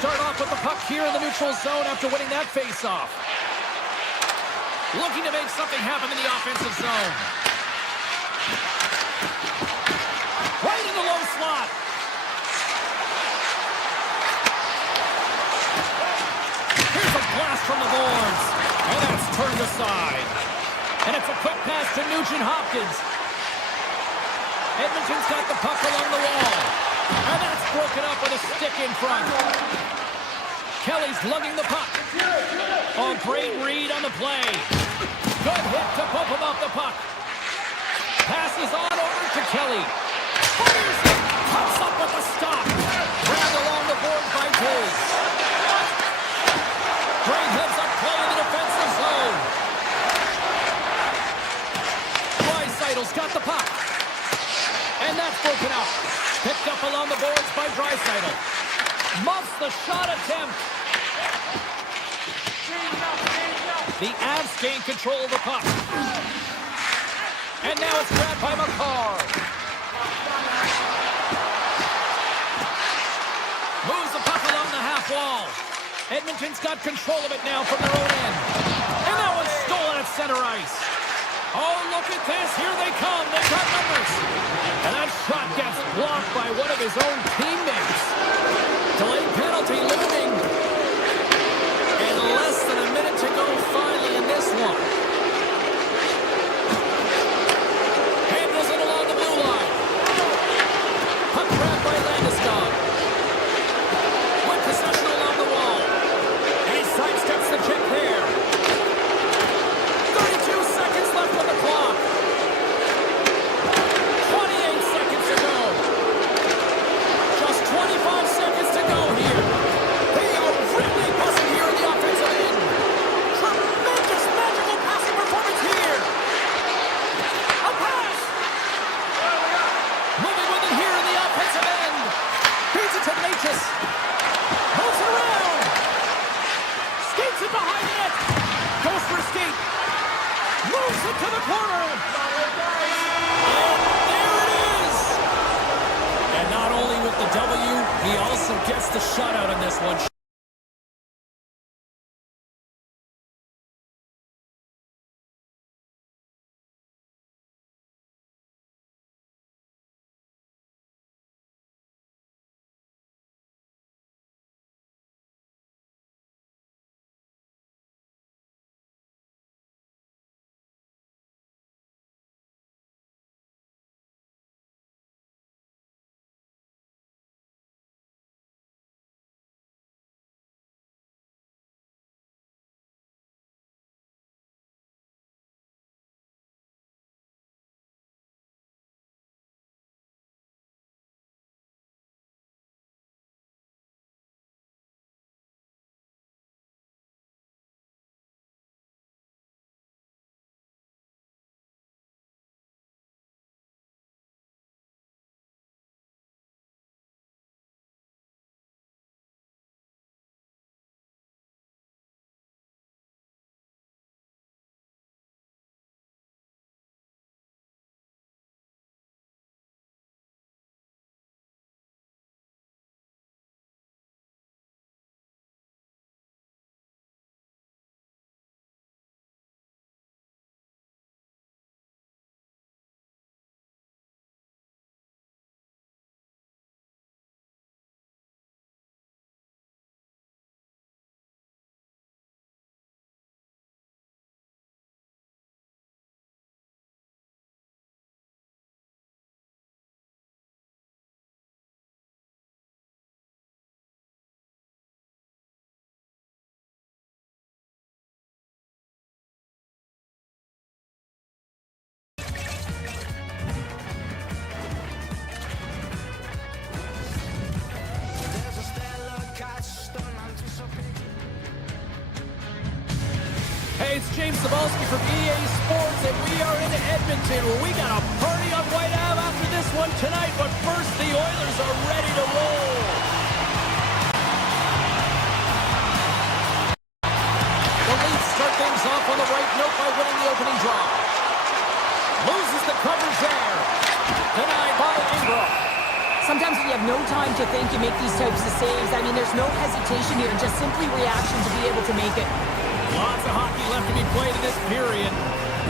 start off with the puck here in the neutral zone after winning that face-off. Looking to make something happen in the offensive zone. Right in the low slot. Here's a blast from the boards. And that's turned aside. And it's a quick pass to Nugent-Hopkins. Edmonton's got the puck along the wall. And that's broken up with a stick in front. Kelly's lugging the puck. Oh, great read on the play. Good hit to bump him off the puck. Passes on over to Kelly. Fires it. Pops up with a stop. Grabbed along the board by Taves. Great heads-up play in the defensive zone. Draisaitl's got the puck. And that's broken up. Picked up along the boards by Draisaitl. Muffs the shot attempt. The Avs gain control of the puck. And now it's grabbed by McCarr. Moves the puck along the half wall. Edmonton's got control of it now from their own end. And that one's stolen at center ice. Oh, look at this. Here they come. They've got numbers. And that shot gets blocked by one of his own teammates. Delayed penalty looming. And less than a minute to go finally in this one. Handles it along the blue line. Puck grabbed by Landeskog. With possession along the wall. And he sidesteps the check there. 32 seconds left on the clock. 28 seconds to go. Just 25 seconds to go here. They are really buzzing here in the offensive end. Tremendous magical passing performance here. A pass. Moving with it here in the offensive end. Feeds it to Natchez. Moves it around. Skates it behind the net. Goes for a skate. Moves it to the corner. And there it is. And not only with the W, he also gets the shutout in this one. Hey, it's James Cebulski from EA Sports, and we are in Edmonton, where we got a party on White Ave after this one tonight. But first, the Oilers are ready to roll. The Leafs start things off on the right note by winning the opening draw. Loses the coverage there. Denied by Ingram. Sometimes when you have no time to think, you make these types of saves. I mean, there's no hesitation here, just simply reaction to be able to make it. Lots of hockey left to be played in this period.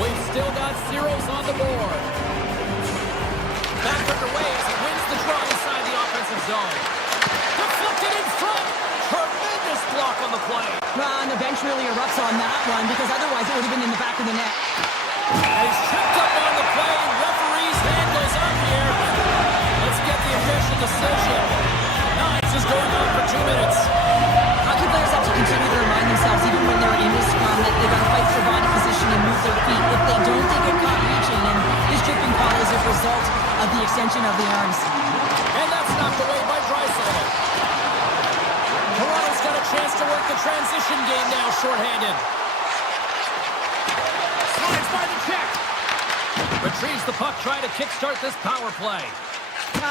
We've still got zeros on the board. Back underway as he wins the draw inside the offensive zone. Deflected in front. Tremendous block on the play. Well, and the bench really erupts on that one because otherwise it would have been in the back of the net. And he's tripped up on the play. Referee's hand goes up here. Let's get the official decision. Nines is going on for 2 minutes. Hockey players have to continue to remind themselves, even when they're in this scrum, that they've got to fight for body position and move their feet. If they don't, they get caught reaching, and this tripping call is a result of the extension of the arms. And that's knocked away by Draisaitl. Toronto's got a chance to work the transition game now, shorthanded. Slides by the check. Retrieves the puck, trying to kickstart this power play.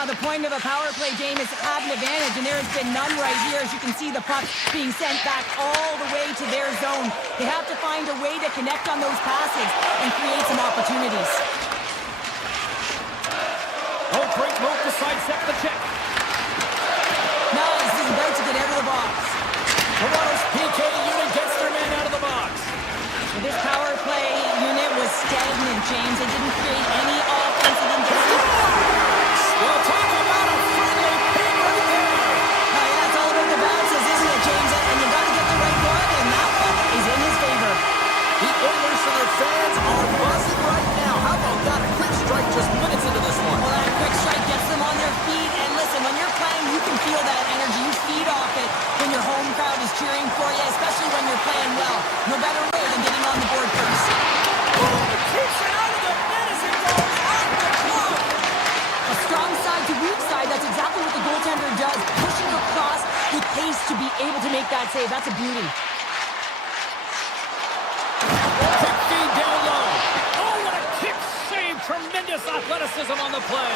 The point of a power play game is to have an advantage, and there has been none right here. As you can see, the puck being sent back all the way to their zone. They have to find a way to connect on those passes and create some opportunities. Oh, great move to sidestep the check. Nice, he's about to get out of the box. Toronto's PK unit gets their man out of the box. So this power play unit was stagnant, James. It didn't create any offensive intensity. Well, talk about a friendly pin right there. Yeah, it's all about the bounces, isn't it, James? And you got to get the right one, and that one is in his favor. The Oilers and their fans are buzzing right now. How about that? A quick strike just minutes into this one. Well, that quick strike gets them on their feet. And listen, when you're playing, you can feel that energy. You feed off it when your home crowd is cheering for you, especially when you're playing well. No better way than getting on the board first. Oh, keeps it out of the net as it goes off the glove. A strong side to weak side, that's exactly what the goaltender does. Pushing across with pace to be able to make that save. That's a beauty. Quick feed down low. Oh, what a kick save. Tremendous athleticism on the play.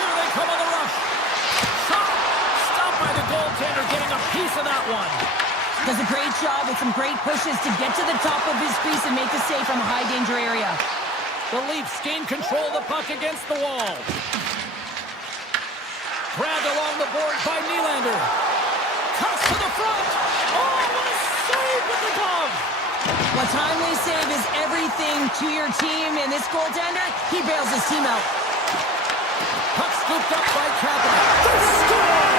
Here they come on the rush. Shot. Stopped by the goaltender, getting a piece of that one. Does a great job with some great pushes to get to the top of his crease and make the save from a high-danger area. The Leafs gain control of the puck against the wall. Grabbed along the board by Nylander. Cuts to the front. Oh, what a save with the glove. A timely save is everything to your team, and this goaltender, he bails his team out. Puck scooped up by Kappa. The score!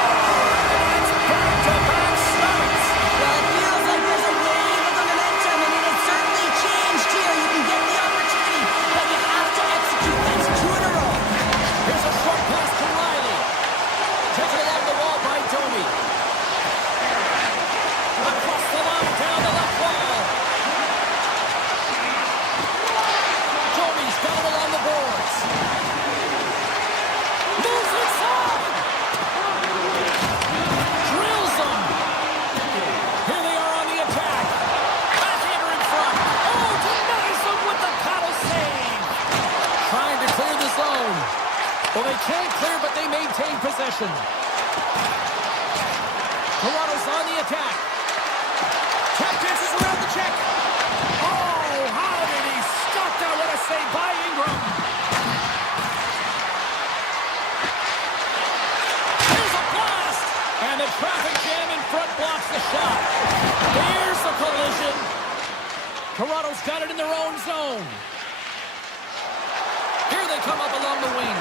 It's back-to-back stops. Well, it feels like there's a wave of momentum, and it has certainly changed here. You can get the opportunity, but you have to execute. That's 2 in a row. Here's a short pass to Riley. Taken along the wall by Domi. Across the line, down the left wall. Domi's got it along the boards. Moves inside. Drills them. Here they are on the attack. Backhander in front. Oh, denies them with the paddle save. Trying to clear the zone. Well, they can't clear, but they maintain possession. Toronto's on the attack. Tap dances around the check. Oh, how did he stop that? What a save by Ingram. Here's a blast. And the traffic jam in front blocks the shot. Here's the collision. Toronto's got it in their own zone. Here they come up along the wing.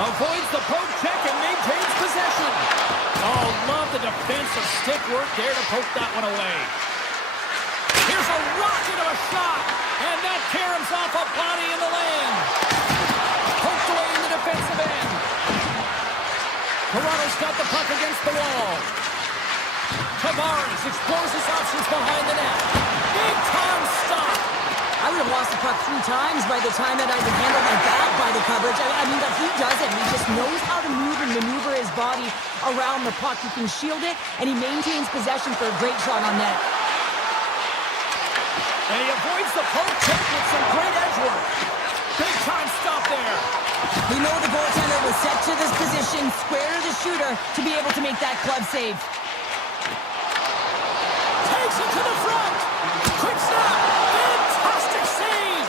Avoids the poke check and maintains possession. Oh, love the defensive stick work there to poke that one away. Here's a rocket of a shot, and that caroms off a body in the lane. Poked away in the defensive end. Toronto's got the puck against the wall. Tavares explores his options behind the net. Big time stop. I would have lost the puck 3 times by the time that I would handle my back by the coverage. I mean, but he doesn't. He just knows how to move and maneuver his body around the puck. He can shield it, and he maintains possession for a great shot on net. And he avoids the poke check with some great edge work. Big time stop there. We know the goaltender was set to this position, square to the shooter, to be able to make that club save. Takes it to the front. Quick snap. Fantastic save.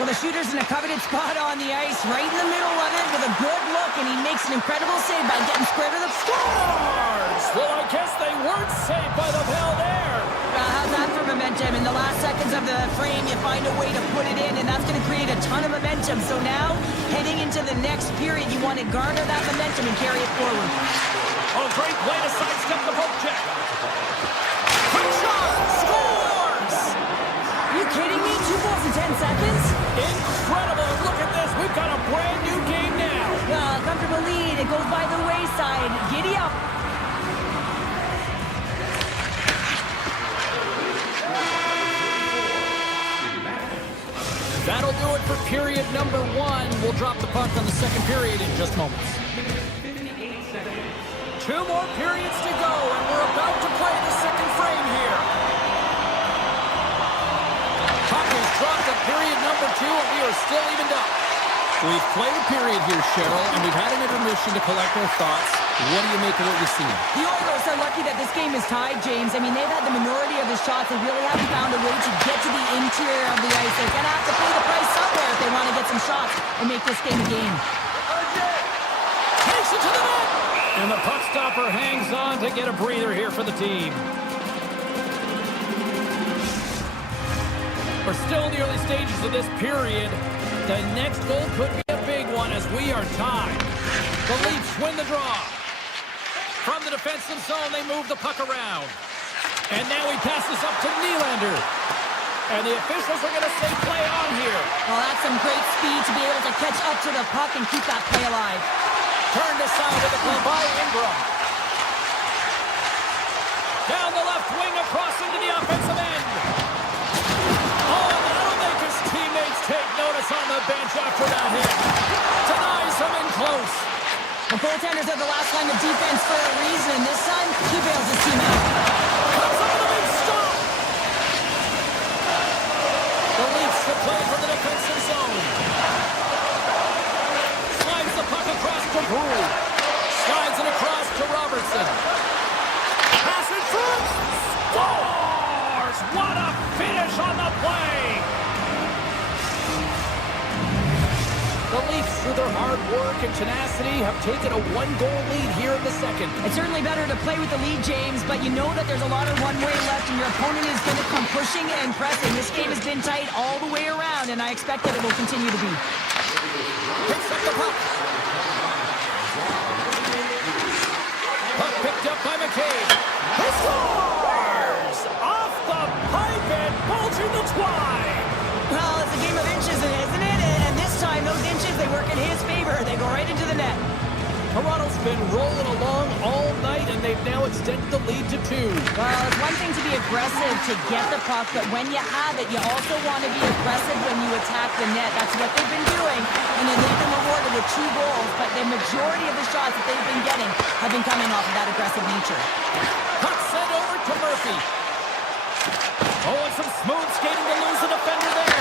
Well, the shooter's in a coveted spot on the ice, right in the middle of it with a good look, and he makes an incredible save by getting square to the Scores! Well, I guess they weren't saved by the bell there. How's that for momentum? In the last seconds of the frame, you find a way to put it in, and that's going to create a ton of momentum. So now, heading into the next period, you want to garner that momentum and carry it forward. Oh, great way to sidestep the poke check. Quick shot! Scores! Are you kidding me? 2 goals in 10 seconds? Incredible! Look at this. We've got a brand new game now. Comfortable lead. It goes by the wayside. Giddy up. That'll do it for period number 1. We'll drop the puck on the second period in just moments. 2 more periods to go, and we're about to play the second frame here. Puck is dropped at period number 2, and we are still evened up. We've played a period here, Cheryl, and we've had an intermission to collect our thoughts. What do you make of what you've seen? The Oilers are lucky that this game is tied, James. I mean, they've had the minority of the shots. They really haven't found a way to get to the interior of the ice. They're going to have to pay the price somewhere if they want to get some shots and make this game a game. Takes it to the net! And the puck stopper hangs on to get a breather here for the team. We're still in the early stages of this period. The next goal could be a big one as we are tied. The Leafs win the draw. From the defensive zone, they move the puck around. And now he passes up to Nylander. And the officials are going to say play on here. Well, that's some great speed to be able to catch up to the puck and keep that play alive. Turned aside to the club by Ingram. Down the left wing across into the offensive end. Oh, that'll make his teammates take notice on the bench after that hit. Denies him in close. The goaltenders are the last line of defense for a reason. This time, he bails his team out. Comes over the big stop. The Leafs to play for the defensive zone. Slides the puck across to Brew. Slides it across to Robertson. Pass it through. Scores! What a finish on the play! The Leafs, through their hard work and tenacity, have taken a 1-goal lead here in the second. It's certainly better to play with the lead, James, but you know that there's a lot of one-way left, and your opponent is going to come pushing and pressing. This game has been tight all the way around, and I expect that it will continue to be. Picks up the puck. Puck picked up by McCabe. He scores! Off the pipe and bulging the twine. Well, it's a game of inches, isn't it? And this time, those inches, they work in his favor. They go right into the net. Toronto's been rolling along all night, and they've now extended the lead to 2. Well, it's one thing to be aggressive to get the puck, but when you have it, you also want to be aggressive when you attack the net. That's what they've been doing, and then they've been rewarded with 2 goals, but the majority of the shots that they've been getting have been coming off of that aggressive nature. Puck sent over to Murphy. Oh, and some smooth skating to lose the defender there.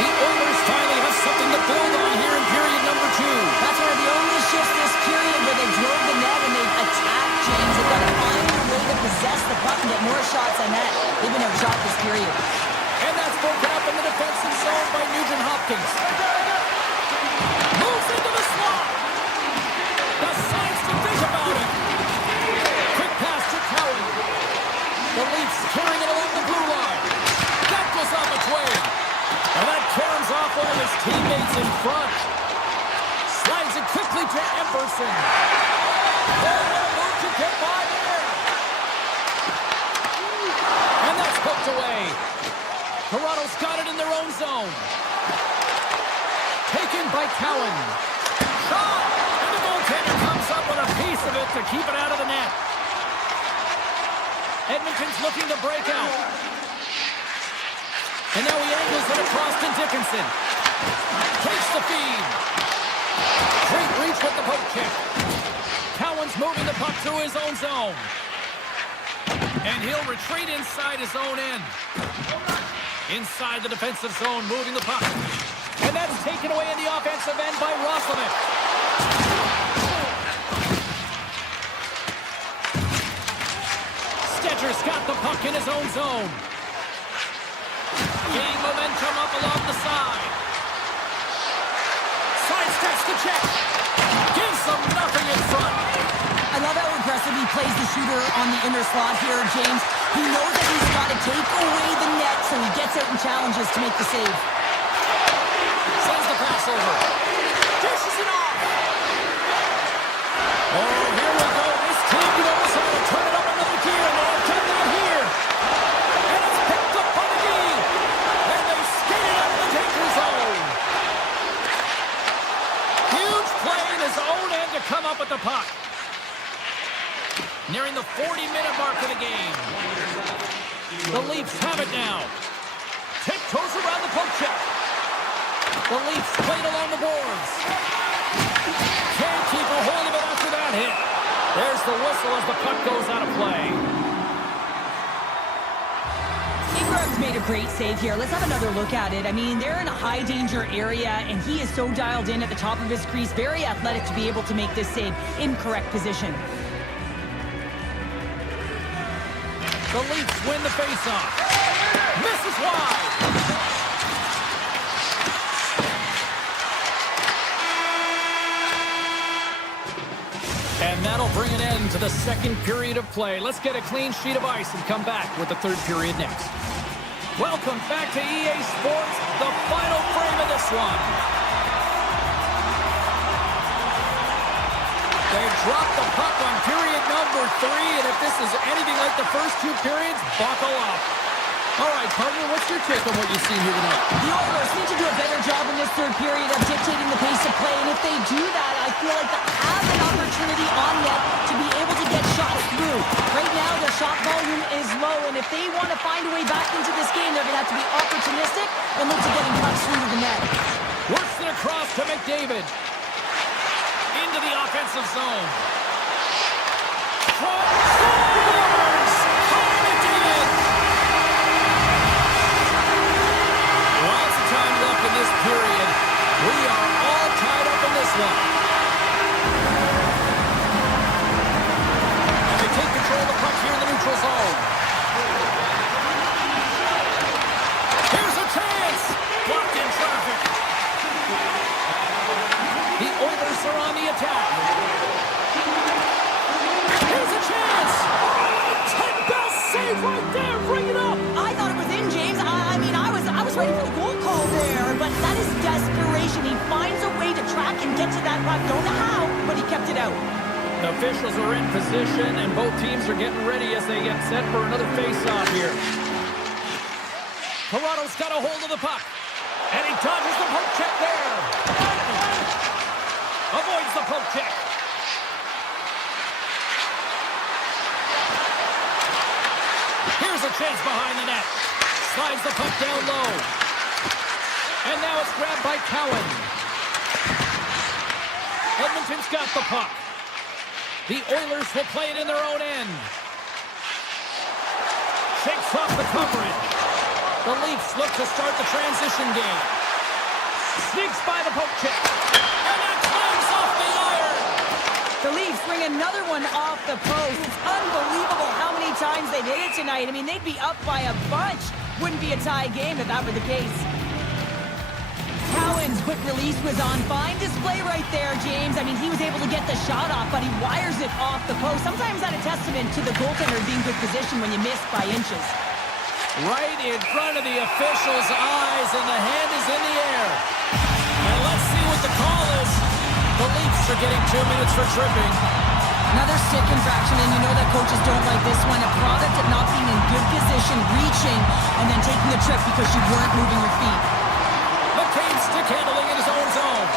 The Oilers finally have something to build on here in period number 2. That's one of the only shifts this period where they drove the net and they attacked, James. They've got to find a way to possess the puck and get more shots on net. They've been outshot this period. And that's broken up in the defensive zone by Nugent Hopkins. Moves into the slot. Decides to think about it. Quick pass to Cowan. The Leafs carrying it along the blue line. That goes off its way. And that caroms off one of his teammates in front. Slides it quickly to Emberson. Oh, what a move to get by there. And that's poked away. Toronto's got it in their own zone. Taken by Cowan. Shot! And the goaltender comes up with a piece of it to keep it out of the net. Edmonton's looking to break out. And now he angles it across to Dickinson. Takes the feed. Great reach with the poke check. Cowan's moving the puck through his own zone. And he'll retreat inside his own end. Inside the defensive zone, moving the puck. And that's taken away in the offensive end by Roslovic. Stetcher's got the puck in his own zone. Gaining momentum up along the side. Side steps to check. Gives them nothing in front. I love how aggressive he plays the shooter on the inner slot here, James. He knows that he's got to take away the net, so he gets out and challenges to make the save. Sends the pass over. Dishes it off. Oh, here we go. This team knows how to turn it up another gear, and they'll get that here. And it's picked up by the D. And they skate it out of the danger zone. Huge play in his own end to come up with the puck. Nearing the 40-minute mark of the game. The Leafs have it now. Tiptoes around the poke check. The Leafs played along the boards. Can't keep a hold of it after that hit. There's the whistle as the puck goes out of play. Ingram's made a great save here. Let's have another look at it. I mean, they're in a high-danger area, and he is so dialed in at the top of his crease. Very athletic to be able to make this save in correct position. The Leafs win the faceoff. Misses wide. And that'll bring an end to the second period of play. Let's get a clean sheet of ice and come back with the third period next. Welcome back to EA Sports, the final frame of this one. They dropped the puck on period number 3, and if this is anything like the first two periods, buckle up. All right, partner, what's your take on what you've seen here tonight? The Oilers need to do a better job in this third period of dictating the pace of play, and if they do that, I feel like they have an opportunity on net to be able to get shots through. Right now, their shot volume is low, and if they want to find a way back into this game, they're going to have to be opportunistic and look to getting pucks through to the net. Works it across to McDavid. Into the offensive zone. Scores! Connor McDavid! Lots of time left in this period. We are all tied up in this one. And they take control of the puck here in the neutral zone. Here's a chance! Blocked in traffic. The Oilers are on the attack. Here's a chance! 10-best save right there! Bring it up! I thought it was in, James. I mean, I was ready for the goal call there, but that is desperation. He finds a way to track and get to that puck. Don't know how, but he kept it out. The officials are in position, and both teams are getting ready as they get set for another face-off here. Toronto's got a hold of the puck, and he dodges the poke check there. Avoids the poke check. Here's a chance behind the net. Slides the puck down low. And now it's grabbed by Cowan. Edmonton's got the puck. The Oilers will play it in their own end. Shakes off the coverage. The Leafs look to start the transition game. Sneaks by the poke check. And that climbs off the iron. The Leafs bring another one off the post. It's unbelievable how many times they've hit it tonight. I mean, they'd be up by a bunch. Wouldn't be a tie game if that were the case. Cowan's quick release was on fine display right there, James. I mean, he was able to get the shot off, but he wires it off the post. Sometimes that's a testament to the goaltender being good position when you miss by inches. Right in front of the official's eyes, and the hand is in the air. And let's see what the call is. The Leafs are getting 2 minutes for tripping. Another stick infraction, and you know that coaches don't like this one. A product of not being in good position, reaching, and then taking a trip because you weren't moving your feet. McCain stick handling in his own zone.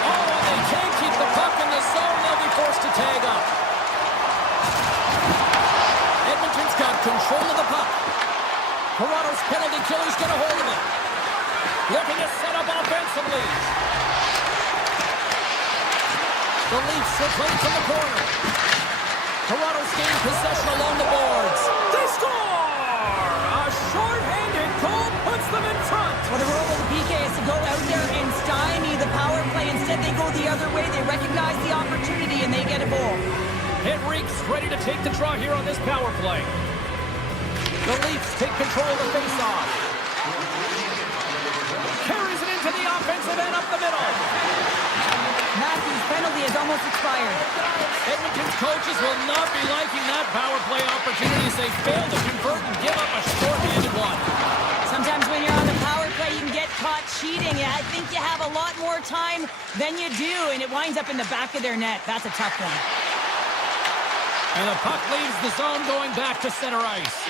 Oh, and they can't keep the puck in the zone. They'll be forced to tag up. Edmonton's got control of the puck. Toronto's penalty killer's got a hold of it. Looking to set up offensively. The Leafs are playing from the corner. Toronto's gained possession along the boards. They score! A short-handed goal puts them in front. Well, the role of the PK is to go out there and stymie the power play. Instead, they go the other way. They recognize the opportunity, and they get a goal. Henrique's ready to take the draw here on this power play. The Leafs take control of the faceoff. defensive end up the middle. Matthews' penalty has almost expired. Edmonton's coaches will not be liking that power play opportunity as they fail to convert and give up a short-handed one. Sometimes when you're on the power play, you can get caught cheating. I think you have a lot more time than you do, and it winds up in the back of their net. That's a tough one. And the puck leaves the zone going back to center ice.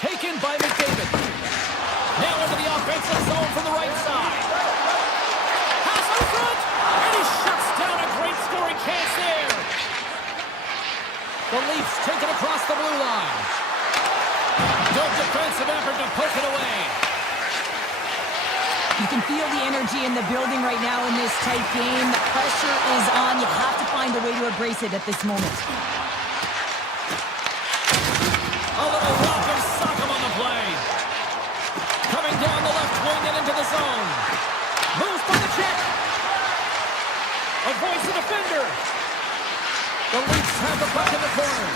Taken by McDavid. Now into the offensive zone from the right side. Pass in front, and he shuts down a great scoring chance there. The Leafs take it across the blue line. Good defensive effort to poke it away. You can feel the energy in the building right now in this tight game. The pressure is on. You have to find a way to embrace it at this moment. A little welcome sock him on the play. Coming down the left wing and into the zone. Moves for the check. Avoids the defender. The Leafs have the puck in the corner.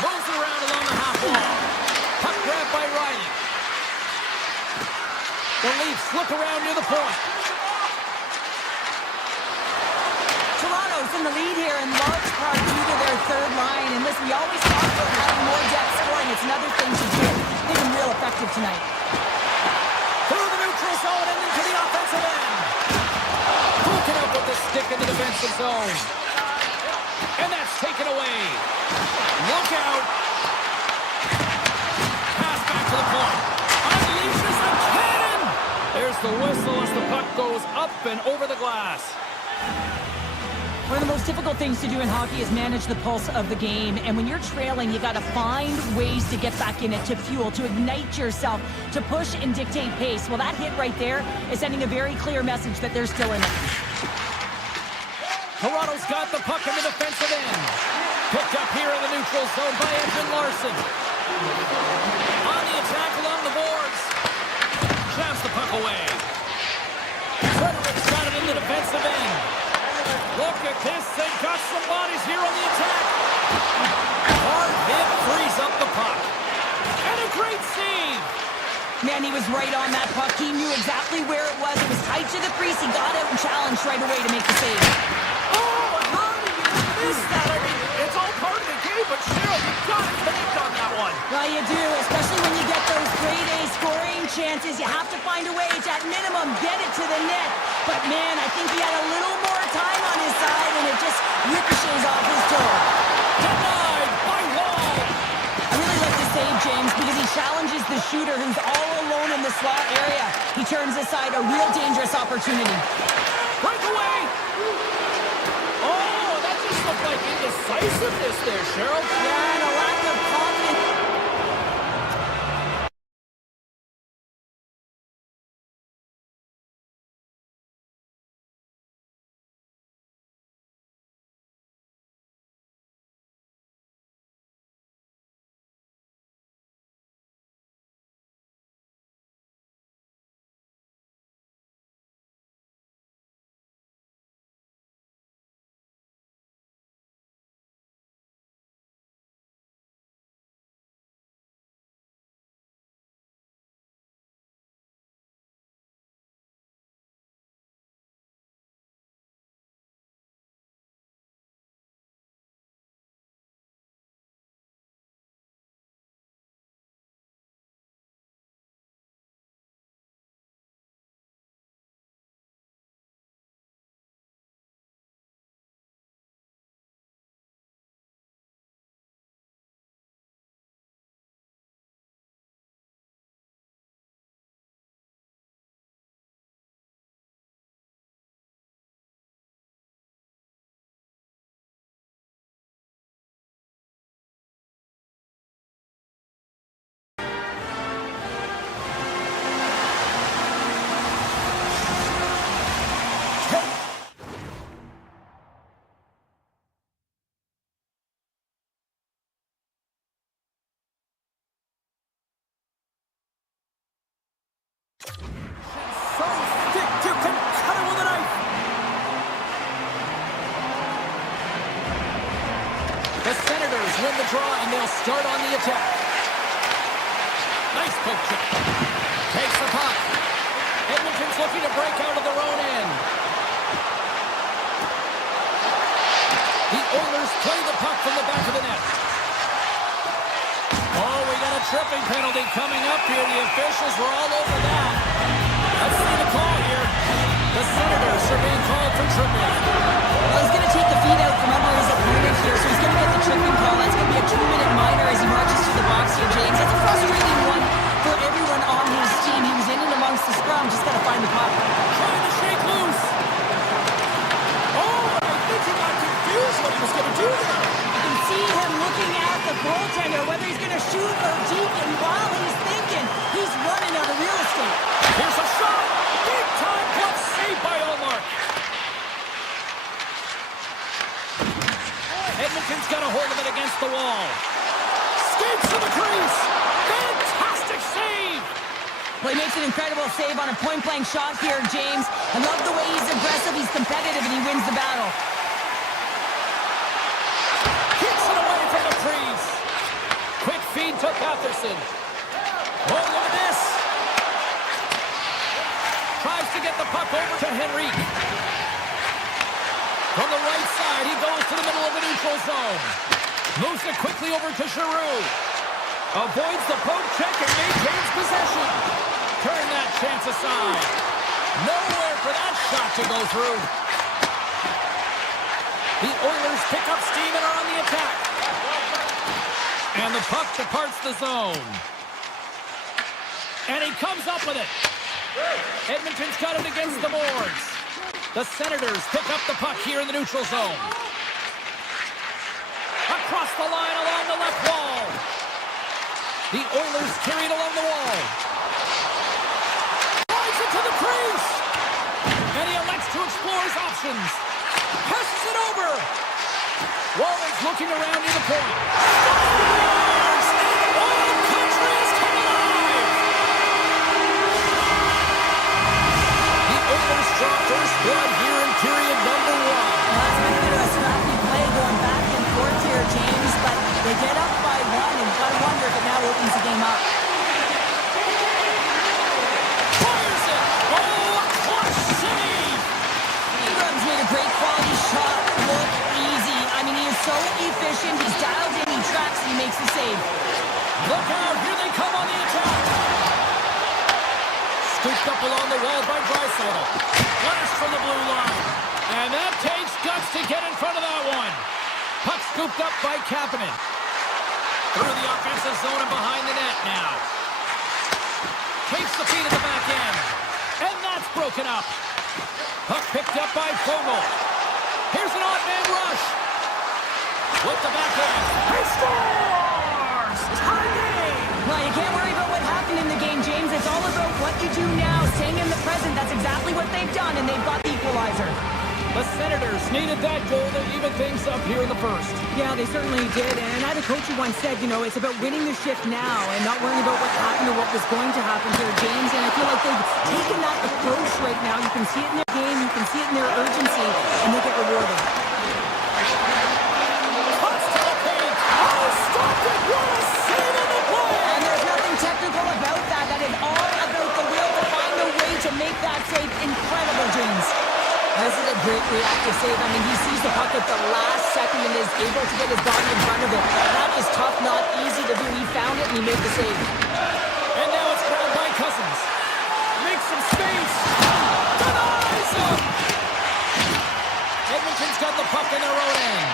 Moves around along the half wall. Puck grabbed by Riley. The Leafs look around near the point. Toronto's in the lead here in large part due to their third line. And listen, we always talk about having more depth scoring. It's another thing to do. They've been real effective tonight. Through the neutral zone and into the offensive end. Broken up with the stick in the defensive zone. And that's taken away. Look out. Pass back to the point. Unleashes a cannon. There's the whistle as the puck goes up and over the glass. One of the most difficult things to do in hockey is manage the pulse of the game. And when you're trailing, you got to find ways to get back in it, to fuel, to ignite yourself, to push and dictate pace. Well, that hit right there is sending a very clear message that they're still in it. Toronto's got the puck in the defensive end. Picked up here in the neutral zone by Edmont Larson. On the attack along the boards. Jabs the puck away. Frederick's got it in the defensive end. Look at this. They've got some bodies here on the attack. Hard hit frees up the puck. And a great save. Man, he was right on that puck. He knew exactly where it was. It was tight to the crease. He got out and challenged right away to make the save. Oh, how did you miss that? I mean, it's all part of the game, but Cheryl, you've got to connect on that one. Well, you do, especially when you get those grade A scoring chances. You have to find a way to, at minimum, get it to the net. But, man, I think he had a little more time on his side, and it just ricochets off his toe. Denied by Wall. I really like the save, James, because he challenges the shooter who's all alone in the slot area. He turns aside a real dangerous opportunity. Breakaway. Oh, that just looked like indecisiveness there, Cheryl. Yeah, and a lack of confidence. So stick you can cut it with a knife. The Senators win the draw and they'll start on the attack. Nice poke check. Takes the puck. looking to break out of their own end. The Oilers play the puck from the back of the net. Oh, we got a tripping penalty coming up here. The officials were all over that. Let's see the call here. The Senators are being called for tripping. Well, he's going to take the feet out from under his opponent here, so he's going to get the tripping call. That's going to be a 2-minute minor as he marches through the box here, James. That's a frustrating one for everyone on his team. He was in and amongst the scrum, just got to find the puck. Trying to shake loose. Oh, I think he got confused what he was going to do there. You can see him looking at the goaltender, whether he's going to shoot or deke, and while he's thinking, he's running out of real estate. Here's a shot. Big time glove saved by Omar. Edmonton's got a hold of it against the wall. Skates to the crease. Fantastic save. Well, he makes an incredible save on a point-blank shot here, James. I love the way he's aggressive, he's competitive, and he wins the battle. Kicks it away from the crease. Quick feed to Patterson. Oh, look at this. Tries to get the puck over to Henrique. From the right side, he goes to the middle of the neutral zone. Moves it quickly over to Giroux. Avoids the poke check and maintains possession. Turn that chance aside. Nowhere for that shot to go through. The Oilers pick up steam and are on the attack. And the puck departs the zone. And he comes up with it. Edmonton's got it against the boards. The Senators pick up the puck here in the neutral zone. Across the line along the left wall. The Oilers carry it along the wall. Drives it to the crease. And he elects to explore his options. Passes it over. Waller's looking around near the point. Scores! All country has come alive! The Oilers draw first blood here in period number 1. That's been a bit of a scrappy play going back and forth here, James, but they get up by 1, and you've got to wonder if it now opens the game up. Fires it! Oh, a clutch save! Ingram's made a great quality shot look easy. I mean, he is so efficient. He's dialed in, he tracks, and he makes the save. Look out, here they come on the attack. Scooped up along the wall by Draisaitl. Flash from the blue line. And that takes guts to get in front of that one. Puck scooped up by Kapanen. Through the offensive zone and behind the net now. Takes the feed at the back end. And that's broken up. Puck picked up by Fogle. Here's an odd man rush. With the back end. He scores! Tie game! Well, you can't worry about what happened in the game, James. It's all about what you do now, staying in the present. That's exactly what they've done, and they've got the equalizer. The Senators needed that goal to even things up here in the first. Yeah, they certainly did. And I had a coach who once said, you know, it's about winning the shift now and not worrying about what happened or what was going to happen here, James. And I feel like they've taken that approach right now. You can see it in their game, you can see it in their urgency, and they get rewarded. Cuts to the paint. Oh, stopped it. What a save on the play. And there's nothing technical about that. That is all about the will to find a way to make that save incredible, James. This is a great reactive save. I mean, he sees the puck at the last second and is able to get his body in front of it. That is tough, not easy to do. He found it and he made the save. And now it's grabbed by Cousins. Makes some space. Denies him. Edmonton's got the puck in their own end.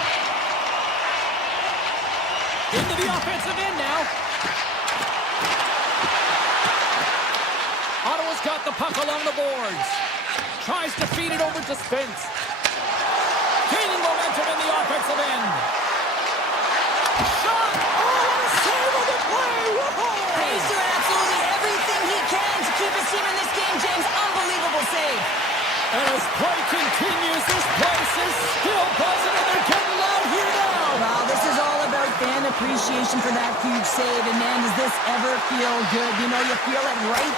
Into the offensive end now. Ottawa's got the puck along the boards. Tries to feed it over to Spence. Gaining momentum in the offensive end. Shot! Oh, what a save on the play! Whoa! He's doing absolutely everything he can to keep his team in this game, James. Unbelievable save. As play continues, this place is still buzzing and they're getting loud here now. Wow, this is all about fan appreciation for that huge save. And man, does this ever feel good? You know, you feel it right.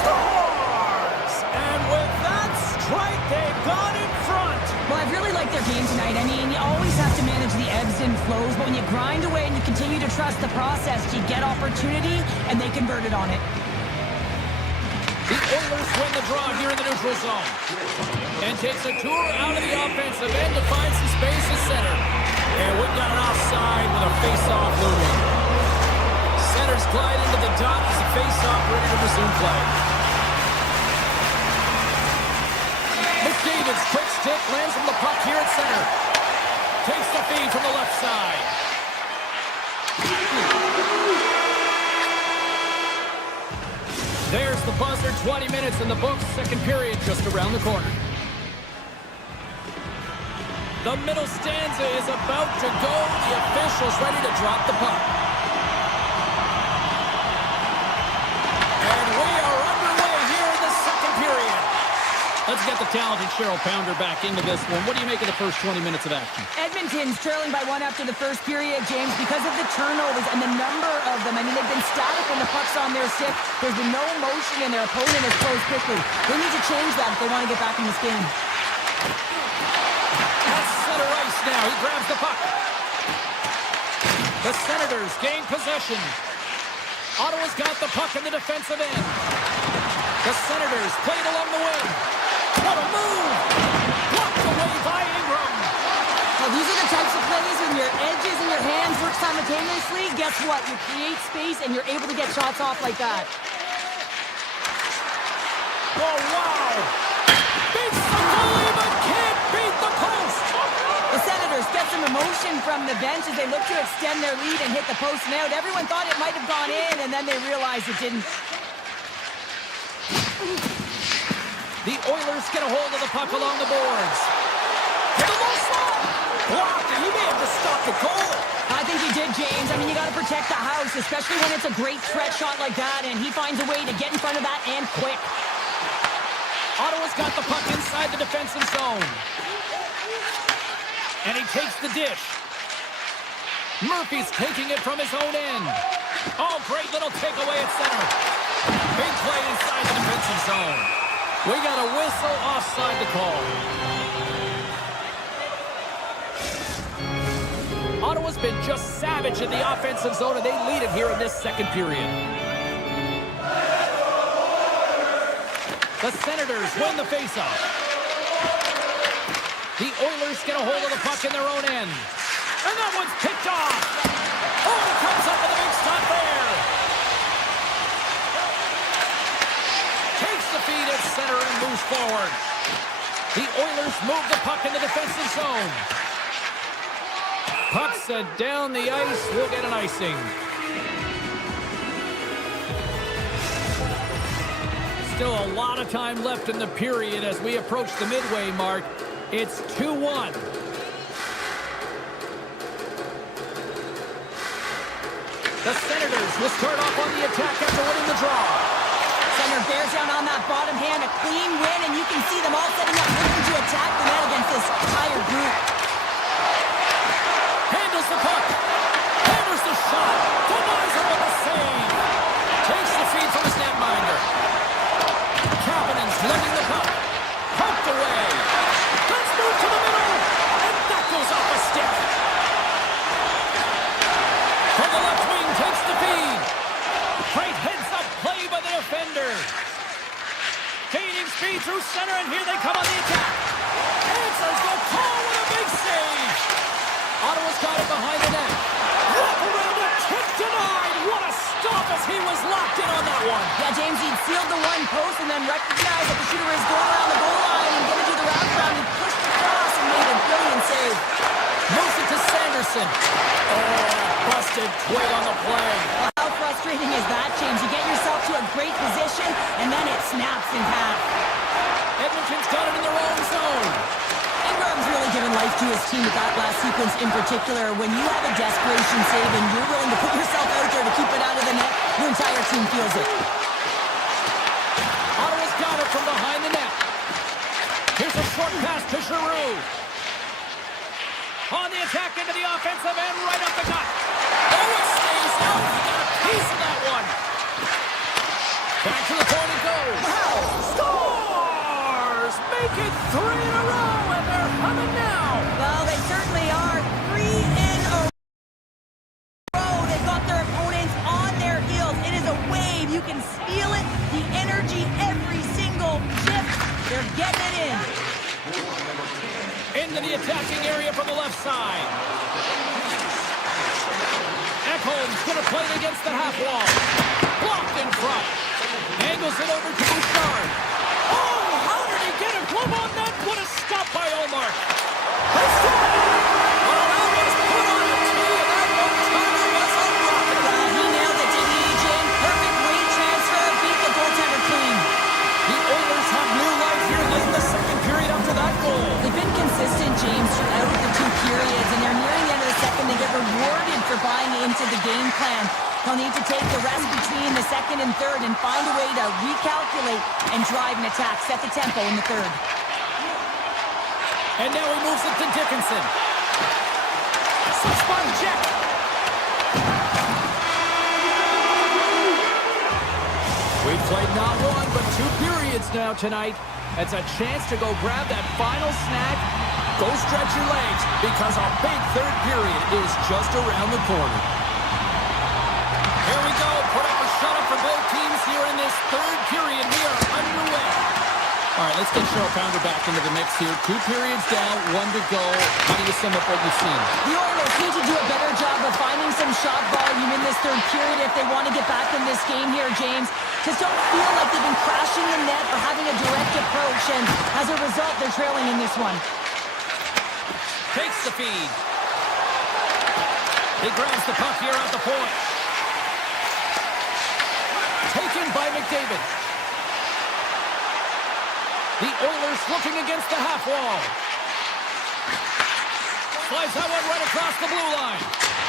Scores! And with that strike, they've gone in front. Well, I've really liked their game tonight. I mean, you always have to manage the ebbs and flows, but when you grind away and you continue to trust the process, you get opportunity, and they converted on it. The Oilers win the draw here in the neutral zone. And takes a tour out of the offensive end to find some space at center. And we've got an offside with a face-off looming. Centers glide into the dot as a face-off ready to resume play. McDavid's quick stick lands on the puck here at center. Takes the feed from the left side. There's the buzzer, 20 minutes in the books, second period just around the corner. The middle stanza is about to go. The official's ready to drop the puck. And we are underway here in the second period. Let's get the talented Cheryl Pounder back into this one. What do you make of the first 20 minutes of action? Edmonton's trailing by 1 after the first period, James, because of the turnovers and the number of them. I mean, they've been static when the puck's on their stick. There's been no motion, and their opponent has closed quickly. They need to change that if they want to get back in this game. That's center ice now. He grabs the puck. The Senators gain possession. Ottawa's got the puck in the defensive end. The Senators played along the wing. What a move! Blocked away by Ingram. Well, these are the types of plays when your edges and your hands work simultaneously. Guess what? You create space and you're able to get shots off like that. Oh, wow! Beats the goalie, but can't beat the post! The Senators get some emotion from the bench as they look to extend their lead and hit the post and out. Everyone thought it might have gone in, and then they realized it didn't. The Oilers get a hold of the puck along the boards. To the low slot! Blocked, and he may have just stopped the goal. I think he did, James. I mean, you got to protect the house, especially when it's a great threat shot like that, and he finds a way to get in front of that and quick. Ottawa's got the puck inside the defensive zone. And he takes the dish. Murphy's taking it from his own end. Oh, great little takeaway at center. Big play inside the defensive zone. We got a whistle offside to call. Ottawa's been just savage in the offensive zone, and they lead it here in this second period. The Senators win the faceoff. The Oilers get a hold of the puck in their own end. And that one's picked off. Oh, he comes up with a big stop there. Takes the feed at center and moves forward. The Oilers move the puck in the defensive zone. Puck set down the ice. We'll get an icing. Still a lot of time left in the period as we approach the midway mark. It's 2-1. The Senators will start off on the attack after winning the draw. Center bears down on that bottom hand, a clean win, and you can see them all setting up looking to attack the net against this tired group. Handles the puck. Hammers the shot. Denies him with a save. Takes the feed from his netminder. Kapanen's letting the puck. Poked away. Let's move to the middle. And that goes off a stick. From the left wing takes the feed. Great heads-up play by the defender. Gaining speed through center, and here they come on the attack. Answers the call with a big save. Ottawa's got it behind the net. Wrap around it, kick denied. What a stop as he was locked in on that one. Yeah, James, he'd sealed the one post and then recognized that the shooter is going around the goal line and going to do the wraparound. He pushed across and made a brilliant save. Moves it to Sanderson. Oh, busted twig on the play. How frustrating is that, James? You get yourself to a great position, and then it snaps in half. Edmonton's got it in their own zone. Ingram's really given life to his team with that last sequence in particular. When you have a desperation save and you're willing to put yourself out there to keep it out of the net, your entire team feels it. Ottawa's got it from behind the net. Here's a short pass to Giroux. On the attack into the offensive end, right up the gut. Oh, it stays out. He got a piece of that one. Back to the point it goes. Wow! Scores! Make it 3 in a row, and they're humming now. Well, they certainly are. 3 in a row. They've got their opponents on their heels. It is a wave. You can feel it. The energy every single shift. They're They're getting it in. Into the attacking area from the left side. Ekholm's going to play it against the half wall. Blocked in front. Angles it over to Bouchard. Oh, how did he get a glove on that? What a stop by Omar. They score! Oh, that was put on a tee, and that one-timer was a rocket. He nailed it, didn't he, Jim? Perfect weight transfer, beat the goaltender clean. The Oilers have new life here late in the second period after that goal. They've been consistent, James, throughout the two periods, and they're nearing the end of the second. They get rewarded for buying into the game plan. They'll need to take the rest between the second and third and find a way to recalculate and drive an attack, set the tempo in the third. And now he moves it to Dickinson. Six-spot check. We've played not one, but two periods now tonight. It's a chance to go grab that final snack. Go stretch your legs, because our big third period is just around the corner. Here we go. Put up a shutout for both teams here in this third period. We are underway. All right, let's get Cheryl Pounder back into the mix here. Two periods down, one to go. How do you sum up what you've seen? The Oilers need to do a better job of finding some shot volume in this third period if they want to get back in this game here, James. Just don't feel like they've been crashing the net or having a direct approach, and as a result, they're trailing in this one. Takes the feed. He grabs the puck here at the point. Taken by McDavid. The Oilers looking against the half wall. Slides that one right across the blue line.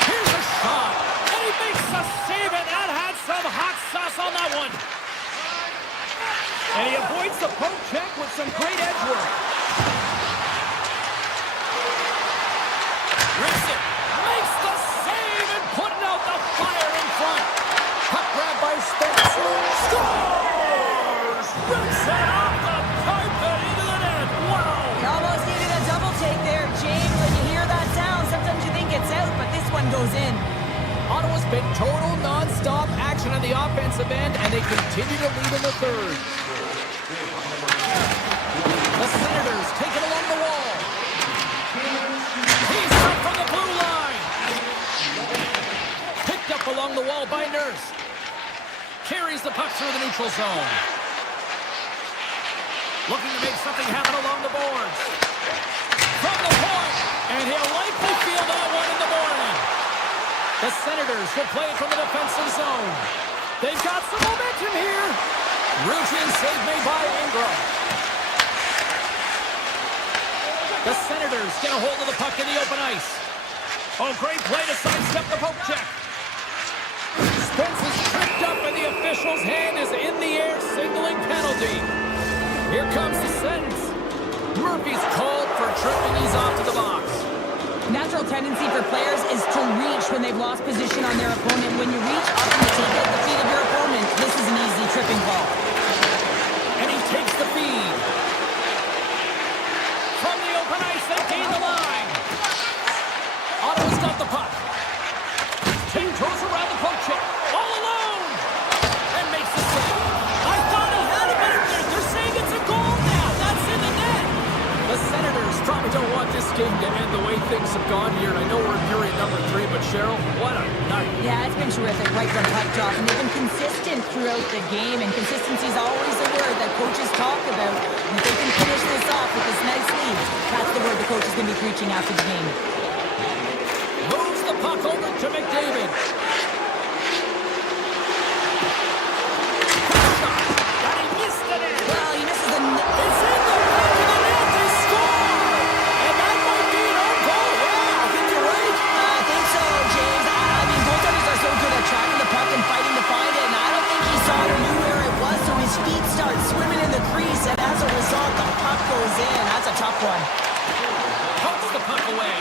Here's a shot. And he makes a save, and that had some hot sauce on that one. And he avoids the poke check with some great edge work. Rips it. Makes the save and putting out the fire in front. Puck grab by Spence. Scores! Rips it off the pipe and into the net. Wow! You almost needed a double take there, James. When you hear that sound, sometimes you think it's out, but this one goes in. Ottawa's been total non-stop action on the offensive end, and they continue to lead in the third. The Senators take it along the wall. He's up from the blue line. Picked up along the wall by Nurse. Carries the puck through the neutral zone. Looking to make something happen along the boards. From the point, and he'll likely feel that one in the morning. The Senators will play it from the defensive zone. They've got some momentum here. Routine save made by Ingram. The Senators get a hold of the puck in the open ice. Oh, great play to sidestep the poke check. Spence is tripped up, and the official's hand is in the air, signaling penalty. Here comes the sentence. Murphy's called for tripping. He's off to the box. Natural tendency for players is to reach when they've lost position on their opponent. When you reach up and you take out the feet of your opponent, this is an easy tripping ball. And he takes the feed. From the open ice, they gain the line. Ottawa's got the puck. King throws around the poke check. All alone. And makes the save. I thought he had it, but they're saying it's a goal now. That's in the net. The Senators probably don't want this game to end the way things have gone here. And I know we're in period number 3, but Cheryl, what a night. Yeah, it's been terrific right from puck drop, and they've been consistent throughout the game, and consistency is always a word that coaches talk about. And if they can finish this off with this nice lead, that's the word the coach is going to be preaching after the game. Moves the puck over to McDavid. And he missed the net. Well, he misses the net. It's in the back of the net. They score. And that might be an own goal. Yeah, I think you're right. I think so, James. I mean, goaltenders are so good at tracking the puck and fighting to find it, and I don't think he saw or knew where it was, so his feet start swimming in the crease, and as a result, the puck goes in. That's a tough one. Pokes the puck away.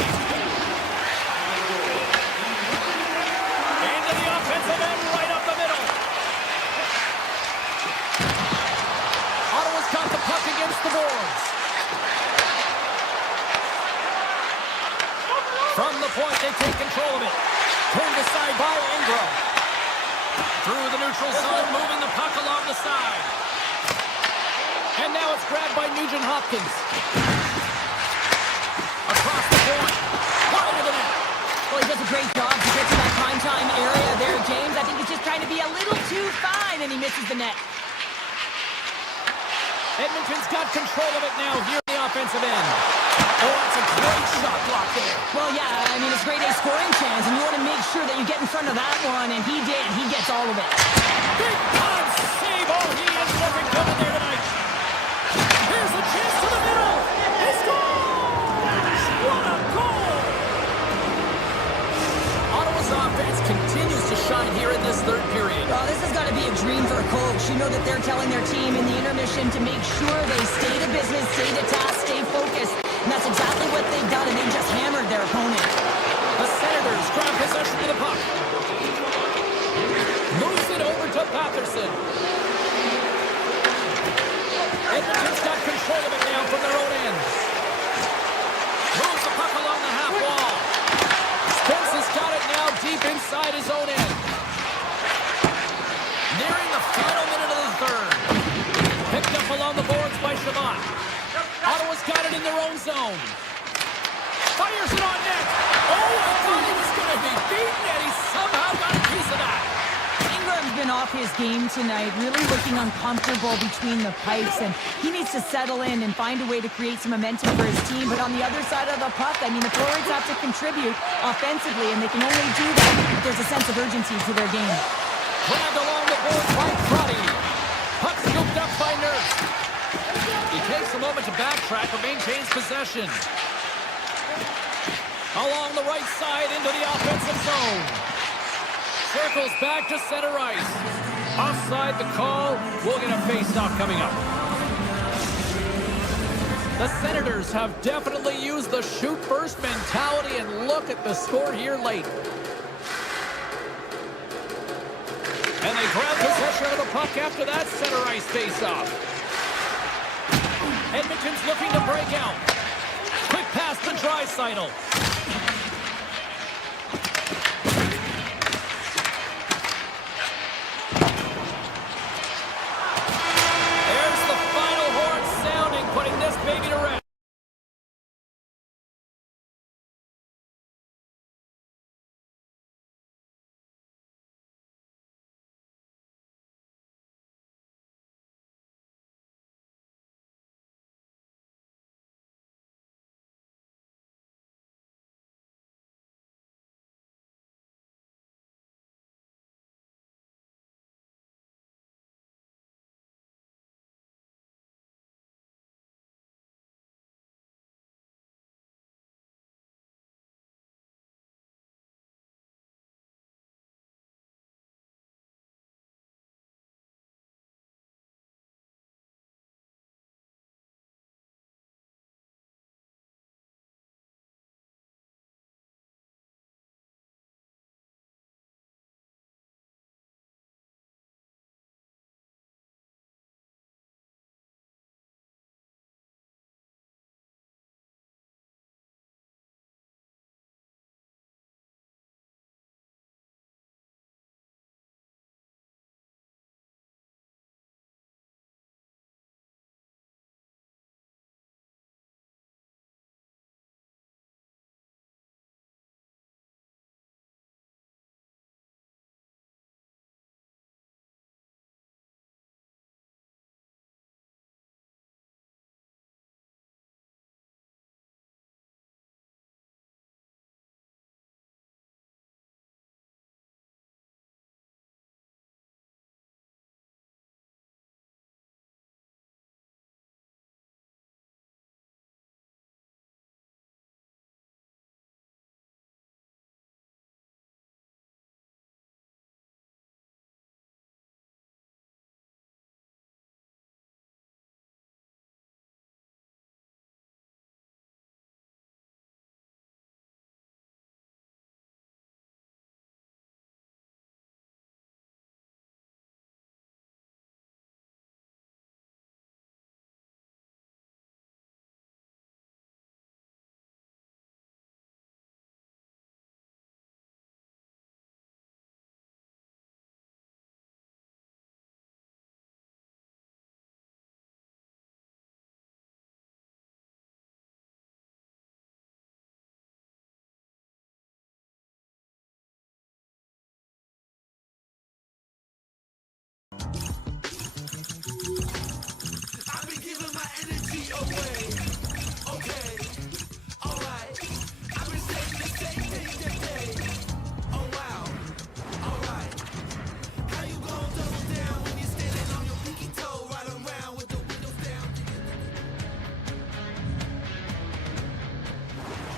Into the offensive end, right up the middle. Ottawa's got the puck against the boards. From the point, they take control of it. Turned aside by Ingram. Through the neutral zone, moving the puck along the side. And now it's grabbed by Nugent Hopkins. Across the point. Wide of the net. Well, he does a great job to get to that prime time area there, James. I think he's just trying to be a little too fine, and he misses the net. Edmonton's got control of it now here in the offensive end. Oh, that's a great shot block there. Well, yeah, I mean, it's grade A scoring chance, and you want to make sure that you get in front of that one, and he did. He gets all of it. Big time save. Oh, he is looking good in there tonight. Here's a chance to the middle. He scores! What a goal! Ottawa's offense continues to shine here in this third period. Well, this has got to be a dream for a coach. You know that they're telling their team in the intermission to make sure they stay to business, stay to task, stay focused. And that's exactly what they've done, and they just hammered their opponent. The Senators grab possession of the puck. Moves it over to Patterson. Edmonton's got control of it now from their own end. Moves the puck along the half wall. Spence has got it now deep inside his own end. Nearing the final minute of the third. Picked up along the boards by Chabot. Ottawa's got it in their own zone. Fires it on net. Oh, I thought he was going to be beaten, and he somehow got a piece of that. Ingram's been off his game tonight, really looking uncomfortable between the pipes, and he needs to settle in and find a way to create some momentum for his team. But on the other side of the puck, I mean, the forwards have to contribute offensively, and they can only do that if there's a sense of urgency to their game. Grabbed along the board by Crotty. Puck scooped up by Nurse. He takes a moment to backtrack but maintains possession. Along the right side into the offensive zone. Circles back to center ice. Offside the call. We'll get a face-off coming up. The Senators have definitely used the shoot-first mentality, and look at the score here late. And they grab possession of the puck after that center ice face-off. Edmonton's looking to break out. Quick pass to Draisaitl.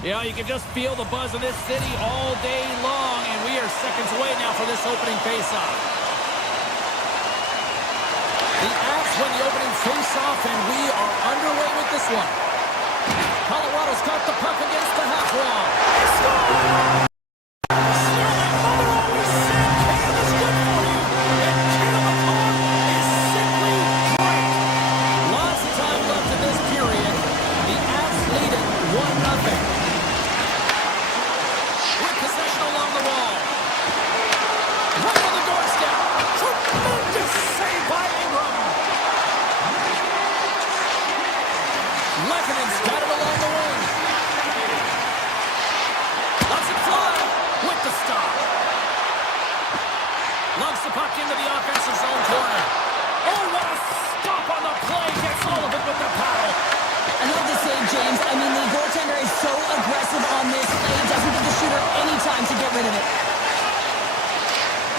Yeah, you can just feel the buzz in this city all day long, and we are seconds away now for this opening faceoff. The Avs win the opening faceoff, and we are underway with this one. Colorado's got the puck against the half wall. They score!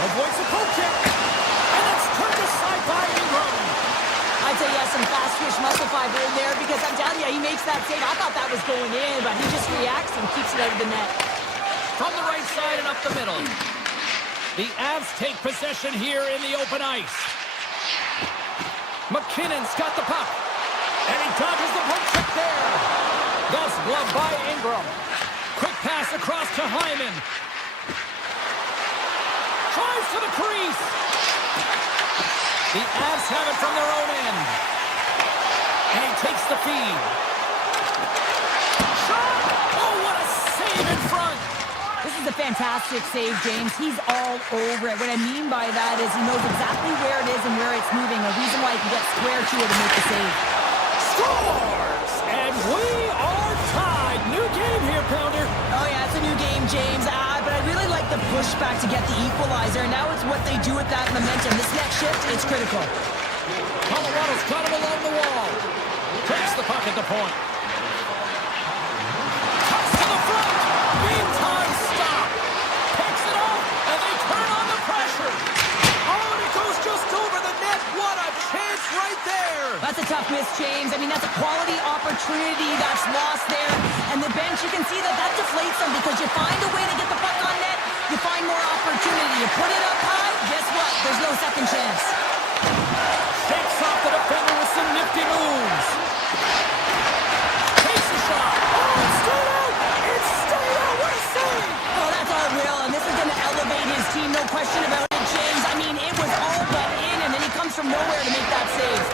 Avoids a poke check, and it's turned aside by Ingram. I'd say yes, some fast twitch muscle fiber in there because I'm telling you, he makes that save. I thought that was going in, but he just reacts and keeps it out of the net. From the right side and up the middle. The Avs take possession here in the open ice. McKinnon's got the puck, and he dodges the poke check there. Thus glove by Ingram. Quick pass across to Hyman. Drives to the crease. The Avs have it from their own end. And he takes the feed. Shot! Oh, what a save in front. This is a fantastic save, James. He's all over it. What I mean by that is he knows exactly where it is and where it's moving. A reason why he can get square to it and make the save. Scores! And we are tied. New game here, Pounder. Oh, yeah, it's a new game, James. But I really like the pushback to get the equalizer. And now it's what they do with that momentum. This next shift, it's critical. Colorado's got him along the wall. Takes the puck at the point. Cuts to the front. Meantime stop. Picks it up, and they turn on the pressure. Oh, and it goes just over the net. What a chance right there. That's a tough miss, James. I mean, that's a quality opportunity that's lost there. And the bench, you can see that deflates them because you find a way to get the puck on net, you find more opportunity. You put it up high, guess what? There's no second chance. Shakes off the defender with some nifty moves. Takes a shot. Oh, it's stayed out. It's stayed out. What a save. Oh, that's unreal, and this is going to elevate his team, no question about it, James. I mean, it was all but in, and then he comes from nowhere to make that save.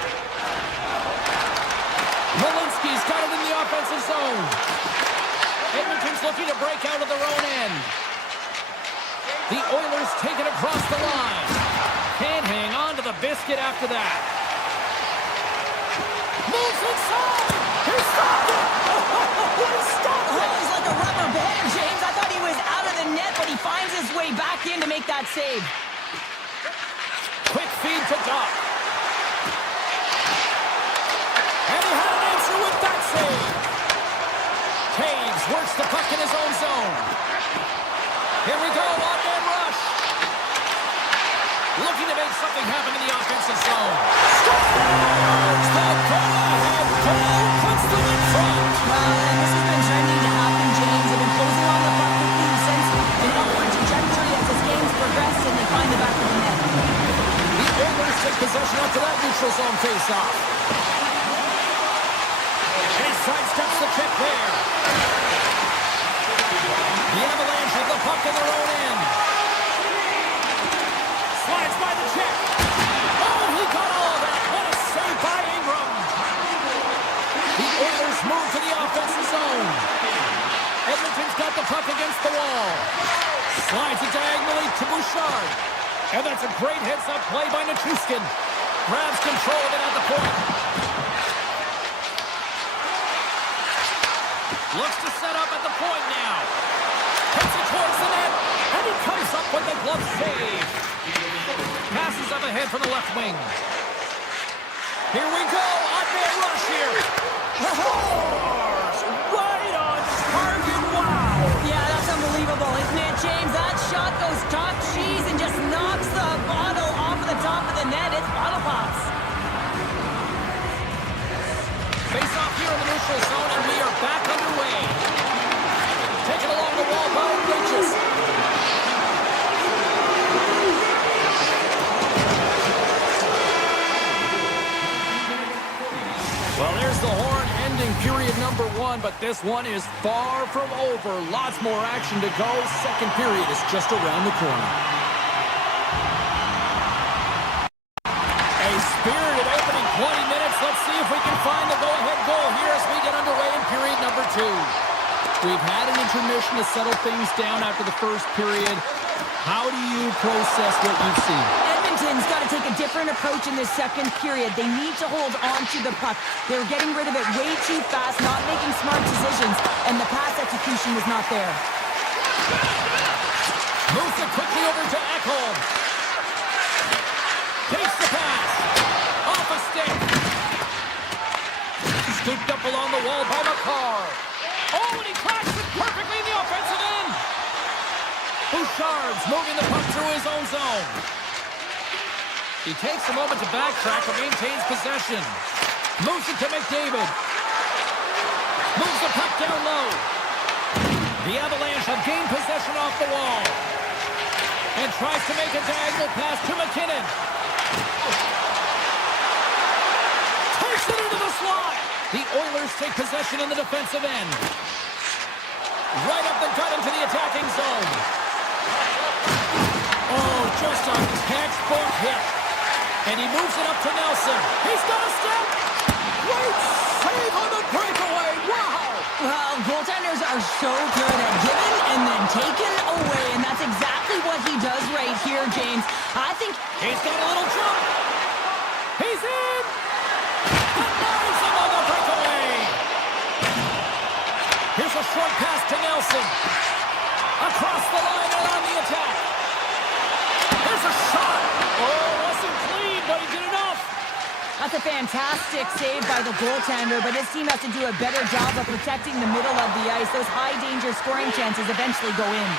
Walensky's got it in the offensive zone. Edmonton's looking to break out of their own end. The Oilers take it across the line. Can't hang on to the biscuit after that. Moves inside. He stopped it. He stopped it. Oh, he's like a rubber band, James. I thought he was out of the net, but he finds his way back in to make that save. Quick feed to Doc. And he had an answer with that save. Taves works the puck in his own zone. Here we go, odd-man rush. Looking to make something happen in the offensive zone. Scores! The go-ahead goal puts them in front. Well, and this has been trending to happen, James. They've been closing on the puck quickly since an upward trajectory as this game's progressed, and they find the back of the net. The Oilers take possession after that neutral zone face-off. And he sidesteps the kick there. The Avalanche have the puck in their own end. Slides by the check. Oh, he got all of that. What a save by Ingram. The Oilers move to the offensive zone. Edmonton's got the puck against the wall. Slides it diagonally to Bouchard. And that's a great heads-up play by Nichushkin. Grabs control of it at the point. Looks to set up at the point now. Puts it towards the net, and he comes up with the glove save. Passes up ahead from the left wing. Here we go, odd-man rush here. Scores! Right on target, wow! Yeah, that's unbelievable, isn't it, James? That shot goes top cheese and just knocks the bottle off of the top of the net. It's bottle pops. Face off here in the neutral zone, and we are back underway. start ending period number 1, but this one is far from over. Lots more action to go. Second period is just around the corner. A spirited opening 20 minutes. Let's see if we can find the go-ahead goal here as we get underway in period number 2. We've had an intermission to settle things down after the first period. How do you process what you've seen? Edmonton's got to take a different approach in this second period. They need to hold on to the puck. They're getting rid of it way too fast, not making smart decisions, and the pass execution was not there. Moves it quickly over to Ekholm. Takes the pass. Off a stick. Scooped up along the wall by McCarr. Oh, and he cracks it perfectly in the offensive end. Bouchard's moving the puck through his own zone. He takes a moment to backtrack and maintains possession. Moves it to McDavid. Moves the puck down low. The Avalanche have gained possession off the wall. And tries to make a diagonal pass to McKinnon. Takes it into the slot. The Oilers take possession in the defensive end. Right up the gut into the attacking zone. Oh, just a textbook hit. And he moves it up to Nelson. He's got a step. Great save on the breakaway. Wow. Well, goaltenders are so good at giving and then taking away, and that's exactly what he does right here, James. I think he's got a little jump. He's in. Denies him on the breakaway. Here's a short pass to Nelson. Across the line and on the attack. There's a shot. Oh, wasn't clean, but he did enough. that's a fantastic save by the goaltender, but his team has to do a better job of protecting the middle of the ice. Those high-danger scoring chances eventually go in.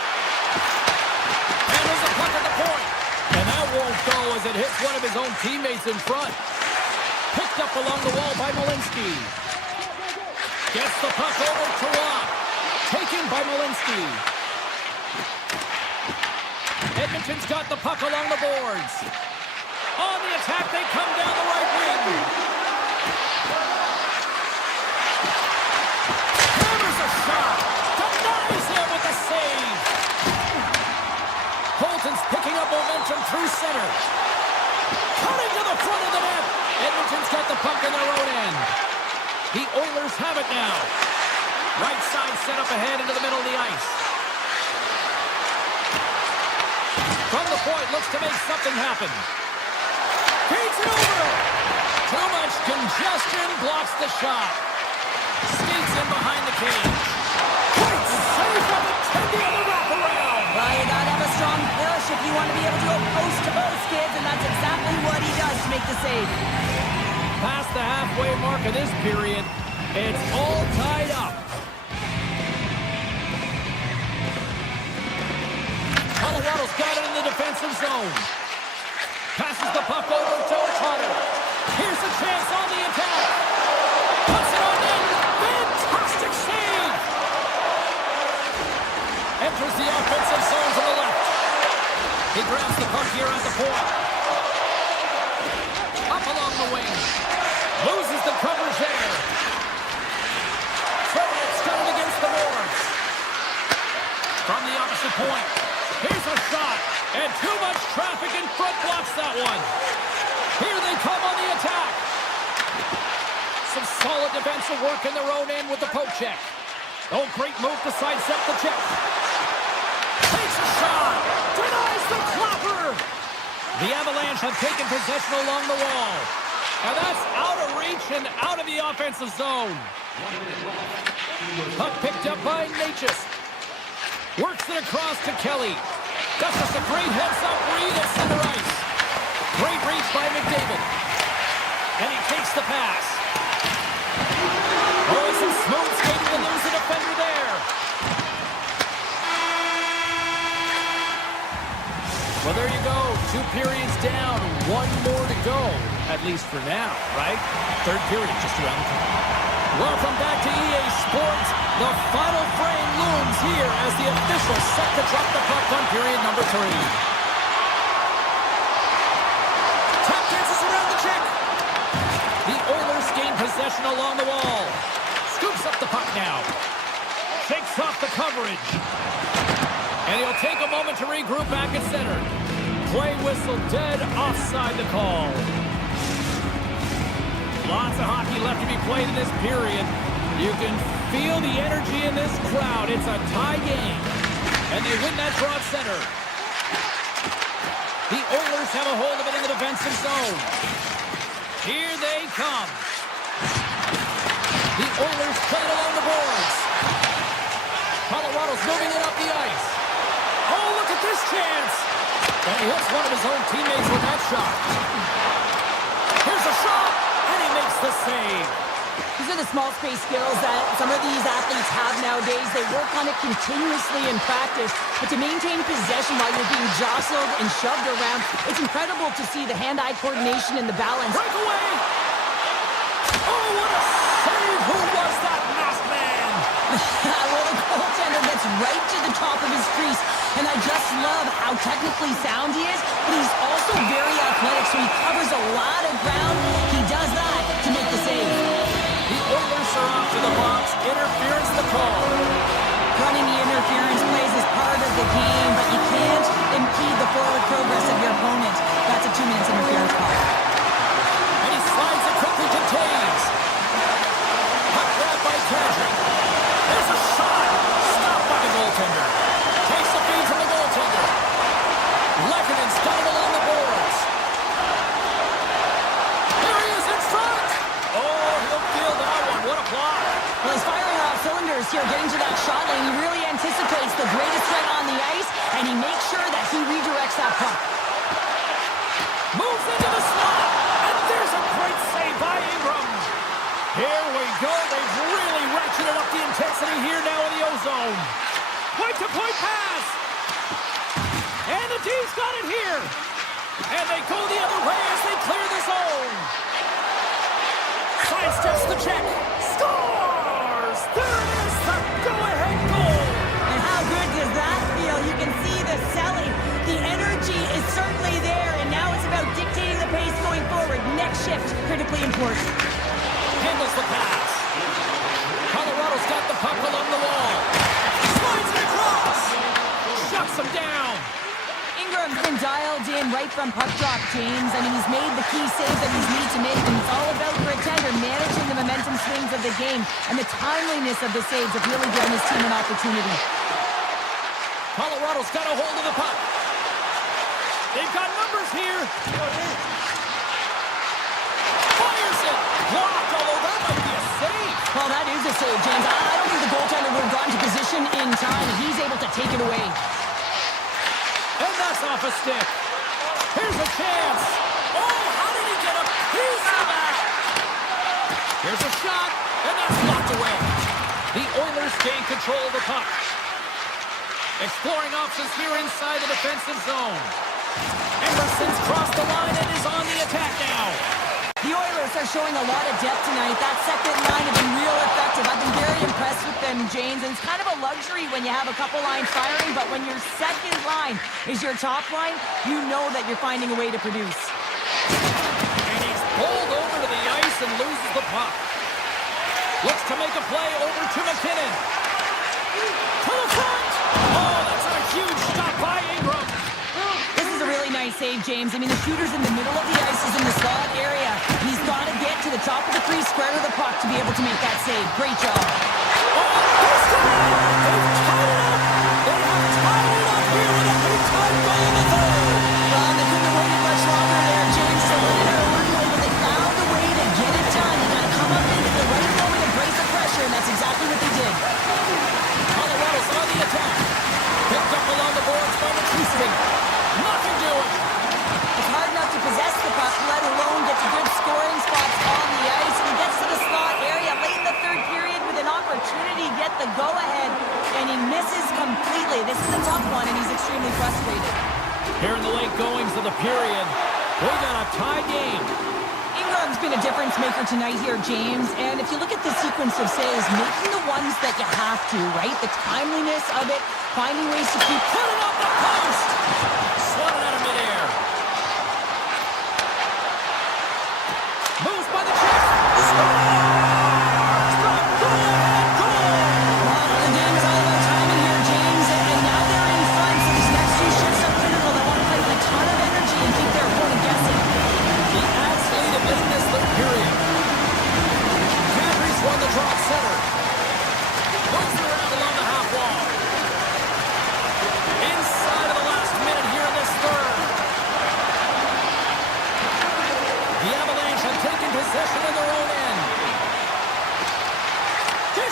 And there's a puck at the point. And that won't go as it hits one of his own teammates in front. Picked up along the wall by Malinsky. Gets the puck over to Watt. Taken by Malinsky. Edmonton's got the puck along the boards. On the attack, they come down the right wing. Hammers a shot. Denies him with the save. Holton's picking up momentum through center. Coming to the front of the net. Edmonton's got the puck in their own end. The Oilers have it now. Right side set up ahead into the middle of the ice. From the point, looks to make something happen. Feeds it over. Too much congestion, blocks the shot. Skates in behind the cage. Great save from the Tendy on the wraparound. Well, you gotta have a strong push if you want to be able to go post-to-post, kids, and that's exactly what he does to make the save. Past the halfway mark of this period, it's all tied up. Colorado's got it in the defensive zone. Passes the puck over to Ottawa. Here's a chance on the attack. Puts it on in. Fantastic save. Enters the offensive zone to the left. He grabs the puck here at the point. Up along the wing. Loses the coverage there. Frederick's got it against the boards. From the opposite point. Here's a shot. And too much traffic in front blocks that one. Here they come on the attack. Some solid defensive work in their own end with the poke check. Oh, great move to sidestep the check. Takes a shot. Denies the clapper. The Avalanche have taken possession along the wall. And that's out of reach and out of the offensive zone. Puck picked up by Natchez. Works it across to Kelly. That's just a great heads-up read at center ice. Great reach by McDavid. And he takes the pass. Oh, some smooth skating to lose the defender there. Well, there you go. 2 periods down. 1 more to go. At least for now, right? Third period just around the corner. Welcome back to EA Sports. The final frame looms here as the officials set to drop the puck on period number 3. Tap dances around the check. The Oilers gain possession possession along the wall. Scoops up the puck now. Shakes off the coverage. And he'll take a moment to regroup back at center. Play whistle dead offside the call. Lots of hockey left to be played in this period. You can feel the energy in this crowd. It's a tie game. And they win that draw at center. The Oilers have a hold of it in the defensive zone. Here they come. The Oilers play it along the boards. Colorado's moving it up the ice. Oh, look at this chance. And he hits one of his own teammates with that shot. Here's a shot, and he makes the save. These are the small space skills that some of these athletes have nowadays. They work on it continuously in practice. But to maintain possession while you're being jostled and shoved around, it's incredible to see the hand-eye coordination and the balance. Breakaway! Oh, what a save! Who was that masked man? Well, the goaltender gets right to the top of his crease. And I just love how technically sound he is, but he's also very athletic, so he covers a lot of ground. He does that to make the save. The Oilers are off to the box. Interference the call. Running the interference plays is part of the game, but you can't impede the forward progress of your opponent. That's a 2-minute interference call. And he slides it quickly to Taves. Puck grab by Kadri. There's a shot. Stopped by the goaltender. Takes the feed from the goaltender. Lekkonen's got it along the boards. There he is in front. Oh, he'll field that one. What a block. Well, he's firing off cylinders here, getting to that shot lane. He really anticipates the greatest threat on the ice, and he makes sure that he redirects that puck. Moves into the slot. And there's a great save by Ingram. Here we go. They've really ratcheted up the intensity here now in the O-zone. Point-to-point pass. And the D's got it here. And they go the other way as they clear the zone. Sidesteps the check. Scores! There it is, the go-ahead goal. And how good does that feel? You can see the selling. The energy is certainly there, and now it's about dictating the pace going forward. Next shift, critically important. Handles the pass. Colorado's got the puck along the wall. Slides it across. Shuts him down. Ingram's been dialed in right from puck drop, James. I mean, he's made the key saves that he's need to make, and it's all about for a tender managing the momentum swings of the game, and the timeliness of the saves have really given his team an opportunity. Colorado's got a hold of the puck. They've got numbers here. Fires it. Blocked, although that might be a save. Well, that is a save, James. I don't think the goaltender would have gotten to position in time. He's able to take it away. And that's off a stick. Here's a chance. Oh, how did he get a piece of that? Here's a shot, and that's blocked away. The Oilers gain control of the puck. Exploring options here inside the defensive zone. Emerson's crossed the line and is on the attack now. The Oilers are showing a lot of depth tonight. That second line has been real effective. I've been very impressed with them, James. And it's kind of a luxury when you have a couple lines firing, but when your second line is your top line, you know that you're finding a way to produce. And he's pulled over to the ice and loses the puck. Looks to make a play over to McKinnon. To the front! Oh, that's a huge stop by Ingram. This is a really nice save, James. I mean, the shooter's in the middle of the ice, is in the slot area. He's got to get to the top of the crease, square to the puck to be able to make that save. Great job. Oh, they've tied it up! They have tied it up here with a big-time goal in the third! Well, they couldn't have waited much longer there, James. So but they found a way to get it done. You got to come up in at the right moment and brace the pressure, and that's exactly what they did. Colorado's on the attack. Picked up along the boards by McKinnon. Nothing doing. It's hard enough to possess the puck, let alone get to good scoring spots on the ice. And he gets to the slot area late in the third period with an opportunity to get the go-ahead, and he misses completely. This is a tough one, and he's extremely frustrated. Here in the late goings of the period, we got a tie game. Ingram's been a difference maker tonight here, James. And if you look at the sequence of saves, making the ones that you have to, right? The timeliness of it, finding ways to keep Put it up the post! Swatted out of midair. Moves by the check. Score!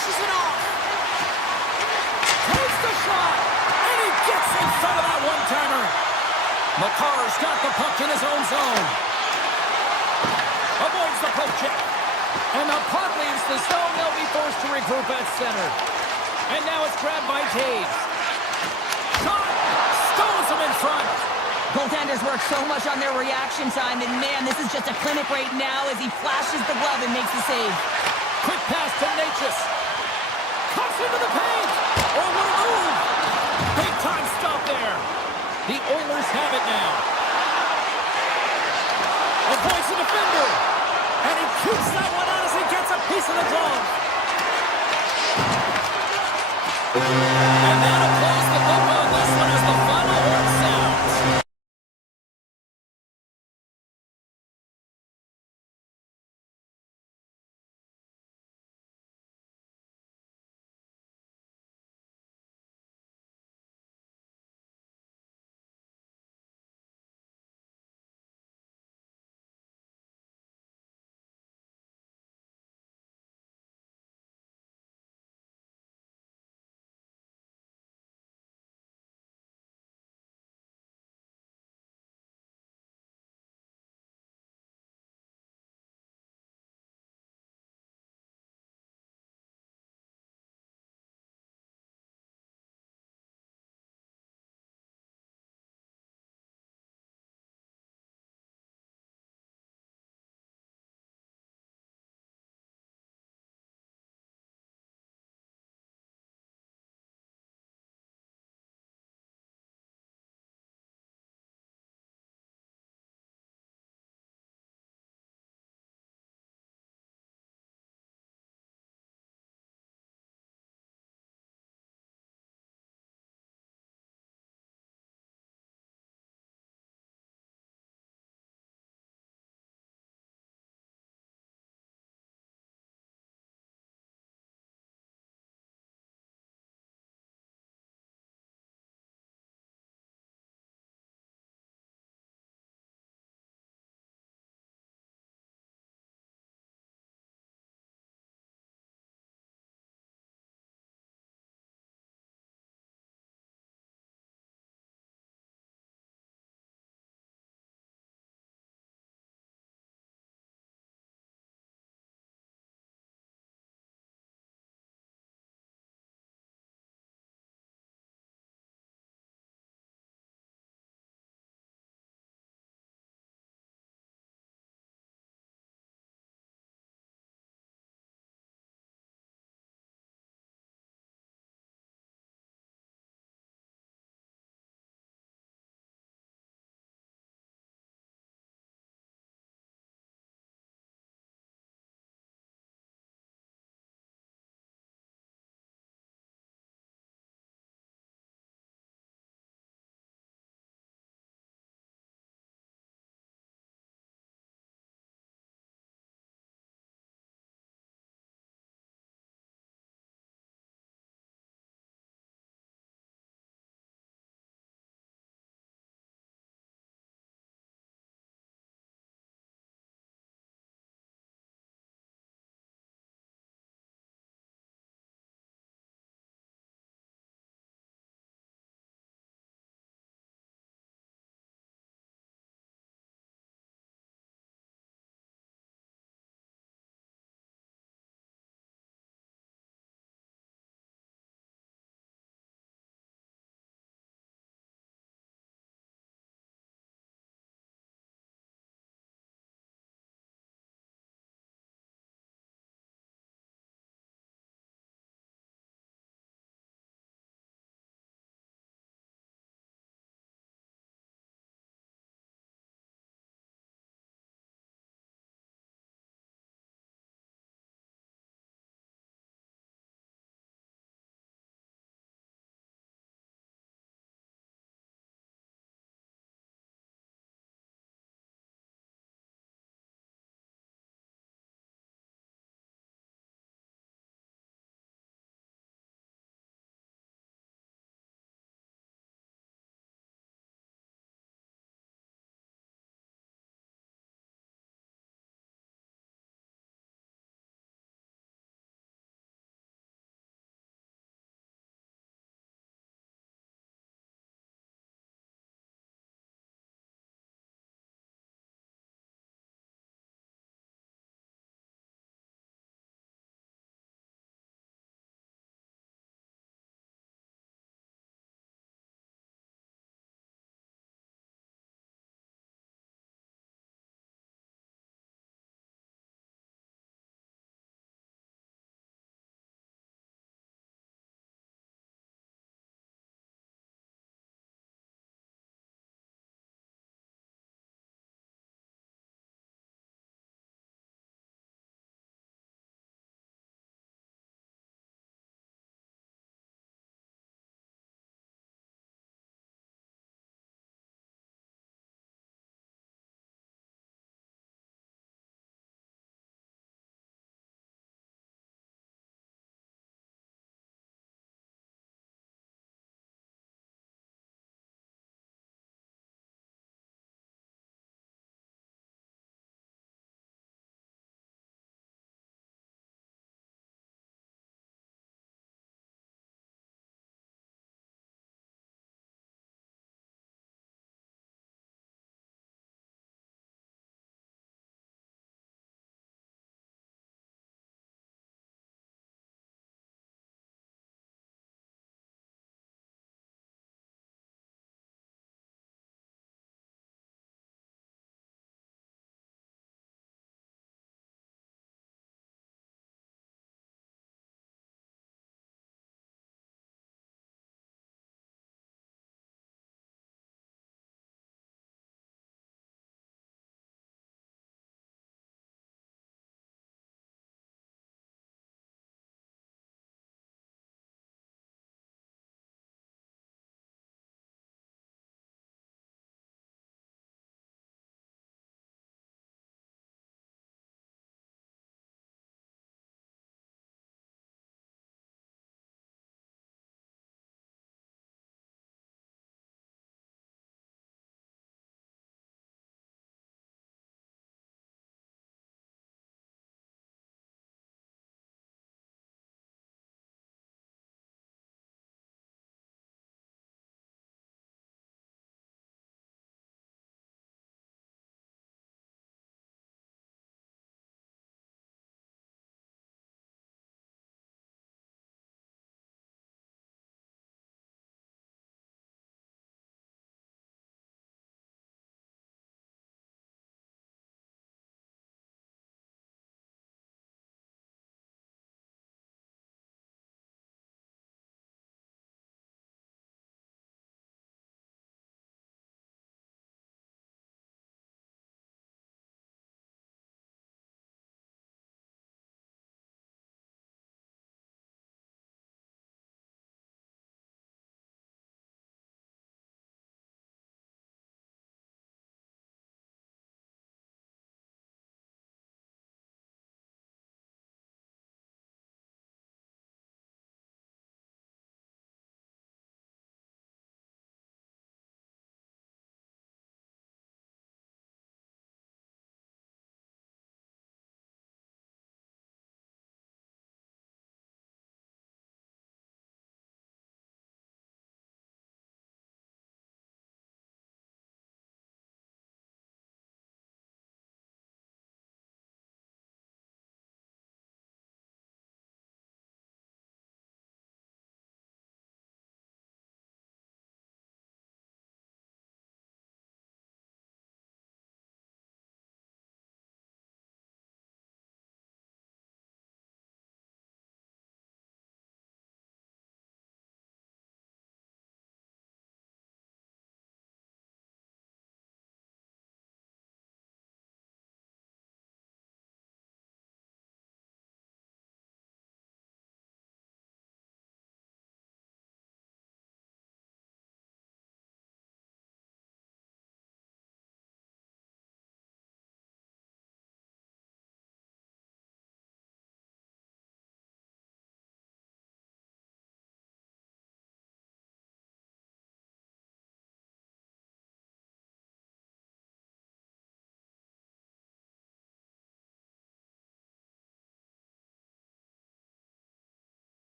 finishes it off. Takes the shot, and he gets in front of that one-timer. McCarr's got the puck in his own zone. Avoids the poke check. And the puck leaves the zone. They'll be forced to regroup at center. And now it's grabbed by Taves. Shot! Stones him in front. Goaltenders work so much on their reaction time, and man, this is just a clinic right now as he flashes the glove and makes the save. Quick pass to Natchez. Cuts into the paint. Oh, what a move. Big time stop there. The Oilers have it now. Avoids the defender. And he keeps that one out as he gets a piece of the glove. And that'll close the book on this one as the final horn sounds.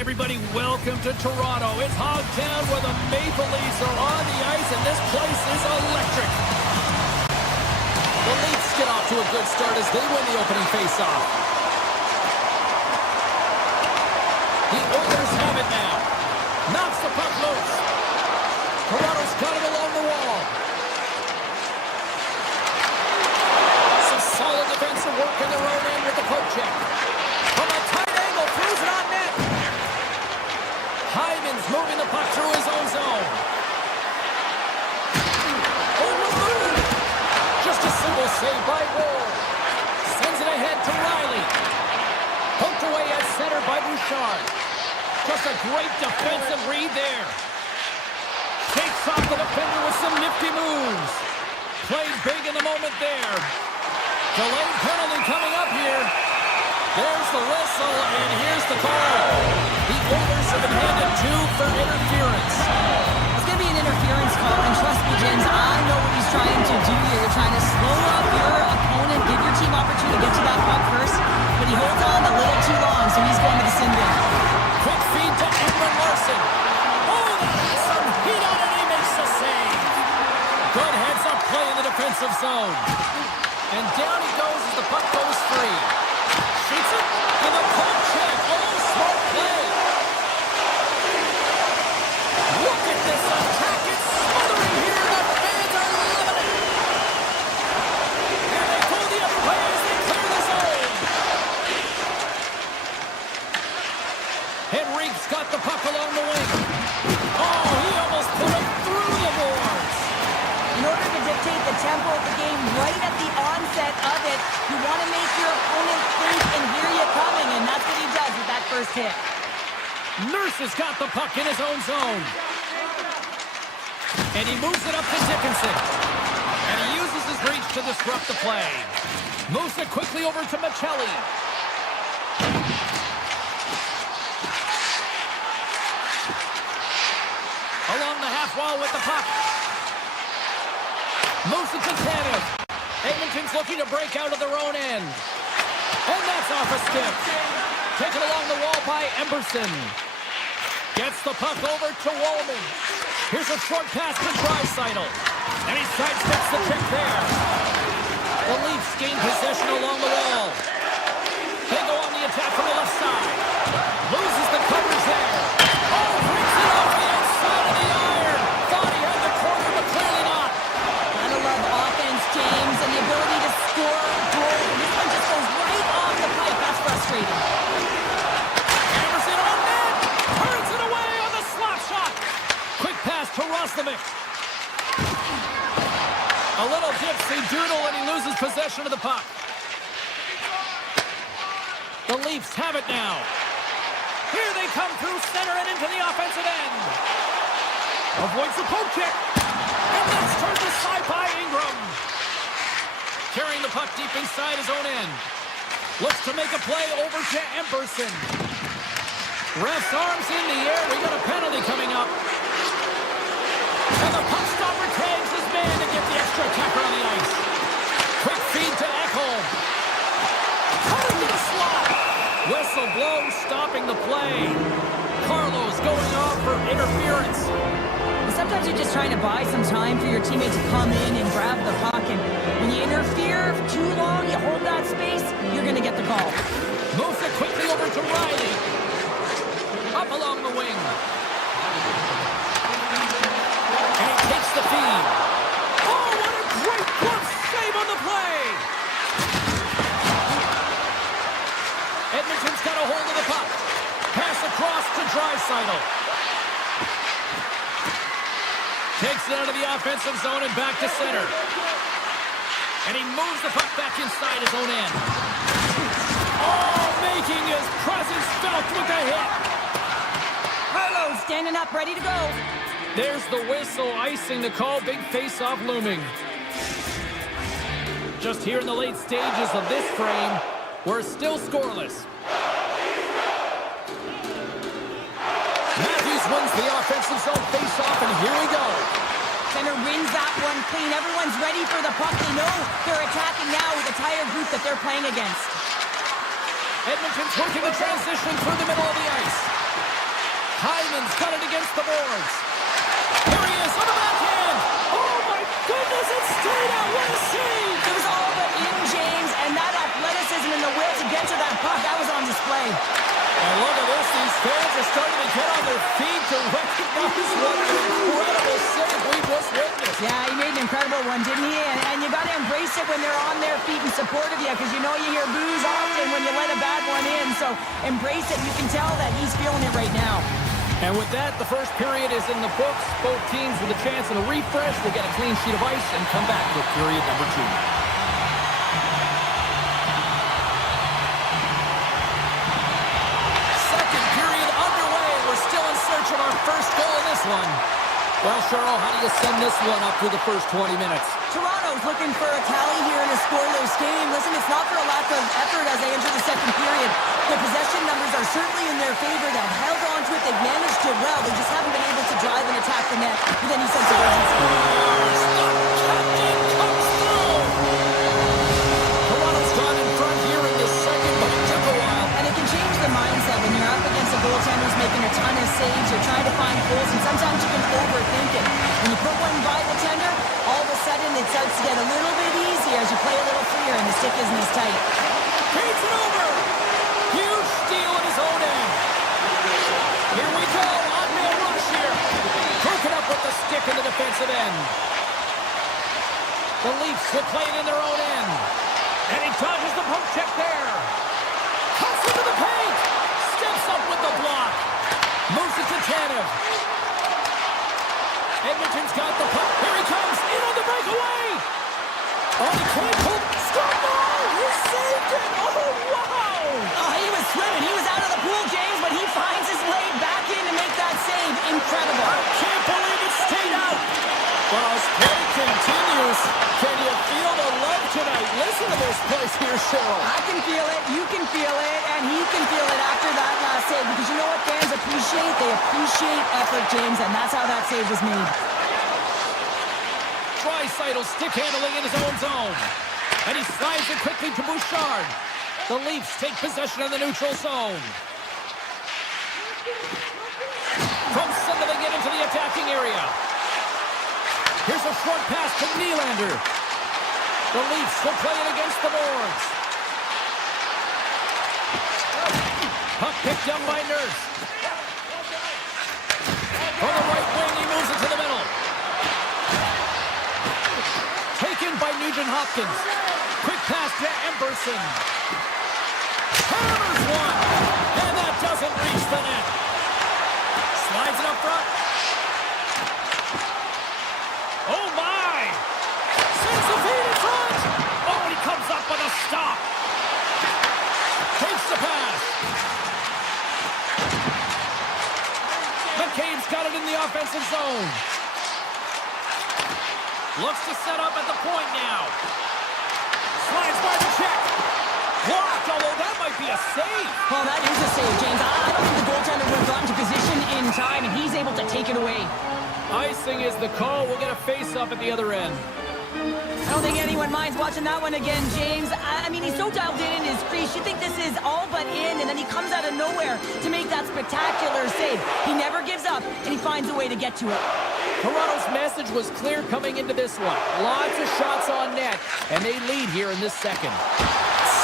Hi, everybody. Welcome to Toronto. It's Hogtown where the Maple Leafs are on the ice, and this place is electric. The Leafs get off to a good start as they win the opening faceoff. The Oilers have it now. Knocks the puck loose. Toronto's got it along the wall. Some solid defensive work in their own end with the poke check. From a tight angle, throws it on net. Hyman's moving the puck through his own zone. Overruled. Just a single save by Ward. Sends it ahead to Riley. Poked away at center by Bouchard. Just a great defensive read there. Takes off the defender with some nifty moves. Played big in the moment there. Delayed penalty coming up here. There's the whistle, and here's the call. The Oilers have been handed 2 for interference. It's going to be an interference call, and trust me, James, I know what he's trying to do here. You're trying to slow up your opponent, give your team opportunity to get to that puck first, but he holds on a little too long, so he's going to the sin bin. Quick feed to Edmont Larson. Oh, that has some heat on it. He makes the save. Good heads-up play in the defensive zone. And down he goes as the puck goes free. Shoots it, and the poke check. Oh, smart play. Look at this attack. It's smothering here. The fans are loving it. And they pull the other way as they clear the zone. Henrique's got the puck along the wing. Oh, he almost put it through the boards. In order to dictate the tempo of the game right at the onset of it, you want to make your opponent think and hear you coming, and that's what he does with that first hit. Nurse has got the puck in his own zone. And he moves it up to Dickinson. And he uses his reach to disrupt the play. Moves it quickly over to Michelli. Along the half wall with the puck. Moves it to Tanev. Edmonton's looking to break out of their own end. And that's off a stick. Taken along the wall by Emberson. Gets the puck over to Wallman. Here's a short pass to Draisaitl. And he sidesteps the trick there. The Leafs gain possession along the wall. They go on the attack from the left side. Loses the coverage there. Oh, breaks it off the outside of the iron. Thought he had the corner, but clearly not. Gotta love offense, James, and the ability to score a goal. And this one just goes right off the pipe. That's frustrating. Anderson on net. Turns it away on the slap shot. Quick pass to Roslovic. A little gypsy doodle, and he loses possession of the puck. The Leafs have it now. Here they come through center and into the offensive end. Avoids the poke check. And that's turned aside by Ingram. Carrying the puck deep inside his own end. Looks to make a play over to Emberson. Ref's arms in the air. We got a penalty coming up. And the puck stopper tags his man to get the extra attacker on the ice. Quick feed to Ekholm. Cutting to the slot. Whistle blows, stopping the play. Carlos going off for interference. Sometimes you're just trying to buy some time for your teammate to come in and grab the puck, and when you interfere too long, you hold that space, you're going to get the call. Moves it quickly over to Riley. Up along the wing. And he takes the feed. Oh, what a great glove save on the play! Edmonton's got a hold of the puck. Pass across to Draisaitl. Takes it out of the offensive zone and back to center. And he moves the puck back inside his own end. Oh, making his presence felt with the hit. Carlo standing up, ready to go. There's the whistle, icing the call. Big face-off looming. Just here in the late stages of this frame, we're still scoreless. Matthews wins the offensive zone face-off, and here we go. Center wins that one clean. Everyone's ready for the puck. They know they're attacking now with the tired group that they're playing against. Edmonton's working the transition through the middle of the ice. Hyman's got it against the boards. Here he is on the backhand. Oh, my goodness, it stayed out. What a save. It was all but in, James, and that athleticism and the will to get to that puck, that was on display. And look at this. These fans are starting to get on their feet to recognize what an incredible save we just witnessed. Yeah, he made an incredible one, didn't he? And you got to embrace it when they're on their feet in support of you, because you know you hear boos often when you let a bad one in. So embrace it. You can tell that he's feeling it right now. And with that, the first period is in the books. Both teams with a chance at a refresh. We'll get a clean sheet of ice and come back with period number 2. Of our first goal in this one. Well, Cheryl, how do you sum this one up through the first 20 minutes? Toronto's looking for a tally here in a scoreless game. Listen, it's not for a lack of effort as they enter the second period. The possession numbers are certainly in their favor. They've held on to it. They've managed it well. They just haven't been able to drive and attack the net with any sense of urgency. Toronto's gone in front here in the second, but it took a while. And it can change the mindset when you're up against a goaltender who's making a ton of saves. You're trying to find goals, and sometimes you can overthink it. When you put one by the tender, all of a sudden it starts to get a little bit easier as you play a little freer and the stick isn't as tight. Paints it over. Huge steal at his own end. Here we go. On-man rush here. Broken up with the stick in the defensive end. The Leafs will play it in their own end. And he dodges the poke check there. Cuts into the paint. Steps up with the block. Moves it to Tanev. Edmonton's got the puck. Here he comes. In on the breakaway. Oh, he can't hold. Stop ball. He saved it. Oh, wow. Oh, he was swimming. He was out of the pool, James, but he finds his way back in to make that save. Incredible. I can't believe it stayed out. Well, as play continues, can you feel the love tonight? Listen to this place here, Cheryl. I can feel it, you can feel it, and he can feel it after that last save. Because you know what fans appreciate? They appreciate effort, James, and that's how that save was made. Draisaitl stick handling in his own zone. And he slides it quickly to Bouchard. The Leafs take possession of the neutral zone. From Sunderland get into the attacking area. Here's a short pass to Nylander. The Leafs will play it against the boards. Puck picked up by Nurse. From the right wing, he moves it to the middle. Taken by Nugent-Hopkins. Quick pass to Emberson. Hammers one. And that doesn't reach the net. Slides it up front. Oh, my! Sends the feed in front! Oh, and he comes up with a stop. Takes the pass. McCabe's got it in the offensive zone. Looks to set up at the point now. Slides by the check. Blocked, although that might be a save. Well, that is a save, James. I don't think the goaltender would have gotten to position in time, and he's able to take it away. Icing is the call. We'll get a face-up at the other end. I don't think anyone minds watching that one again, James. I mean, he's so dialed in his crease. You think this is all but in, and then he comes out of nowhere to make that spectacular save. He never gives up, and he finds a way to get to it. Toronto's message was clear coming into this one. Lots of shots on net, and they lead here in this second.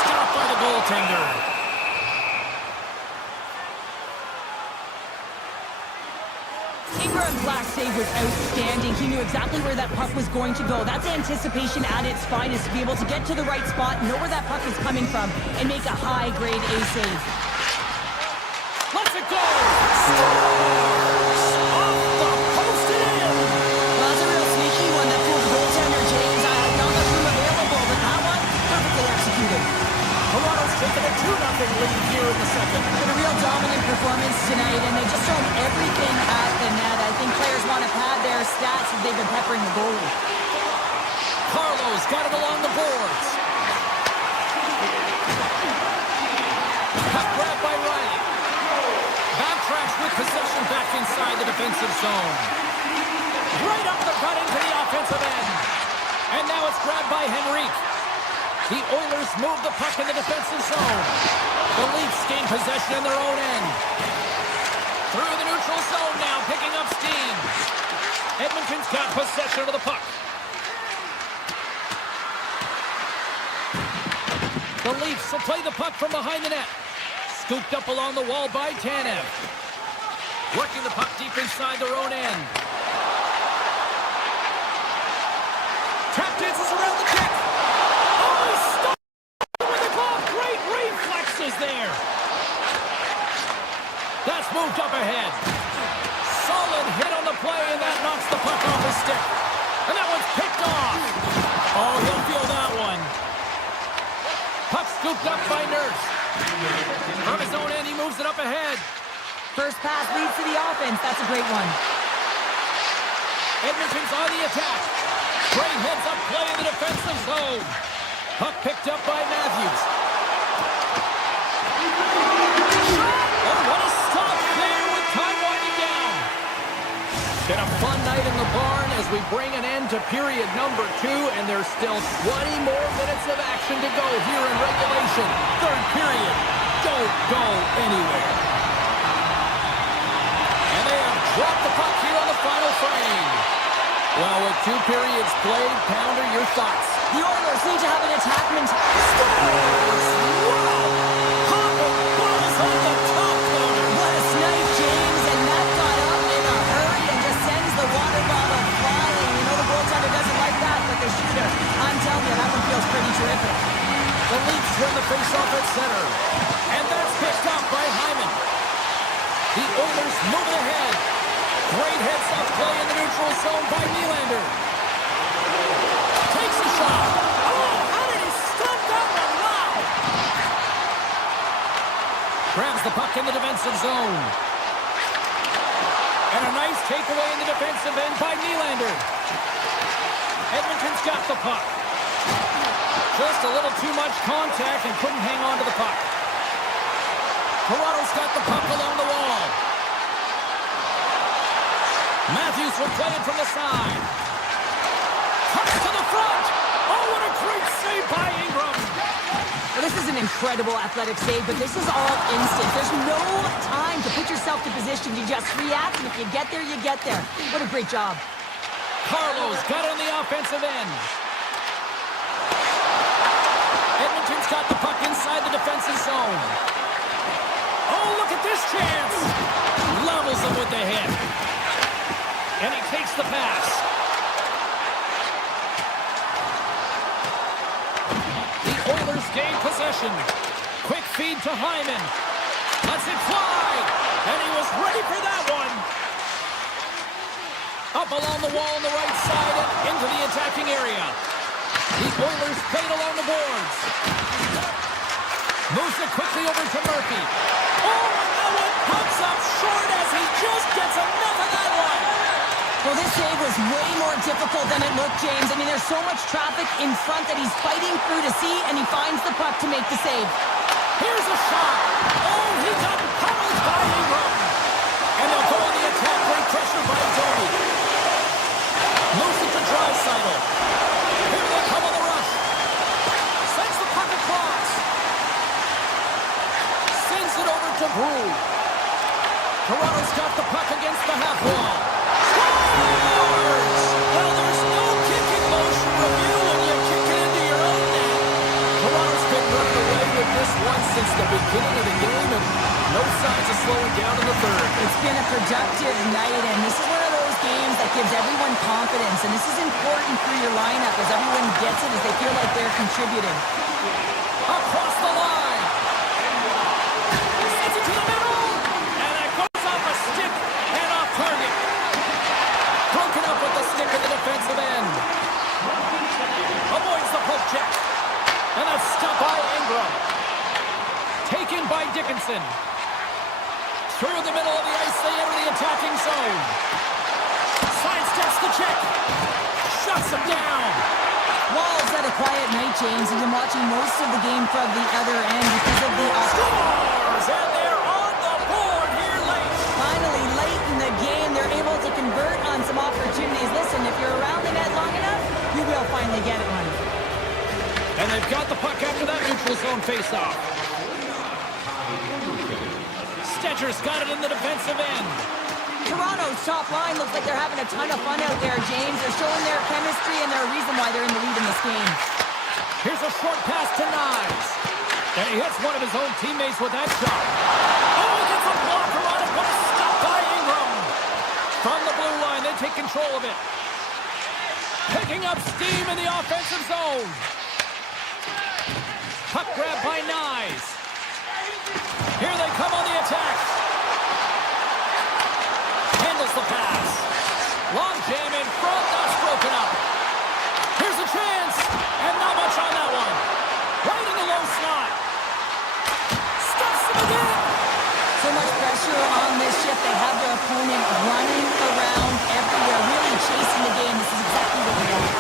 Stopped by the goaltender. Ingram's last save was outstanding. He knew exactly where that puck was going to go. That's anticipation at its finest, to be able to get to the right spot, know where that puck is coming from, and make a high-grade A save. Let's it go! Off the post and in! Well, that's a real sneaky one that fooled the goaltender, James. Not much room available, but that one, perfectly executed. Toronto's taking a 2-0 lead here in the second. Been a real dominant performance tonight, and they've just thrown everything at the net. I think players want to pad their stats as they've been peppering the goalie. Carlo's got it along the boards. Puck grabbed by Riley. Backtracks with possession back inside the defensive zone. Right up the cut into the offensive end. And now it's grabbed by Henrique. The Oilers move the puck in the defensive zone. The Leafs gain possession in their own end. Through the neutral zone now, picking up steam. Edmonton's got possession of the puck. The Leafs will play the puck from behind the net. Scooped up along the wall by Tanev. Working the puck deep inside their own end. Tap dances around the kick. Oh, he stopped with the glove. Great reflexes there. That's moved up ahead. Solid hit on the play, and that knocks the puck off his stick. And that one's picked off. Oh, he'll feel that one. Puck scooped up by Nurse. From his own end, he moves it up ahead. First pass leads to the offense. That's a great one. Edmonton's on the attack. Great heads-up play in the defensive zone. Puck picked up by Matthews. Oh, what a stop there with time winding down. Been a fun night in the barn as we bring an end to period number 2, and there's still 20 more minutes of action to go here in regulation. Third period. Don't go anywhere. And they have dropped the puck here on the final frame. Well, with 2 periods played, Pounder, your thoughts? The Oilers need to have an attack mentality. Scores! Wow! Hopper buzz on the top corner. What a snipe, James, and that got up in a hurry and just sends the water bottle flying. You know the goaltender doesn't like that, but the shooter, I'm telling you, that one feels pretty terrific. The Leafs win the faceoff at center. And that's picked up by Hyman. The Oilers move it ahead. Great heads-up play in the neutral zone by Nylander. Takes a shot. Oh, how did he stop that one? Wow! Grabs the puck in the defensive zone. And a nice takeaway in the defensive end by Nylander. Edmonton's got the puck. Just a little too much contact and couldn't hang on to the puck. Toronto's got the puck along the wall. Matthews will play it from the side. Cuts to the front. Oh, what a great save by Ingram. Well, this is an incredible athletic save, but this is all instant. There's no time to put yourself to position. You just react, and if you get there, you get there. What a great job. Carlo's got it on the offensive end. Edmonton's got the puck inside the defensive zone. Oh, look at this chance. Levels him with the hit. And he takes the pass. The Oilers gain possession. Quick feed to Hyman. Lets it fly. And he was ready for that one. Up along the wall on the right side and into the attacking area. The Oilers played along the boards. Moves it quickly over to Murphy. Oh, and that one pops up short as he just gets enough of that one. Well, this save was way more difficult than it looked, James. I mean, there's so much traffic in front that he's fighting through to see, and he finds the puck to make the save. Here's a shot. Oh, he got pummeled by Ingram. And they'll go on the attack. Great pressure by Domi. Moves it to Draisaitl. Here they come on the rush. Sends the puck across. Sends it over to Brew. Toronto's got the puck against the half wall. Scores! Well, there's no kicking motion review when you kick it into your own net. Toronto's been running away with this one since the beginning of the game, and no signs of slowing down in the third. It's been a productive night, and this is one of those games that gives everyone confidence, and this is important for your lineup as everyone gets it, as they feel like they're contributing. Across the line. Sends it to the middle. And it goes off a stick and off target. Broken up with the stick at the defensive end. Avoids the poke check. And that's stopped by Ingram. Taken by Dickinson. Through the middle of the ice, they enter the attacking zone. Sidesteps the check. Shuts him down. Wall's had a quiet night, James. He's been watching most of the game from the other end because of the... Scores! And they're on the board here late. Finally, late in the game, they're able to convert on some opportunities. Listen, if you're around the net long enough, you will finally get it one. And they've got the puck after that neutral zone faceoff. Rogers got it in the defensive end. Toronto's top line looks like they're having a ton of fun out there, James. They're showing their chemistry, and they're a reason why they're in the lead in this game. Here's a short pass to Knies. And he hits one of his own teammates with that shot. Oh, he gets a blocker on it. What a stop by Ingram. From the blue line, they take control of it. Picking up steam in the offensive zone. Puck grab by Knies. Here they come on the attack. Handles the pass. Long jam in front, that's broken up. Here's a chance, and not much on that one. Right in the low slot. Stuffs him again. So much pressure on this shift. They have their opponent running around everywhere, really chasing the game. This is exactly what we want.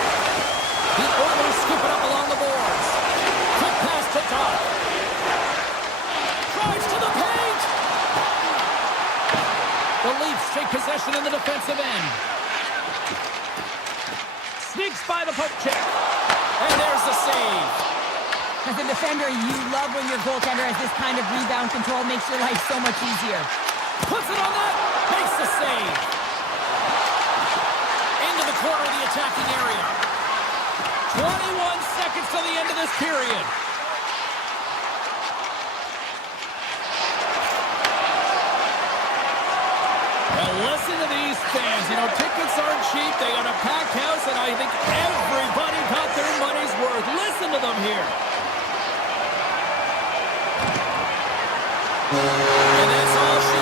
The Oilers scoop it up along the boards. Quick pass to Top. Drives to the paint. The Leafs take possession in the defensive end. Sneaks by the poke check. And there's the save. As a defender, you love when your goaltender has this kind of rebound control. Makes your life so much easier. Puts it on that. Makes the save. Into the corner of the attacking area. 21 seconds to the end of this period. Well, listen to these fans. You know, tickets aren't cheap. They got a packed house, and I think everybody got their money's worth. Listen to them here. And that's all she...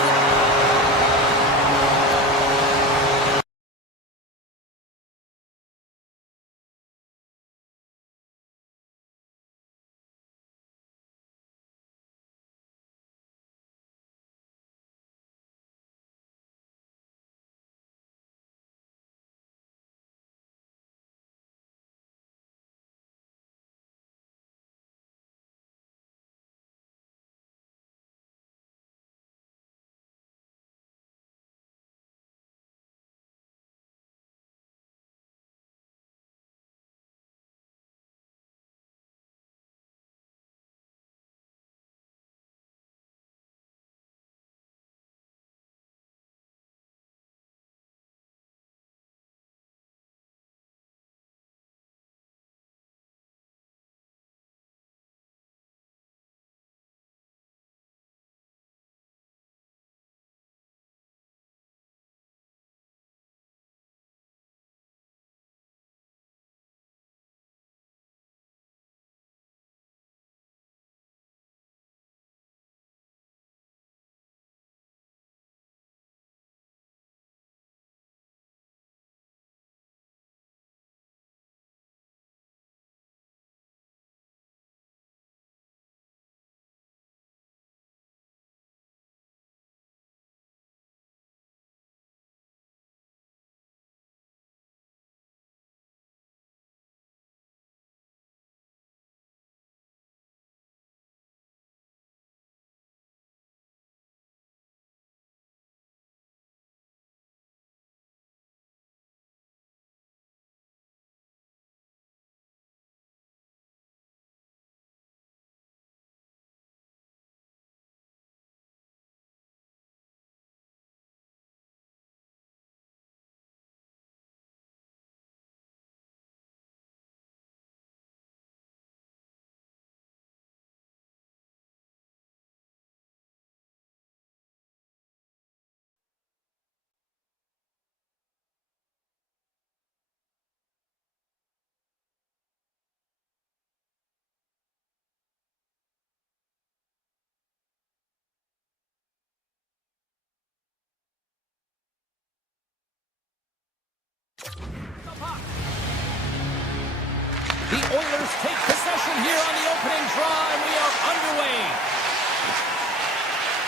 The Oilers take possession here on the opening draw, and we are underway.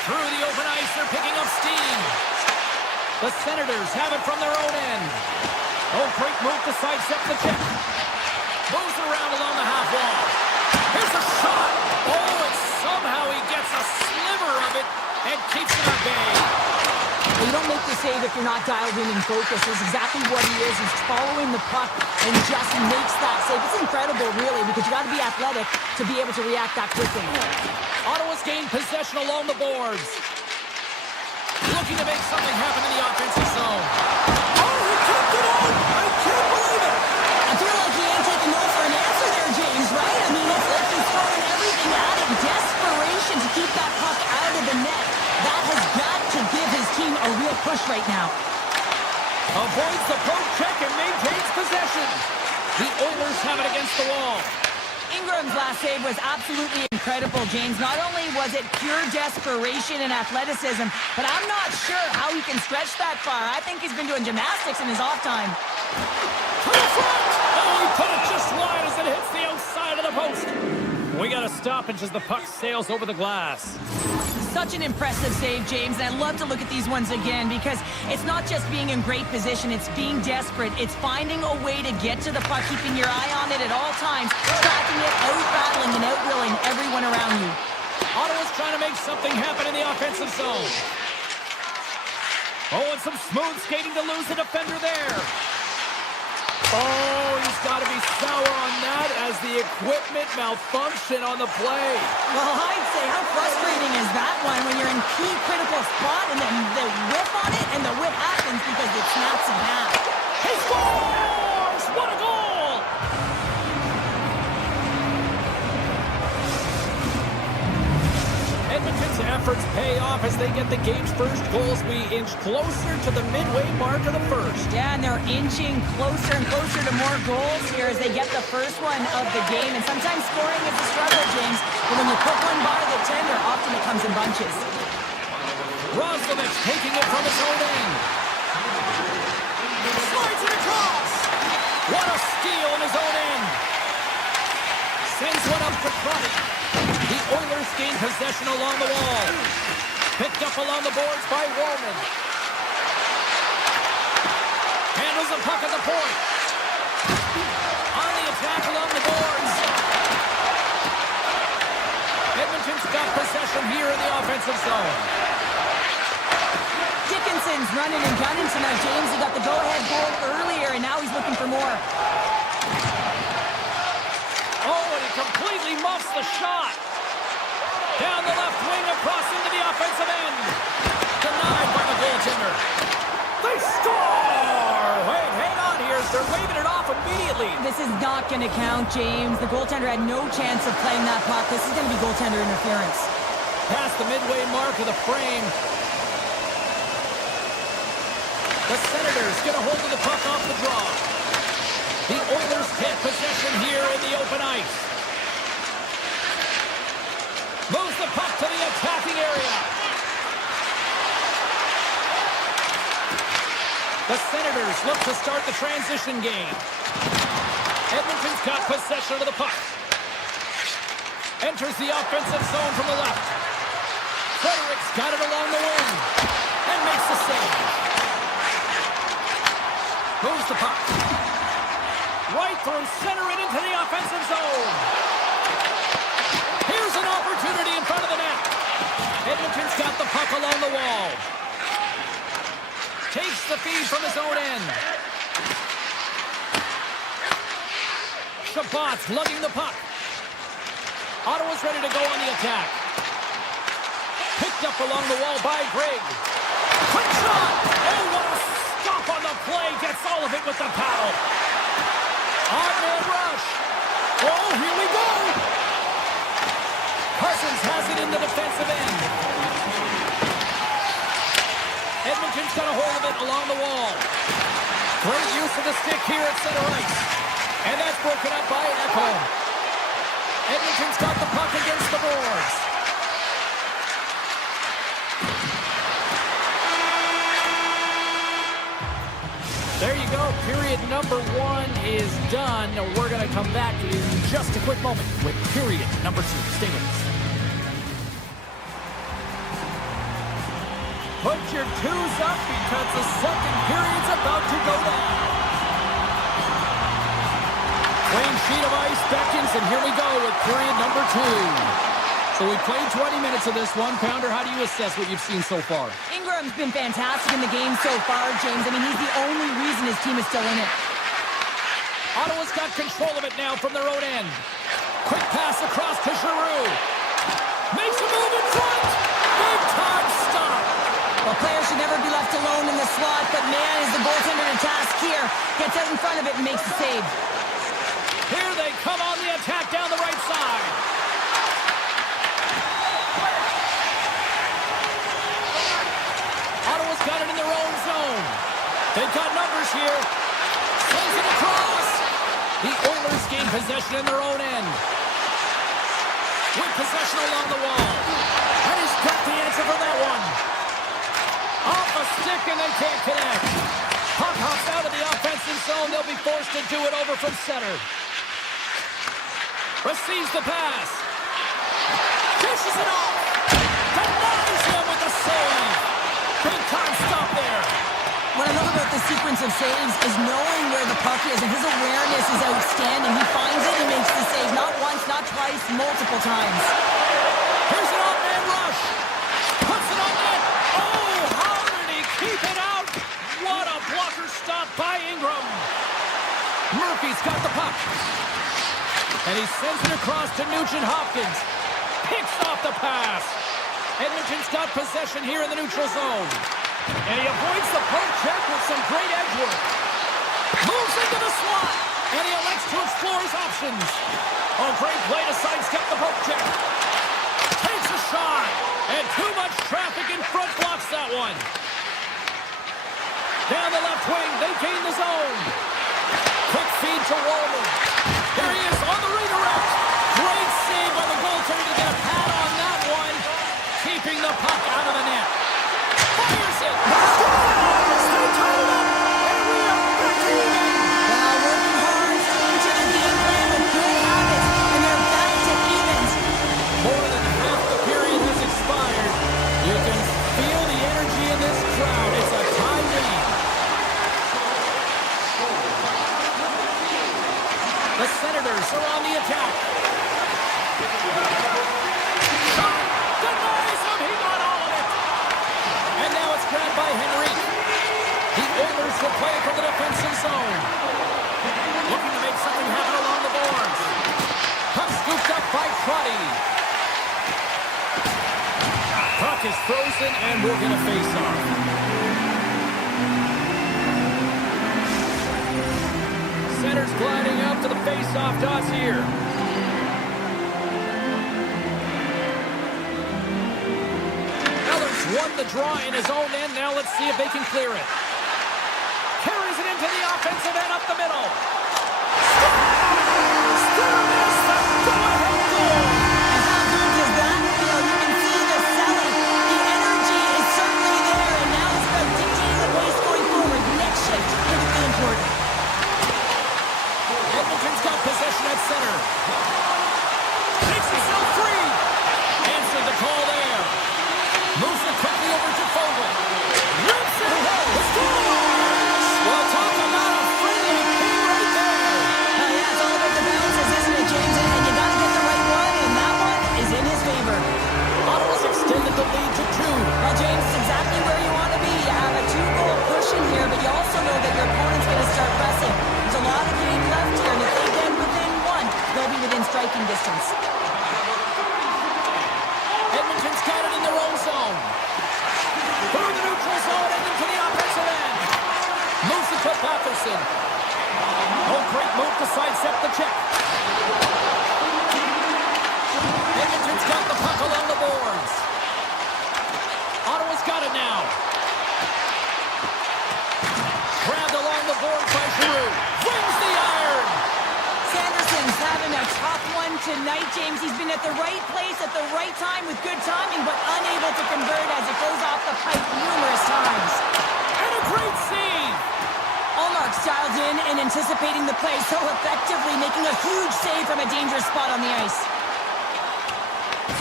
Through the open ice, they're picking up steam. The Senators have it from their own end. Oh, great move to sidestep the check. Moves around along the half wall. Here's a shot. Oh, and somehow he gets a sliver of it and keeps it at bay. You don't make the save if you're not dialed in and focused. This is exactly what he is. He's following the puck and just makes that save. It's incredible, really, because you got to be athletic to be able to react that quickly. Ottawa's gained possession along the boards. Looking to make something happen in the offensive zone. Oh, he kept it out! I can't believe it! I feel like he ain't taking no for an answer there, James, right? I mean, it's like he's throwing everything at it. Desperation to keep that puck out of the net. That has got to give his team a real push right now. Avoids the poke check and maintains possession. The Oilers have it against the wall. Ingram's last save was absolutely incredible, James. Not only was it pure desperation and athleticism, but I'm not sure how he can stretch that far. I think he's been doing gymnastics in his off time. To the front! Oh, he put it just wide as it hits the outside of the post. We got a stoppage as the puck sails over the glass. Such an impressive save, James, and I love to look at these ones again because it's not just being in great position, it's being desperate. It's finding a way to get to the puck, keeping your eye on it at all times, tracking it, out-battling and out-willing everyone around you. Ottawa's trying to make something happen in the offensive zone. Oh, and some smooth skating to lose the defender there. Oh, he's got to be sour on that as the equipment malfunction on the play. Well, I'd say how frustrating is that one when you're in key critical spot and then the whip on it and the whip happens because it snaps in half. He scores! What a goal! Edmonton's efforts pay off as they get the game's first goals. We inch closer to the midway mark of the first. Yeah, and they're inching closer and closer to more goals here as they get the first one of the game. And sometimes scoring is a struggle, James. But when you put one by the tender, often it comes in bunches. Roslovic taking it from his own end. Slides it across. What a steal in his own end. Sends one up to front. The Oilers gain possession along the wall. Picked up along the boards by Wallman. Handles the puck at the point. On the attack along the boards. Edmonton's got possession here in the offensive zone. Dickinson's running and gunning tonight, James. He got the go-ahead goal earlier, and now he's looking for more. Oh, and he completely muffs the shot. Down the left wing, across into the offensive end. Denied by the goaltender. They score! Wait, hang on here. They're waving it off immediately. This is not going to count, James. The goaltender had no chance of playing that puck. This is going to be goaltender interference. Past the midway mark of the frame. The Senators get a hold of the puck off the draw. The Oilers get possession here in the open ice. Moves the puck to the attacking area. The Senators look to start the transition game. Edmonton's got possession of the puck. Enters the offensive zone from the left. Frederic's got it along the wing. And makes the save. Moves the puck. Right through center and into the offensive zone. Here's an opportunity in front of the net. Edmonton's got the puck along the wall. Takes the feed from his own end. Shabbat's lugging the puck. Ottawa's ready to go on the attack. Picked up along the wall by Greg. Quick shot! Oh, what a stop on the play. Gets all of it with the paddle. On-man rush. Oh, here we go. Parsons has it in the defensive end. Edmonton's got a hold of it along the wall. Great use of the stick here at center ice. And that's broken up by Echo. Edmonton's got the puck against the boards. There you go. Period number 1 is done. We're going to come back in just a quick moment with period number 2. Stay with us. Put your twos up because the second period's about to go down. Plain sheet of ice beckons, and here we go with period number 2. So we played 20 minutes of this one. Pounder, how do you assess what you've seen so far? Ingram's been fantastic in the game so far, James. I mean, he's the only reason his team is still in it. Ottawa's got control of it now from their own end. Quick pass across to Giroux. Makes a move in front. Big time stop. Well, players should never be left alone in the slot, but man, is the goaltender to task here. Gets out in front of it and makes the save. Here they come on the attack down the right side. Ottawa's got it in their own zone. They've got numbers here. Sends it across. The Oilers gain possession in their own end. With possession along the wall. And he's got the answer for that one. Off a stick and they can't connect. Puck hops out of the offensive zone. They'll be forced to do it over from center. Receives the pass. Dishes it off. Denies him with the save. Big time stop there. What I love about this sequence of saves is knowing where the puck is, and his awareness is outstanding. He finds it and makes the save not once, not twice, multiple times. Here's an off-man rush. Puts it on net. Oh, how did he keep it out? What a blocker stop by Ingram. Murphy's got the puck. And he sends it across to Nugent-Hopkins. Picks off the pass. Edmonton's got possession here in the neutral zone. And he avoids the poke check with some great edge work. Moves into the slot. And he elects to explore his options. Oh, great play to sidestep the poke check. Takes a shot. And too much traffic in front blocks that one. Down the left wing, they gain the zone. Quick feed to Walden. Here he is on the redirect. Great save by the goaltender to get a pad on that one. Keeping the puck out of the net. Fires it. Stay tied up. And we are back even. Now working hard, sticking to the game plan with good habits, and they're back to evens. More than half the period has expired. You can feel the energy in this crowd. It's a tie game. The Senators are on the attack. Shot! Denies him! He got all of it! And now it's grabbed by Henry. The Oilers will play it from the defensive zone. Looking to make something happen along the boards. Puck scooped up by Crotty. Puck is frozen and we're going to face off. Center's gliding up to the face-off dots here. Eller's won the draw in his own end. Now let's see if they can clear it. Carries it into the offensive end up the middle. Still missed the go-ahead goal. And how good does that feel? You can see the selling. The energy is certainly there, and now it's about dictating the pace going forward. Next shift, critically important. Edmonton's got possession at center. Takes himself free. Answered the call there. Moves it quickly over to Fogle. Rips it away. Scores! Well, talk about a friendly king right there. Yeah, it's all about the bounces, isn't it, James? And you got to get the right one, and that one is in his favor. Ottawa's extended the lead to 2. Well, James, it's exactly where you want to be. You have a 2-goal cushion here, but you also know that your opponent's going to start pressing. There's a lot of game left here, and if they get within 1, they'll be within striking distance. Edmonton's got it in their own zone. Through the neutral zone and into the offensive end. Moves it to Patterson. Oh, great move to sidestep the check. Edmonton's got the puck along the boards. Ottawa's got it now. Grabbed along the boards by Giroux. Brings the iron. Sanderson's having a tough one tonight, James. He's been at the right place at the right time with good timing, but unable to convert as it goes off the pipe numerous times. And a great save. Allmark's dialed in and anticipating the play so effectively, making a huge save from a dangerous spot on the ice.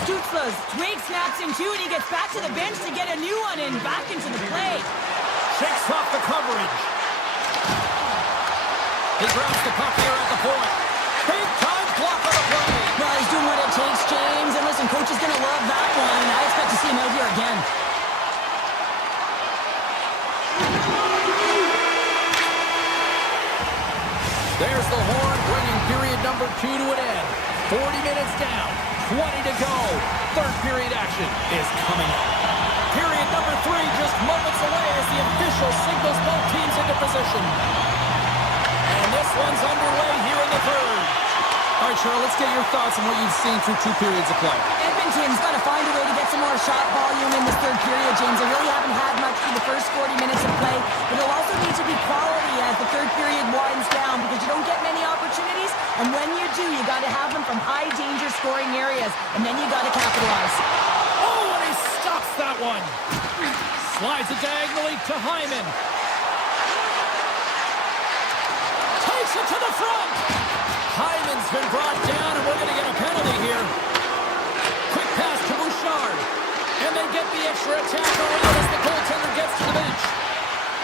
Stützle's twig snaps in two, and he gets back to the bench to get a new one and back into the play. Shakes off the coverage. He grabs the puck here at the point. Big time block on the play. Well, he's doing what it takes, James. And listen, coach is going to love that one. I expect to see him out here again. There's the horn, bringing period number 2 to an end. 40 minutes down, 20 to go. Third period action is coming up. Period number 3 just moments away as the official signals both teams into position. And this one's underway here in the third. All right, Cheryl, let's get your thoughts on what you've seen through 2 periods of play. Edmonton's got to find a way to get some more shot volume in this third period, James. They really haven't had much through the first 40 minutes of play, but it'll also need to be quality as the third period winds down because you don't get many opportunities, and when you do, you got to have them from high-danger scoring areas, and then you got to capitalize. Oh, and he stops that one. Slides it diagonally to Hyman. Takes it to the front. Hyman's been brought down, and we're going to get a penalty here. Quick pass to Bouchard. And they get the extra attack around as the goaltender gets to the bench.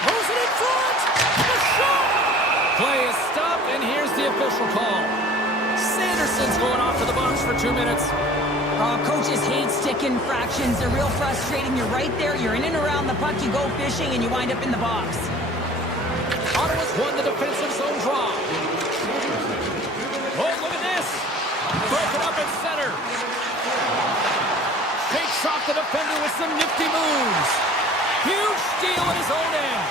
Moves it in front. The shot. Play is stopped, and here's the official call. Sanderson's going off to the box for 2 minutes. Coaches hate stick infractions. They're real frustrating. You're right there. You're in and around the puck. You go fishing, and you wind up in the box. Ottawa's won the defensive zone draw. Oh, look at this. Broken up at center. Shakes off the defender with some nifty moves. Huge steal at his own end.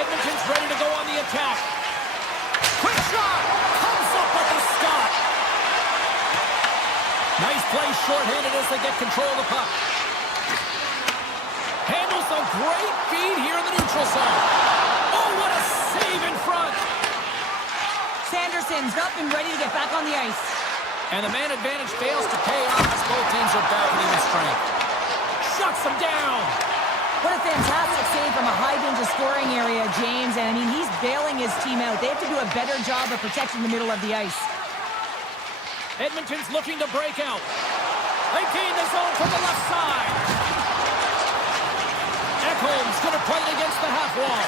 Edmonton's ready to go on the attack. Quick shot. Comes up with the stop. Nice play shorthanded as they get control of the puck. Handles a great feed here in the neutral zone. Oh, what a save in front. Sanderson's up and ready to get back on the ice. And the man advantage fails to pay off as both teams are back at even strength. Shuts him down. What a fantastic save from a high-danger scoring area, James. And, I mean, he's bailing his team out. They have to do a better job of protecting the middle of the ice. Edmonton's looking to break out. They gain the zone from the left side. Ekholm's going to play it against the half wall.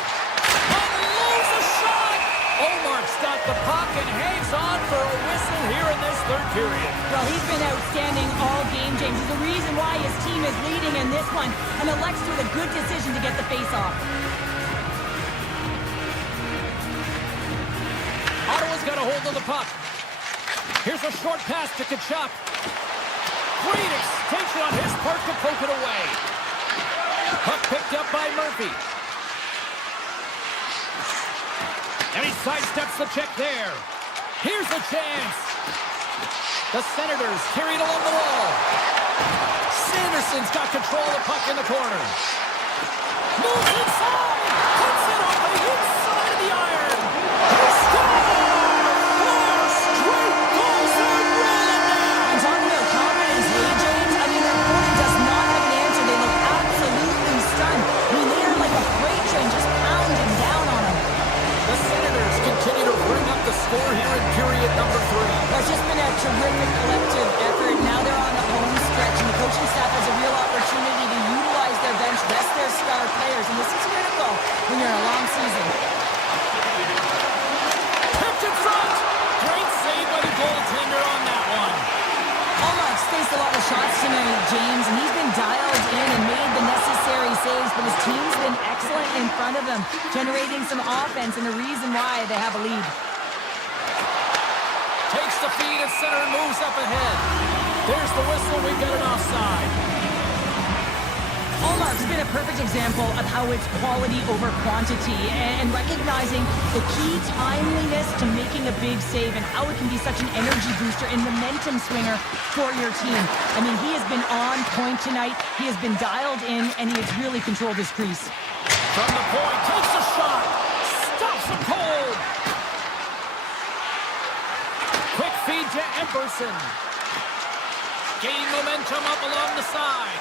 Unloads a shot. Omark's got the puck and hangs on for a whistle here in this third period. Well, he's been outstanding all game, James. He's the reason why his team is leading in this one, and elects to a good decision to get the face-off. Ottawa's got a hold of the puck. Here's a short pass to Tkachuk. Great extension on his part to poke it away. Puck picked up by Murphy. And he sidesteps the check there. Here's a chance. The Senators carry it along the wall. Sanderson's got control of the puck in the corner. Moves inside. Puts it on the inside of the iron. He scores! 4 straight goals are rolling now. I'm talking about confidence, hey, James? I mean, their opponent does not have an answer. They look absolutely stunned. I mean, they are like a freight train just pounding down on them. The Senators continue to bring up the score here in period number 3. It's just been a terrific collective effort. Now they're on the home stretch, and the coaching staff has a real opportunity to utilize their bench, rest their star players, and this is critical when you're in a long season. Kept in front. Great save by the goaltender on that one. Omark's faced a lot of shots tonight, James, and he's been dialed in and made the necessary saves, but his team's been excellent in front of him, generating some offense, and the reason why they have a lead. Takes the feed at center and moves up ahead. There's the whistle. We've got an offside. Omark's been a perfect example of how it's quality over quantity and recognizing the key timeliness to making a big save and how it can be such an energy booster and momentum swinger for your team. I mean, he has been on point tonight. He has been dialed in, and he has really controlled his crease. From the point, takes a shot. Stops him cold. Quick feed to Emberson. Gaining momentum up along the side.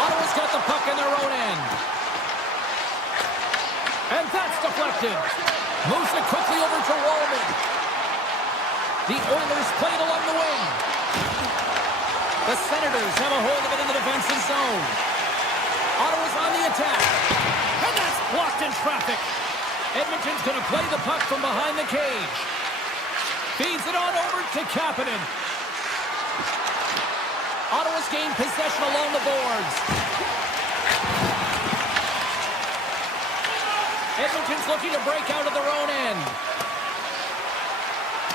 Ottawa's got the puck in their own end. And that's deflected. Moves it quickly over to Wallman. The Oilers play it along the wing. The Senators have a hold of it in the defensive zone. Ottawa's on the attack. And that's blocked in traffic. Edmonton's going to play the puck from behind the cage. Feeds it on over to Kapanen. Ottawa's gained possession along the boards. Edmonton's looking to break out of their own end.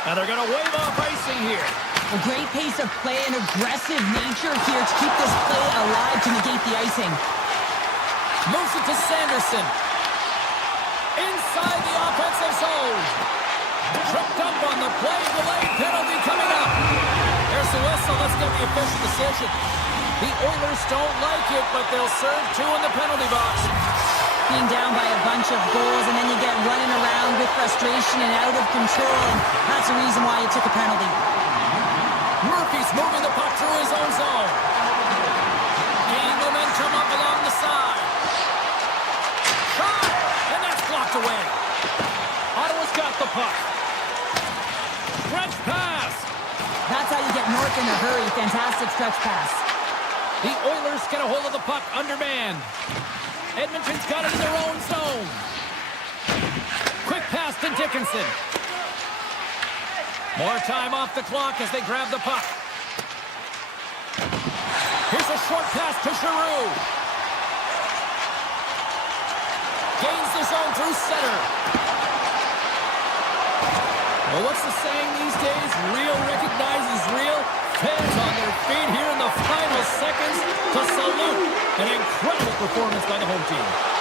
And they're going to wave off icing here. A great pace of play and aggressive nature here to keep this play alive to negate the icing. Moves it to Sanderson. Inside the offensive zone. Tripped up on the play. Delayed penalty coming up. There's the whistle. Let's get the official decision. The Oilers don't like it, but they'll serve 2 in the penalty box. Being down by a bunch of goals, and then you get running around with frustration and out of control, and that's the reason why you took a penalty. Murphy's moving the puck through his own zone. Gaining momentum up along the side. Shot! And that's blocked away. Ottawa's got the puck. Stretch pass. That's how you get north in a hurry. Fantastic stretch pass. The Oilers get a hold of the puck undermanned. Edmonton's got it in their own zone. Quick pass to Dickinson. More time off the clock as they grab the puck. Here's a short pass to Giroux. Gains the zone through center. Well, what's the saying these days? Real recognizes real. Fans on their feet here in the final seconds to salute an incredible performance by the home team.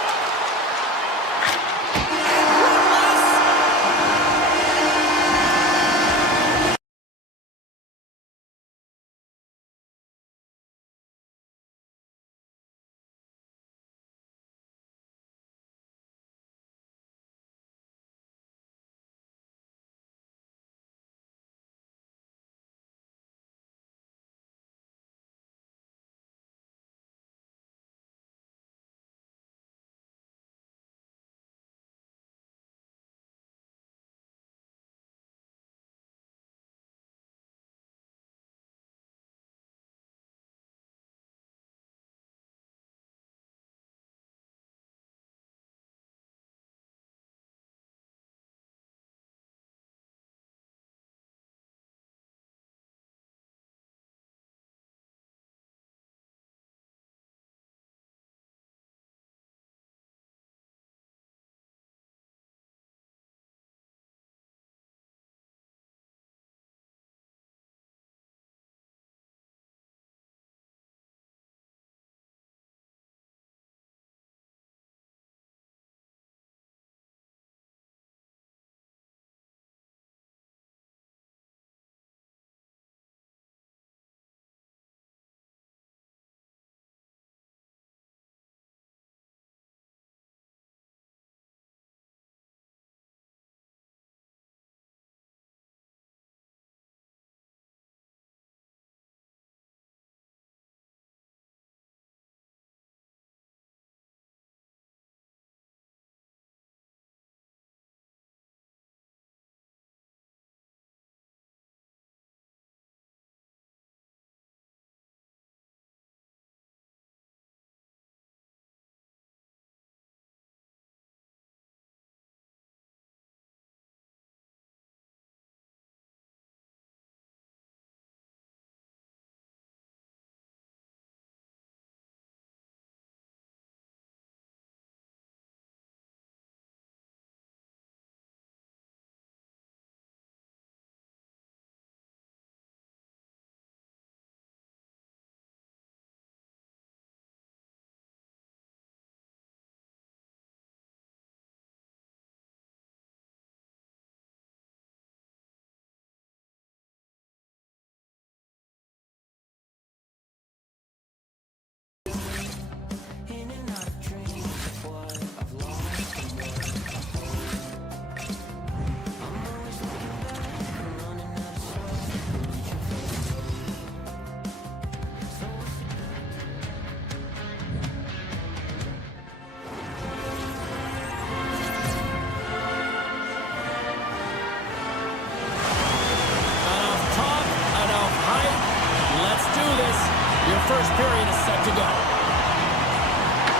first period is set to go.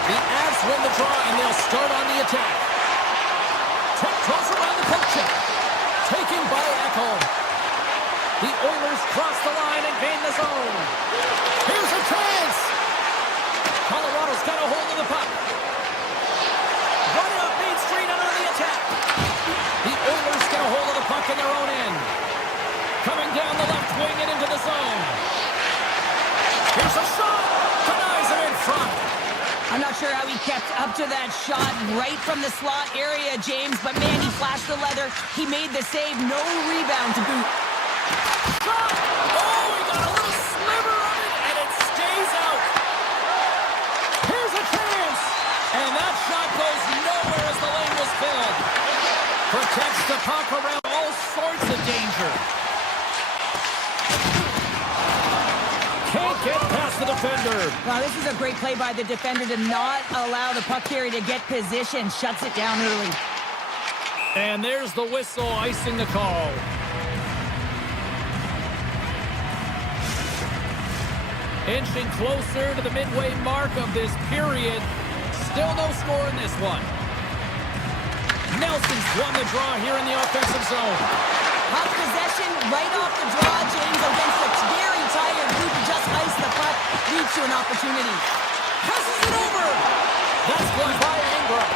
The Avs win the draw, and they'll start on the attack. Tip goes around the poke check. Taken by Ekholm. The Oilers cross the line and gain the zone. Here's a chance. Colorado's got a hold of the puck. Running up Main Street and on the attack. The Oilers get a hold of the puck in their own end. to that shot right from the slot area, James. But man, he flashed the leather. He made the save. No rebound to boot. Shot! Oh, he got a little sliver of it, and it stays out. Here's a chance. And that shot goes nowhere as the lane was filled. Protects the puck around all sorts of danger. Can't get past the defender. Wow, this is a great play by the defender to not allow the puck carrier to get position. Shuts it down early. And there's the whistle icing the call. Inching closer to the midway mark of this period. Still no score in this one. Nelson's won the draw here in the offensive zone. Puck possession right off the draw, James, against a very tired group who just iced the puck. Leads to an opportunity. Passes it over. That's blocked by Ingram.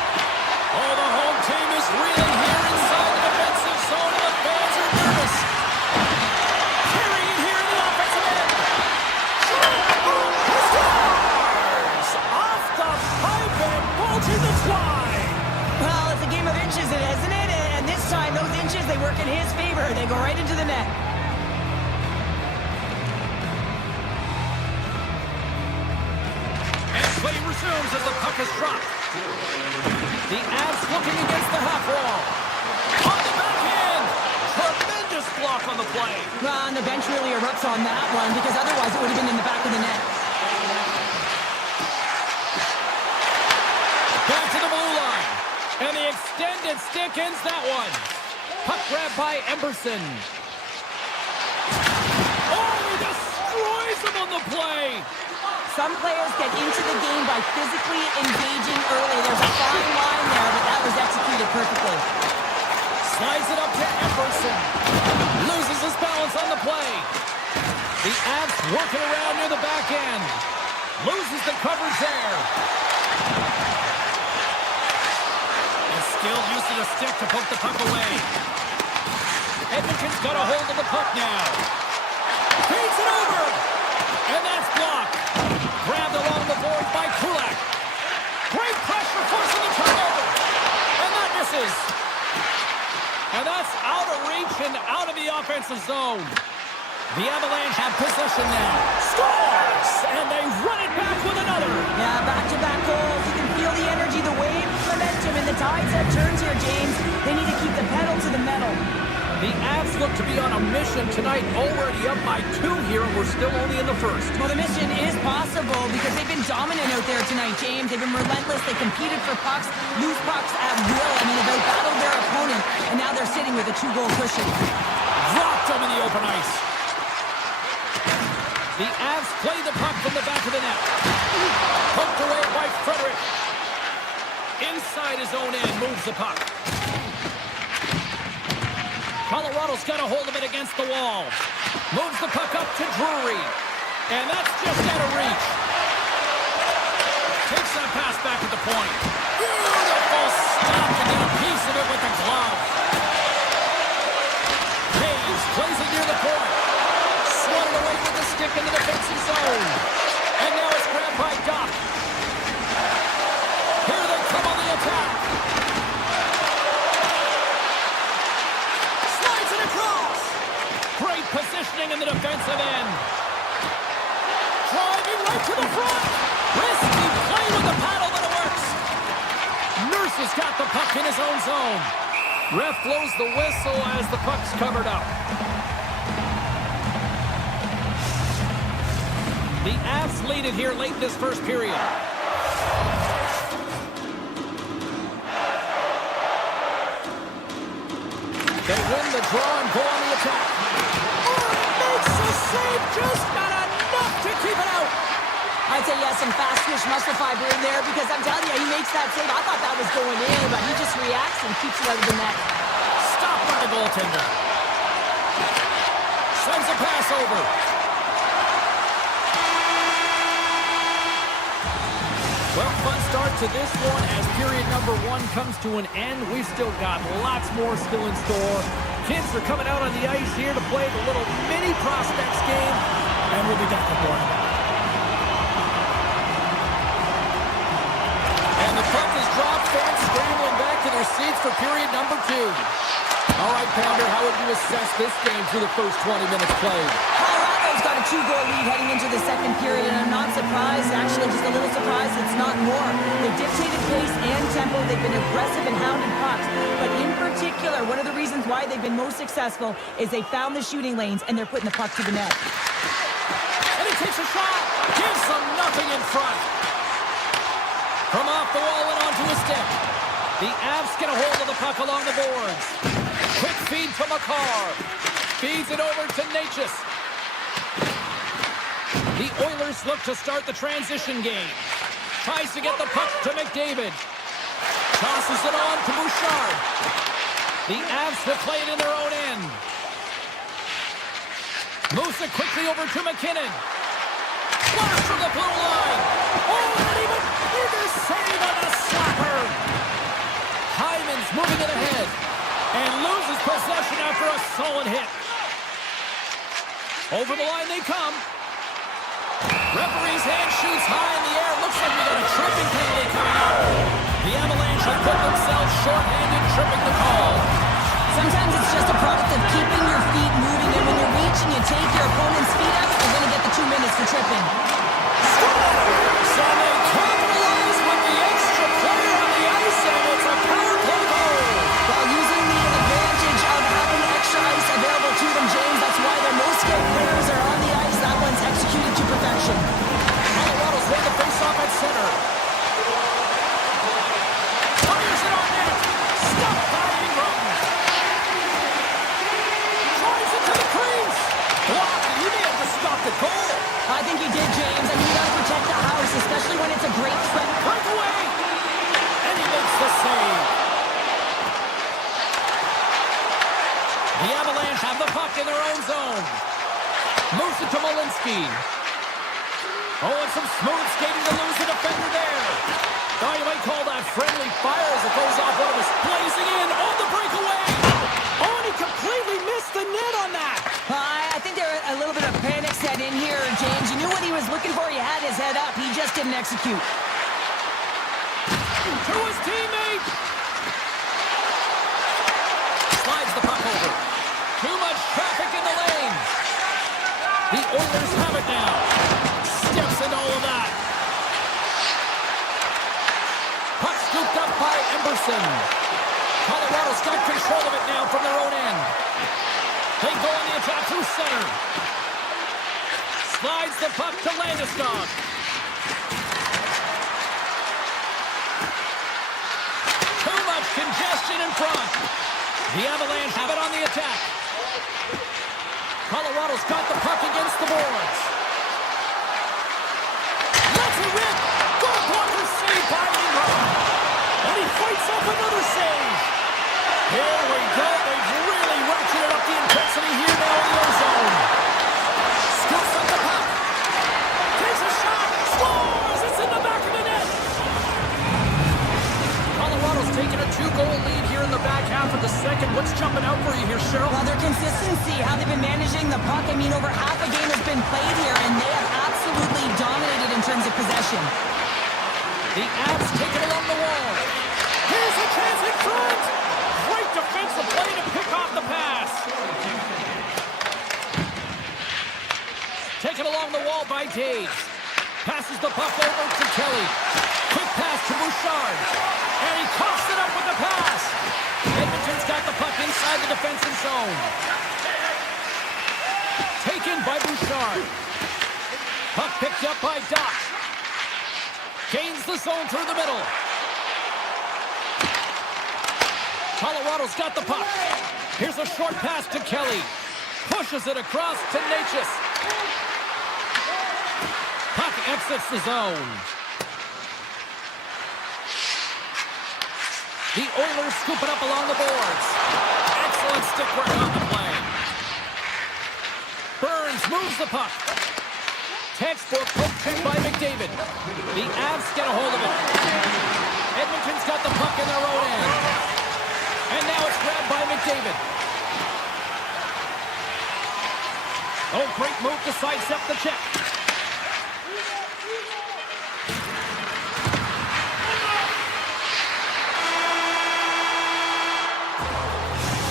Oh, the home team is reeling here inside the defensive zone, and the fans are nervous. Carrying it here in the offensive end. Scores! Off the pipe and bolted the fly. Well, it's a game of inches, isn't it? And this time, those inches, they work in his favor. They go right into the net. And play resumes as the puck is dropped. The Avs looking against the half wall. On the backhand. Tremendous block on the play. Well, and the bench really erupts on that one because otherwise it would have been in the back of the net. Back to the blue line. And the extended stick ends that one. Puck grab by Emberson. Oh, he destroys him on the play. Some players get into the game by physically engaging early. There's a fine line there, but that was executed perfectly. Slides it up to Emberson. Loses his balance on the play. The Avs working around near the back end. Loses the coverage there. And skilled use of the stick to poke the puck away. Edmonton's got a hold of the puck now. Feeds it over. And that's blocked. Grabbed along the boards by Kulak. Great pressure forcing the turnover. And that misses. And that's out of reach and out of the offensive zone. The Avalanche have possession now. Scores! And they run it back with another. Yeah, back-to-back goals. You can feel the energy, the wave, momentum, and the tides have turned here, James. They need to keep the pedal to the metal. The Avs look to be on a mission tonight, already up by 2 here, and we're still only in the first. Well, the mission is possible because they've been dominant out there tonight, James. They've been relentless. They competed for pucks, lose pucks at will. I mean, they've outbattled their opponent, and now they're sitting with a 2-goal cushion. Dropped them in the open ice. The Avs play the puck from the back of the net. Poked away by Frederick. Inside his own end, moves the puck. Colorado's got a hold of it against the wall. Moves the puck up to Drury. And that's just out of reach. Takes that pass back at the point. Beautiful stop to get a piece of it with the glove. Hayes plays it near the point. Swatted away with the stick in the defensive zone. And now it's grabbed by Doc. Here they come on the attack. Great positioning in the defensive end. Driving right to the front. Risky play with the paddle, but it works. Nurse has got the puck in his own zone. Ref blows the whistle as the puck's covered up. The Avs lead it here late in this first period. They win the draw and go on the attack. Makes the save, just not enough to keep it out. I'd say yes, some fast twitch muscle fiber in there because I'm telling you, he makes that save. I thought that was going in, but he just reacts and keeps it out of the net. Stopped by the goaltender. Sends a pass over. Well, fun start to this one as period number 1 comes to an end. We've still got lots more still in store. Kids are coming out on the ice here to play the little mini prospects game, and we'll be back with more of that. And the puck leads for period number 2. All right, Pounder, how would you assess this game through the first 20 minutes played? Colorado's got a 2-goal lead heading into the second period, and I'm not surprised, actually just a little surprised it's not more. They've dictated pace and tempo. They've been aggressive and hounded pucks. But in particular, one of the reasons why they've been most successful is they found the shooting lanes and they're putting the puck to the net. And he takes a shot. Gives them nothing in front. From off the wall and onto his stick. The Avs get a hold of the puck along the boards. Quick feed to McCarr. Feeds it over to Natchez. The Oilers look to start the transition game. Tries to get the puck to McDavid. Tosses it on to Bouchard. The Avs will play it in their own end. Moves it quickly over to McKinnon. Flash from the blue line. Oh, and even bigger save on the slapper. Hyman's moving it ahead and loses possession after a solid hit. Over the line they come. Referee's hand shoots high in the air. Looks like we got a tripping penalty coming up. The Avalanche have put themselves short-handed, tripping the call. Sometimes it's just a product of keeping your feet moving, and when you reach and you take your opponent's feet up, you're going to get the 2 minutes for tripping. So they capitalize with the extra player on the ice, and it's a power play goal. While using the advantage of having extra ice available to them, James, that's why their most skilled players are on the ice. That one's executed to perfection. Colorado's won the face-off at center. Fires it on net. Stopped by Ingram. Drives it to the crease. Blocked. You may have just stopped the goal. I think you did, James. I mean, you got to protect the house, especially when it's a great threat. Breakaway. And he makes the save. The Avalanche have the puck in their own zone. Moves it to Malinsky. Oh, and some smooth skating to lose the defender there. Oh, you might call that friendly fire as it goes off one of his blazing in on the breakaway. Oh, and he completely missed the net on that. I think there a little bit of panic set in here, James. You knew what he was looking for. He had his head up. He just didn't execute. To his teammate. Slides the puck over. Too much traffic in the lane. The Oilers have it now. Steps into all of that. Puck scooped up by Emberson. Colorado's got control of it now from their own end. They go on the attack through center. Slides the puck to Landeskog. Too much congestion in front. The Avalanche have it on the attack. Colorado's got the puck against the boards. Let's it rip. Good blocker save by Ingram. And he fights off another save. Here we go. They've really ratcheted up the intensity here now in the ozone. Scoops up the puck. Takes a shot. Scores. It's in the back of the net. Colorado's taking a 2-goal lead here in the back half of the second. What's jumping out for you here, Cheryl? Well, their consistency, how they've been managing the puck. I mean, over half a game has been played here, and they have absolutely dominated in terms of possession. The Avs take it along the wall. Here's a chance in front. Great defensive play to pick off the pass. Taken along the wall by Taves. Passes the puck over to Kelly. Quick pass to Bouchard. And he coughs it up with the pass. Edmonton's got the puck inside the defensive zone. Taken by Bouchard. Puck picked up by Doc. Gains the zone through the middle. Colorado's got the puck. Here's a short pass to Kelly. Pushes it across to Natchez. Puck exits the zone. The Oilers scoop it up along the boards. Excellent stick work on the play. Burns moves the puck. Textbook poke check by McDavid. The Avs get a hold of it. Edmonton's got the puck in their own end. And now it's grabbed by McDavid. Oh, great move to sidestep the check.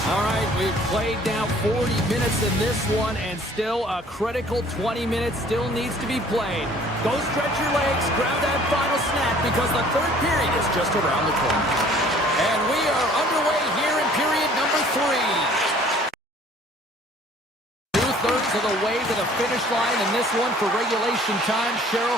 All right, we've played now 40 minutes in this one, and still a critical 20 minutes still needs to be played. Go stretch your legs, grab that final snap, because the third period is just around the corner. And we are underway here in period number 3. Two-thirds of the way to the finish line in this one for regulation time. Cheryl,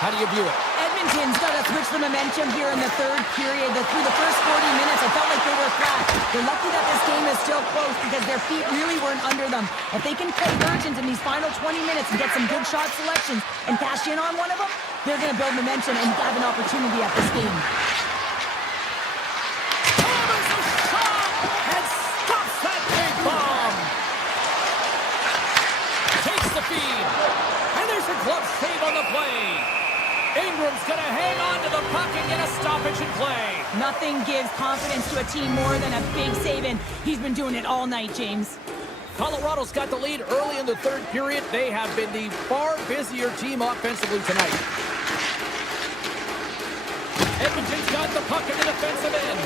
how do you view it? Edmonton's got to switch the momentum here in the third period. Through the first 40 minutes, I felt like they were flat. They're lucky that this game is still close because their feet really weren't under them. If they can converge into these final 20 minutes and get some good shot selections and cash in on one of them, they're going to build momentum and have an opportunity at this game. Hammers a shot and stops that big bomb. Takes the feed. And there's a glove save on the play. Ingram's going to hang on to the puck and get a stoppage in play. Nothing gives confidence to a team more than a big save, and he's been doing it all night, James. Colorado's got the lead early in the third period. They have been the far busier team offensively tonight. Edmonton's got the puck in the defensive end.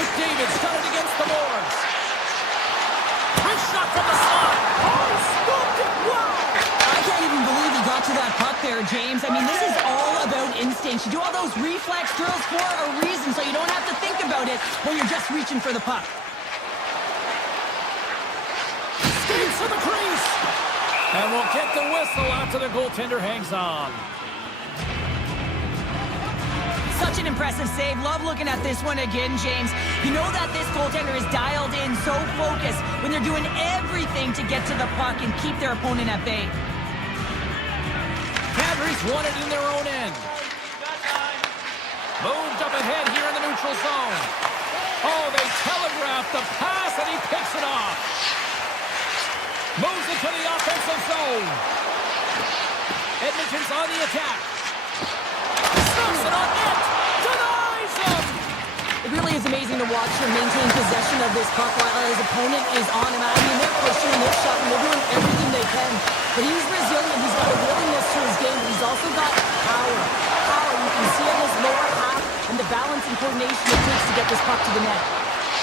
McDavid's got it against the boards. Great shot from the slot. Oh, he scooped it. Wow! I can't even believe he got to that puck there, James. I mean, this is all about instinct. You do all those reflex drills for a reason, so you don't have to think about it when you're just reaching for the puck. Skates to the crease. And we'll get the whistle after the goaltender hangs on. Such an impressive save. Love looking at this one again, James. You know that this goaltender is dialed in, so focused when they're doing everything to get to the puck and keep their opponent at bay. Cadbury's won it in their own end. Moved up ahead here in the neutral zone. Oh, they telegraphed the pass, and he picks it off. Moves it to the offensive zone. Edmonton's on the attack. Snaps it on net. Denies him. It really is amazing to watch him maintain possession of this puck while his opponent is on him. I mean, they're pushing, they're shutting, they're doing everything they can. But he's resilient. He's got a willingness to his game, but he's also got power. Power, you can see in his lower half and the balance and coordination it takes to get this puck to the net.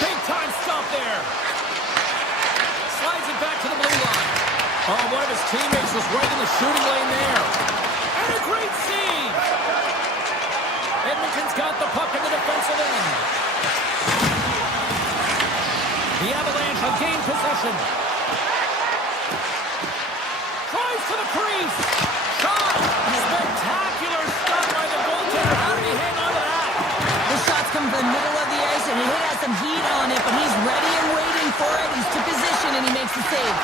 Big time stop there. Slides it back to the blue line. Oh, one of his teammates was right in the shooting lane there. And a great save. Edmonton's got the puck in the defensive end. The Avalanche have gained possession. Tries to the crease. Shot. Spectacular stop by the goaltender. How did he hang on to that? The shot's come from the middle of the ice, and he has some heat on it, but he's ready and waiting for it. He's to position, and he makes the save.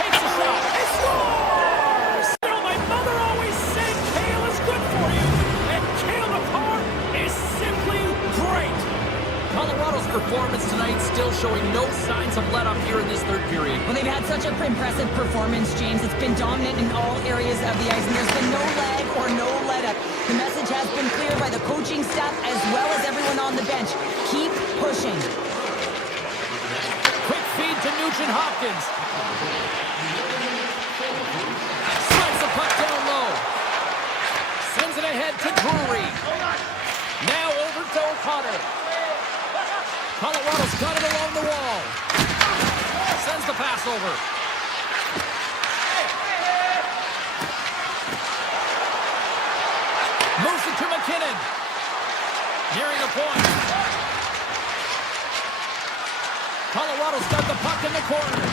Takes a shot. He scores! Still, my mother always said kale is good for you. And kale McCarr is simply great. Colorado's performance tonight still showing no signs of let-up here in this third period. Well, they've had such an impressive performance, James. It's been dominant in all areas of the ice, and there's been no lag or no let-up. The message has been clear by the coaching staff as well as everyone on the bench. Keep pushing. Quick feed to Nugent-Hopkins. Slides the puck down low. Sends it ahead to Drury. Now over to O'Connor. Colorado's got it along the wall. Sends the pass over. Moves it to McKinnon. Nearing the point. Colorado's got the puck in the corner.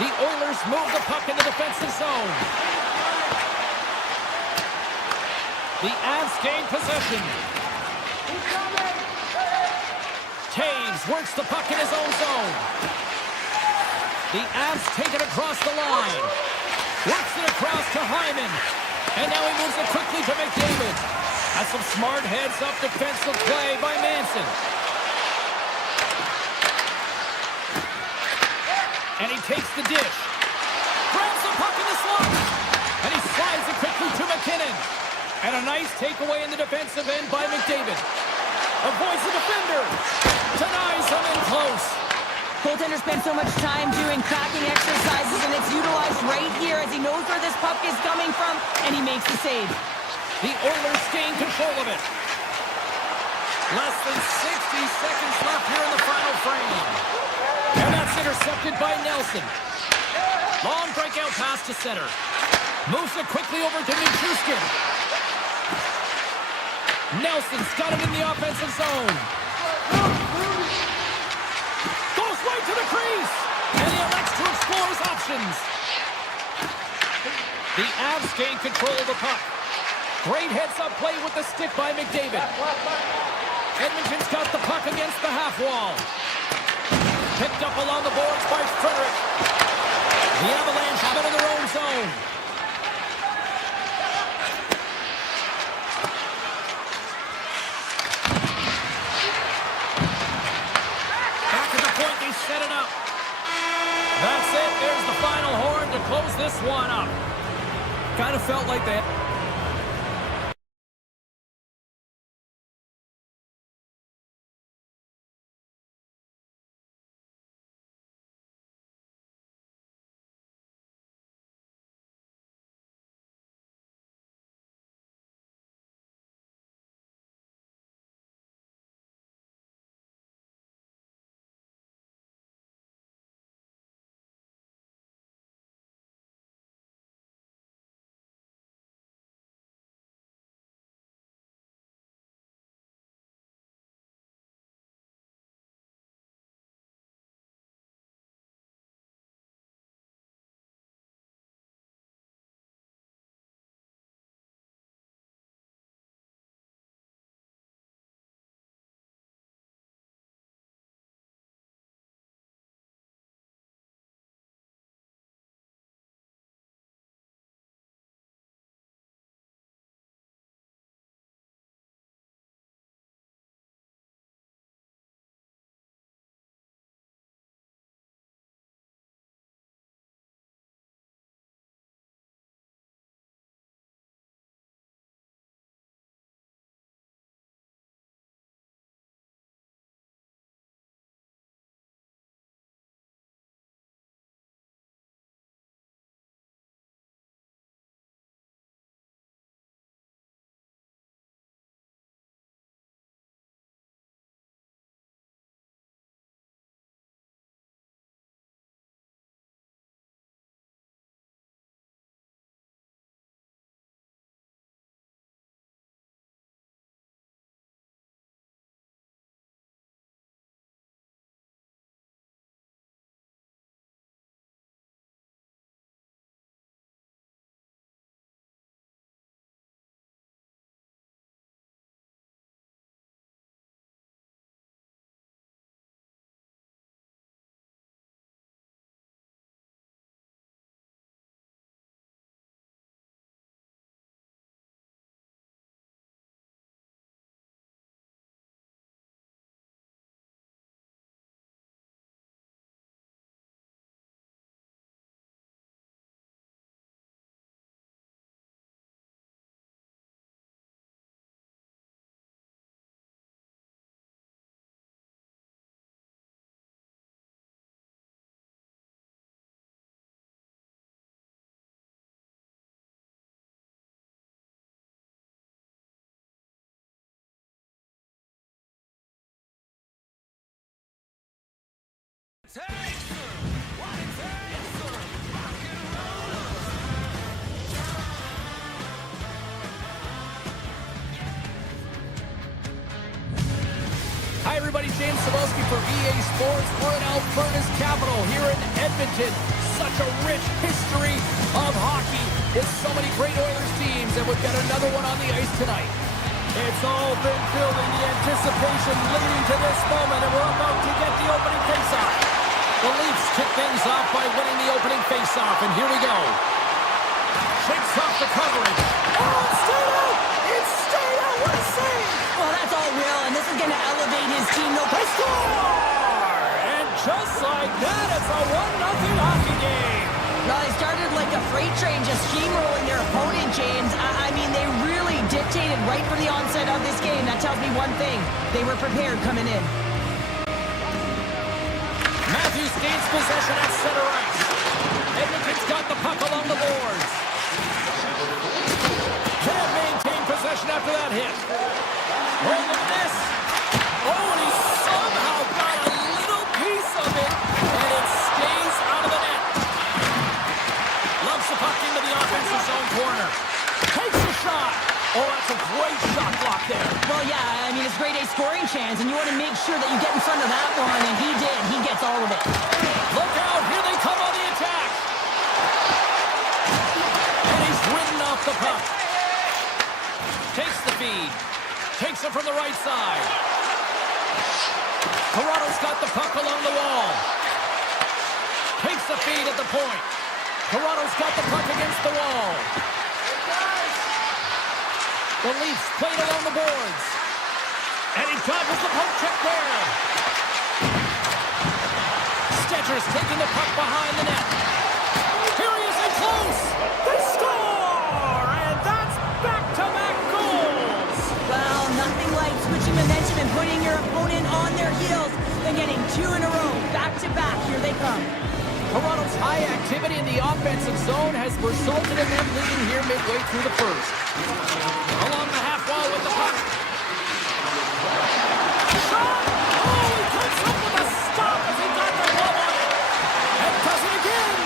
The Oilers move the puck in the defensive zone. The Avs gain possession. Taves works the puck in his own zone. The Avs take it across the line. Works it across to Hyman. And now he moves it quickly to McDavid. That's some smart heads-up defensive play by Manson. And he takes the dish. Grabs the puck in the slot. And he slides it quickly to McKinnon. And a nice takeaway in the defensive end by McDavid. Avoids the defender. Denies him in close. Goaltender spent so much time doing cracking exercises, and it's utilized right here as he knows where this puck is coming from, and he makes the save. The Oilers gain control of it. Less than 60 seconds left here in the final frame. And that's intercepted by Nelson. Long breakout pass to center. Moves it quickly over to Nichushkin. Nelson's got him in the offensive zone. Goes right to the crease. And he elects to explore his options. The Avs gain control of the puck. Great heads-up play with the stick by McDavid. Edmonton's got the puck against the half wall. Picked up along the boards by Frederick. The Avalanche have it in their own zone. Back at the point, they set it up. That's it. There's the final horn to close this one up. Kind of felt like that. Hi everybody, James Cebulski for EA Sports. We're in Alberta's capital here in Edmonton. Such a rich history of hockey with so many great Oilers teams, and we've got another one on the ice tonight. It's all been building, the anticipation leading to this moment, and we're about to get the opening faceoff. The Leafs kick things off by winning the opening faceoff, and here we go. Shakes off the coverage. Oh, it's stayed out! It's stayed out! What a save! Well, that's all Will, and this is going to elevate his team. No, They score! And just like that, it's a 1-0 hockey game. well, they started like a freight train, just steamrolling their opponent, James. I mean, they really dictated right from the onset of this game. That tells me one thing. They were prepared coming in. Matthews gains possession at center ice. Edmonton's got the puck along the boards. Can't maintain possession after that hit. Oh, look at this. Nice shot block there. Well, yeah, I mean, it's grade A scoring chance, and you want to make sure that you get in front of that one, and he did. He gets all of it. Look out, here they come on the attack. And he's ridden off the puck. Takes the feed. Takes it from the right side. Toronto's got the puck along the wall. Takes the feed at the point. Toronto's got the puck against the wall. The Leafs played along the boards. And he dodges the poke check there. Stetcher's taking the puck behind the net. Here he is in close. They score! And that's back-to-back goals. Well, nothing like switching momentum and putting your opponent on their heels than getting two in a row. Back-to-back, here they come. Toronto's high activity in the offensive zone has resulted in them leading here midway through the first. Along the half wall with the puck. Shot! Oh, he comes up with a stop as he got the glove on it. And does it again.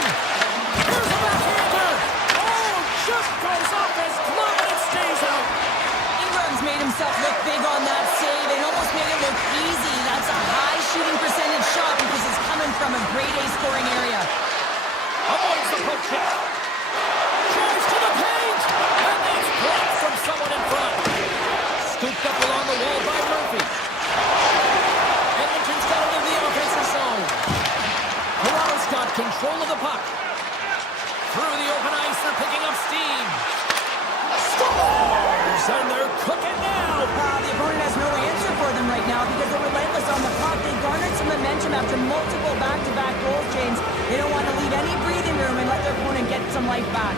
Here's a backhander. Oh, just goes off his glove and it stays out. Ingram's made himself look big on that save and almost made it look easy. That's a high shooting percentage shot because it's coming from a grade A scoring area. Avoids the poke check. Drives to the paint. And that's blocked from someone in front. Scooped up along the wall by Murphy. Edmonton's got it in the offensive zone. Toronto's got control of the puck. Through the open ice, they're picking up steam. Scores! And they're cooking now. The opponent has no answer for them right now because they're relentless on the puck. They garnered some momentum after multiple back-to-back goal chains. They don't want to leave any breathing room and let their opponent get some life back.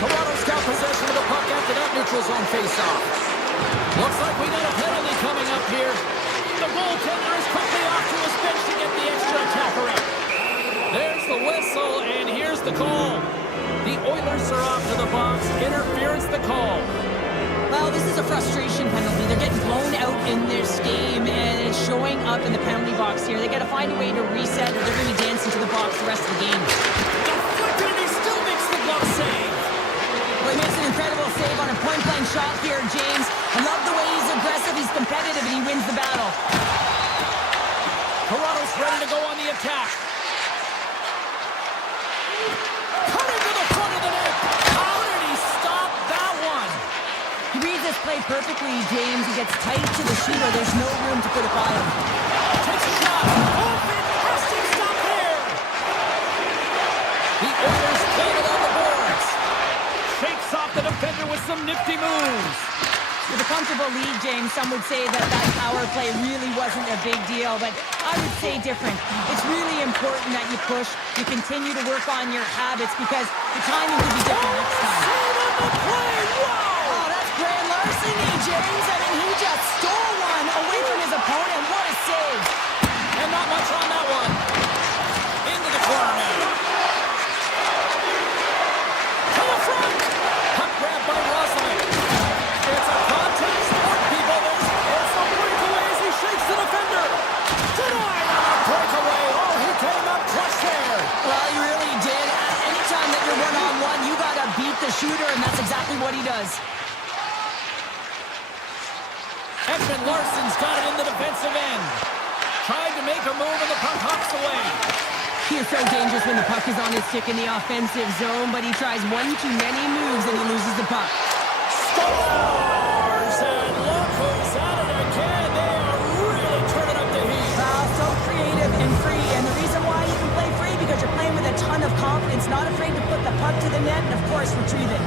Toronto's got possession of the puck after that neutral zone face-off. Looks like we got a penalty coming up here. The goaltender is quickly off to his bench to get the extra attacker out. There's the whistle, and here's the call. The Oilers are off to the box. Interference the call. Well, this is a frustration penalty. They're getting blown out in this game, and it's showing up in the penalty box here. They got to find a way to reset, or they're going to be dancing to the box the rest of the game. Deflected, and he still makes the glove save. Well, he makes an incredible save on a point-blank shot here, James. I love the way he's aggressive, he's competitive, and he wins the battle. Toronto's ready to go on the attack. Cut into the front of the net. How did he stop that one? He reads this play perfectly, James. He gets tight to the shooter. There's no room to put it by him. Takes a shot. Oh, fantastic stop there. The Oilers played it on the boards. Shakes off the defender with some nifty moves. With a comfortable lead, James, some would say that power play really wasn't a big deal, but I would say different. It's really important that you push, you continue to work on your habits because the timing could be different next time. Save on the play. Wow. Oh, that's grand larceny, James. I mean, he just stole one away from his opponent. What a save. And not much on that one. Into the corner now. To the front. Puck grab by Rosalind. It's a contact sport, people. It's a breakaway as he shakes the defender. Denied on a breakaway. Oh, he came up clutch there. Well, he really did. Anytime that you're one-on-one, you got to beat the shooter, and that's exactly what he does. Edmont Larson's got it in the defensive end. Tried to make a move, and the puck hops away. He is so dangerous when the puck is on his stick in the offensive zone, but he tries one too many moves, and he loses the puck. Scores! And look who's at it again. They are really turning up the heat. So creative and free, and the reason why you can play free because you're playing with a ton of confidence, not afraid to put the puck to the net, and of course retrieve it.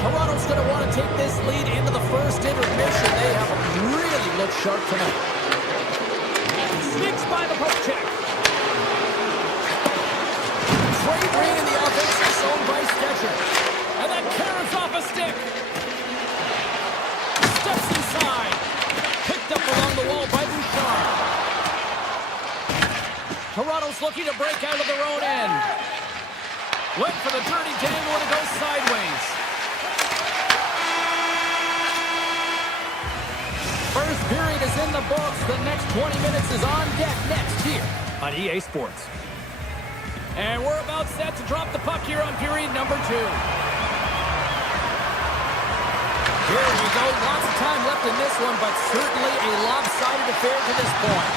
Toronto's going to want to take this lead into the first intermission. They have really looked sharp tonight. Sneaks by the poke check. Trey Green in the offensive zone by Stetcher. And that carries off a stick. Steps inside. Picked up along the wall by Bouchard. Toronto's looking to break out of their own end. Went for the dirty dangle and it goes sideways. First period is in the books. The next 20 minutes is on deck next here on EA Sports. And we're about set to drop the puck here on period number 2. Here we go. Lots of time left in this one, but certainly a lopsided affair to this point.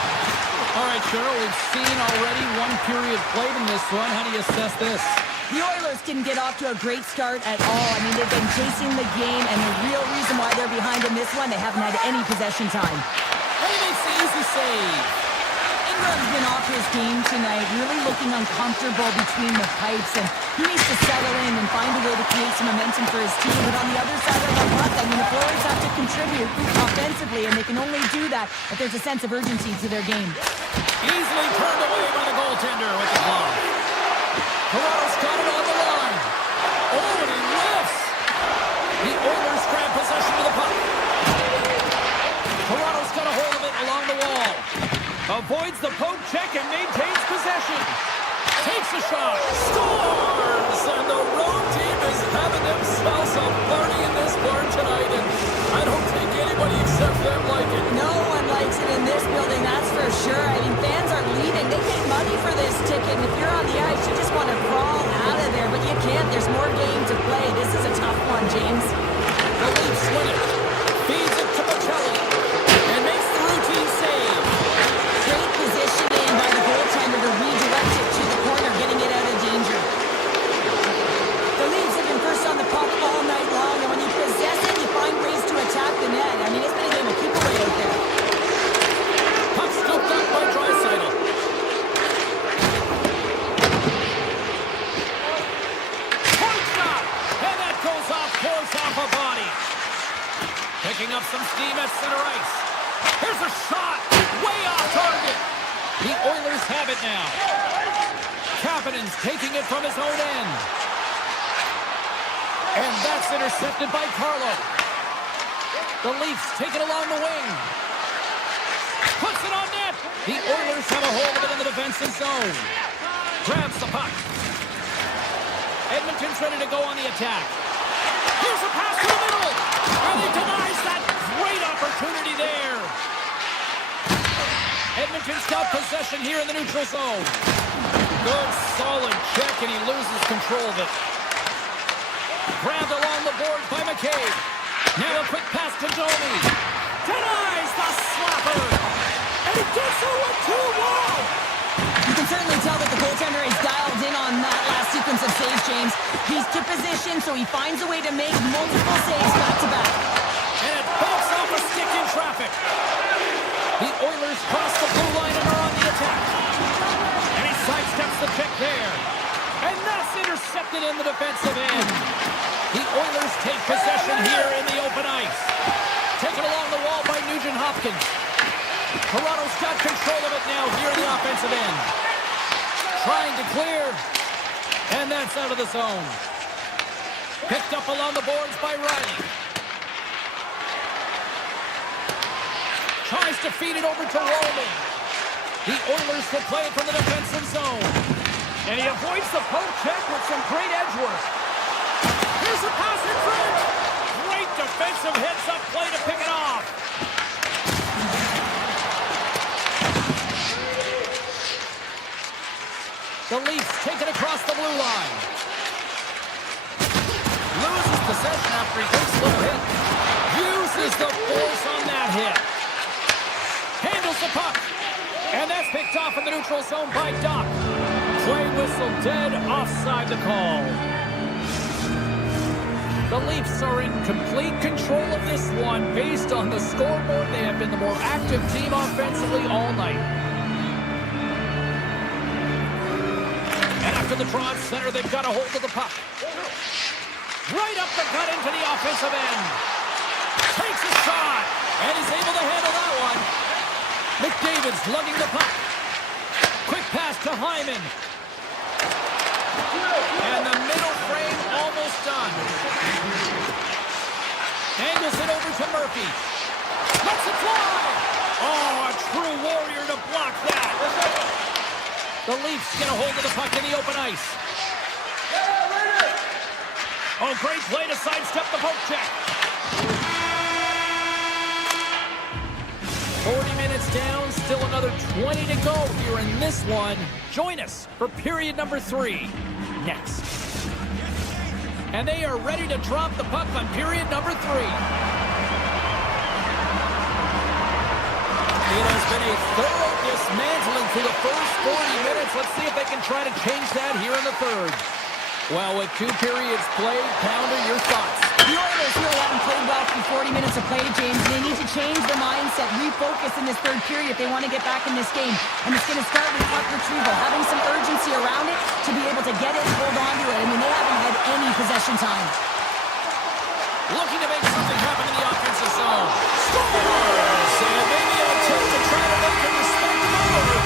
All right, Cheryl, we've seen already one period played in this one. How do you assess this? The Oilers didn't get off to a great start at all. I mean, they've been chasing the game, and the real reason why they're behind in this one, they haven't had any possession time. And he makes the easy save. Ingram's been off his game tonight, really looking uncomfortable between the pipes, and he needs to settle in and find a way to create some momentum for his team. But on the other side of the puck, I mean, the forwards have to contribute offensively, and they can only do that if there's a sense of urgency to their game. Easily turned away by the goaltender with the glove. Toronto's got it on the line. Oh, and he lifts. The Oilers grab possession of the puck. Toronto's got a hold of it along the wall. Avoids the poke check and maintains possession. Takes a shot. Scores! And the road team is having themselves a party in this bar tonight. And I don't think anybody except them like it. No one likes it in this building, that's for sure. I mean, fans are leaving. They paid money for this ticket. And if you're on the ice, you just want to crawl out of there. But you can't. There's more game to play. This is a tough one, James. The Leafs win it. Feeds it to Bocelli. And makes the routine save. Great positioning by the goaltender to redirect it to the corner, getting it out of danger. The Leafs have been first on the puck all night long, and when you possess it, you find ways to attack the net. I mean, it's been a game of keep away out there. Puck scooped up by Draisaitl. Point shot! And that goes off course off a body. Picking up some steam at center ice. Here's a shot! Way off target! The Oilers have it now. Kapanen's taking it from his own end. And that's intercepted by Carlo. The Leafs take it along the wing. Puts it on net. The Oilers have a hold of it in the defensive zone. Grabs the puck. Edmonton's ready to go on the attack. Here's a pass to the middle. And he denies that great opportunity there. Edmonton's got possession here in the neutral zone. Good, solid check, and he loses control of it. Grabbed along the board by McCabe. Now a quick pass to Domi. Denies the slapper. And he gets it with 2-1. You can certainly tell that the goaltender is dialed in on that last sequence of saves, James. He's to position, so he finds a way to make multiple saves back-to-back. And it bumps off a stick in traffic. The Oilers cross the blue line and are on the attack. And he sidesteps the pick there. And that's intercepted in the defensive end. The Oilers take possession here in the open ice. Taken along the wall by Nugent-Hopkins. Toronto's got control of it now here in the offensive end. Trying to clear. And that's out of the zone. Picked up along the boards by Riley. Tries to feed it over to Roman. The Oilers will play it from the defensive zone. And he avoids the poke check with some great edge work. Here's a pass in front. Great defensive heads-up play to pick it off. The Leafs take it across the blue line. Loses possession after he takes a little hit. Uses the force on that hit. Handles the puck. And that's picked off in the neutral zone by Doc. Play whistle dead, offside the call. The Leafs are in complete control of this one based on the scoreboard. They have been the more active team offensively all night. And after the draw at center, they've got a hold of the puck. Right up the gut into the offensive end. Takes a shot, and he's able to handle that one. McDavid's lugging the puck. Quick pass to Hyman. And the middle frame almost done. Angles it over to Murphy. Lets it fly. Oh, a true warrior to block that. The Leafs get a hold of the puck in the open ice. Oh, great play to sidestep the poke check. 40 minutes down, still another 20 to go here in this one. Join us for period number 3 next. And they are ready to drop the puck on period number 3. It has been a thorough dismantling through the first 40 minutes. Let's see if they can try to change that here in the third. Well, with 2 periods played, Pounder, your thoughts? The Oilers really haven't played well through 40 minutes of play, James. They need to change their mindset, refocus in this third period if they want to get back in this game. And it's going to start with puck retrieval, having some urgency around it to be able to get it and hold on to it. I mean, they haven't had any possession time. Looking to make something happen in the offensive zone. Scores! And maybe an attempt to try to make it respectable.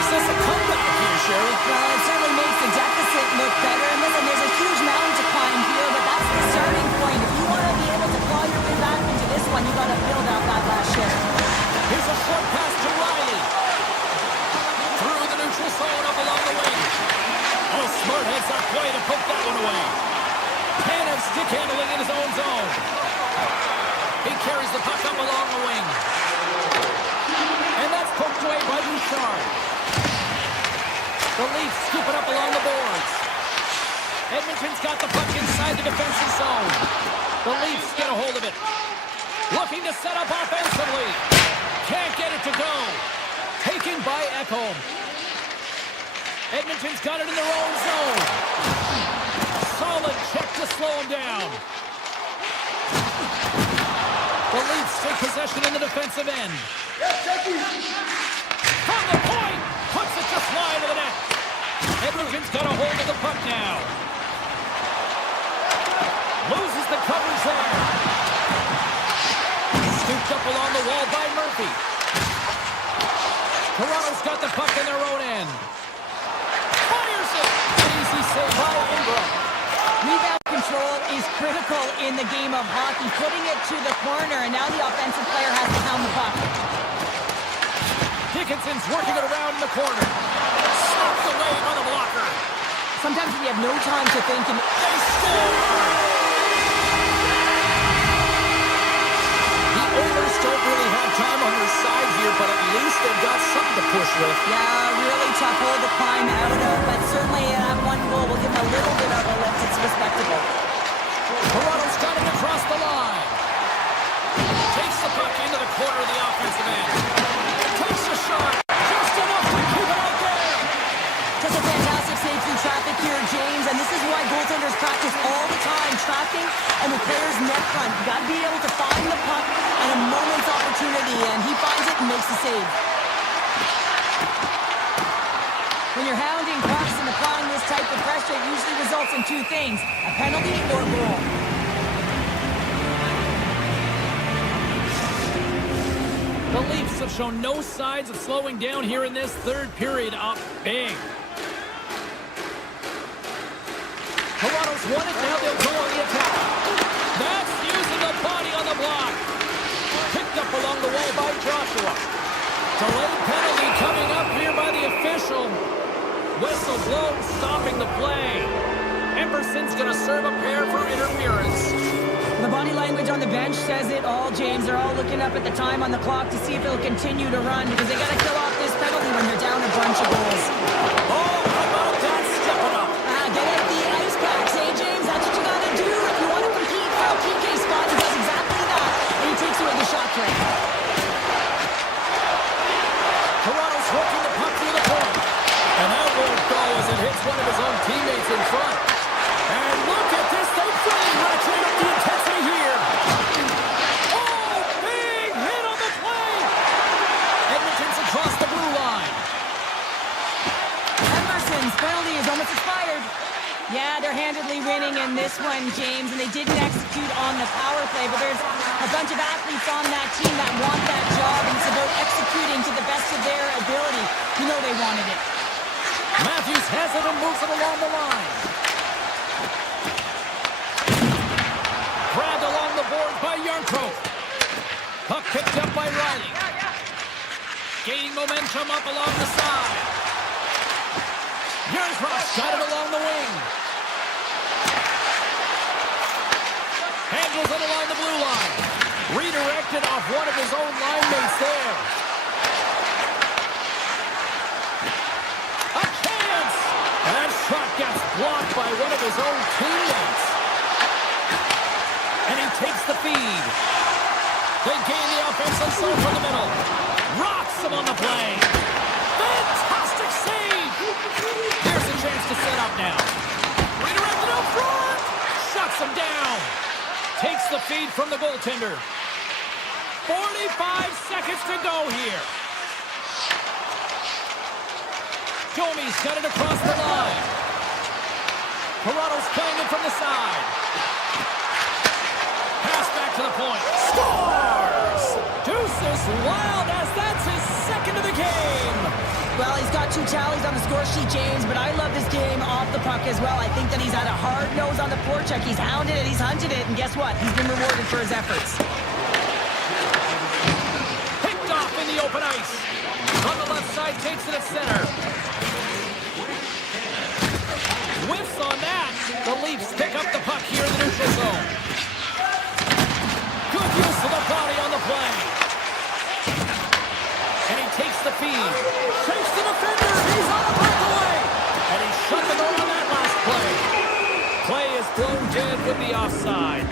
Is this a comeback here, Sheriff? Well, it certainly makes the deficit look better. And listen, there's a huge mountain to climb here, but that's the starting point. If you want to be able to claw your way back into this one, you got to build out that last shift. Here's a short pass to Riley. Through the neutral zone up along the wing. Oh, Smart heads up play to poke that one away. Tanev stick handling in his own zone. He carries the puck up along the wing. And that's poked away by Bouchard. The Leafs scoop it up along the boards. Edmonton's got the puck inside the defensive zone. The Leafs get a hold of it. Looking to set up offensively. Can't get it to go. Taken by Ekholm. Edmonton's got it in their own zone. Solid check to slow him down. The Leafs take possession in the defensive end. From the point, puts it just wide of the net. Edmonton's got a hold of the puck now. Loses the coverage there. Scooped up along the wall by Murphy. Toronto's got the puck in their own end. Fires it. An easy save by Ingram. Rebound control is critical in the game of hockey. Putting it to the corner, and now the offensive player has to pound the puck. Dickinson's working it around in the corner. Stopped away by the blocker. Sometimes we have no time to think, and they score! The Oilers don't really have time on their side here, but at least they've got something to push with. Yeah, really tough hole to climb out of, but certainly that one goal will give them a little bit of a lift. It's respectable. Toronto's got it across the line. Takes the puck into the corner of the offensive end. Takes a shot. Just enough to keep it out there. Just a fantastic save through traffic here, James, and this is why goaltenders practice all the time, tracking and the player's net front. You got to be able to find the puck at a moment's opportunity, and he finds it and makes the save. When you're hounding pucks and applying this type of pressure, it usually results in 2 things, a penalty or a goal. The Leafs have shown no signs of slowing down here in this third period, up big. Toronto's won it, now they'll go on the attack. That's using the body on the block. Picked up along the wall by Joshua. Delayed penalty coming up here by the official. Whistle blown, stopping the play. Emerson's going to serve a pair for interference. The body language on the bench says it all, James. They're all looking up at the time on the clock to see if it'll continue to run because they got to kill off this penalty when they're down a bunch of goals. Oh, how about that? Step it up. Get at the ice packs, eh, James? That's what you got to do if you want to compete for a PK spot. He does exactly that, and he takes away the shot trick. Toronto's working the puck through the point. And that won't go as it hits one of his own teammates in front. And look at this. They really ratchet up the intensity here. Oh, big hit on the play. Edmonton's across the blue line. Emerson's penalty is almost expired. Yeah, they're handedly winning in this one, James, and they didn't execute on the power play, but there's a bunch of athletes on that team that want that job, and it's about executing to the best of their ability. You know they wanted it. Matthews has it and moves it along the line. Grabbed along the boards by Yarncroke. Puck picked up by Riley. Gaining momentum up along the side. Yarncroke got it along the wing. Handles it along the blue line. Redirected off one of his own line mates there. A chance! And that shot gets blocked by one of his own teammates. feed. They gain the offensive zone from the middle. Rocks him on the play. Fantastic save. Here's a chance to set up now. Redirected out front. Shuts him down. Takes the feed from the goaltender. 45 seconds to go here. Domi's got it across the line. Toronto's playing it from the side. Pass back to the point. Scores! Deuces Wild as that's his second of the game. Well, he's got 2 tallies on the score sheet, James, but I love this game off the puck as well. I think that he's had a hard nose on the forecheck. He's hounded it, he's hunted it, and guess what? He's been rewarded for his efforts. Picked off in the open ice. On the left side, takes it at center. Whiffs on that. The Leafs pick up the puck here in the neutral zone. Good use of the body on the play. And he takes the feed. Takes the defender. He's on a breakaway. And he shut the door on that last play. Play is blown dead with the offside.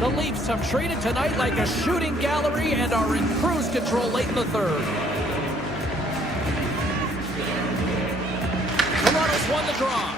The Leafs have treated tonight like a shooting gallery and are in cruise control late in the third. Toronto's won the draw.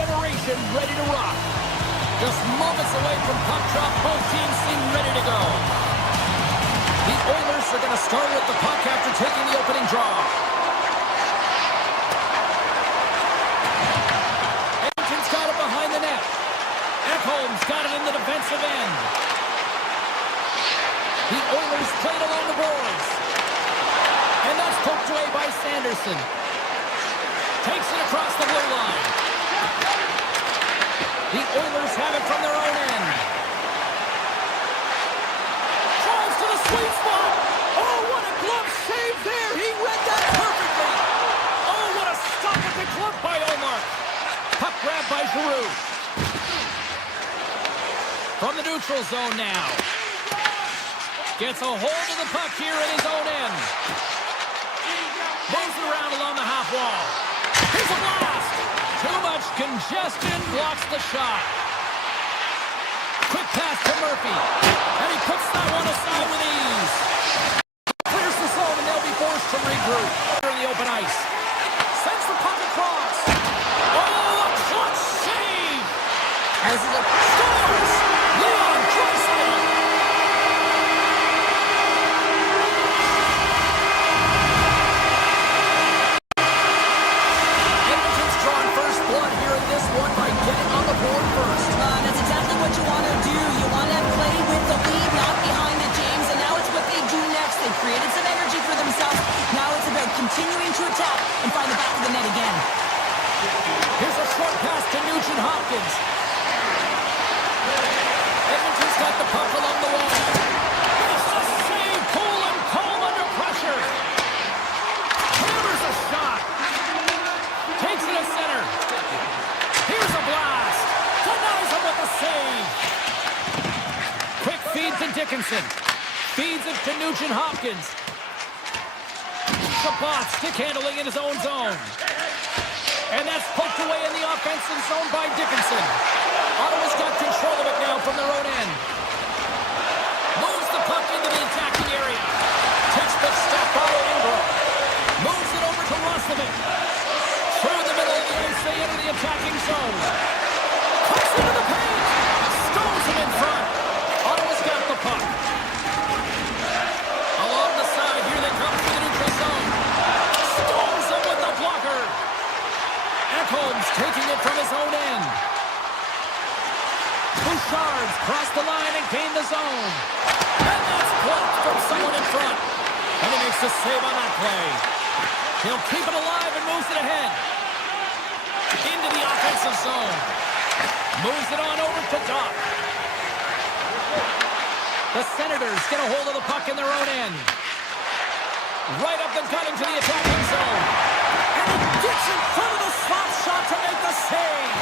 generation ready to rock. Just moments away from puck drop, both teams seem ready to go. The Oilers are going to start with the puck after taking the opening draw. Edmont's got it behind the net. Ekholm's got it in the defensive end. The Oilers played along the boards. And that's poked away by Sanderson. Takes it across the blue line. The Oilers have it from their own end. Drives to the sweet spot. Oh, what a glove save there. He read that perfectly. Oh, what a stop at the glove by Omar. Puck grab by Giroux. From the neutral zone now. Gets a hold of the puck here in his own end. Moves it around along the half wall. Here's a blast. Too much congestion blocks the shot. Quick pass to Murphy. And he puts that one aside with ease. Clears the zone and they'll be forced to regroup. In the open ice. Sends the puck across. Oh, a clutch save. As the Scores. Leon Draisaitl. you want to do. You want to play with the lead, not behind it, James. And now it's what they do next. They've created some energy for themselves. Now it's about continuing to attack and find the back of the net again. Here's a short pass to Nugent-Hopkins. Edmonton's got the puck along the wall. Makes a save. Cool and calm under pressure. Hammers a shot. Takes it to center. Here's a blast. Denies him with a save. Quick feed to Dickinson. Feeds it to Nugent-Hopkins. Chabot stick handling in his own zone. And that's poked away in the offensive zone by Dickinson. Ottawa's got control of it now from their own end. Moves the puck into the attacking area. Textbook stop by Ingram. Moves it over to Roslovic. Through the middle of the ice, they enter the attacking zone. Cuts into the paint. Stones him in front. Ottawa's got the puck. Along the side, here they come to the neutral zone. Stones him with the blocker. Ekholm's taking it from his own end. Bouchard's crossed the line and gained the zone. And that's blocked from someone in front. And he makes the save on that play. He'll keep it alive and moves it ahead. Into the offensive zone. Moves it on over to Doc. The Senators get a hold of the puck in their own end. Right up the gut into the attacking zone. And he gets in front of the slot shot to make the save.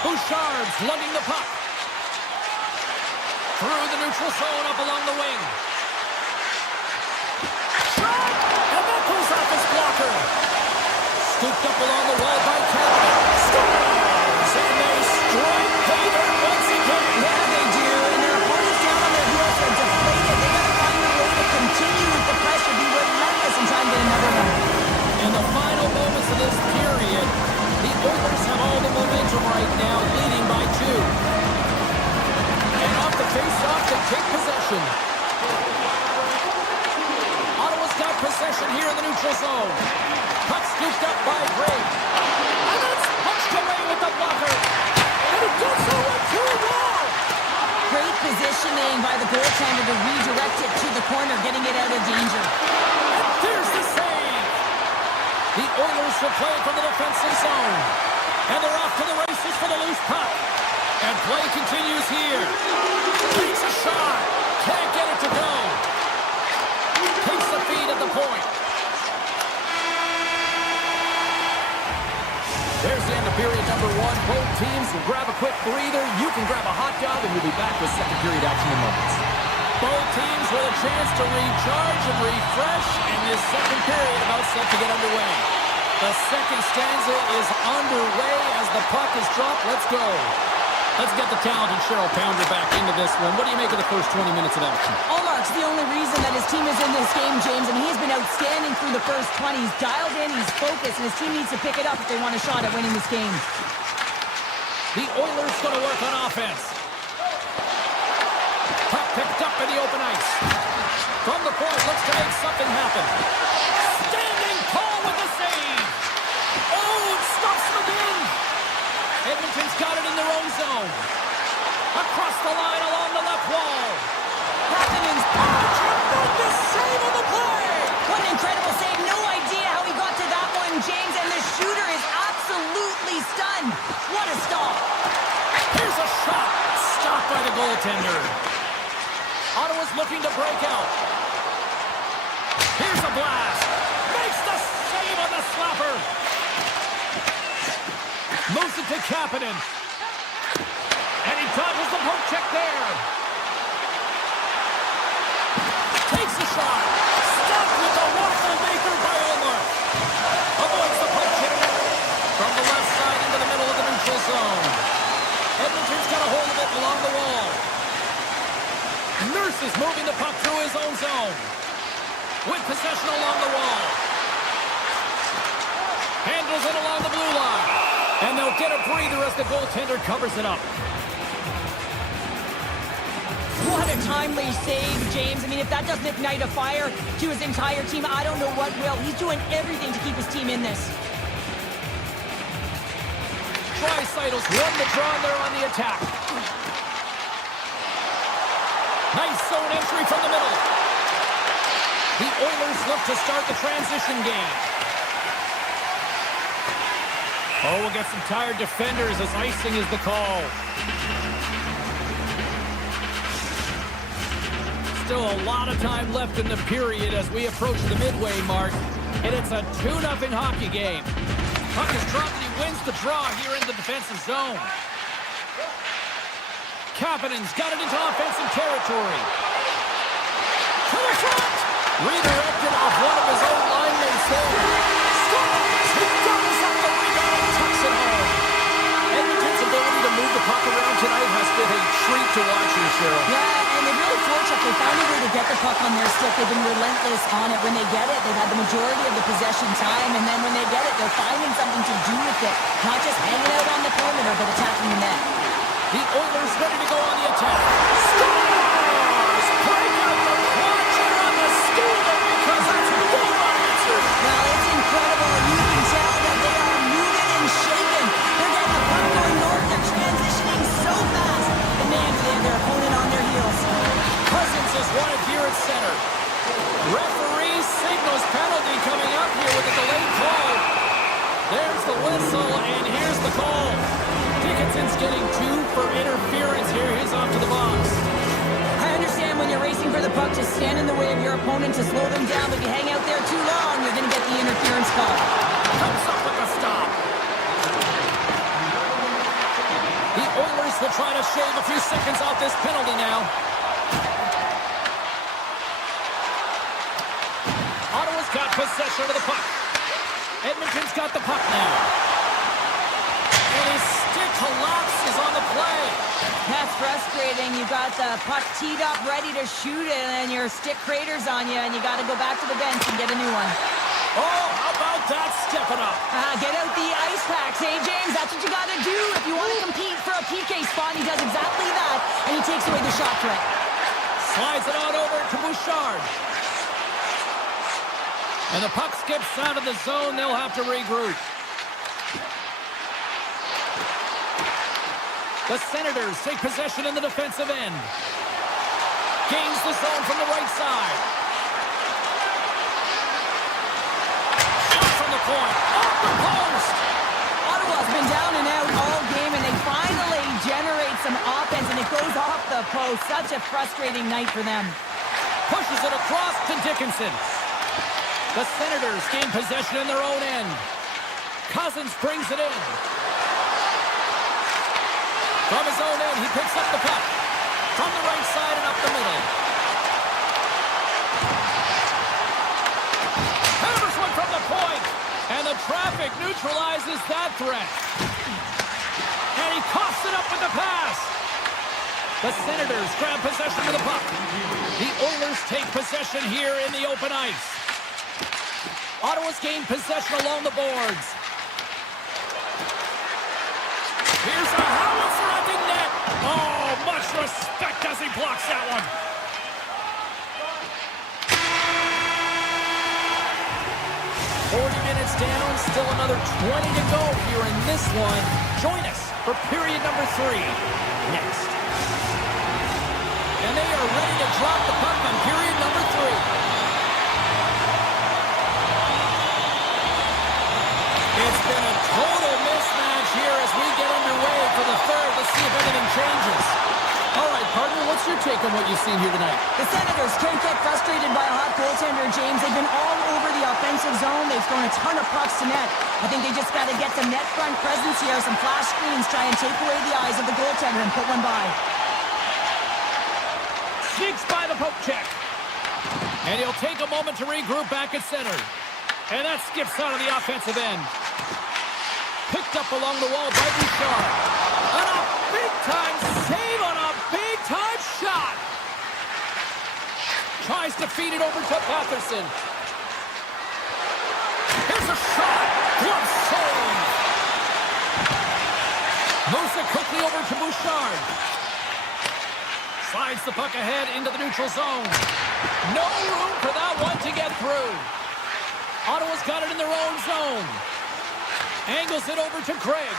Bouchard's lugging the puck. Through the neutral zone up along the wing. Shot! And that goes off his blocker. Scooped up along the wall by Canada. Scores! And they strike pay dirt once again. Yeah, they do. And their opponents down on their heels are deflated. They got to find a way to continue with the pressure, be relentless, and try and get another one. In the final moments of this period, the Oilers have all the momentum right now, leading by 2. And off the face-off, they take possession. Ottawa's got possession here in the neutral zone. Puck scooped up by Gray. And it's punched away with the blocker. And it goes over to a wall. Great positioning by the goaltender to redirect it to the corner, getting it out of danger. And there's the save. The Oilers will play from the defensive zone. And they're off to the races for the loose puck. And play continues here. Takes a shot. Can't get it to go. Takes the feed at the point. There's the end of period number 1. Both teams will grab a quick breather. You can grab a hot dog, and we'll be back with second period action in moments. Both teams with a chance to recharge and refresh, and this second period about set to get underway. The second stanza is underway as the puck is dropped. Let's go. Let's get the talented Cheryl Pounder back into this one. What do you make of the first 20 minutes of action? Omar, Puck's the only reason that his team is in this game, James, and he's been outstanding through the first 20. He's dialed in, he's focused, and his team needs to pick it up if they want a shot at winning this game. The Oilers going to work on offense. Puck picked up in the open ice. From the point, looks to make something happen. Standing tall with the save. Oh, it stops them again. Edmonton's got it in their own zone. Across the line along the left wall. Happening's tremendous save on the play. What an incredible save. No idea how he got to that one, James, and the shooter is absolutely stunned. What a stop. Here's a shot. Stopped by the goaltender. Ottawa's looking to break out. Here's a blast. Makes the save on the slapper. Moves it to Kapanen. And he dodges the poke check there. Takes a shot. Stopped with the waffle maker by Omar. Avoids the poke check. From the left side into the middle of the neutral zone. Edmonton's got a hold of it along the wall. Nurse is moving the puck through his own zone. With possession along the wall. Handles it along the blue line. And they'll get a breather as the goaltender covers it up. What a timely save, James. I mean, if that doesn't ignite a fire to his entire team, I don't know what will. He's doing everything to keep his team in this. Draisaitl's won the draw there on the attack. Nice zone entry from the middle. The Oilers look to start the transition game. Oh, we'll get some tired defenders as icing is the call. Still a lot of time left in the period as we approach the midway mark. And it's a 2-0 hockey game. Puck is dropped and he wins the draw here in the defensive zone. Kapanen's got it into offensive territory. To the front! Redirected off one of his own linemen there. Scores! He doubles up the rebound and tucks it home. Edmonton's ability to move the puck around tonight has been a treat to watch here, Cheryl. Yeah, and they're really fortunate. They found a way to get the puck on their stick. They've been relentless on it. When they get it, they've had the majority of the possession time, and then when they get it, they're finding something to do with it. Not just hanging out on the perimeter, but attacking the net. The Oilers ready to go on the attack. Scores! Break out the watcher on the steamer because that's a goal answer. Well, it's incredible. You can tell that they are moving and shaking. They're getting the puck going north. They're transitioning so fast. And man, they have their opponent on their heels. Cousins is wanted here at center. Referee signals penalty coming up here with a delayed call. There's the whistle, and here's the call. Dickinson's getting 2 for interference here. He's off to the box. I understand when you're racing for the puck to stand in the way of your opponent to slow them down, but if you hang out there too long, you're going to get the interference call. Comes up with a stop. The Oilers will try to shave a few seconds off this penalty now. Ottawa's got possession of the puck. Edmonton's got the puck now. And his stick collapses on the play. That's frustrating. You got the puck teed up, ready to shoot it, and your stick craters on you, and you got to go back to the bench and get a new one. Oh, how about that stepping up? Get out the ice packs, hey, James? That's what you got to do if you want to compete for a PK spot. He does exactly that, and he takes away the shot threat. Slides it on over to Bouchard. And the puck skips out of the zone. They'll have to regroup. The Senators take possession in the defensive end. Gains the zone from the right side. Shot from the point. Off the post. Ottawa's been down and out all game, and they finally generate some offense, and it goes off the post. Such a frustrating night for them. Pushes it across to Dickinson. The Senators gain possession in their own end. Cousins brings it in. From his own end, he picks up the puck. From the right side and up the middle. Hammers one from the point. And the traffic neutralizes that threat. And he coughs it up with the pass. The Senators grab possession of the puck. The Oilers take possession here in the open ice. Ottawa's gained possession along the boards. Here's a howitzer at the net. Oh, much respect as he blocks that one. Minutes down, still another 20 to go here in this one. Join us for period number 3 next. And they are ready to drop the puck on period number 3. It's been a total mismatch here as we get underway for the third. Let's see if anything changes. All right, partner, what's your take on what you've seen here tonight? The Senators can't get frustrated by a hot goaltender, James. They've been all over the offensive zone. They've thrown a ton of pucks to net. I think they just got to get some net front presence here, some flash screens, try and take away the eyes of the goaltender and put one by. Sneaks by the poke check. And he'll take a moment to regroup back at center. And that skips out of the offensive end. Picked up along the wall by Bouchard. And a big-time save on a big-time shot. Tries to feed it over to Patterson. Here's a shot. Glove save. Moves it quickly over to Bouchard. Slides the puck ahead into the neutral zone. No room for that one to get through. Ottawa's got it in their own zone. Angles it over to Craig.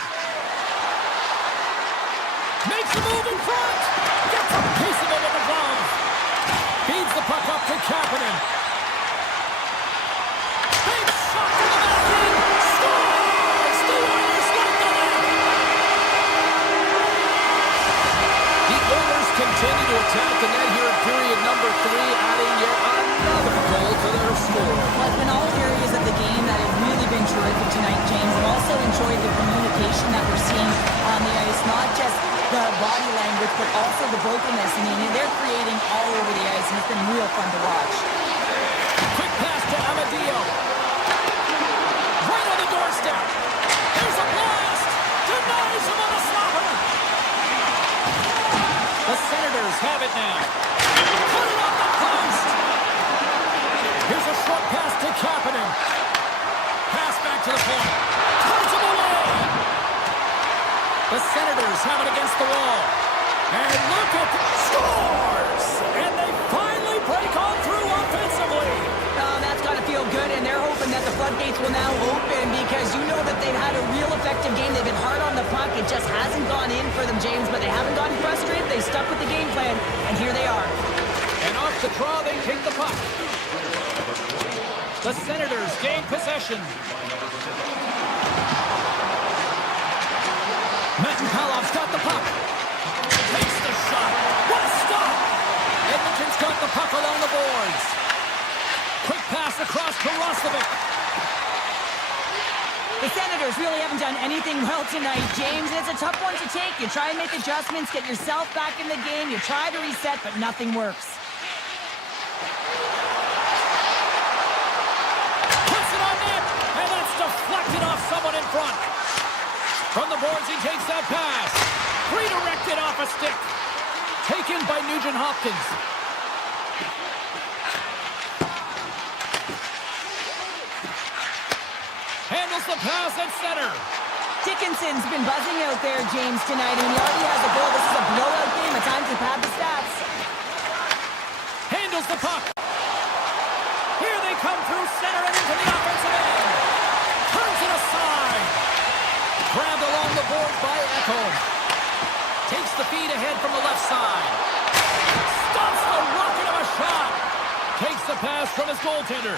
Makes a move in front. Gets a piece of it with the glove. Feeds the puck up to Kapanen. Big shot to the back end. Scores! The Oilers like the net. The Oilers continue to attack the net here in period number 3, adding yet another goal to their score. Well, it's been all areas of the game that have really been terrific tonight, James. I've also enjoyed the communication that we're seeing on the ice, not just the body language, but also the vocalness. I mean, they're creating all over the ice, and it's been real fun to watch. Quick pass to Amadio. Right on the doorstep. There's a blast. Denies him on a slapper. The Senators have it now. Put it on the post. Here's a short pass to Kapanen. Pass back to the point. Turns him away. The Senators have it against the wall. And look at the scores! And they finally break on through offensively. Oh, that's got to feel good, and they're hoping that the floodgates will now open because you know that they've had a real effective game. They've been hard on the puck. It just hasn't gone in for them, James, but they haven't gotten frustrated. They've stuck with the game plan, and here they are. And off the draw, they kick the puck. The Senators gain possession. Palov's got the puck. Takes the shot. What a stop! Edmonton's got the puck along the boards. Quick pass across to Roslovic. The Senators really haven't done anything well tonight, James, and it's a tough one to take. You try and make adjustments, get yourself back in the game. You try to reset, but nothing works. Puts it on net, and that's deflected off someone in front. From the boards, he takes that pass. Redirected off a stick. Taken by Nugent Hopkins. Handles the pass at center. Dickinson's been buzzing out there, James, tonight. I mean, he already has a goal. This is a blowout game. At times, we've had the stats. Handles the puck. Here they come through center and into the offensive end. Turns it aside. Grabbed along the board by Ekholm. Takes the feed ahead from the left side. Stops the rocket of a shot. Takes the pass from his goaltender.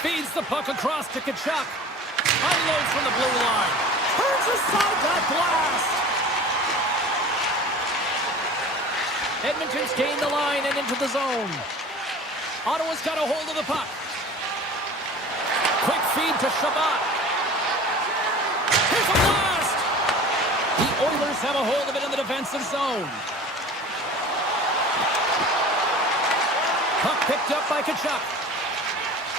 Feeds the puck across to Tkachuk. Unloads from the blue line. Turns aside that blast. Edmonton's gained the line and into the zone. Ottawa's got a hold of the puck. Quick feed to Shabbat. Here's a blast! The Oilers have a hold of it in the defensive zone. Puck picked up by Tkachuk.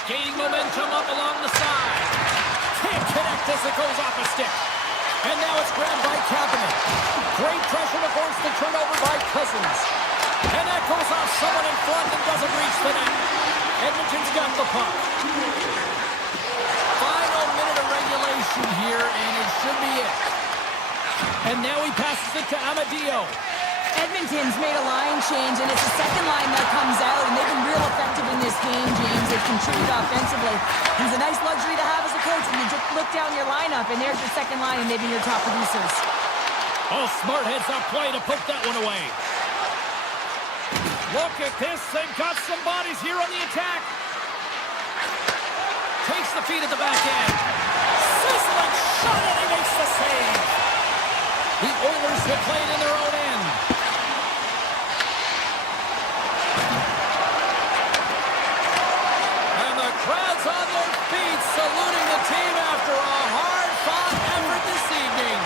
Gaining momentum up along the side. Can't connect as it goes off a stick. And now it's grabbed by Kapanen. Great pressure to force the turnover by Cousins. And that goes off someone in front and doesn't reach the net. Edmonton's got the puck. Final minute of regulation here, and it should be it. And now he passes it to Amadio. Edmonton's made a line change, and it's the second line that comes out, and they've been real effective in this game, James. They've contributed offensively. It's a nice luxury to have as a coach when you just look down your lineup, and there's your second line, and they've been your top producers. Oh, smart heads-up play to poke that one away. Look at this. They've got some bodies here on the attack. Takes the feed at the back end. Sizzling shot, and he makes the save. The Oilers have played in their own end. And the crowd's on their feet, saluting the team after a hard-fought effort this evening.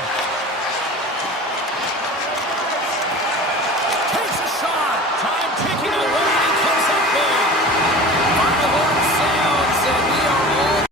Takes a shot. Time ticking away, and he comes up big. Final horn sounds, and we are all...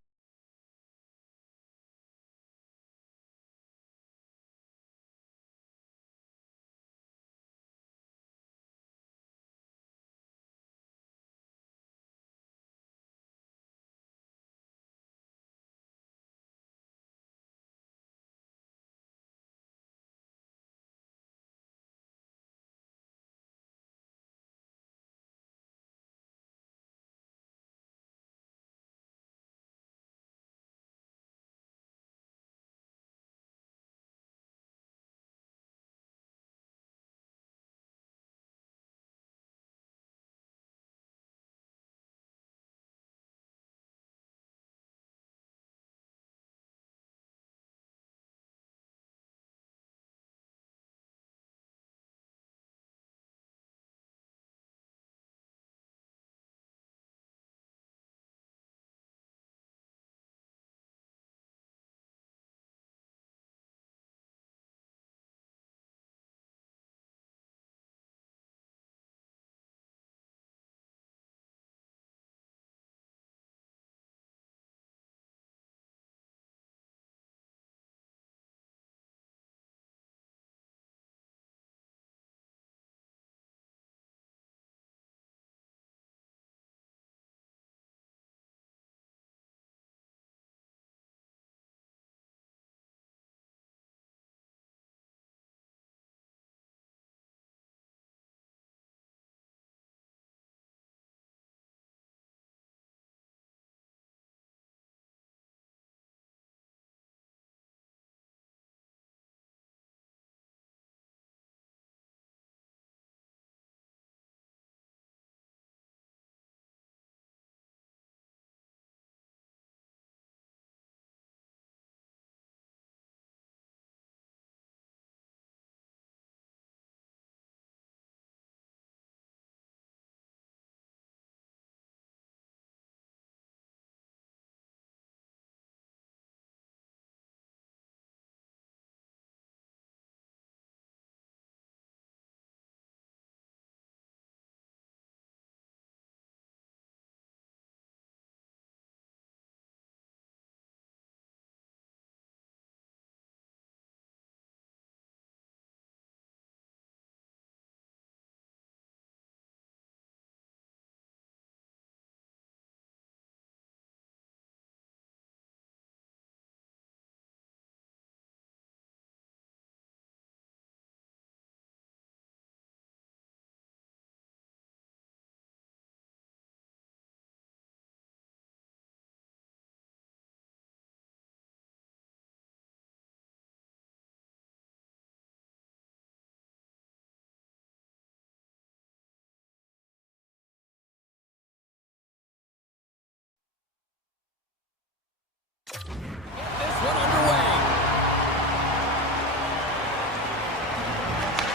This one underway.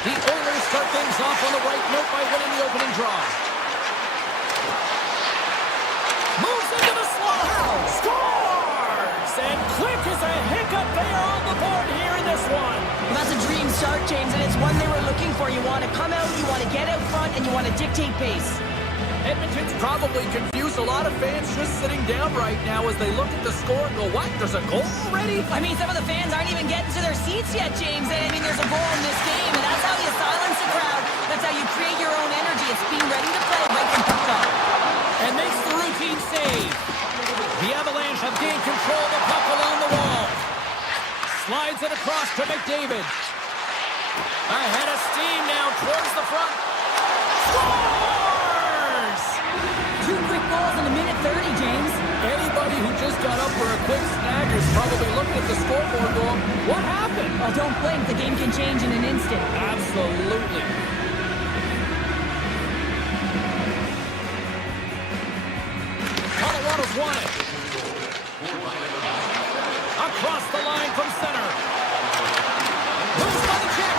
The Oilers start things off on the right note by winning the opening draw. Moves into the slot. Scores! And quick as a hiccup, they are on the board here in this one. Well, that's a dream start, James, and it's one they were looking for. You want to come out, you want to get out front, and you want to dictate pace. Edmonton's probably confused a lot of fans just sitting down right now as they look at the score and go, what? There's a goal already? I mean, some of the fans aren't even getting to their seats yet, James. And I mean, there's a goal in this game, and that's how you silence the crowd. That's how you create your own energy. It's being ready to play right from puck drop. And makes the routine save. The Avalanche have gained control of the puck along the wall. Slides it across to McDavid. Ahead of steam now towards the front. Scores! 2 quick goals in a minute 30, James. Anybody who just got up for a quick snag is probably looking at the scoreboard going, what happened? Well, don't blink. The game can change in an instant. Absolutely. Colorado's won it. Across the line from center. Moves by the check.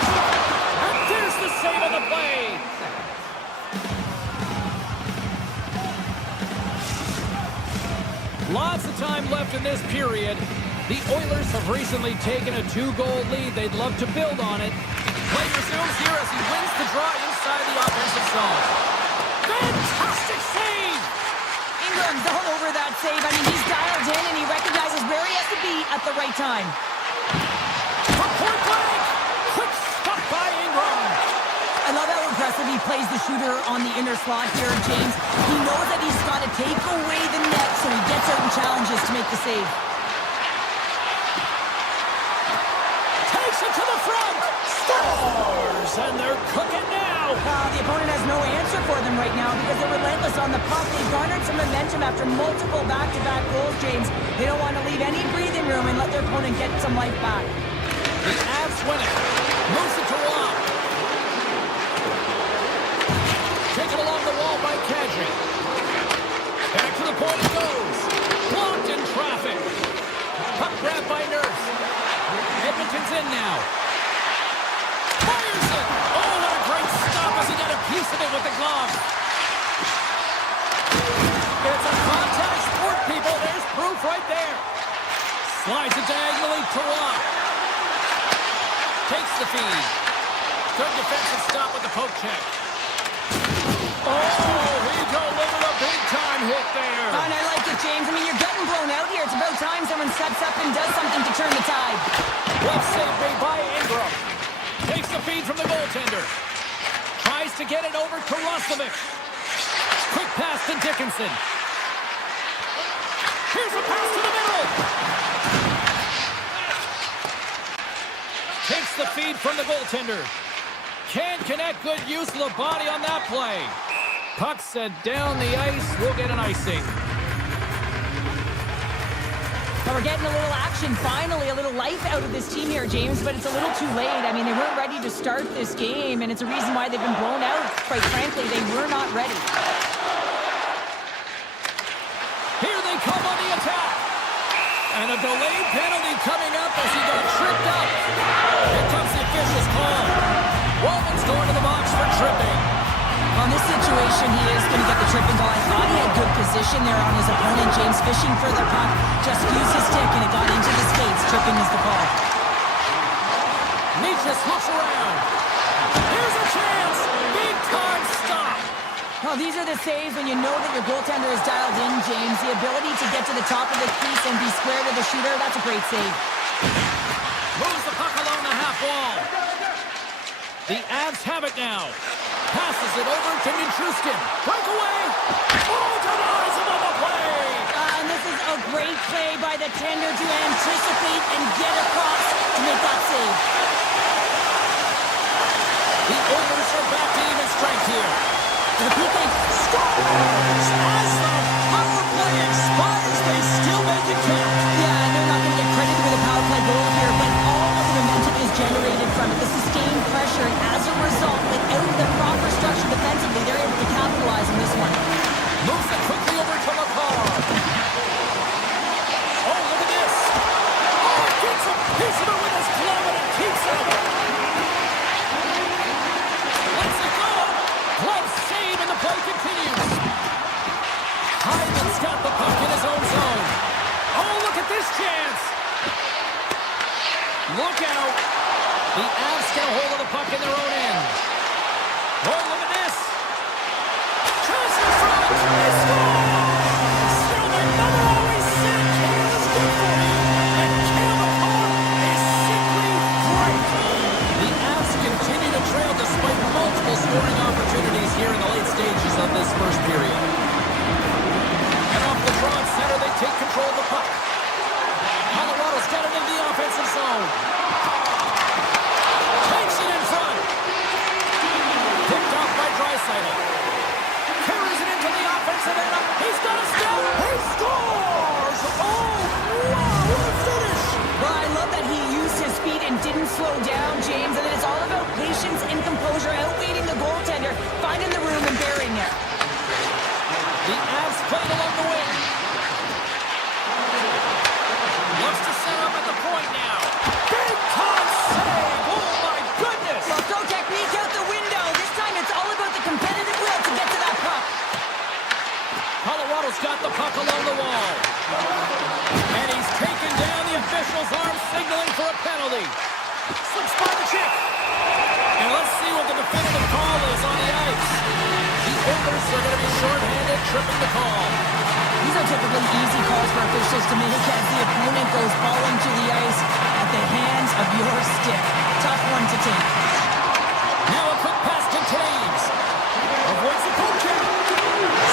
And there's the save on the play. Lots of time left in this period. The Oilers have recently taken a 2-goal lead. They'd love to build on it. Play resumes here as he wins the draw inside the offensive zone. Fantastic save! Ingram's all over that save. I mean, he's dialed in and he recognizes where he has to be at the right time. From point blank! Quick stop by Ingram! I love how impressive he plays the shooter on the inner slot here, James. He knows that he's got to take away the net, so he gets out in challenges to make the save. Takes it to the front! Scores! And they're cooking now! The opponent has no answer for them right now because they're relentless on the puck. They've garnered some momentum after multiple back-to-back goals, James. They don't want to leave any breathing room and let their opponent get some life back. The Avs win it. Moves it to Rob. Taken along the wall by Kadri. Back to the point it goes. Blocked in traffic. Puck grabbed by Nurse. Edmonton's in now. Fires it. Oh, what a great stop as he got a piece of it with the glove. It's a contact sport, people. There's proof right there. Slides it diagonally to Rob. Takes the feed. Good defensive stop with the poke check. Oh, he delivered a big-time hit there. And I like it, James. I mean, you're getting blown out here. It's about time someone steps up and does something to turn the tide. Left save made by Ingram. Takes the feed from the goaltender. Tries to get it over to Roslovic. Quick pass to Dickinson. Here's a pass to the middle. Takes the feed from the goaltender. Can't connect. Good use of the body on that play. Puck sent down the ice. We'll get an icing. Now we're getting a little action, finally, a little life out of this team here, James, but it's a little too late. I mean, they weren't ready to start this game, and it's a reason why they've been blown out. Quite frankly, they were not ready. Here they come on the attack. And a delayed penalty coming up as he got tripped up. Here comes the official's call. Walman's going to the box for tripping. On this situation, he is going to get the tripping call. I thought he had good position there on his opponent, James, fishing for the puck. Just used his stick, and it got into the skates. Tripping is the call. Nietzsche looks around. Here's a chance. Big time stop. Well, these are the saves when you know that your goaltender is dialed in, James. The ability to get to the top of the crease and be square to the shooter, that's a great save. Moves the puck along the half wall. The Avs have it now. Passes it over to Nichushkin. Breakaway. Oh, denies him on the play. And this is a great play by the tender to anticipate and get across to make that save. The Oilers are back to even strength here. The PK Scores! As the power play expires, they still make it count. Yeah, and they're not going to get credit for the power play goal here, but all of the momentum is generated from it. The sustained pressure, and as a result, without the proper structure defensively, they're able to capitalize on this one. Moves it quickly over to McCarr. Oh, look at this. Oh, gets a piece of it with his glove and it keeps it. Lets it go. Glove save and the play continues. Hyman's got the puck in his own zone. Oh, look at this chance. Look out. The Avs get a hold of the puck in their own end. Oh, look at this. Chances for And Cam is simply great. The Avs continue to trail despite multiple scoring opportunities here in the late stages of this first period. And off the draw at center, they take control of the puck. Colorado's got it in the offensive zone. Takes it in front. Picked off by Draisaitl. Carries it into the offensive end. He's got a stop. He scores! Oh, wow, what a finish! Well, I love that he used his feet and didn't slow down, James. And then it's all about patience and composure, outweighing the goaltender, finding the room and burying it. The Avs played along the wing. Looks to set up at the point now. Big time save! Oh my goodness! Well, throw technique out the window. This time it's all about the competitive will to get to that puck. Colorado's got the puck along the wall. And he's taken down. The official's arm signaling for a penalty. Slips by the check. And let's see what the definitive call is on the ice. The Oilers are going to be shorthanded, tripping the call. These are typically easy calls for officials to make as the opponent goes falling to the ice at the hands of your stick. Tough one to take. Now a quick pass to Taves. Avoids the poke check.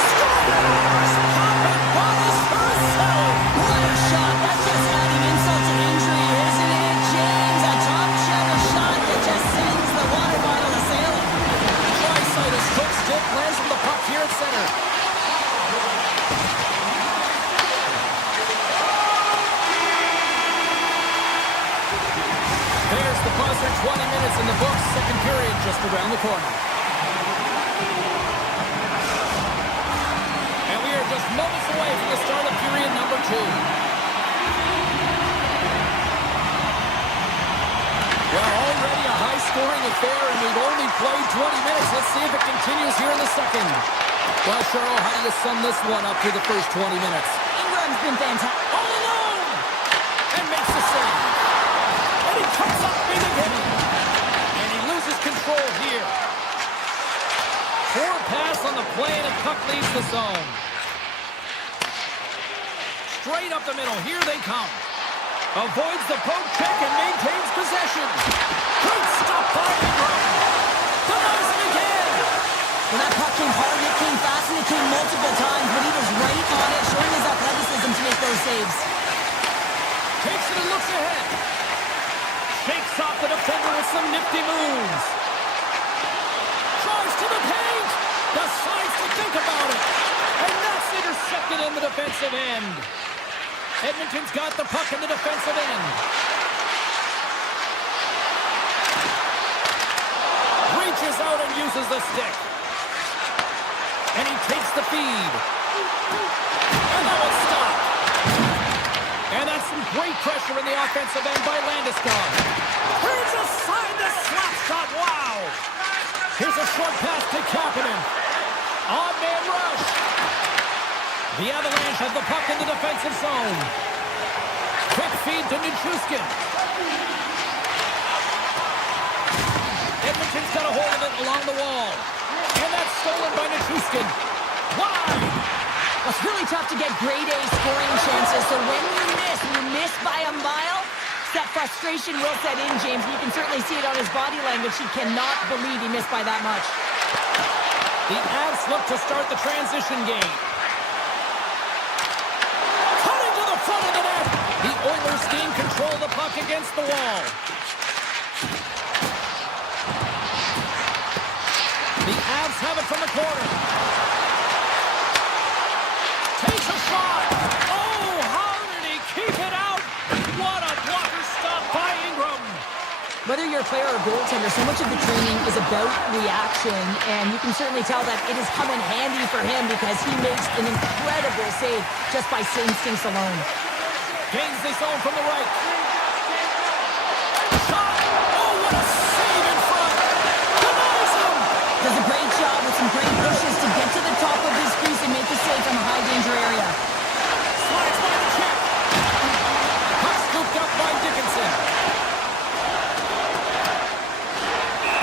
Scores! Pop and bodies for a settle. What a shot. That's just adding insult to injury, isn't it, James? A top shelter shot that just sends the water bottle a-sailing. Draisaitl stroke stick, lands from the puck here at center. There's the buzzer, 20 minutes in the books, second period just around the corner. And we are just moments away from the start of period number 2. Well, already a high-scoring affair, and we've only played 20 minutes. Let's see if it continues here in the second. Well, Cheryl, how do you sum this one up through the first 20 minutes? Ingram's been fantastic. All alone! And makes the save. And he comes up big again. And he loses control here. Poor pass on the play, and puck leaves the zone. Straight up the middle. Here they come. Avoids the poke check and maintains possession. Great stop by Edmont. Denies it again. Well, that puck came hard, it came fast, and it came multiple times, but he was right on it, showing his athleticism to make those saves. Takes it and looks ahead. Shakes off the defender with some nifty moves. Drives to the paint. Decides to think about it. And that's intercepted in the defensive end. Edmonton's got the puck in the defensive end. Reaches out and uses the stick. And he takes the feed. And that was stopped. And that's some great pressure in the offensive end by Landeskog. Here's a side to slap shot. Wow. Here's a short pass to Kapanen. Odd man rush. The Avalanche have the puck in the defensive zone. Quick feed to Nichushkin. Edmonton's got a hold of it along the wall. And that's stolen by Nichushkin. Wide. It's really tough to get grade A scoring chances, so when you miss by a mile, that frustration will set in, James. You can certainly see it on his body language. He cannot believe he missed by that much. The Avs look to start the transition game. Front of the net. The Oilers gain control of the puck against the wall. The Avs have it from the corner. Takes a shot. Oh, how did he keep it out? What a blocker stop by Ingram. Whether you're a player or a goaltender, so much of the training is about reaction, and you can certainly tell that it has come in handy for him because he makes an incredible save just by instincts alone. Gains the zone from the right. Shot! Oh, what a save in front! Denies him! Does a great job with some great pushes to get to the top of his crease and make the save from a high-danger area. Slides by the check. Puck scooped up by Dickinson.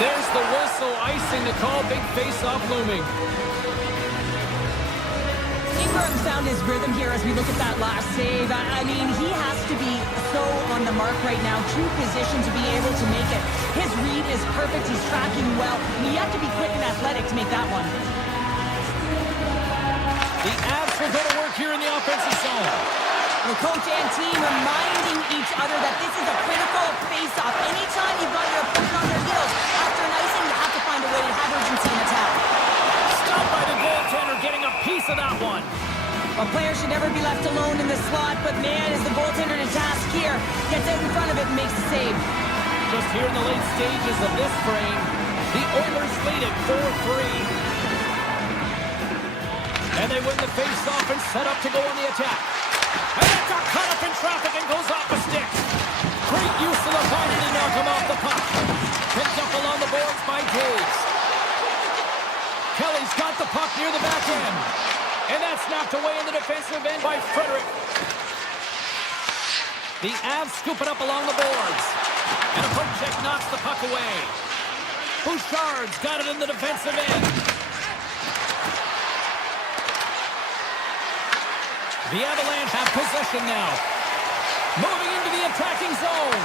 There's the whistle, icing the call. Big face-off looming. Ingram's found his rhythm here as we look at that last save. I mean, he has to be so on the mark right now. True position to be able to make it. His read is perfect. He's tracking well. And you have to be quick and athletic to make that one. The Avs will go to work here in the offensive zone. The coach and team reminding each other that this is a critical face-off. Anytime you've got your opponent on their heels after an icing, you have to find a way to have urgency in attack. Stopped by the goaltender, getting a piece of that one. A player should never be left alone in the slot, but man, is the goaltender to task here. Gets out in front of it and makes the save. Just here in the late stages of this frame, the Oilers lead it 4-3. And they win the face-off and set up to go on the attack. And that got caught up in traffic and goes off the stick. Great use of the body to knock him off the puck. Picked up along the boards by Taves. Kelly's got the puck near the back end. And that's knocked away in the defensive end by Frederick. The Avs scoop it up along the boards. And a poke check knocks the puck away. Bouchard's got it in the defensive end. The Avalanche have possession now. Moving into the attacking zone.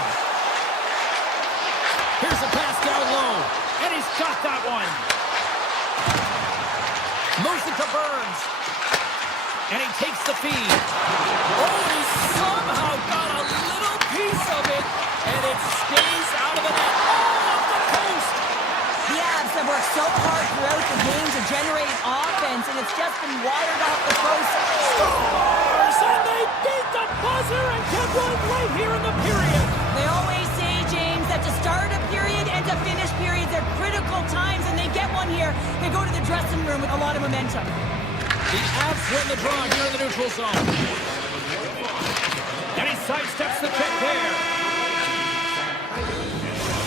Here's a pass down low. And he's got that one. Moves it to Burns. And he takes the feed. Oh, he somehow got a little piece of it. And it stays out of the net. Oh, off the post. The Avs have worked so hard throughout the game to generate offense, and it's just been wired off the post. Scores! And they beat the buzzer and get one right here in the period. They always say, James, that to start a period and to finish periods are critical times, and they get one here. They go to the dressing room with a lot of momentum. The Avs win the draw here in the neutral zone. And he sidesteps the check there.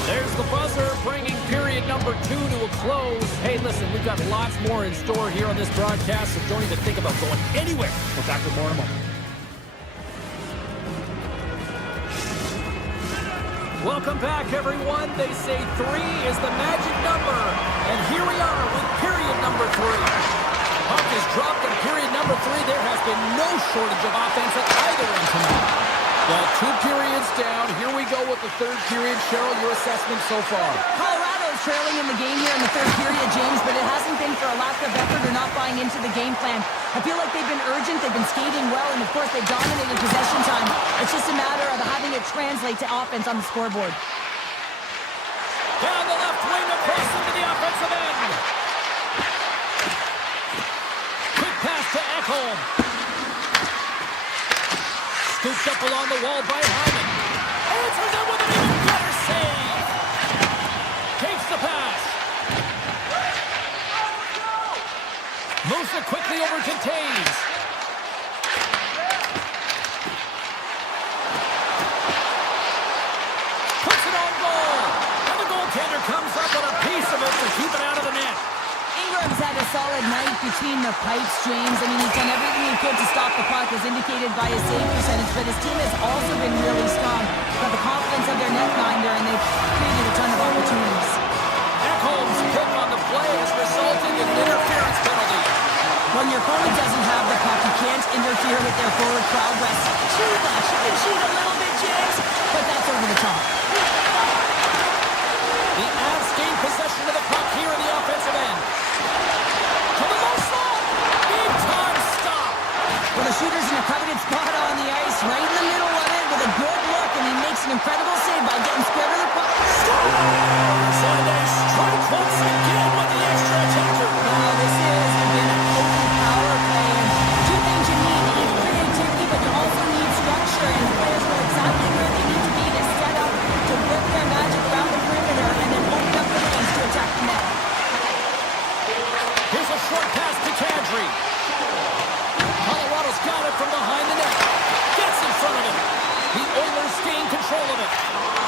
There's the buzzer, bringing period number 2 to a close. Hey, listen, we've got lots more in store here on this broadcast, so don't even think about going anywhere. We're back with more in a moment. Welcome back, everyone. They say 3 is the magic number. And here we are with period number 3. Puck is dropped in period number 3. There has been no shortage of offense at either end tonight. Well, 2 periods down. Here we go with the third period. Cheryl, your assessment so far? Colorado is trailing in the game here in the third period, James, but it hasn't been for a lack of effort or not buying into the game plan. I feel like they've been urgent, they've been skating well, and of course they've dominated possession time. It's just a matter of having it translate to offense on the scoreboard. Down the left wing across into the offensive end. Quick pass to Ekholm. Scooped up along the wall by Hyman. Answers it with an even better save. Takes the pass. Moves it quickly over to Taves. Puts it on goal. And the goaltender comes up with a piece of it to keep it out of the net. Ingram's had a solid night between the pipes, James. I mean, he's done everything he could to stop the puck, as indicated by his save percentage, but his team has also been really strong. Got the confidence of their netminder, and they've created a ton of opportunities. Ekholm's pick on the play has resulted in an interference penalty. When your opponent doesn't have the puck, you can't interfere with their forward progress. Shoot that. You can shoot a little bit, James, but that's over the top. The Avs gain possession of the puck here in the offensive end. To the low slot. Big time stop. Well, the shooter's in a coveted spot on the ice, right in the middle of it with a good look, and he makes an incredible save by getting square to the puck. Scores! And they strike once again with the extra attacker. Now, this has been a potent power play, and 2 things you need. You need creativity, but you also need structure, and players know exactly where they need to be to set up, to work their magic around the perimeter, and then open up the lanes to attack the net. Here's a short pass to Kadri. Colorado's got it from behind the net. Gets in front of it. The Oilers gain control of it.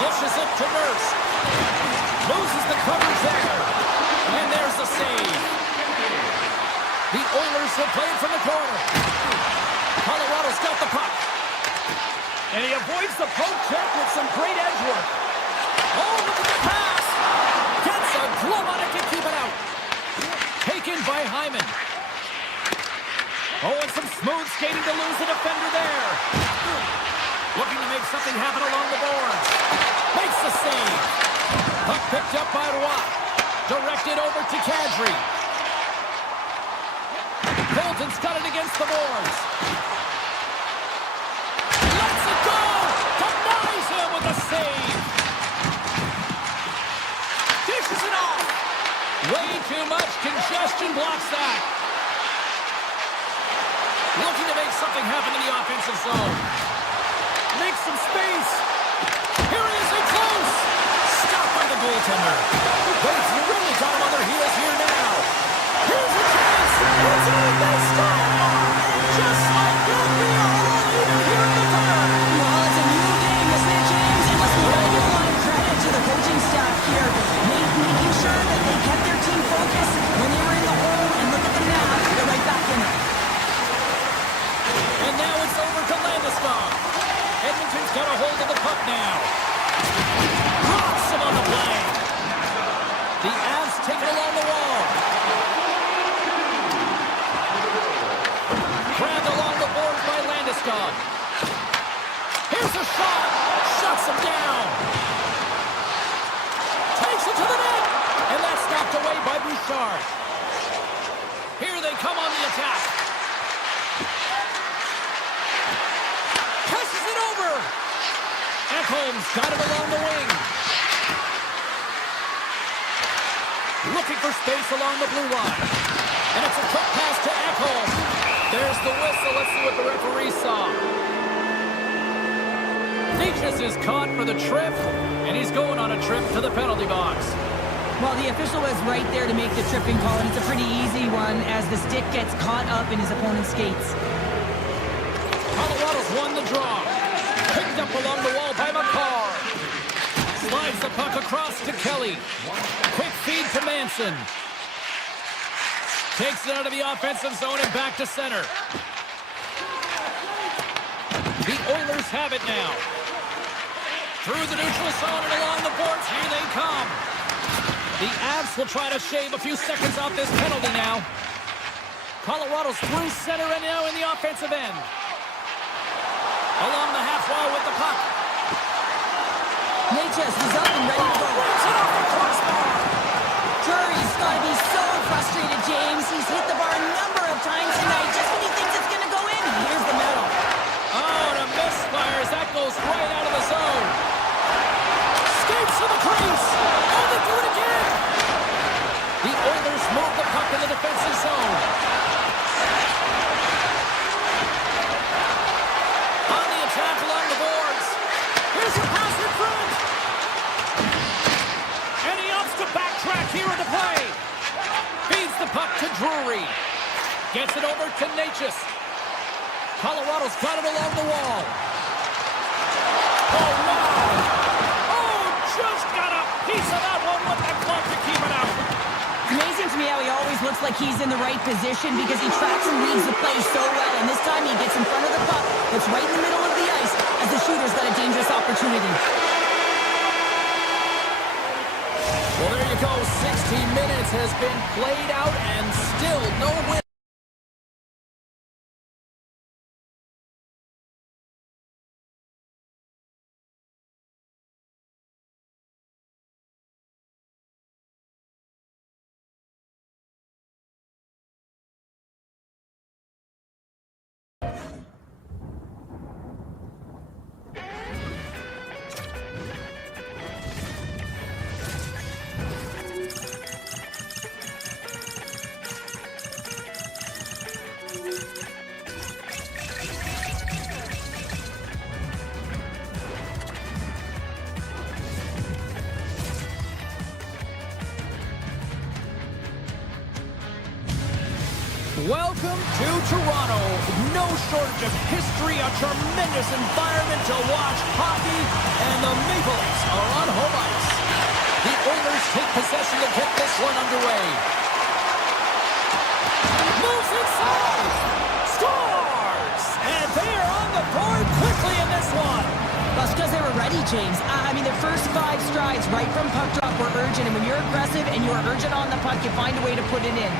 Dishes it to Nurse. Loses the coverage there. And there's the save. The Oilers will play it from the corner. Colorado's got the puck. And he avoids the poke check with some great edge work. Oh, look at the pass. Gets a glove on it to keep it out. Taken by Hyman. Oh, it's some smooth skating to lose the defender there. Looking to make something happen along the boards. Makes the save. Puck picked up by Roy. Directed over to Kadri. Colton's got it against the boards. Lets it go! Denies him with a save. Dishes it off. Way too much congestion blocks that. Looking to make something happen in the offensive zone. Makes some space. Here he is in close. Stopped by the goaltender. But it's really got him on their heels here now. Here's a chance. It's in. They score. And just like that, we are all even here in the third. Well, it's a new game, isn't it, James? And listen, we gotta give a lot of credit to the coaching staff here. Making sure that they kept their team focused when they were in the hole. And look at them now. They're right back in it. And now it's over to Landeskog. Edmonton's got a hold of the puck now. Rocks him on the play. The Avs take it along the wall. Grabbed along the boards by Landeskog. Here's a shot. Shuts him down. Takes it to the net. And that's knocked away by Bouchard. Here they come on the attack. Passes it over. Ekholm's got it along the wing. Looking for space along the blue line. And it's a quick pass to Ekholm. There's the whistle. Let's see what the referee saw. Nietzsche is caught for the trip, and he's going on a trip to the penalty box. Well, the official was right there to make the tripping call, and it's a pretty easy one as the stick gets caught up in his opponent's skates. Colorado's won the draw. Picked up along the wall by McCarr. Slides the puck across to Kelly. Quick feed to Manson. Takes it out of the offensive zone and back to center. The Oilers have it now. Through the neutral zone and along the boards. Here they come. The Avs will try to shave a few seconds off this penalty now. Colorado's through center and now in the offensive end. Along the half wall with the puck. Natchez is up and ready to go. Rips it off the crossbar. Drury's got to be so frustrated, James. He's hit the bar a number of times tonight just when he thinks it's going to go in. And here's the medal. Oh, and a misfires. That goes right out of the zone. Skates to the crease. Oh, they do it again. The Oilers move the puck in the defensive zone. On the attack along the boards. Here's a pass in front. And he opts to backtrack here into play. Feeds the puck to Drury. Gets it over to Natchez. Colorado's got it along the wall. Oh, wow. Oh, just got a piece of that one with that glove to keep it out. Amazing to me how he always looks like he's in the right position because he tracks and reads the play so well. And this time he gets in front of the puck. It's right in the middle of the ice as the shooter's got a dangerous opportunity. Well, there you go. 16 minutes has been played out and still no win. Welcome to Toronto. No shortage of history, a tremendous environment to watch hockey, and the Maple Leafs are on home ice. The Oilers take possession to get this one underway. Moves inside. Scores! And they are on the board quickly in this one. That's because they were ready, James. I mean, the first 5 strides right from puck drop were urgent, and when you're aggressive and you're urgent on the puck, you find a way to put it in.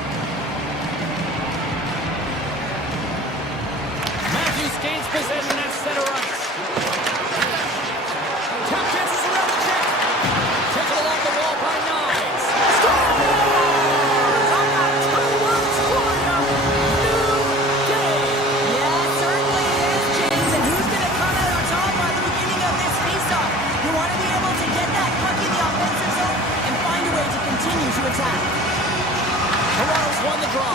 Maintains possession at center ice. Tap dances around the check. Taken along the wall by Knies. Scores! I got 2 words for you. New day. Yeah, certainly it is, James. And who's going to come out on top by the beginning of this faceoff? You want to be able to get that puck in the offensive zone and find a way to continue to attack. Toronto's won the draw.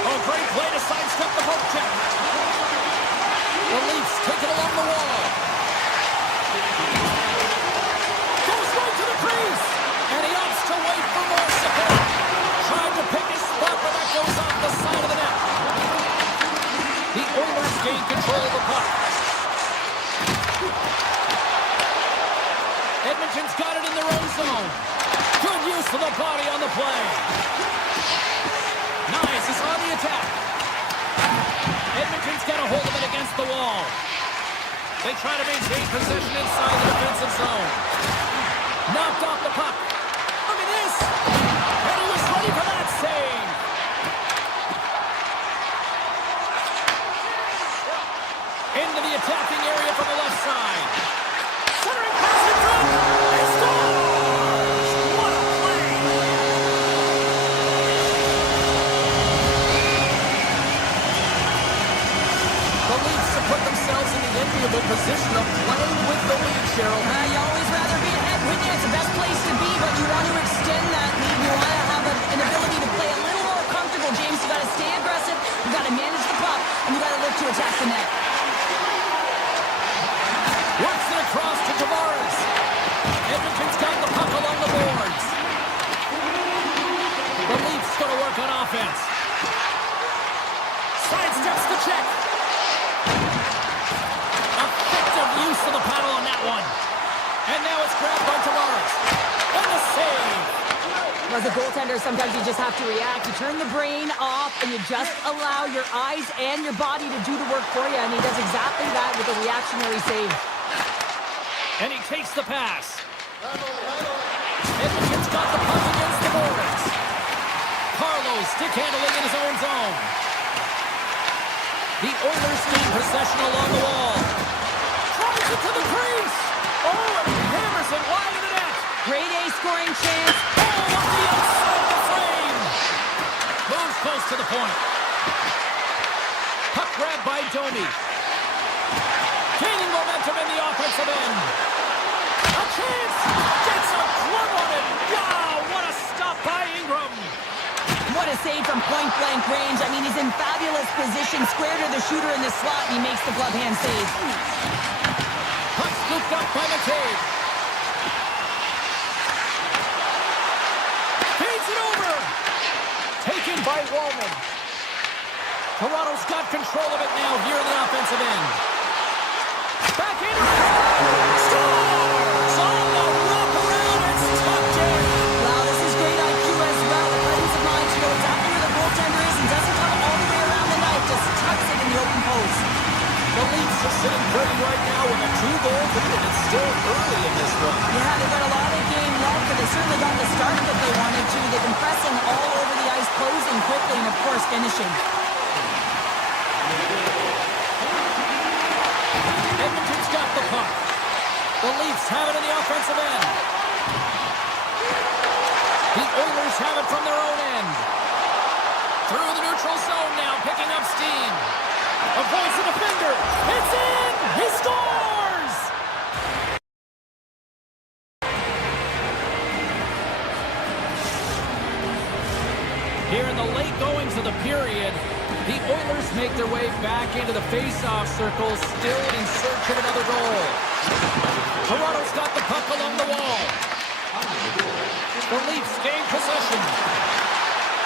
Oh, great play to sidestep the poke check. The Leafs take it along the wall. Goes right to the crease. And he opts to wait for more support. Tried to pick his spot, but that goes off the side of the net. The Oilers gain control of the puck. Edmonton's got it in their own zone. Good use of the body on the play. Nice is on the attack. Edmonton's got a hold of it against the wall. They try to maintain possession inside the defensive zone. Knocked off the puck. Look at this. And he was ready for that save. Into the attacking area from the left side. Centering pass in front. He scores! What a play! The Leafs have put themselves in the enviable position of playing with the lead, Cheryl. You always rather be ahead, wouldn't you? It's the best place to be, but you want to extend that lead. You want to have an ability to play a little more comfortable, James. You got to stay aggressive, you got to manage the puck, and you got to look to attack the net. Works it across to Tavares. Edmonton's got the puck along the boards. The Leafs going to work on offense. Sidesteps the check. Effective use of the paddle on that one. And now it's grabbed by Tavares. And the save. As a goaltender, sometimes you just have to react. You turn the brain off, and you just allow your eyes and your body to do the work for you, and he does exactly that with a reactionary save. And he takes the pass. Edmonton's got the puck against the boards. Carlo stick handling in his own zone. The Oilers gain possession along the wall. Tries it to the crease. Oh, and he hammers it wide of the net. Grade A scoring chance. Oh, on the outside of the frame. Moves close to the point. Puck grab by Domi. Gaining momentum in the offensive end. A chance! Gets a glove on it! Wow, what a stop by Ingram! What a save from point-blank range. I mean, he's in fabulous position, square to the shooter in the slot, and he makes the glove hand save. Puck scooped up by McCabe. Feeds it over! Taken by Wallman. Toronto's got control of it now here in the offensive end. Back into it! Scores! On the wraparound, it's tucked in! Wow, this is great IQ as well. The presence of mind to know exactly where the goaltender is and doesn't come all the way around the net, just tucks it in the open post. The Leafs are sitting pretty right now with a 2-goal lead, and it's still early in this run. Yeah, they've got a lot of game left, but they certainly got the start that they wanted to. They've been pressing all over the ice, closing quickly, and of course finishing. Edmonton's got the puck. The Leafs have it in the offensive end. The Oilers have it from their own end. Through the neutral zone now, picking up steam. Avoids the defender. It's in! He scores! Here in the late goings of the period, the Oilers make their way back into the face-off circle, still in search of another goal. Toronto's got the puck along the wall. The Leafs gain possession.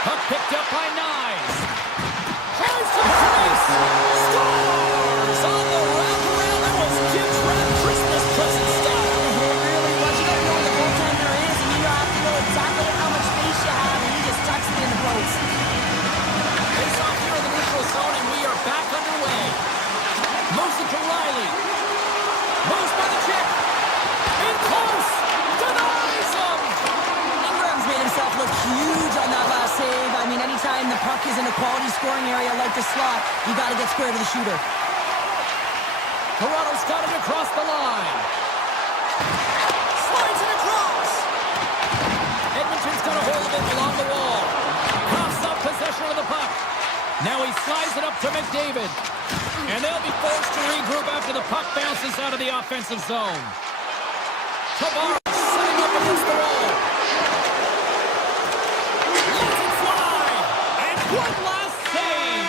Puck picked up by Knies. Tries to the crease. Scores on the wraparound. That was Gibbs' wrap Christmas present style. It really was. You gotta know where the goaltender is, and you have to know exactly how much space you have, and he just tucks it in the post. Face off here in the neutral zone, and we are back underway. Moves it to Riley. Moves by the check. In close. Denies him. Ingram's made himself look huge on that last save. I mean, anytime the puck is in a quality scoring area like the slot, you got to get square to the shooter. Toronto's got it across the line. Slides it across. Edmonton's got a hold of it along the wall. Coughs up possession of the puck. Now he slides it up to McDavid. And they'll be forced to regroup after the puck bounces out of the offensive zone. Tavares setting up against the wall. Lets it fly. And one last save.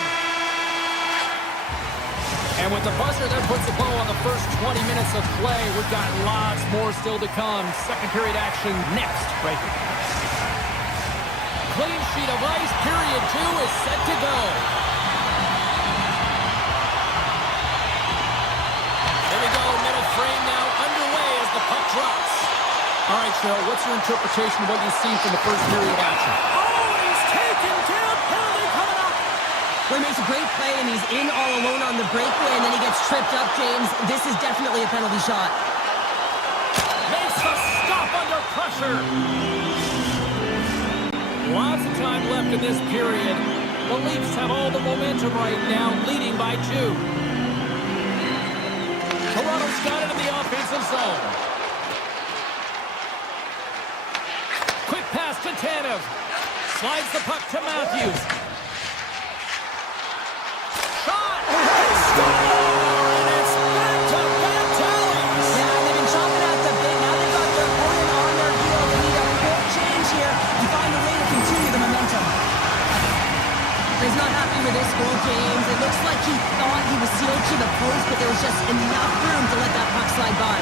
And with the buzzer, that puts a bow on the first 20 minutes of play. We've got lots more still to come. Second period action next, right here. Clean sheet of ice. Period 2 is set to go. There we go. Middle frame now underway as the puck drops. All right, Cheryl, what's your interpretation of what you've seen from the first period of action? Oh, he's taken down. Penalty coming up. Well, he makes a great play, and he's in all alone on the breakaway, and then he gets tripped up, James. This is definitely a penalty shot. Makes the stop under pressure. Lots of time left in this period. The Leafs have all the momentum right now, leading by 2. Toronto's got it in the offensive zone. Quick pass to Tanev. Slides the puck to Matthews. Shot! And it's back-to-back tallies. Yeah, they've been chopping at the bit. Now they've got their opponent on their heel. They need a quick change here and find a way to continue the momentum. He's not happy with this goal, James. It looks like he thought he was sealed to the post, but there was just enough room to let that puck slide by.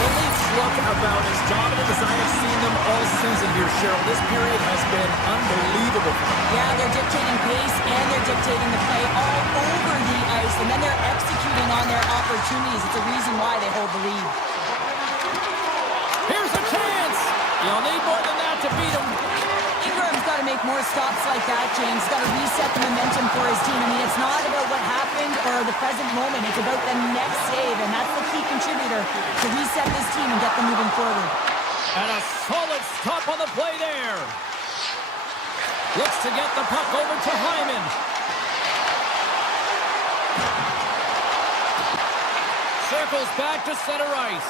The Leafs look about as dominant as I have seen them all season here, Cheryl. This period has been unbelievable for them. Yeah, they're dictating pace and they're dictating the play all over the ice, and then they're executing on their opportunities. It's a reason why they hold the lead. Here's a chance. You'll need more than that to beat him. Ingram's got to make more stops like that, James. Got to reset the momentum for his team. I mean, it's not about what happened or the present moment. It's about the next save, and that's the key contributor to reset this team and get them moving forward. And a solid stop on the play there. Looks to get the puck over to Hyman. Circles back to center ice.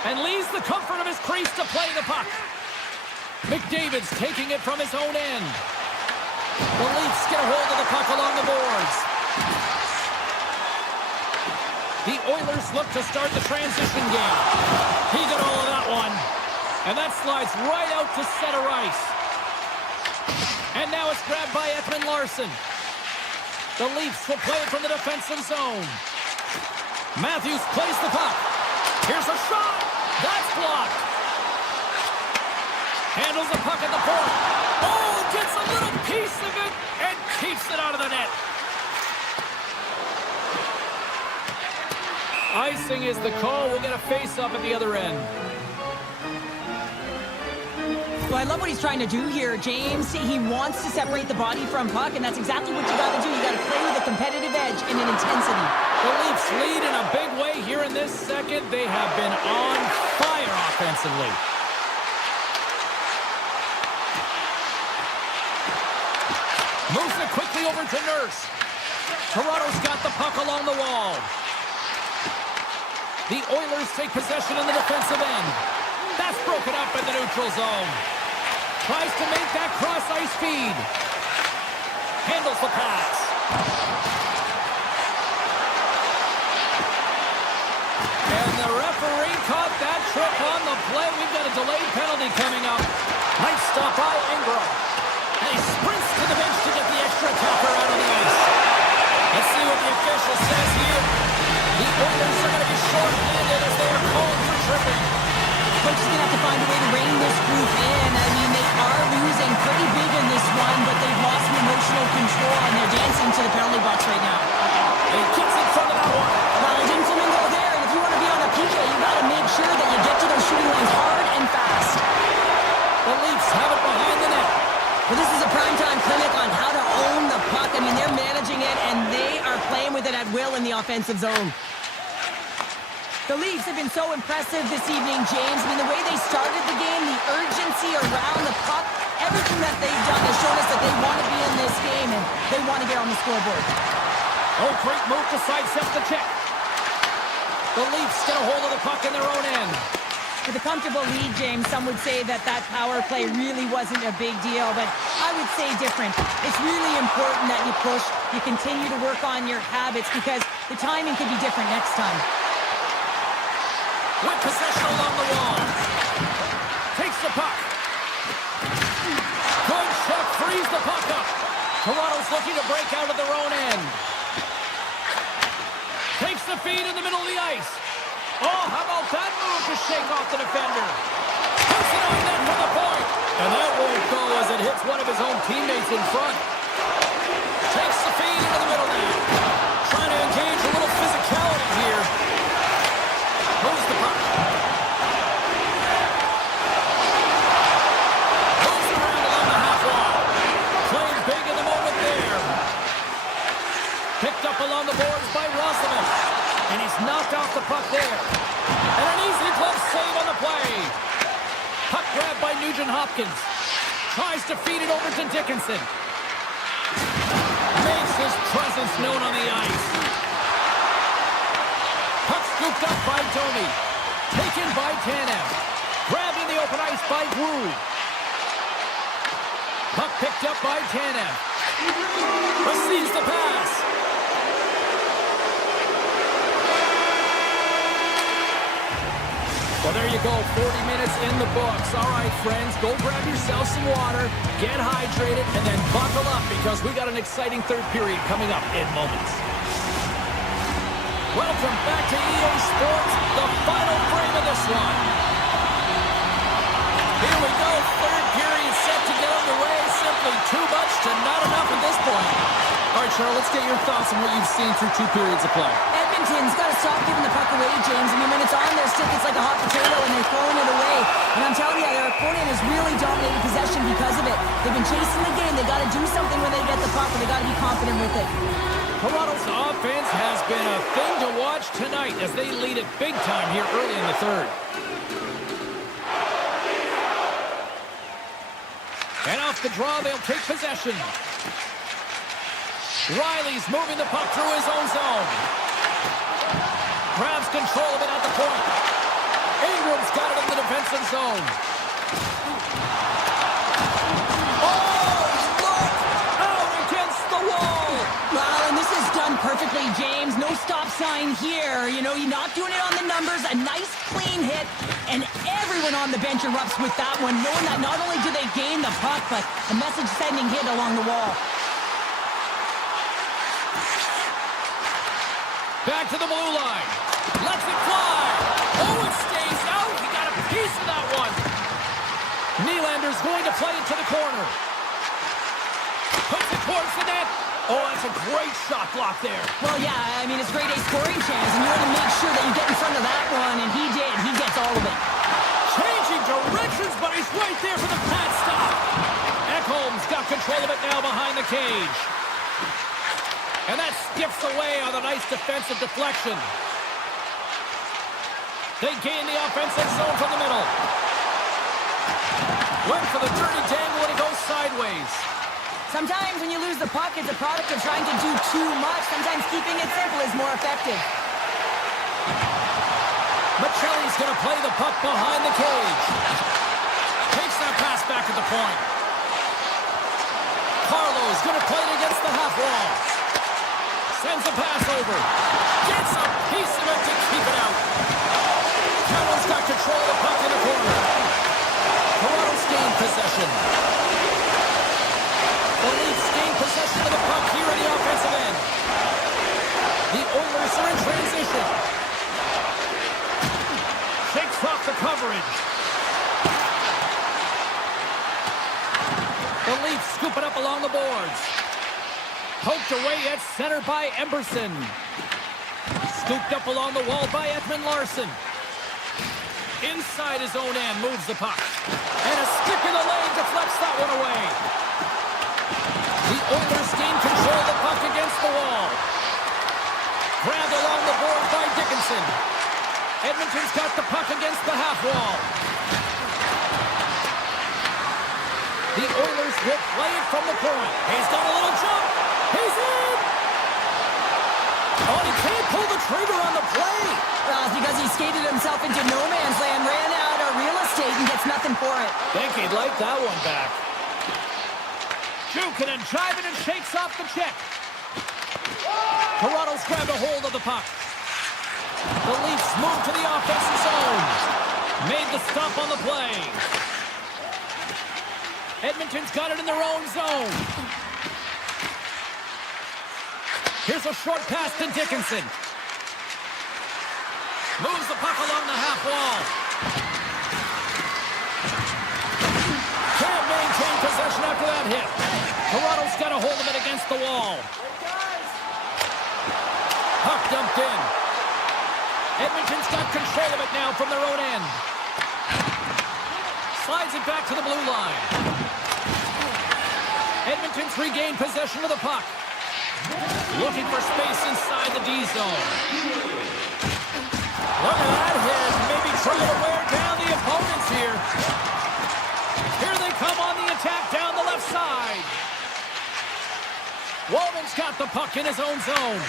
And leaves the comfort of his crease to play the puck. McDavid's taking it from his own end. The Leafs get a hold of the puck along the boards. The Oilers look to start the transition game. He got all of that one. And that slides right out to center ice. And now it's grabbed by Ekman Larsson. The Leafs will play it from the defensive zone. Matthews plays the puck. Here's a shot. That's blocked. Handles the puck at the point. Oh, gets a little piece of it and keeps it out of the net. Icing is the call. We'll get a face-up at the other end. Well, I love what he's trying to do here, James. He wants to separate the body from puck, and that's exactly what you got to do. You got to play with a competitive edge and an intensity. The Leafs lead in a big way here in this second. They have been on fire offensively. Moves it quickly over to Nurse. Toronto's got the puck along the wall. The Oilers take possession in the defensive end. That's broken up in the neutral zone. Tries to make that cross-ice feed. Handles the pass. And the referee caught that trip on the play. We've got a delayed penalty coming up. Nice stop by Ingram. And he sprints to the bench to get the extra attacker out of the ice. Let's see what the official says here. The Oilers are going to be short-handed as they are called for tripping. Coach is going to have to find a way to rein this group in. I mean, they are losing pretty big in this one, but they've lost some emotional control, and they're dancing to the penalty box right now. He kicks it from the net one. Well, it didn't seem to go there, and if you want to be on a PK, you got to make sure that you get to those shooting lanes hard and fast. The Leafs have it behind the net. Well, this is a primetime clinic on how to own the puck. I mean, they're managing it, and they are playing with it at will in the offensive zone. The Leafs have been so impressive this evening, James. I mean, the way they started the game, the urgency around the puck, everything that they've done has shown us that they want to be in this game and they want to get on the scoreboard. Oh, great move to sidestep the check. The Leafs get a hold of the puck in their own end. With a comfortable lead, James, some would say that power play really wasn't a big deal, but I would say different. It's really important that you push, you continue to work on your habits because the timing could be different next time. With possession along the wall. Takes the puck. Good check, frees the puck up. Toronto's looking to break out of their own end. Takes the feed in the middle of the ice. Oh, how about that move to shake off the defender? Puts it on net for the point. And that won't go as it hits one of his own teammates in front. Takes the feed into the middle now. Trying to engage a little physicality here. Moves the puck. Moves around along the half wall. Playing big in the moment there. Picked up along the boards by Roslovic. And he's knocked off the puck there. And an easy glove save on the play. Puck grabbed by Nugent-Hopkins. Tries to feed it over to Dickinson. Makes his presence known on the ice. Puck scooped up by Domi. Taken by Tanev. Grabbed in the open ice by Wu. Puck picked up by Tanev. Receives the pass. Well, there you go, 40 minutes in the books. All right, friends, go grab yourself some water, get hydrated, and then buckle up because we got an exciting third period coming up in moments. Welcome back to EA Sports, the final frame of this one. Here we go, third period set to get underway. Simply too much to not enough at this point. All right, Cheryl, let's get your thoughts on what you've seen through 2 periods of play. Edmonton's got to stop giving the puck away, James. I mean, when it's on their stick, it's like a hot potato, and they're throwing it away. And I'm telling you, their opponent has really dominated possession because of it. They've been chasing the game. They got to do something when they get the puck, and they got to be confident with it. Toronto's offense has been a thing to watch tonight as they lead it big time here early in the third. And off the draw, they'll take possession. Riley's moving the puck through his own zone. Grabs control of it at the point. Ingram's got it in the defensive zone. Oh, look! Out against the wall! Wow, and this is done perfectly, James. No stop sign here. You know, you're not doing it on the numbers. A nice, clean hit. And everyone on the bench erupts with that one, knowing that not only do they gain the puck, but a message-sending hit along the wall. Back to the blue line. Lets it fly. Oh, it stays out. He got a piece of that one. Nylander's going to play it to the corner. Puts it towards the net. Oh, that's a great shot block there. Well, yeah, I mean, it's grade A scoring chance, and you want to make sure that you get in front of that one, and he did. He gets all of it. Changing directions, but he's right there for the pad stop. Ekholm's got control of it now behind the cage. And that skips away on a nice defensive deflection. They gain the offensive zone from the middle. Went for the dirty dangle and it goes sideways. Sometimes when you lose the puck, it's a product of trying to do too much. Sometimes keeping it simple is more effective. Michelli's going to play the puck behind the cage. Takes that pass back at the point. Carlo's going to play it against the half wall. Sends a pass over. Gets a piece of it to keep it out. Cameron's got control of the puck in the corner. Toronto's gained possession. The Leafs gain possession of the puck here in the offensive end. The Oilers are in transition. Shakes off the coverage. The Leafs scoop it up along the boards. Poked away at center by Emberson. Scooped up along the wall by Edmont Larson. Inside his own end, moves the puck. And a stick in the lane deflects that one away. The Oilers gain control of the puck against the wall. Grabbed along the board by Dickinson. Edmonton's got the puck against the half wall. The Oilers will play it from the point. He's got a little jump. He's in! Oh, he can't pull the trigger on the play. Well, it's because he skated himself into no man's land, ran out of real estate, and gets nothing for it. Think he'd like that one back. Jukin and jiving and shakes off the check. Toronto's grabbed a hold of the puck. The Leafs move to the offensive zone. Made the stop on the play. Edmonton's got it in their own zone. Here's a short pass to Dickinson. Moves the puck along the half wall. Can't maintain possession after that hit. Toronto's got a hold of it against the wall. Puck dumped in. Edmonton's got control of it now from their own end. Slides it back to the blue line. Edmonton's regained possession of the puck. Looking for space inside the D zone. Look at that hit. Maybe trying to wear down the opponents here. Here they come on the attack down the left side. Walman's got the puck in his own zone.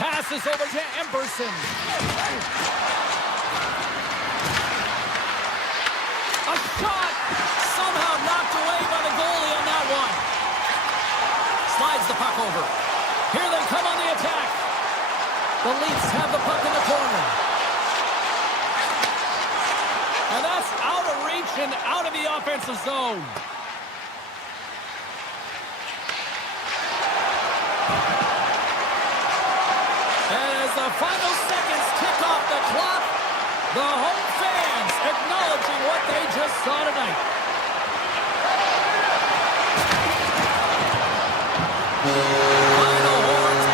Passes over to Emberson. A shot somehow knocked away by the goalie on that one. Slides the puck over. Here they come on the attack. The Leafs have the puck in the corner. And that's out of reach and out of the offensive zone. As the final seconds tick off the clock, the home fans acknowledging what they just saw tonight. Final horns.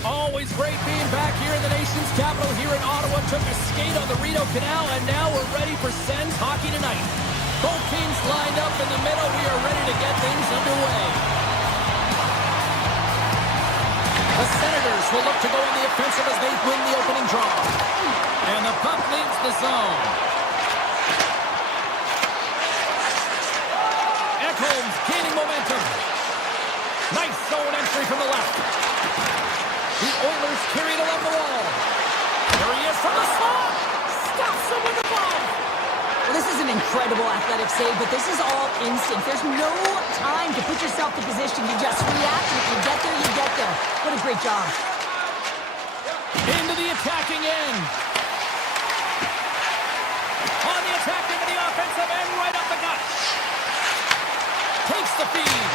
Always great being back here in the nation's capital here in Ottawa. Took a skate on the Rideau Canal, and now we're ready for Sens hockey tonight. Both teams lined up in the middle. We are ready to get things underway. The Senators will look to go on the offensive as they win the opening draw. And the puck leaves the zone. Ekholm's gaining momentum. Nice zone entry from the left. The Oilers carry it along the wall. There he is from the slot. Stops him with the ball. Well, this is an incredible athletic save, but this is all instinct. There's no time to put yourself in position. You just react. If you get there, you get there. What a great job. Into the attacking end. On the attack into the offensive end, right up the gut. Takes the feed.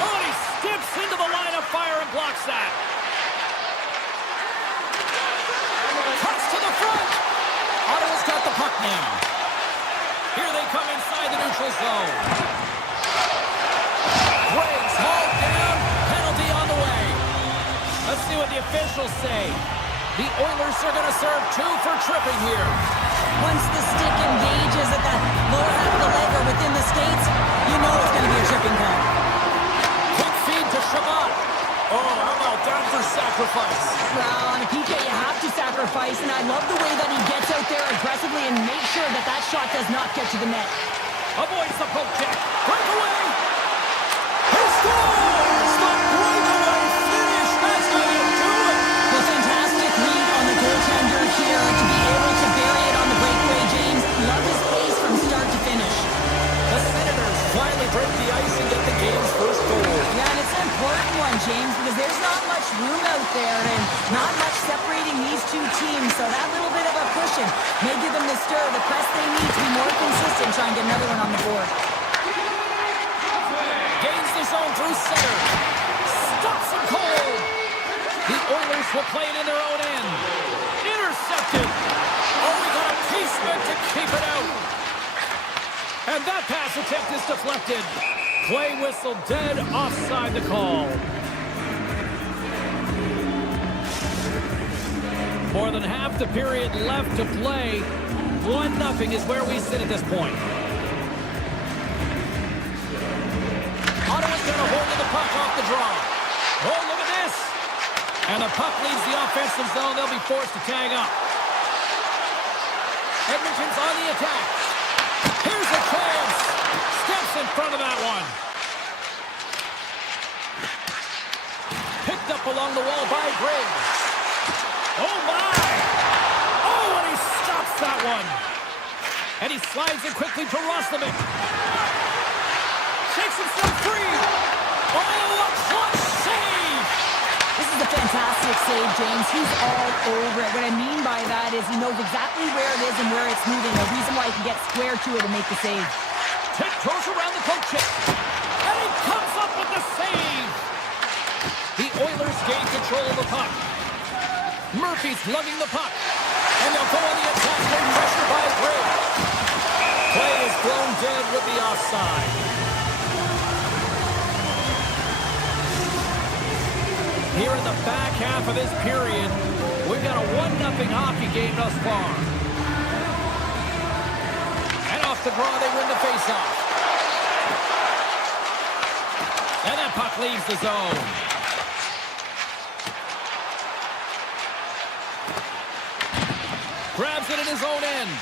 Oh, and he steps into the line of fire and blocks that. Cuts to the front. Ottawa's got the puck now. Here they come inside the neutral zone. Greg's hauled down. Penalty on the way. Let's see what the officials say. The Oilers are going to serve 2 for tripping here. Once the stick engages at the lower half of the leg or within the skates, you know it's going to be a tripping call. Quick feed to Shabbat. Oh, how about that for sacrifice? Well, on a PK, you have to sacrifice, and I love the way that he gets out there aggressively and makes sure that that shot does not get to the net. Avoids the poke check. Breakaway. He scores! The breakaway finish. That's how you do it. A fantastic read on the goaltender here to be able to bury it on the breakaway, James. Love his pace from start to finish. The Senators finally break the ice and get the game's first goal. Yeah, and it's an important one, James, because there's not much room out there and not much separating these two teams, so that little bit of a cushion may give them the stir, the press they need to be more consistent, trying to get another one on the board. Gains the zone through center. Stops him cold. The Oilers will play it in their own end. Intercepted. Oh, we got a pieceman to keep it out. And that pass attempt is deflected. Play whistle dead, offside the call. More than half the period left to play. 1-0 is where we sit at this point. Ottawa's got a hold of the puck off the draw. Oh, look at this. And the puck leaves the offensive zone. They'll be forced to tag up. Edmonton's on the attack. Here's a chance. Steps in front of that one. Picked up along the wall by Griggs. Oh, my. Oh, and he stops that one. And he slides it quickly to Roslovic. Shakes himself free. Oh, a clutch save. This is a fantastic save, James. He's all over it. What I mean by that is he knows exactly where it is and where it's moving. A reason why he can get square to it and make the save. Tiptoes around the poke check. And he comes up with the save. The Oilers gain control of the puck. Murphy's lugging the puck. And they'll go on the attack. No pressure by Griggs. Play is blown dead with the offside. Here in the back half of this period, we've got a 1-0 hockey game thus far. And off the draw, they win the faceoff. And that puck leaves the zone. Grabs it in his own end.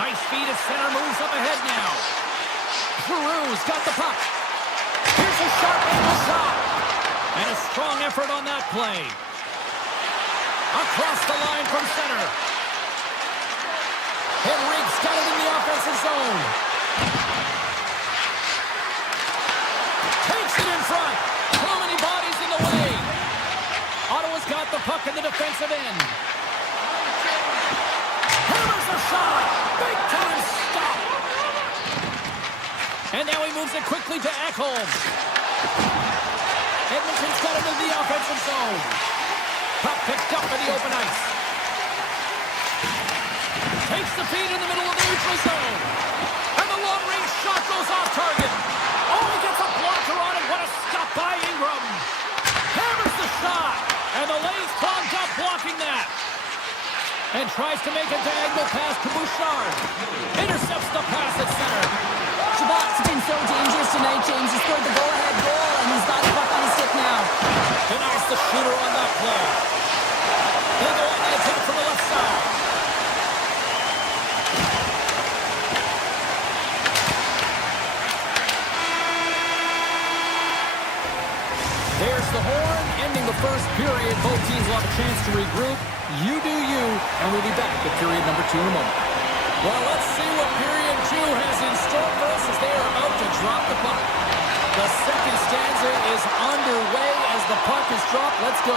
Nice feed at center, moves up ahead now. Giroux's got the puck. Here's a sharp angle shot. And a strong effort on that play. Across the line from center. Henrique's got it in the offensive zone. Takes it in front. Too many bodies in the way. Ottawa's got the puck in the defensive end. Hammers a shot. Big time stop. And now he moves it quickly to Ekholm. Edmonton's got it in the offensive zone. Puck picked up in the open ice. Takes the feed in the middle of the neutral zone. And the long-range shot goes off target. Oh, he gets a blocker on it. What a stop by Ingram. Hammers the shot. And the lane's clogged up blocking that. And tries to make a diagonal pass to Bouchard. Intercepts the pass at center. Shabbat's been so dangerous tonight, James. He scored the go-ahead goal, and he's got the puck on his stick now. Denies the shooter on that play. They'll go on the attack from the left side. There's the horn, ending the first period. Both teams will have a chance to regroup. You do you, and we'll be back at period number 2 in a moment. Well, let's see what period 2 has in store for us as they are about to drop the puck. The second stanza is underway as the puck is dropped. Let's go.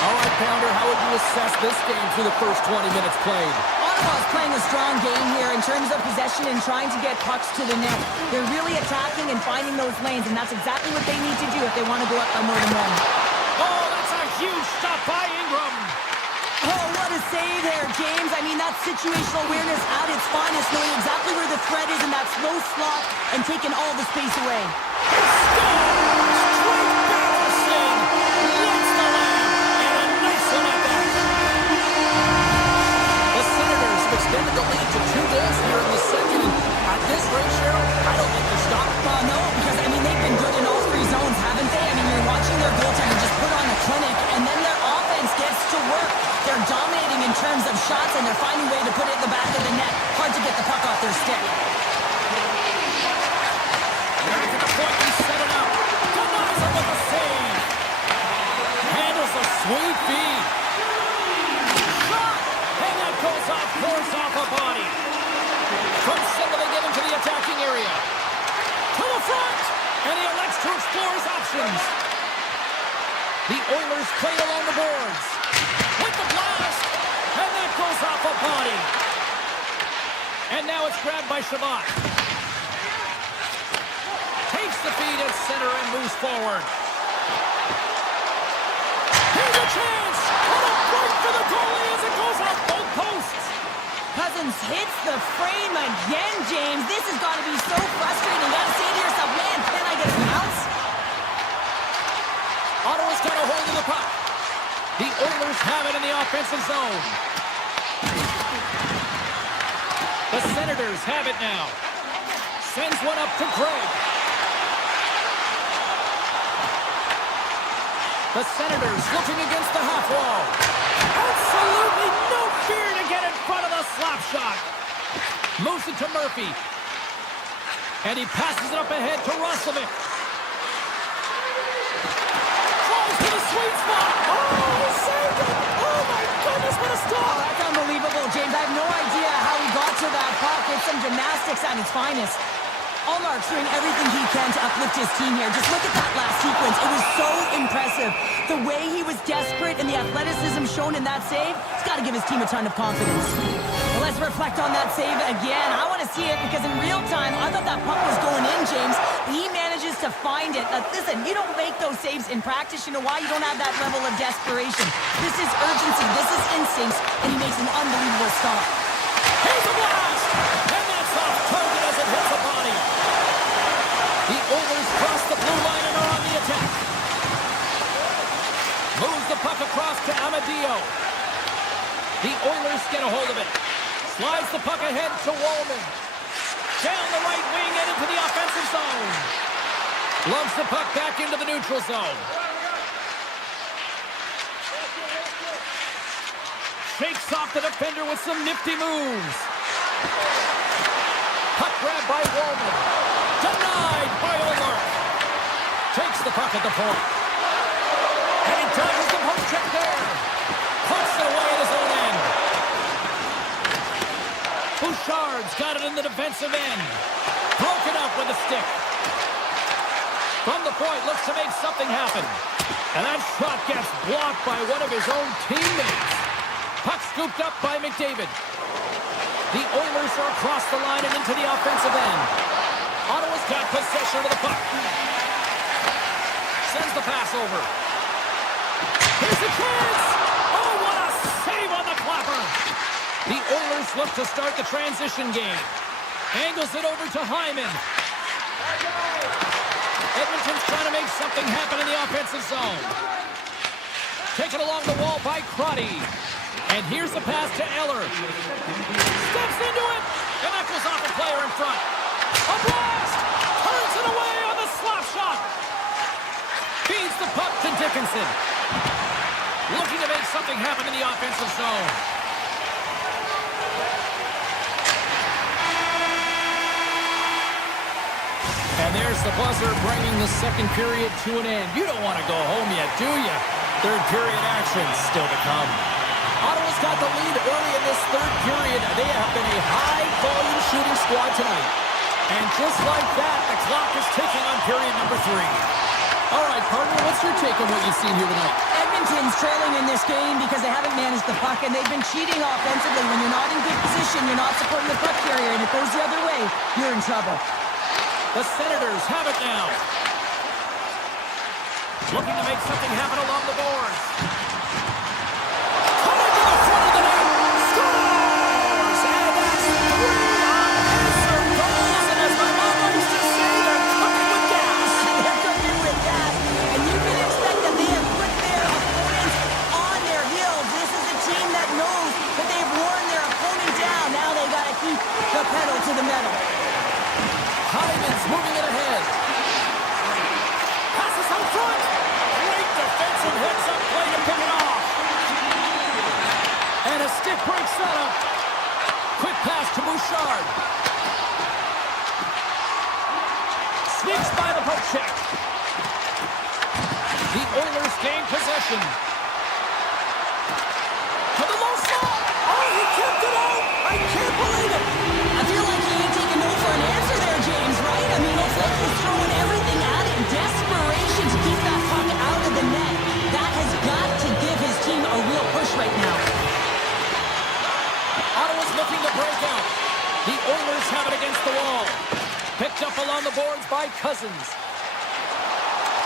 All right, Pounder, how would you assess this game through the first 20 minutes played? Ottawa's playing a strong game here in terms of possession and trying to get pucks to the net. They're really attacking and finding those lanes, and that's exactly what they need to do if they want to go up by more than one. Oh, that's a huge stop by Ingram. Oh, what a save there, James. I mean, that's situational awareness at its finest, knowing exactly where the threat is in that slow slot and taking all the space away. Extended the lead to 2 goals here in the second. At this ratio, I don't think they're stopped. No, because, I mean, they've been good in all 3 zones, haven't they? I mean, you're watching their goaltender just put on a clinic, and then their offense gets to work. They're dominating in terms of shots, and they're finding a way to put it in the back of the net. Hard to get the puck off their stick. Back to the point, he set it up. Denies him with a save. Handles a sweet feed. Goes off, pours off a body. From center, they get into the attacking area. To the front, and he elects to explore his options. The Oilers play along the boards. With the blast, and that goes off a body. And now it's grabbed by Shabbat. Takes the feed at center and moves forward. Here's a chance. What a break for the goalie as it goes off both posts. Cousins hits the frame again, James. This has got to be so frustrating. You got to say to yourself, man, can I get a bounce? Ottawa's got a hold of the puck. The Oilers have it in the offensive zone. The Senators have it now. Sends one up to Gregg. The Senators looking against the half wall. Absolutely no fear to get in front of the slap shot. Moves it to Murphy. And he passes it up ahead to Roslovic. Tries to the sweet spot. Oh, he saved it. Oh, my goodness, what a stop. Oh, that's unbelievable, James. I have no idea how he got to that puck. It's some gymnastics at its finest. Allmark's doing everything he can to uplift his team here. Just look at that last sequence. It was so impressive. The way he was desperate and the athleticism shown in that save, he's got to give his team a ton of confidence. Well, let's reflect on that save again. I want to see it because in real time, I thought that puck was going in, James. He manages to find it. Listen, you don't make those saves in practice. You know why? You don't have that level of desperation. This is urgency. This is instincts, and he makes an unbelievable stop. Here's a blast! And that's off target as it hits the body. The Oilers cross the blue line and are on the attack. Moves the puck across to Amadio. The Oilers get a hold of it. Slides the puck ahead to Wallman. Down the right wing and into the offensive zone. Loves the puck back into the neutral zone. Shakes off the defender with some nifty moves. Puck grab by Wallman. Denied by Ulmark. Takes the puck at the point. And he dodges the poke check there. Puts it away at his own end. Bouchard's got it in the defensive end. Broken up with a stick. From the point, looks to make something happen. And that shot gets blocked by one of his own teammates. Puck scooped up by McDavid. The Oilers are across the line and into the offensive end. Ottawa's got possession of the puck. Sends the pass over. Here's a chance! Oh, what a save on the clapper! The Oilers look to start the transition game. Angles it over to Hyman. Edmonton's trying to make something happen in the offensive zone. Taken along the wall by Crotty. And here's the pass to Eller. Steps into it, and that goes off a player in front. A blast! Turns it away on the slap shot. Feeds the puck to Dickinson. Looking to make something happen in the offensive zone. And there's the buzzer bringing the second period to an end. You don't want to go home yet, do you? Third period action still to come. Ottawa's got the lead early in this third period. They have been a high-volume shooting squad tonight. And just like that, the clock is ticking on period number 3. All right, partner, what's your take on what you've seen here tonight? Edmonton's trailing in this game because they haven't managed the puck, and they've been cheating offensively. When you're not in good position, you're not supporting the puck carrier, and it goes the other way, you're in trouble. The Senators have it now. Looking to make something happen along the boards. Coming to the front of the net. Scores! And that's 3 unanswered goals. And as my mom used to say, they're cooking with gas. They're cooking with gas. And you can expect that they have put their opponents on their heels. This is a team that knows that they've worn their opponent down. Now they got to keep the pedal to the metal. Hyman's moving it ahead. Passes out front. Great defensive heads-up play to pick it off. And a stick breaks that up. Quick pass to Bouchard. Sneaks by the poke check. The Oilers gain possession. To the low slot. Oh, he kept it out. I can't believe it. I feel like he ain't taking no for an answer there, James, right? I mean, it's like he's throwing everything at it in desperation to keep that puck out of the net. That has got to give his team a real push right now. Ottawa's looking to break out. The Oilers have it against the wall. Picked up along the boards by Cousins.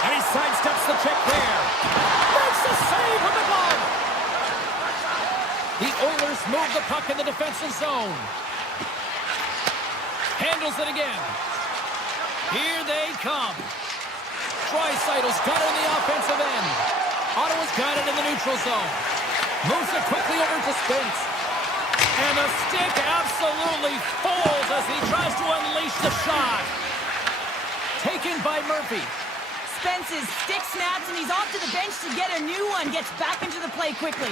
And he sidesteps the check there. Makes the save with the glove. The Oilers move the puck in the defensive zone. Handles it again. Here they come. Draisaitl's got it in the offensive end. Ottawa's got it in the neutral zone. Moves it quickly over to Spence. And the stick absolutely falls as he tries to unleash the shot. Taken by Murphy. Spence's stick snaps, and he's off to the bench to get a new one. Gets back into the play quickly.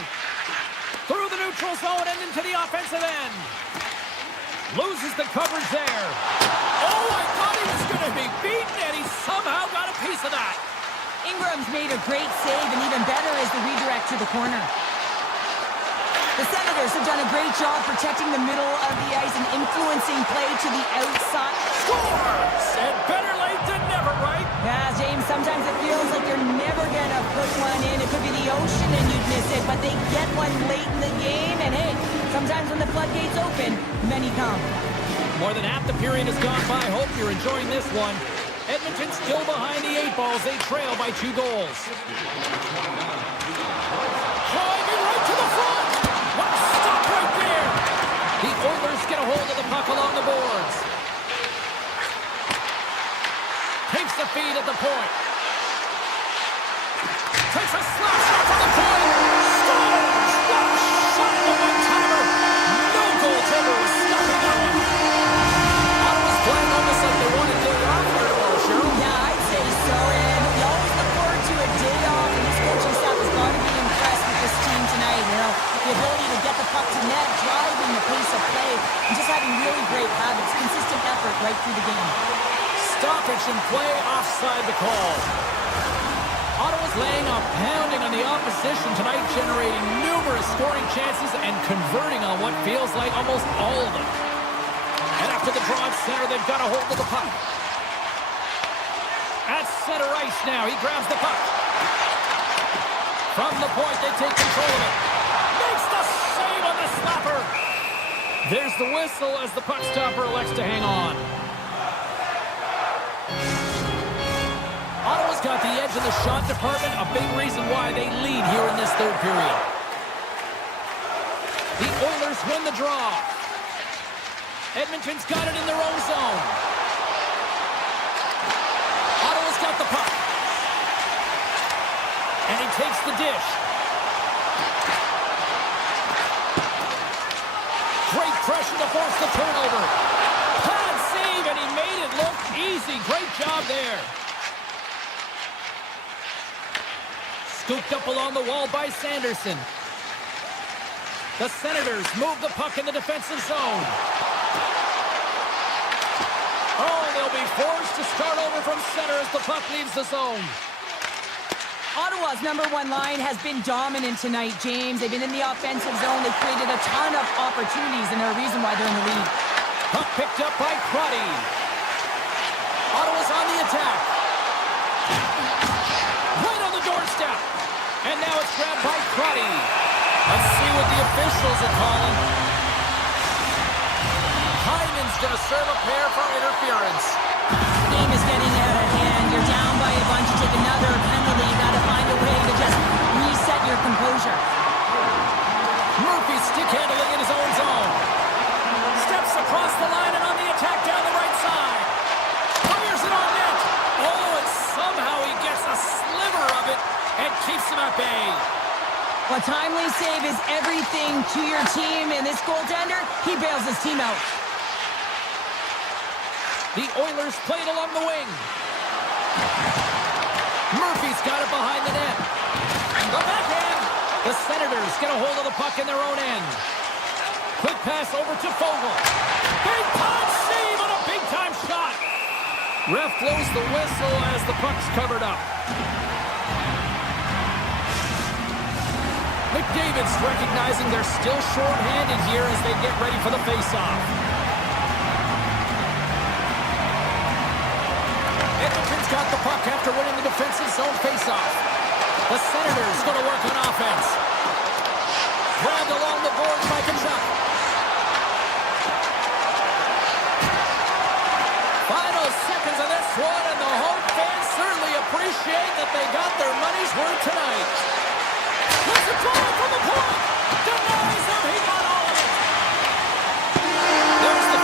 Through the neutral zone and into the offensive end. Loses the coverage there. Oh, I thought he was going to be beaten, and he somehow got a piece of that. Ingram's made a great save, and even better is the redirect to the corner. The Senators have done a great job protecting the middle of the ice and influencing play to the outside. Scores! And better late than never, right? Yeah, James, sometimes it feels like you're never going to put one in. It could be the ocean and you'd miss it, but they get one late in the game, and hey, sometimes when the floodgates open, many come. More than half the period has gone by. Hope you're enjoying this one. Edmonton still behind the 8 balls. They trail by 2 goals. Driving right to the front. What a stop right there. The Oilers get a hold of the puck along the boards. Takes the feed at the point. Takes a slap shot from the point. Scores! What a shot! The one-timer. No goaltender was stopping that one. Ottawa's playing almost like they want a day off here tomorrow, Cheryl. Yeah, I'd say so, and we always look forward to a day off, and this coaching staff has got to be impressed with this team tonight. You know, the ability to get the puck to net, driving the pace of play, and just having really great habits, consistent effort right through the game. Stoppage in play, offside the call. Ottawa's laying a pounding on the opposition tonight, generating numerous scoring chances and converting on what feels like almost all of them. And after the draw at center, they've got a hold of the puck. At center ice now, he grabs the puck. From the point, they take control of it. Makes the save on the slapper. There's the whistle as the puck stopper elects to hang on. Ottawa's got the edge in the shot department, a big reason why they lead here in this third period. The Oilers win the draw. Edmonton's got it in their own zone. Ottawa's got the puck. And he takes the dish. Great pressure to force the turnover. Pad save, and he made it look easy. Great job there. Scooped up along the wall by Sanderson. The Senators move the puck in the defensive zone. Oh, they'll be forced to start over from center as the puck leaves the zone. Ottawa's number 1 line has been dominant tonight, James. They've been in the offensive zone. They've created a ton of opportunities, and they're a reason why they're in the lead. Puck picked up by Crotty. Ottawa's on the attack. Right on the doorstep. And now it's grabbed by Crotty. Let's see what the officials are calling. Hyman's going to serve a pair for interference. Game is getting out of hand. You're down by a bunch. You take another penalty. You got to find a way to just reset your composure. Murphy stick handling in his own zone. Steps across the line and on the attack down the right side. Fires it on net. Oh, and somehow he gets a sliver of it and keeps him at bay. A timely save is everything to your team, and this goaltender, he bails his team out. The Oilers played along the wing. Murphy's got it behind the net. The backhand. The Senators get a hold of the puck in their own end. Quick pass over to Fogle. Big time save on a big time shot. Ref blows the whistle as the puck's covered up. McDavid's recognizing they're still short-handed here as they get ready for the face-off. Edmonton's got the puck after winning the defensive zone face-off. The Senators going to work on offense. Grabbed along the boards by Kachuk. Final seconds of this one, and the home fans certainly appreciate that they got their money's worth tonight. Let's go from the point. Denies him. He got all of it. There's the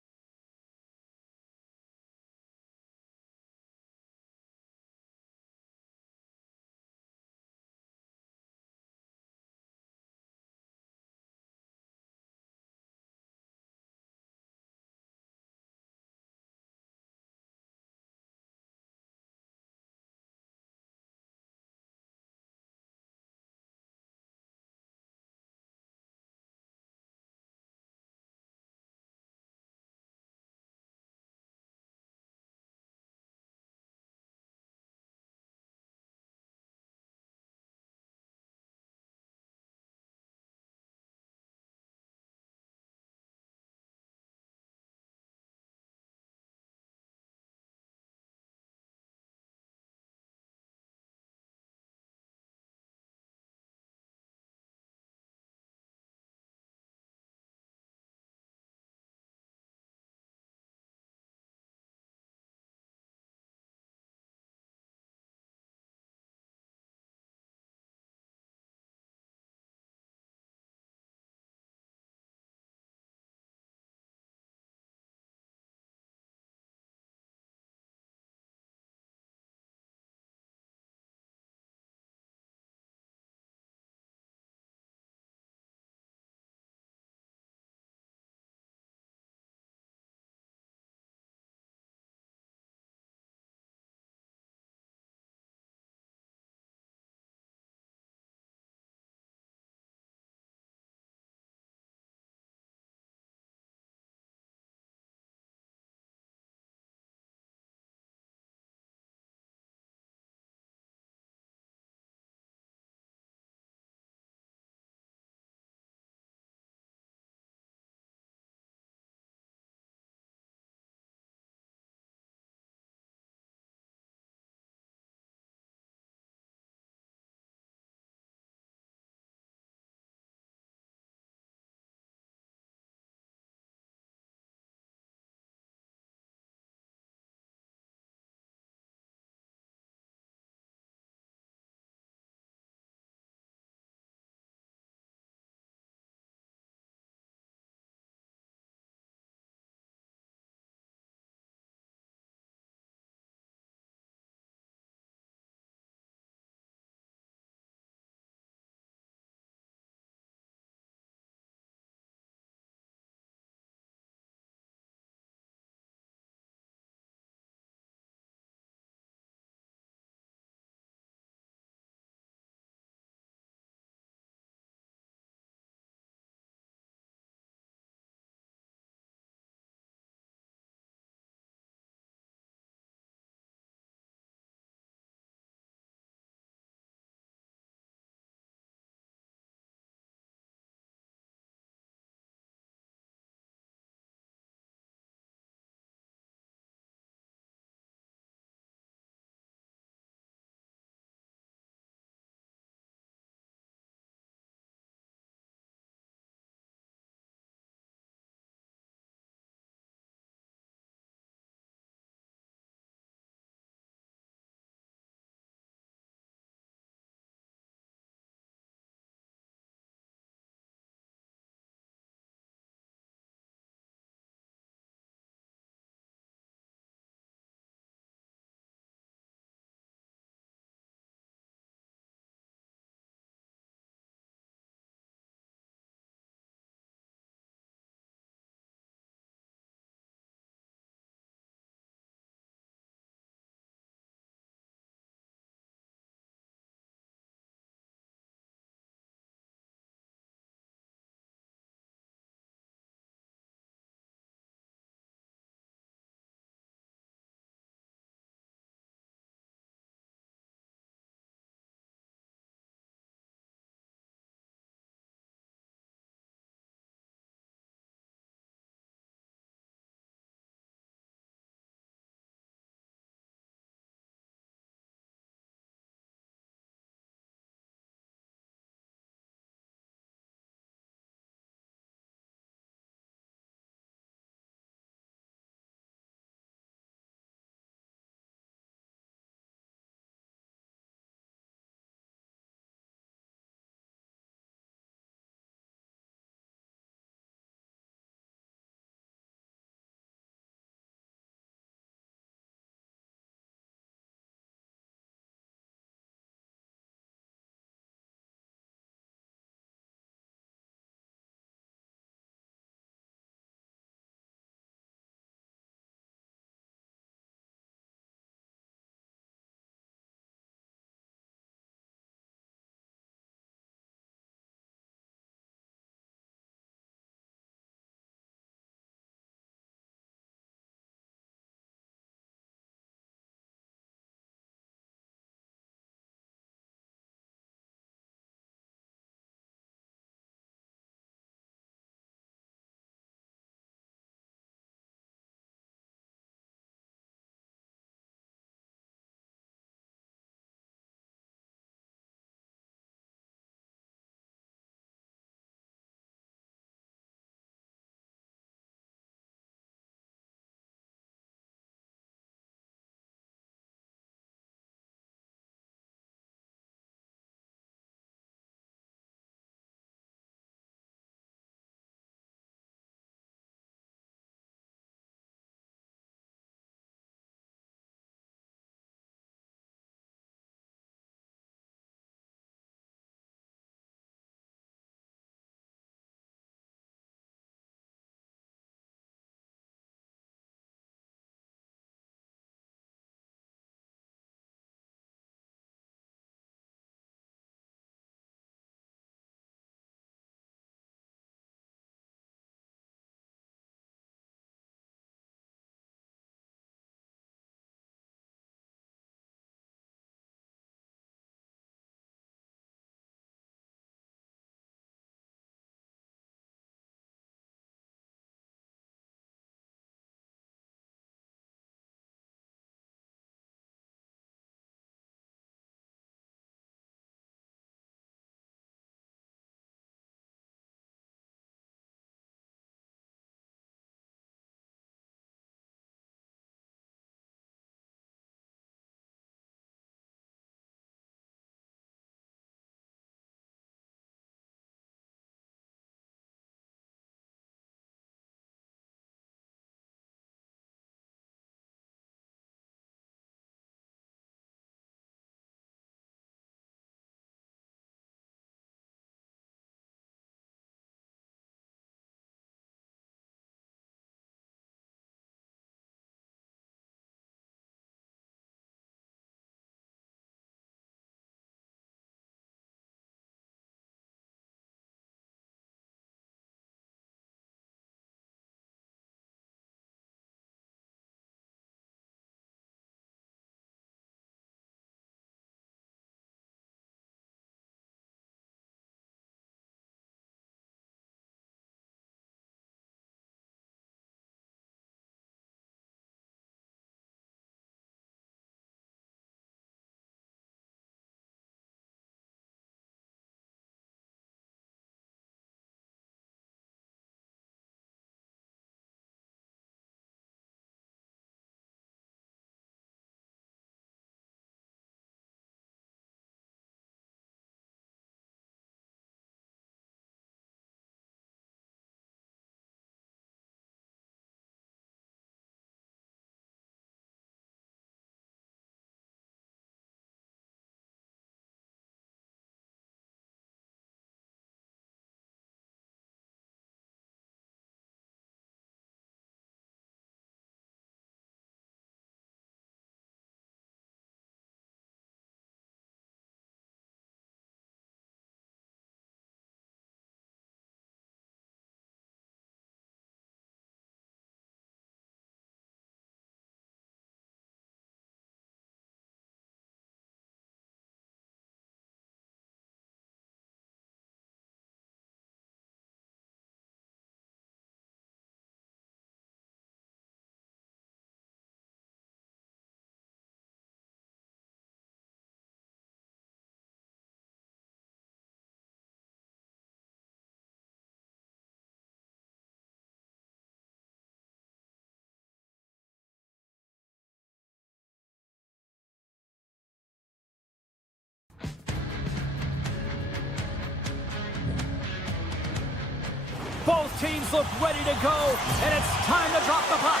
Both teams look ready to go, and it's time to drop the puck.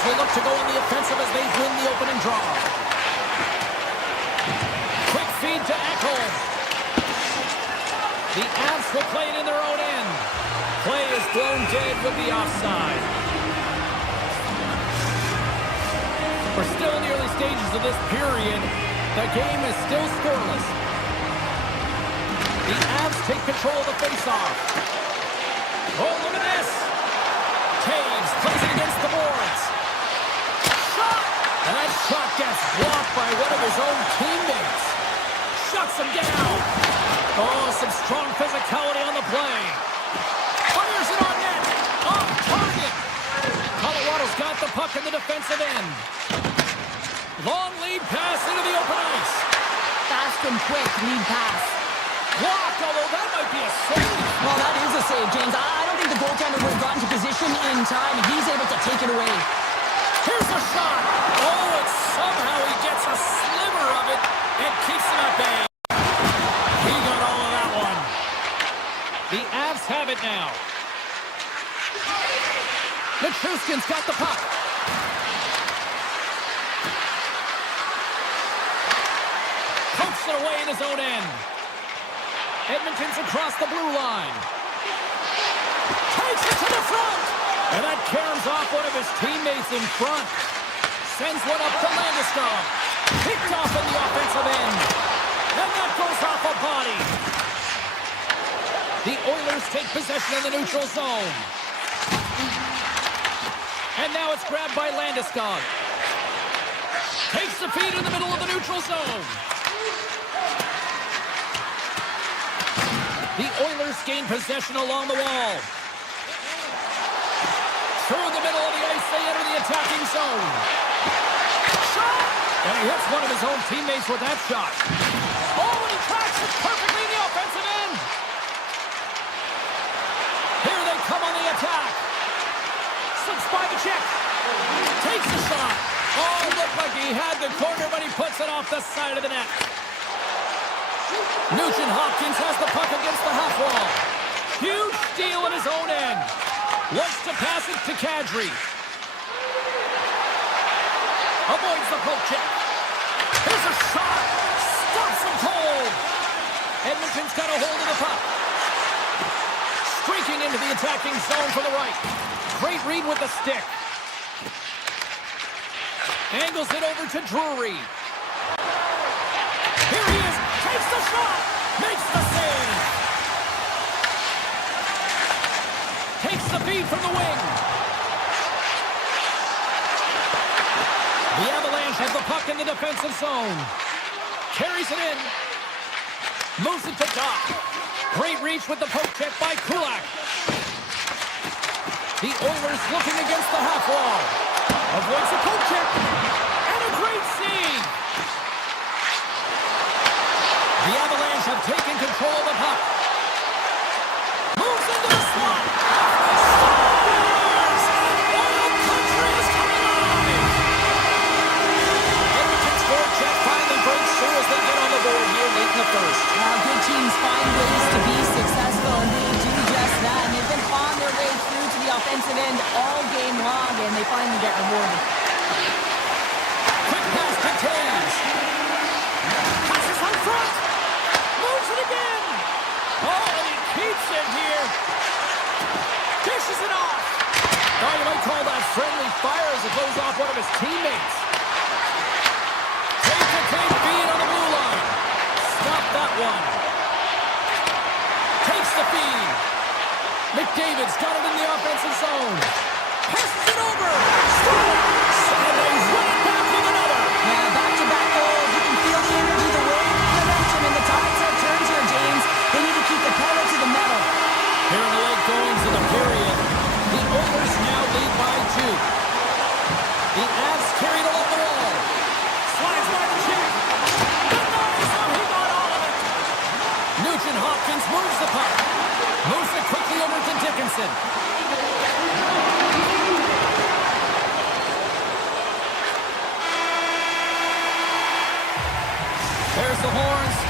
Will look to go on the offensive as they win the opening draw. Quick feed to Ekholm. The Avs will play it in their own end. Play is thrown dead with the offside. We're still in the early stages of this period. The game is still scoreless. The Avs take control of the faceoff. Oh, look at this. Taves plays it against the boards. Shot! And that shot gets blocked by one of his own teammates. Shuts him down. Oh, some strong physicality on the play. Fires it on net. Off target. Colorado's got the puck in the defensive end. Long lead pass into the open ice. Fast and quick lead pass. Blocked, although that might be a save. Well, that is a save, James. I don't think the goaltender would have gotten to position in time, and he's able to take it away. Here's a shot. Oh, and somehow he gets a sliver of it and keeps it at bay. He got all of that one. The Avs have it now. Nichushkin's got the puck. Pokes it away in his own end. Edmonton's across the blue line. Takes it to the front. And that caroms off one of his teammates in front. Sends one up to Landeskog. Picked off in the offensive end. And that goes off a body. The Oilers take possession of the neutral zone. And now it's grabbed by Landeskog. Takes the feed in the middle of the neutral zone. The Oilers gain possession along the wall. Through the middle of the ice, they enter the attacking zone. Shot! And he hits one of his own teammates with that shot. Oh, and he tracks it perfectly in the offensive end. Here they come on the attack. Slips by the check. Takes the shot. Oh, looked like he had the corner, but he puts it off the side of the net. Nugent-Hopkins has the puck against the half wall. Huge steal in his own end. Wants to pass it to Kadri. Avoids the poke check. Here's a shot. Stops him cold. Edmonton's got a hold of the puck. Streaking into the attacking zone for the right. Great read with the stick. Angles it over to Drury. Here he is. Takes the shot. Makes the save. Takes the feed from the wing. The Avalanche have the puck in the defensive zone. Carries it in. Moves it to Doc. Great reach with the poke check by Kulak. The Oilers looking against the half wall. Avoids the poke check. And a great save. The Avalanche have taken control of the puck. Moves into the slot. Scores! Oil Country is coming alive! Edmonton's forecheck finally breaks through as they get on the board here late in the first. Good teams find ways to be successful, and they do just that. And they've been on their way through to the offensive end all game long, and they finally get rewarded. Quick pass to Taves. Passes on front. Moves it again. Oh, and he keeps it here. Dishes it off. Oh, you might call that friendly fire as it goes off one of his teammates. Take feed on the blue line. Stop that one. Takes the feed. McDavid's got it in the offensive zone. Passes it over. Scores. And they win it back with another. Yeah, back-to-back goals. You can feel the energy, the wave, the momentum, and the tides have turned here, James. They need to keep the pedal to the metal. Here in the late goings of the period, the Oilers now lead by 2. The Avs carried along the wall. Slides by the check. The noise, and he got all of it. Nugent-Hopkins moves the puck. Moves it quickly over to Dickinson.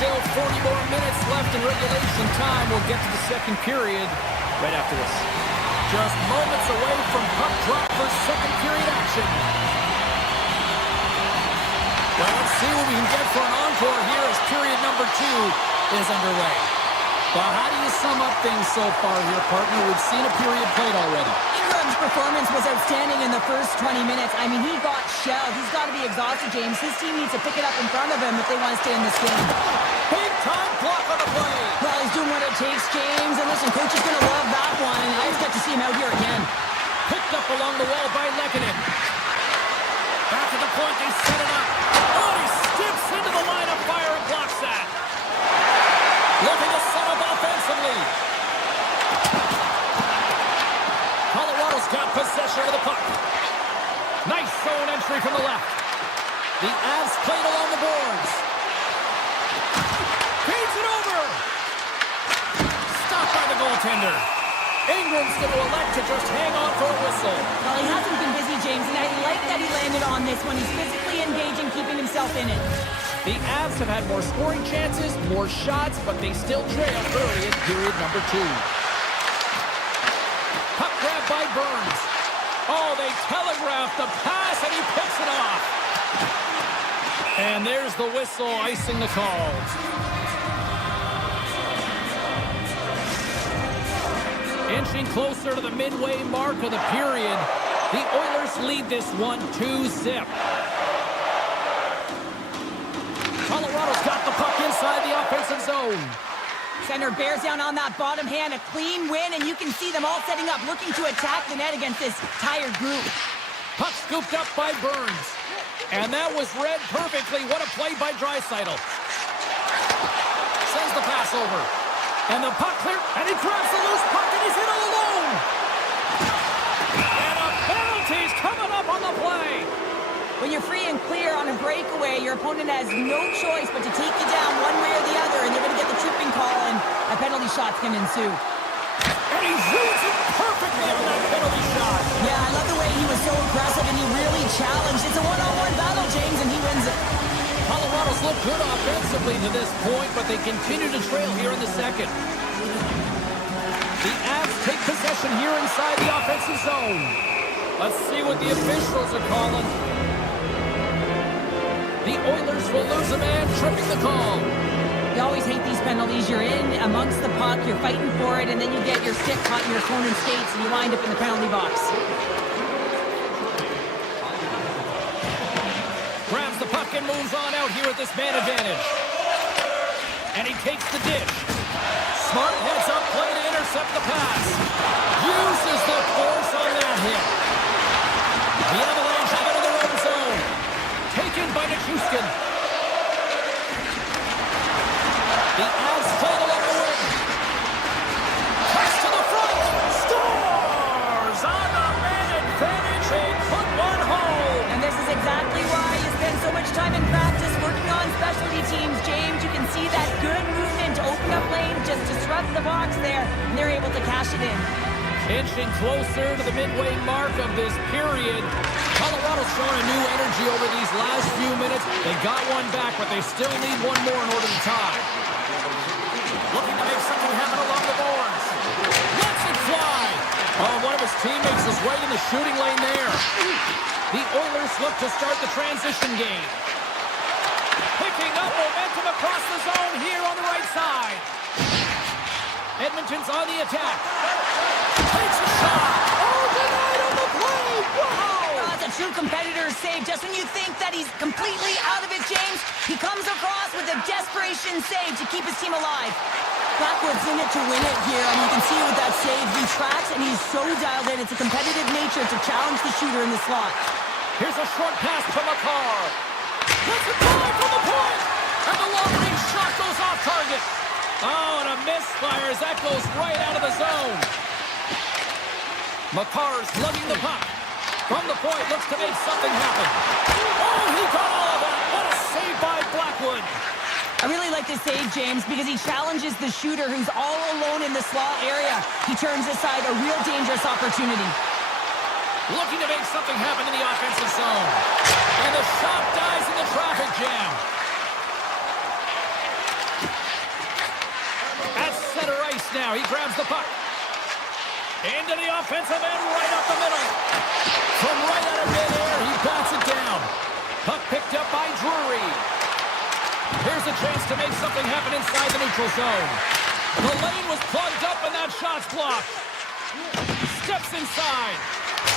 still 40 more minutes left in regulation time. We'll get to the second period right after this. Just moments away from puck drop for second period action. Well, let's see what we can get for an encore here as period number 2 is underway. Well, how do you sum up things so far here, partner? We've seen a period played already. Ingram's performance was outstanding in the first 20 minutes. I mean, he got shelled. He's got to be exhausted, James. His team needs to pick it up in front of him if they want to stay in this game. Big time block on the play. Well, he's doing what it takes, James. And listen, coach is going to love that one. And I expect to see him out here again. Picked up along the wall by Lehkonen. Back to the point, they set it up. Oh, he skips into the line of fire and blocks that. Looking to set up offensively. Colorado's got possession of the puck. Nice zone entry from the left. The Avs played along the boards. Feeds it over. Stopped by the goaltender. Ingram's going to elect to just hang on for a whistle. Well, he hasn't been busy, James, and I like that he landed on this one. He's physically engaging, keeping himself in it. The Avs have had more scoring chances, more shots, but they still trail early in period number 2. Puck grab by Burns. Oh, they telegraphed the pass, and he picks it off. And there's the whistle icing the calls. Inching closer to the midway mark of the period, the Oilers lead this one 2-0. Colorado's got the puck inside the offensive zone. Center bears down on that bottom hand, a clean win, and you can see them all setting up, looking to attack the net against this tired group. Puck scooped up by Burns. And that was read perfectly. What a play by Draisaitl. Sends the pass over. And the puck clear, and he grabs the loose puck, and he's in all alone. And a penalty's coming up on the play. When you're free and clear on a breakaway, your opponent has no choice but to take you down one way or the other, and they're going to get the tripping call, and a penalty shot's going to ensue. And he shoots it perfectly on that penalty shot. Yeah, I love the way he was so aggressive, and he really challenged. It's a one-on-one battle, James, and he wins it. Colorado's looked good offensively to this point, but they continue to trail here in the second. The Avs take possession here inside the offensive zone. Let's see what the officials are calling. The Oilers will lose a man, tripping the call. You always hate these penalties. You're in amongst the puck, you're fighting for it, and then you get your stick caught in your opponent's skates, and you wind up in the penalty box. Grabs the puck and moves on out here at this man advantage. And he takes the dish. Smart heads up play to intercept the pass. Uses the force on that hit. The Avalanche have it in their own zone. Taken by Nichushkin. The Avs play along the wing. Pass to the front. Scores on the man advantage. They put one home. And this is exactly why you spend so much time in practice working on specialty teams, James. You can see that good movement to open up lanes, just disrupt the box there, and they're able to cash it in. Inching closer to the midway mark of this period. Colorado's showing a new energy over these last few minutes. They got one back, but they still need one more in order to tie. Looking to make something happen along the boards. Lets it fly. Oh, one of his teammates is right in the shooting lane there. The Oilers look to start the transition game. Picking up momentum across the zone here on the right side. Edmonton's on the attack. Takes a shot. Oh, denied on the play. Wow. That's a true competitor's save. Just when you think that he's completely out of it, James, he comes across with a desperation save to keep his team alive. Blackwood's in it to win it here, and you can see with that save, he tracks, and he's so dialed in. It's a competitive nature to challenge the shooter in the slot. Here's a short pass from Makar. Let's it fly from the point. And the long-range shot goes off target. Oh, and a misfire as that goes right out of the zone. Makar's lugging the puck. From the point, looks to make something happen. Oh, he got all of that. What a save by Blackwood. I really like this save, James, because he challenges the shooter who's all alone in the slot area. He turns aside a real dangerous opportunity. Looking to make something happen in the offensive zone. And the shot dies in the traffic jam. now. He grabs the puck. Into the offensive end, right up the middle. From right out of midair, he bats it down. Puck picked up by Drury. Here's a chance to make something happen inside the neutral zone. The lane was plugged up and that shot's blocked. Steps inside.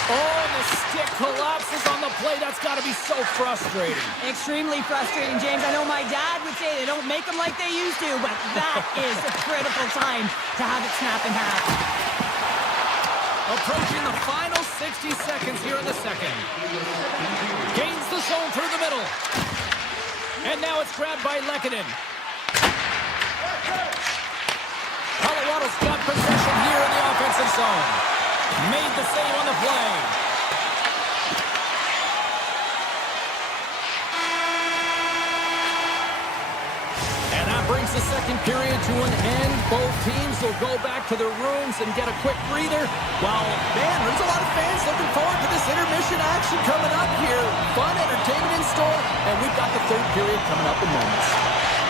Oh, and the stick collapses on the play. That's got to be so frustrating. Extremely frustrating, James. I know my dad would say they don't make them like they used to, but that is a critical time to have it snap in half. Approaching the final 60 seconds here in the second. Gains the zone through the middle. And now it's grabbed by Lehkonen. Colorado's got possession here in the offensive zone. Made the save on the play. And that brings the second period to an end. Both teams will go back to their rooms and get a quick breather. Well, man, there's a lot of fans looking forward to this intermission action coming up here. Fun entertainment in store, and we've got the third period coming up in moments.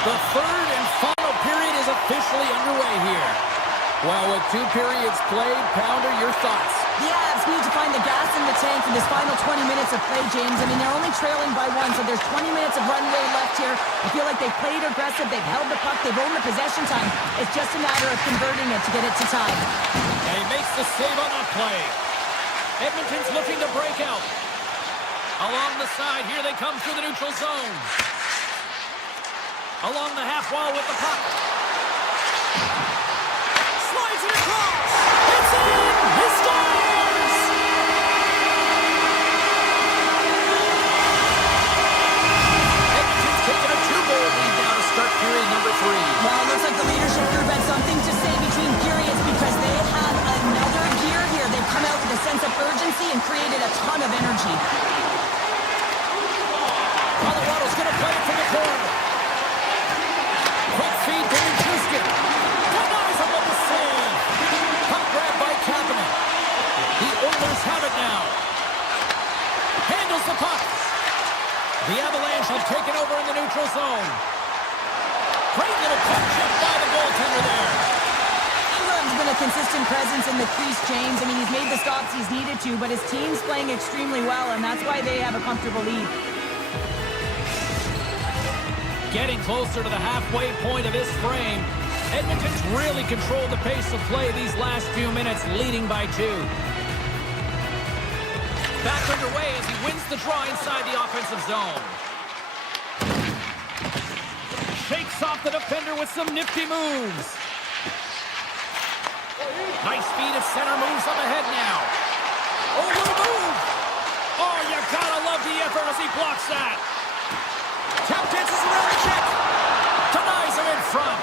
The third and final period is officially underway here. Well, with 2 periods played, Pounder, your thoughts? The Avs need to find the gas in the tank in this final 20 minutes of play, James. I mean, they're only trailing by 1, so there's 20 minutes of runway left here. I feel like they've played aggressive, they've held the puck, they've owned the possession time. It's just a matter of converting it to get it to tie. And he makes the save on that play. Edmonton's looking to break out. Along the side, here they come through the neutral zone. Along the half wall with the puck. Slides it across. It's in. He scores. Edmonton's taking a 2-goal lead now to start period number 3. Well, it looks like the leadership group had something to say between periods because they have another gear here. They've come out with a sense of urgency and created a ton of energy. Colorado's going to play it from the corner. Quick feed to Justin. Denies him with the save. Puck grab by Kapanen. The Oilers have it now. Handles the puck. The Avalanche have taken over in the neutral zone. Great little puck check by the goaltender there. Ingram's been a consistent presence in the crease, James. I mean, he's made the stops he's needed to, but his team's playing extremely well, and that's why they have a comfortable lead. Getting closer to the halfway point of this frame. Edmonton's really controlled the pace of play these last few minutes, leading by 2. Back underway as he wins the draw inside the offensive zone. Shakes off the defender with some nifty moves. Nice feed at center, moves up ahead now. Oh, little move! Oh, you gotta love the effort as he blocks that. Tap dances around the check. Denies him in front.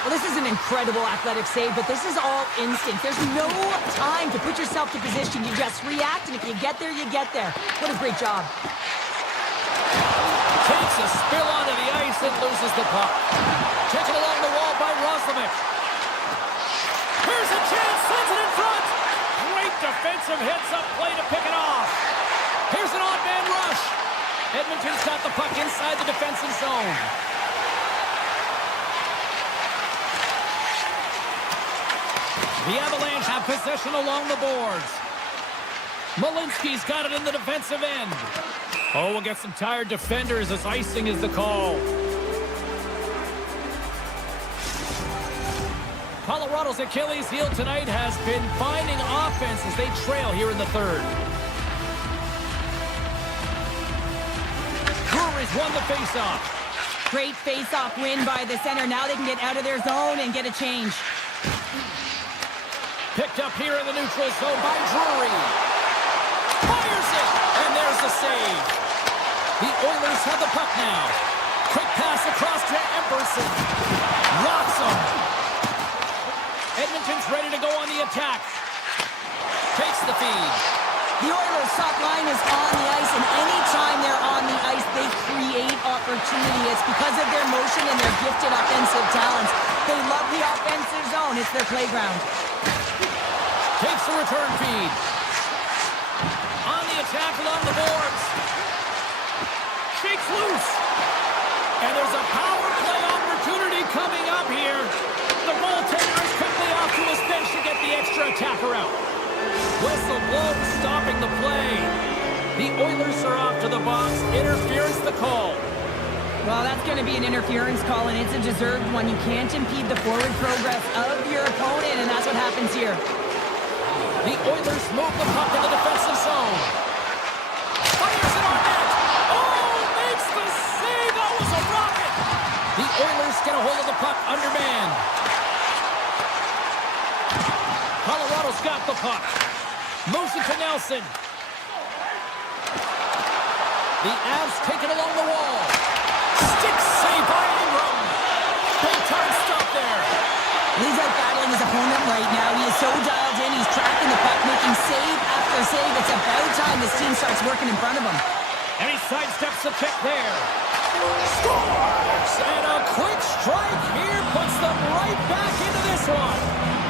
Well, this is an incredible athletic save, but this is all instinct. There's no time to put yourself to position. You just react, and if you get there, you get there. What a great job. Takes a spill onto the ice and loses the puck. Taken along the wall by Roslovic. Here's a chance, sends it in front. Great defensive heads-up play to pick it off. Here's an odd man rush. Edmonton's got the puck inside the defensive zone. The Avalanche have possession along the boards. Malinsky's got it in the defensive end. Oh, we'll get some tired defenders as icing is the call. Colorado's Achilles heel tonight has been finding offense as they trail here in the third. Brewery's won the faceoff. Great face-off win by the center. Now they can get out of their zone and get a change. Picked up here in the neutral zone by Drury. Fires it, and there's the save. The Oilers have the puck now. Quick pass across to Emberson. Rocks him. Edmonton's ready to go on the attack. Takes the feed. The Oilers' top line is on the ice, and anytime they're on the ice, they create opportunity. It's because of their motion and their gifted offensive talents. They love the offensive zone. It's their playground. Takes the return feed. On the attack along the boards. Shakes loose. And there's a power play opportunity coming up here. The goaltender is quickly extra attacker out. Whistle blows, stopping the play. The Oilers are off to the box. Interference the call. Well, that's going to be an interference call, and it's a deserved one. You can't impede the forward progress of your opponent, and that's what happens here. The Oilers move the puck in the defensive zone. Fires it on net. Oh, makes the save. That was a rocket. The Oilers get a hold of the puck undermanned. Colorado's got the puck. Moves it to Nelson. The Avs take it along the wall. Stick save by Ingram. Big time stop there. He's out battling his opponent right now. He is so dialed in. He's tracking the puck, making save after save. It's about time this team starts working in front of him. And he sidesteps the check there. Scores! And a quick strike here puts them right back into this one.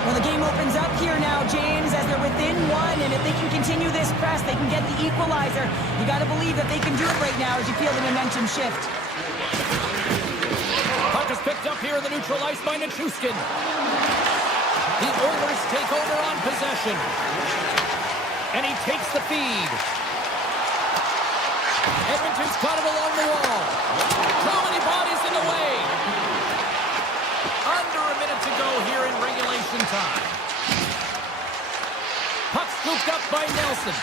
Well, the game opens up here now, James, as they're within one. And if they can continue this press, they can get the equalizer. You got to believe that they can do it right now as you feel the momentum shift. Puck is picked up here in the neutral ice by Nichushkin. The Oilers take over on possession. And he takes the feed. Edmonton's got it along the wall. Too many bodies in the way. Under a minute to go here in regulation time. Puck scooped up by Nelson.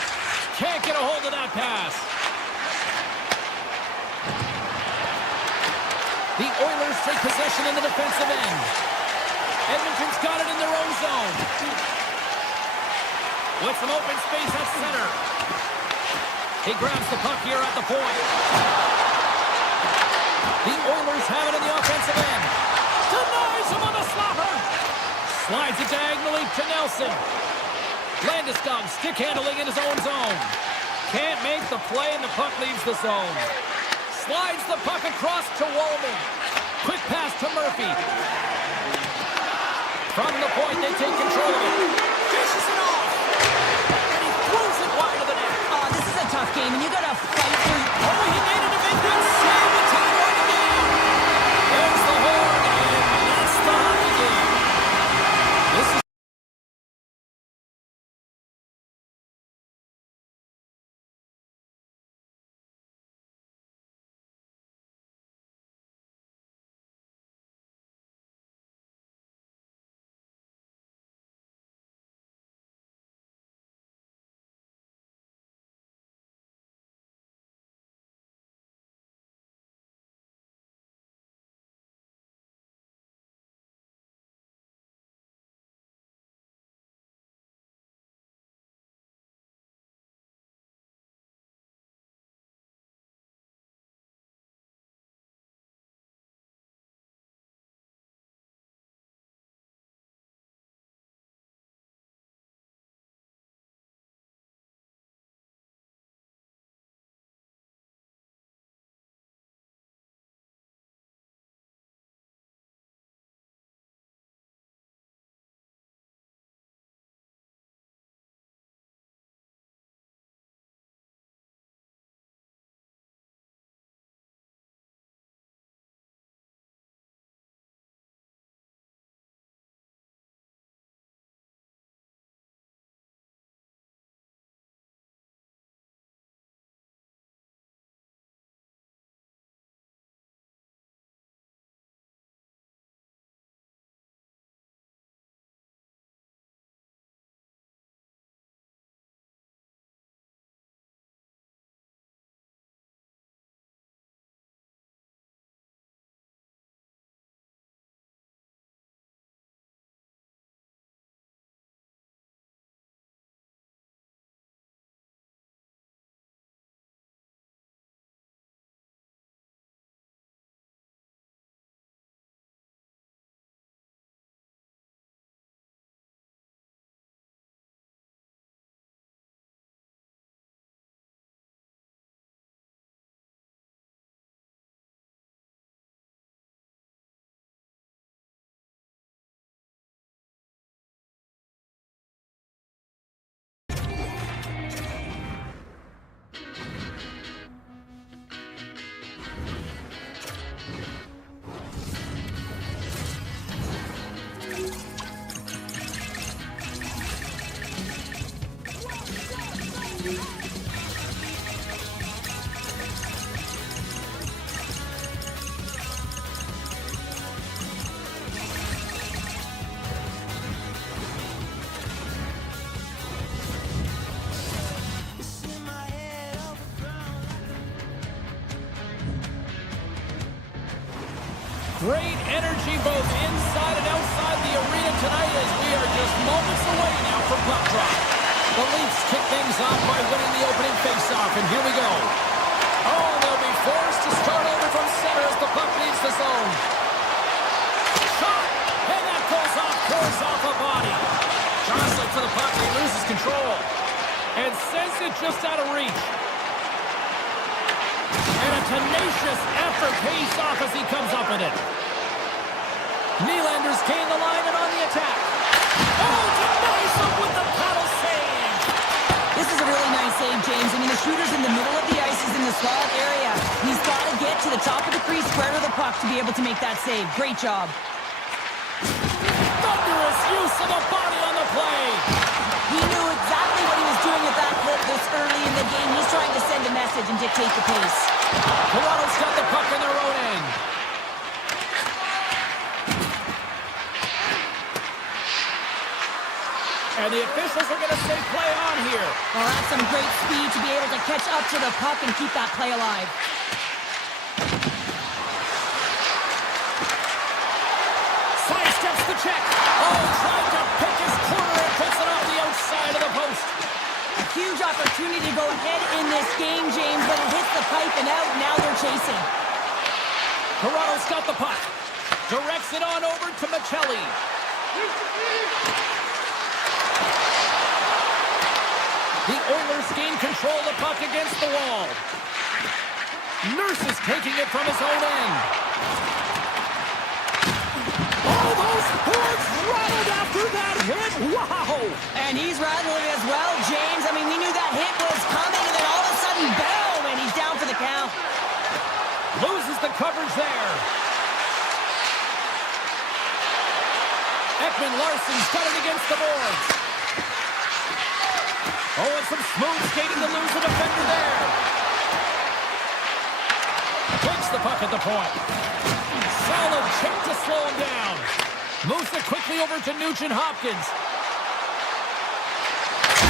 Can't get a hold of that pass. The Oilers take possession in the defensive end. Edmonton's got it in their own zone. With some open space at center. He grabs the puck here at the point. The Oilers have it in the offensive end. Denies him on the slapper. Slides it diagonally to Nelson. Landeskog stick handling in his own zone. Can't make the play and the puck leaves the zone. Slides the puck across to Wallman. Quick pass to Murphy. From the point, they take control of it. Dishes it off. And he throws it wide of the net. Oh, this is a tough game, and you got to fight for... Oh, he made it a big good save to tie one again. There's the horn, and that's the hockey game. This is Great energy both inside and outside the arena tonight as we are just moments away now from puck drop. The Leafs kick things off by winning the opening faceoff, and here we go. Oh, they'll be forced to start over from center as the puck leaves the zone. Shot, and that goes off course off a body. Jostling for the puck, he loses control and sends it just out of reach. And a tenacious effort pays off as he comes up with it. Nylanders gain the line and on the attack. Oh, denies him with the paddle save. This is a really nice save, James. I mean, the shooter's in the middle of the ice. He's in the slot area. He's got to get to the top of the crease square to the puck to be able to make that save. Great job. Thunderous use of the body on the play. He knew exactly what he was doing with that clip this early in the game. He's trying to send a message and dictate the pace. Toronto's got the puck in their own end. And the officials are going to say play on here. Well, that's some great speed to be able to catch up to the puck and keep that play alive. Sidesteps the check. Oh, tried to pick his corner and puts it off the outside of the post. A huge opportunity to go ahead in this game, James, but it hits the pipe and out. Now they're chasing. Toronto's got the puck. Directs it on over to Michelli. The Oilers gain control of the puck against the wall. Nurse is taking it from his own end. Oh, those boards rattled after that hit. Wow! And he's rattling as well, James. I mean, we knew that hit was coming, and then all of a sudden, boom, and he's down for the count. Loses the coverage there. Ekman Larsson's got it against the boards. Oh, and some smooth skating to lose the defender there. Takes the puck at the point. Solid check to slow him down. Moves it quickly over to Nugent-Hopkins.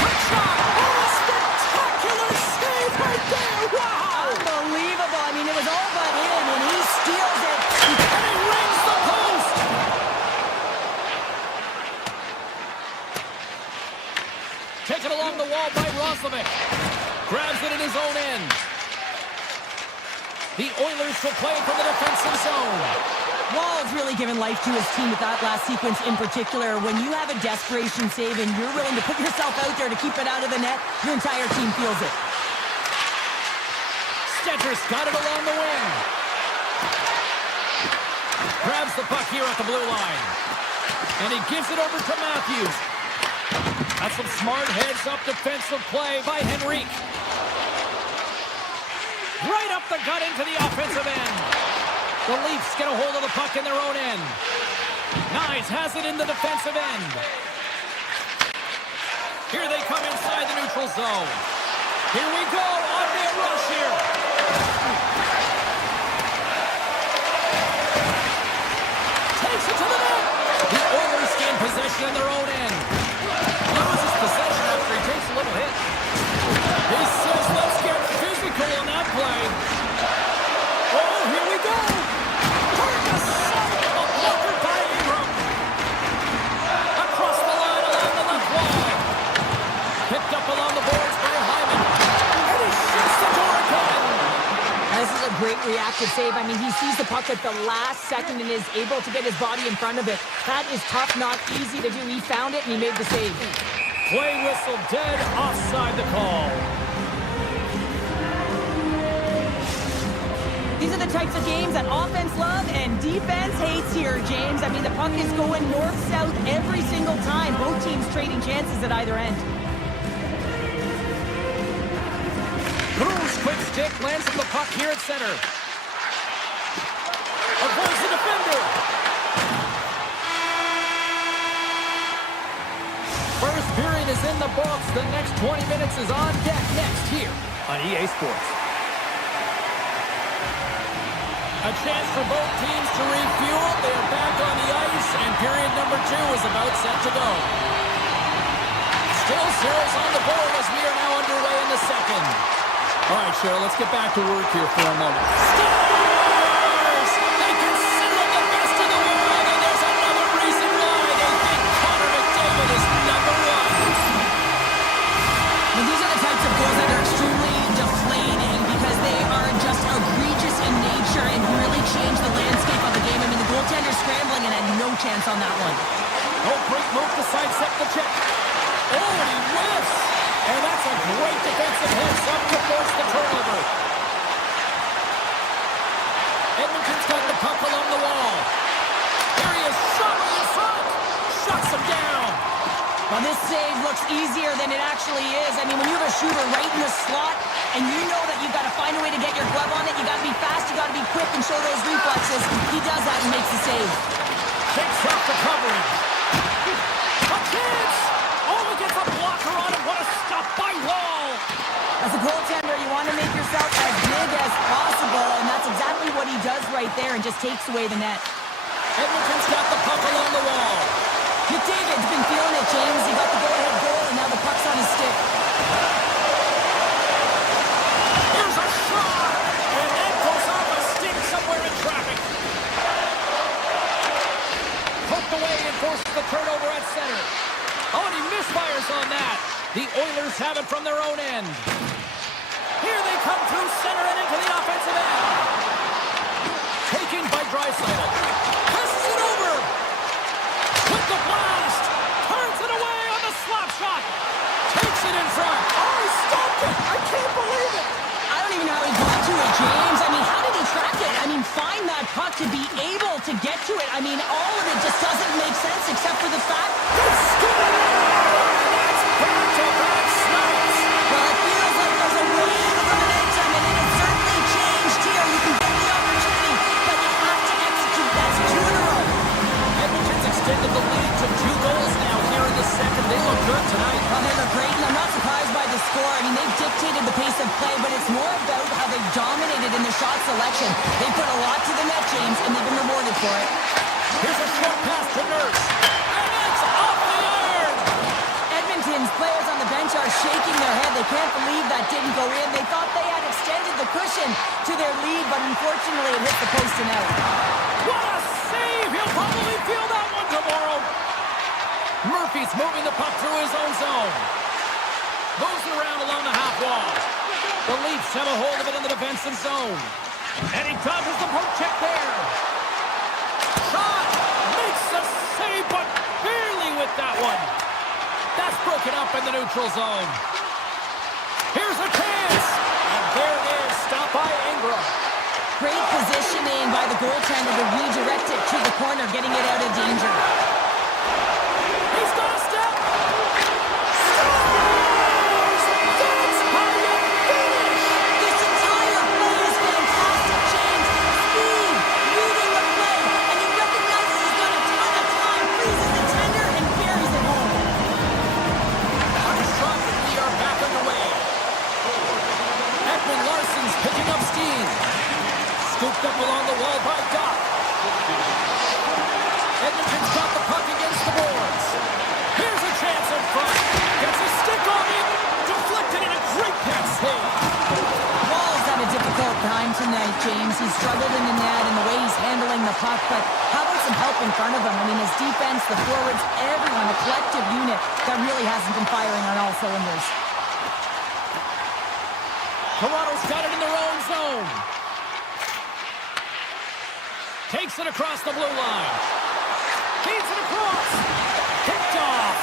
Quick shot! Oh, a spectacular save right there! Wow! Unbelievable. I mean, it was all but in, and he steals it. And he rings the post! Taken along the wall by Roslovic. Grabs it in his own end. The Oilers will play it from the defensive zone. Wall's really given life to his team with that last sequence in particular. When you have a desperation save and you're willing to put yourself out there to keep it out of the net, your entire team feels it. Stetter's got it along the wing. Grabs the puck here at the blue line. And he gives it over to Matthews. That's some smart heads-up defensive play by Henrique. Right up the gut into the offensive end. The Leafs get a hold of the puck in their own end. Nyes has it in the defensive end. Here they come inside the neutral zone. Here we go, on the rush here. Takes it to the net. The Oilers gain possession in their own end. Loses possession after he takes a little hit. He says, let's get physical on that play. Oh, here we go. Blocked by Ingram. Across the line along the left wall. Picked up along the boards by Hyman. And he shoots the door again. This is a great reactive save. I mean, he sees the puck at the last second and is able to get his body in front of it. That is tough, not easy to do. He found it and he made the save. Play whistle dead, offside the call. These are the types of games that offense loves and defense hates here, James. I mean, the puck is going north-south every single time. Both teams trading chances at either end. Cruz, quick stick, lands on the puck here at center. Avoids the defender. First period is in the books. The next 20 minutes is on deck next here on EA Sports. A chance for both teams to refuel. They are back on the ice, and period number 2 is about set to go. Still zeros on the board as we are now underway in the second. All right, Cheryl, let's get back to work here for a moment. Stars! They consider them the best in the world, and there's another reason why they think Connor McDavid is number 1. Well, these are the types of goals that are extremely deflating because they are just egregious in nature and really change the landscape of the game. I mean, the goaltender's scrambling and had no chance on that one. Oh, great move to sidestep the check. Oh, and he whiffs. And that's a great defensive heads-up to force the turnover. Edmonton's got the puck along the wall. There he is, shot in front. Shuts him down. Well, this save looks easier than it actually is. I mean, when you have a shooter right in the slot and you know that you've got to find a way to get your glove on it, you got to be fast, you got to be quick and show those reflexes. He does that and makes the save. Takes off the coverage. A chance! Oh, he gets a blocker on him. What a stop by Wall. As a goaltender, you want to make yourself as big as possible, and that's exactly what he does right there and just takes away the net. Edmonton's got the puck along the wall. McDavid's been feeling it, James. He got the go-ahead goal, and now the puck's on his stick. Here's a shot, and that goes off a stick somewhere in traffic. Poked away and forces the turnover at center. Oh, and he misfires on that. The Oilers have it from their own end. Here they come through center and into the offensive end. Taken by Draisaitl. Passes it over. With the blast. Turns it away on the slap shot. Takes it in front. Oh, he stopped it. I can't believe it. I don't even know how he got to it, James. I mean, how did he track it? I mean, find that puck to be able to get to it. I mean, all of it just doesn't make sense except for the fact they score! That's back-to-back snaps. Well, it feels like there's a wave of momentum, and it has certainly changed here. You can get the opportunity, but you have to execute. That's 2 in a row. Edmonton's extended the lead to 2 goals now here in the second. They look good tonight. Well, they look great, and I'm not surprised by the score. I mean, they've dictated the pace of play, but it's more about how they've dominated in the shot selection. They put a lot to the net, James, and they've been rewarded for it. Here's a short pass to Nurse. And it's off the iron! Edmonton's players on the bench are shaking their head. They can't believe that didn't go in. They thought they had extended the cushion to their lead, but unfortunately it hit the post and out. What a save! He'll probably feel that one tomorrow. Murphy's moving the puck through his own zone. Moves it around along the half wall. The Leafs have a hold of it in the defensive zone. And he dodges the poke check there. Shot! Makes the save, but barely with that one. That's broken up in the neutral zone. Here's a chance. And there it is. Stopped by Ingram. Great positioning by the goaltender to redirect it to the corner, getting it out of danger. He's got a step. Scores! That's how you finish. This entire play is fantastic, James. Speed, reading the play, and he recognizes he's got a ton of time, freezes the tender, and carries it home. Armstrong, we are back underway. Ekman Larsson's picking up steam. Scooped up along the wall by Doc. Edmonton's got the puck against the boards. Here's a chance in front. Gets a stick on it. Deflected in a great pass save. Wall's had a difficult time tonight, James. He's struggled in the net and the way he's handling the puck, but how about some help in front of him? I mean, his defense, the forwards, everyone, a collective unit that really hasn't been firing on all cylinders. Toronto's got it in their own zone. Takes it across the blue line. Feeds it across. Picked off.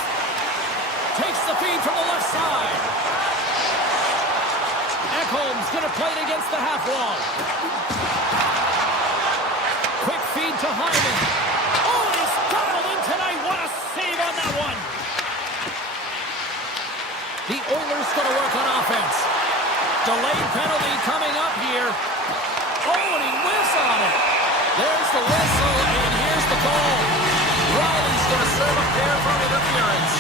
Takes the feed from the left side. Ekholm's going to play it against the half wall. Quick feed to Hyman. Oh, he's dialed in tonight. What a save on that one. The Oilers going to work on offense. Delayed penalty coming up here. Oh, and he whiffs on it. There's the whistle, and here's the call. Riley's going to serve a pair from interference.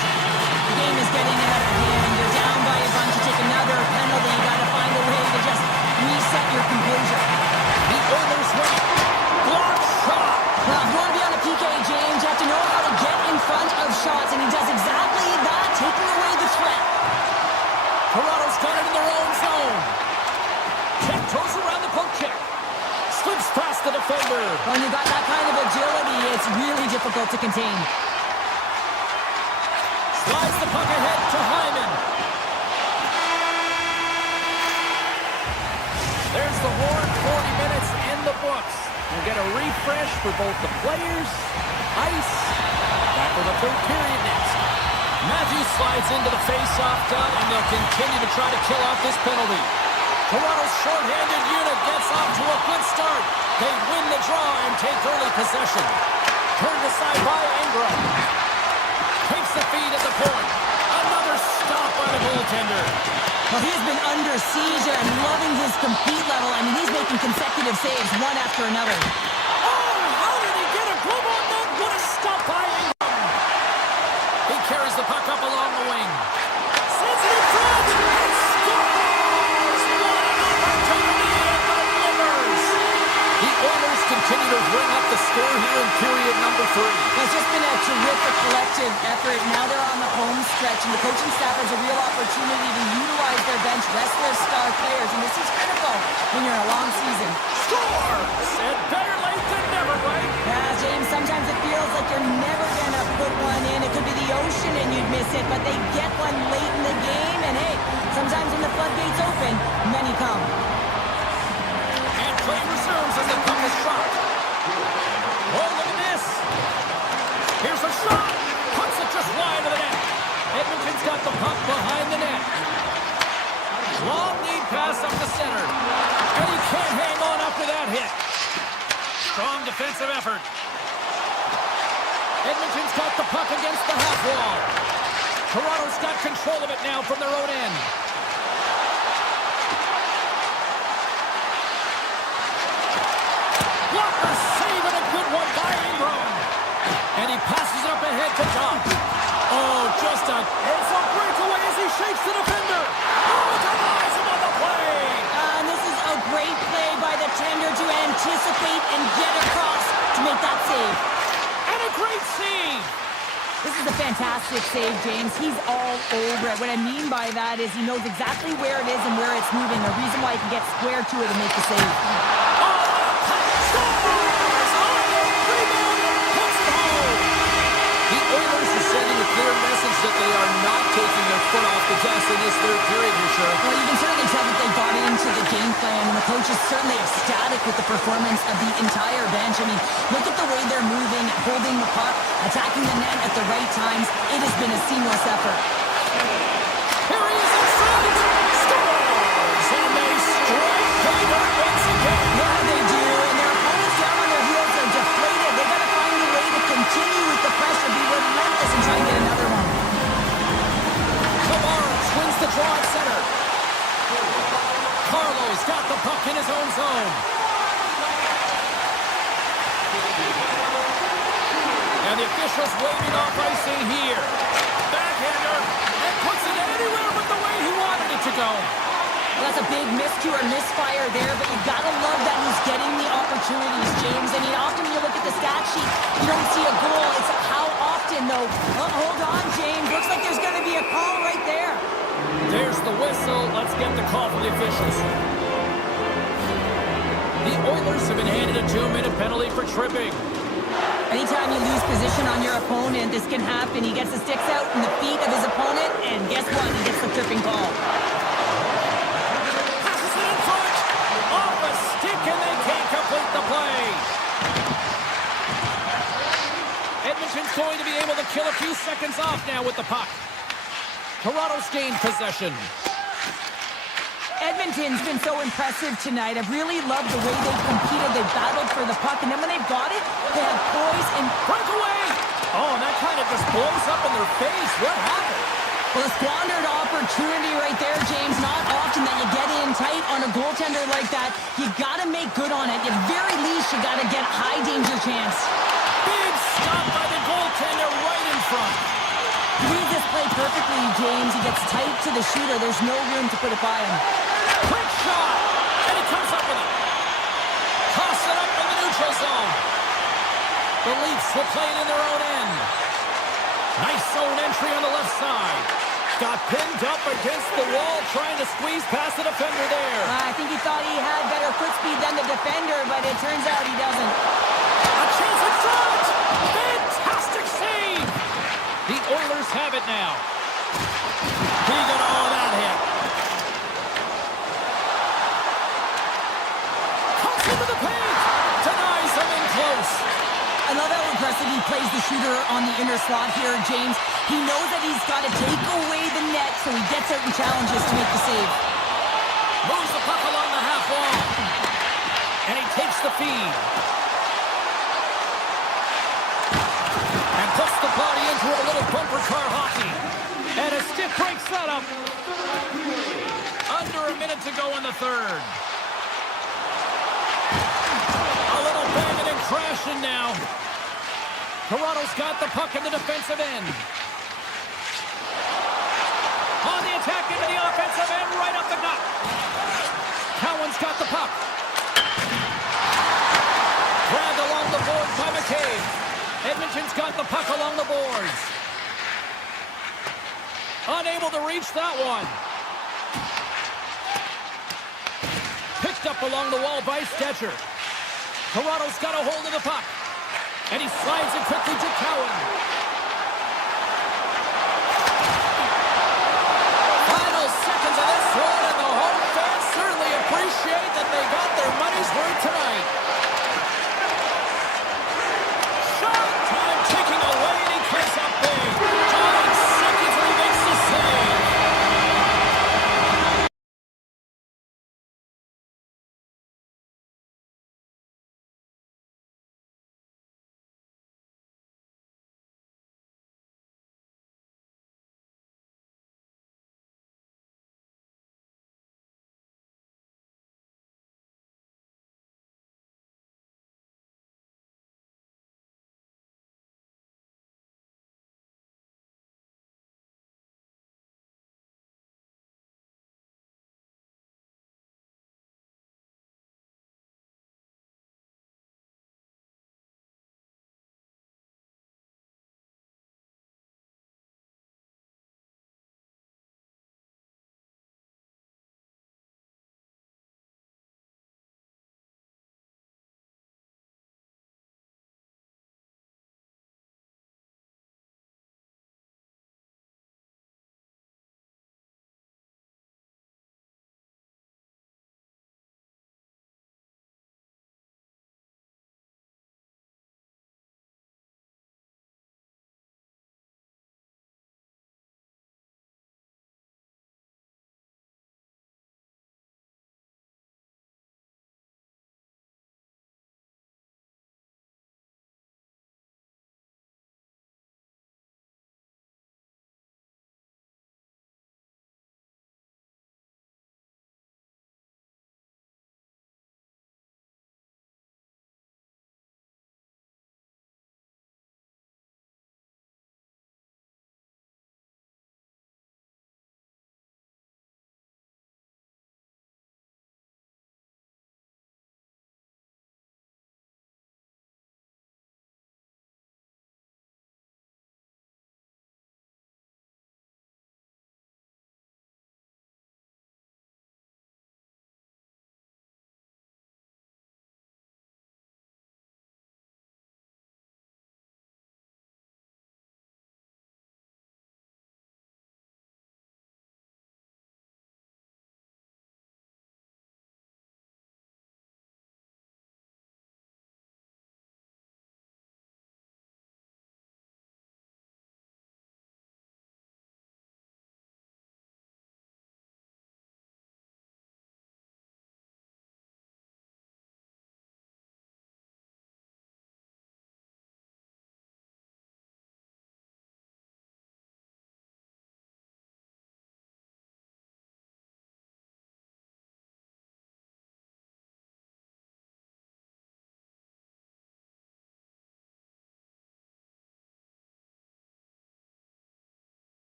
game is getting out of hand. You're down by a bunch. You take another penalty. You got to find a way to just reset your composure. The Oilers win. Block shot. Well, if you want to be on a PK, James, you have to know how to get in front of shots, and he does exactly that, taking away the threat. Toronto's got it in their own zone. Check throws around the poke check. Slips past the defender. When you got that kind of agility, it's really difficult to contain. Slides the puck ahead to Hyman. There's the horn. 40 minutes in the books. We'll get a refresh for both the players, ice. Back for the third period next. Matthews slides into the face-off dot, and they'll continue to try to kill off this penalty. Toronto's short-handed unit gets off to a good start. They win the draw and take early possession. Turned aside by Ingram. Takes the feed at the point. Another stop by the goaltender. Well, he's been under siege and loving his compete level. I mean, he's making consecutive saves one after another. Oh, how did he get a glove on that? What a stop by Ingram. He carries the puck up along the wing. Sends it in front and scores! What an opportunity and delivers! The Oilers continue to bring up the score here in period number 3. It's just been a terrific collective effort. Now they're on the home stretch, and the coaching staff has a real opportunity to utilize their bench, rest their star players, and this is critical when you're in a long season. Score! Said better late than never, right? Yeah, James, sometimes it feels like you're never going to put one in. It could be the ocean and you'd miss it, but they get one late in the game, and hey, sometimes when the floodgates open, many come. And play resumes as the puck is dropped. Oh, look at this. Here's a shot. Puts it just wide of the net. Edmonton's got the puck behind the net. Long lead pass up the center. And he can't hang on after that hit. Strong defensive effort. Edmonton's got the puck against the half wall. Toronto's got control of it now from their own end. Blocker save and a good one by Ingram. And he passes it up ahead to Tom. Oh, just a breakaway as he shakes the defender. Oh, denies him on the play. And this is a great play by the tender to anticipate and get across to make that save. And a great save. This is a fantastic save, James. He's all over it. What I mean by that is he knows exactly where it is and where it's moving. The reason why he can get square to it and make the save. Clear message that they are not taking their foot off the gas in this third period here, sure. Well, you can certainly tell that they bought into the game plan, and the coach is certainly ecstatic with the performance of the entire bench. I mean, look at the way they're moving, holding the puck, attacking the net at the right times. It has been a seamless effort. Here he is in front! Scores! And they strike pay dirt once again. Yeah, they do, and their opponents down on their heels are deflated. They've got to find a way to continue with the pressure, be relentless, and try and get another one. Tavares wins the draw at center. Carlo's got the puck in his own zone. And the officials waving off icing here. Backhander, and puts it anywhere but the way he wanted it to go. Well, that's a big miscue or misfire there, but you gotta love that he's getting the opportunities, James. I mean, often when you look at the stat sheet, you don't see a goal. It's how often, though. Oh, hold on, James. Looks like there's gonna be a call right there. There's the whistle. Let's get the call from the officials. The Oilers have been handed a 2-minute penalty for tripping. Anytime you lose position on your opponent, this can happen. He gets the sticks out in the feet of his opponent, and guess what? He gets the tripping call. Passes it in front. Off a stick, and they can't complete the play. Edmonton's going to be able to kill a few seconds off now with the puck. Toronto's gained possession. Edmonton's been so impressive tonight. I've really loved the way they've competed. They've battled for the puck, and then when they've got it, they have poise and breakaway. Oh, and that kind of just blows up in their face. What happened? Well, a squandered opportunity right there, James. Not often that you get in tight on a goaltender like that. You got to make good on it. At the very least, you got to get a high danger chance. Big stop by the goaltender right in front. He reads his play perfectly, James. He gets tight to the shooter. There's no room to put it by him. Quick shot! And he comes up with it. Toss it up in the neutral zone. The Leafs will play it in their own end. Nice zone entry on the left side. Got pinned up against the wall, trying to squeeze past the defender there. I think he thought he had better foot speed than the defender, but it turns out he doesn't. A chance in front! Fantastic save! The Oilers have it now. He got all that hit. Comes into the paint! Denies him in close. I love how aggressive he plays the shooter on the inner slot here, James. He knows that he's got to take away the net, so he gets out and challenges to make the save. Moves the puck along the half wall. And he takes the feed. And puts the body into a little bumper car hockey. And a stiff break setup. Under a minute to go in the third. A little banging and crashing now. Toronto's got the puck in the defensive end. On the attack into the offensive end, right up the gut. Cowan's got the puck. Grabbed along the boards by McCabe. Edmonton's got the puck along the boards. Unable to reach that one. Picked up along the wall by Stetcher. Toronto's got a hold of the puck. And he slides it quickly to Cowan. Final seconds of this one, and the home fans certainly appreciate that they got their money's worth tonight.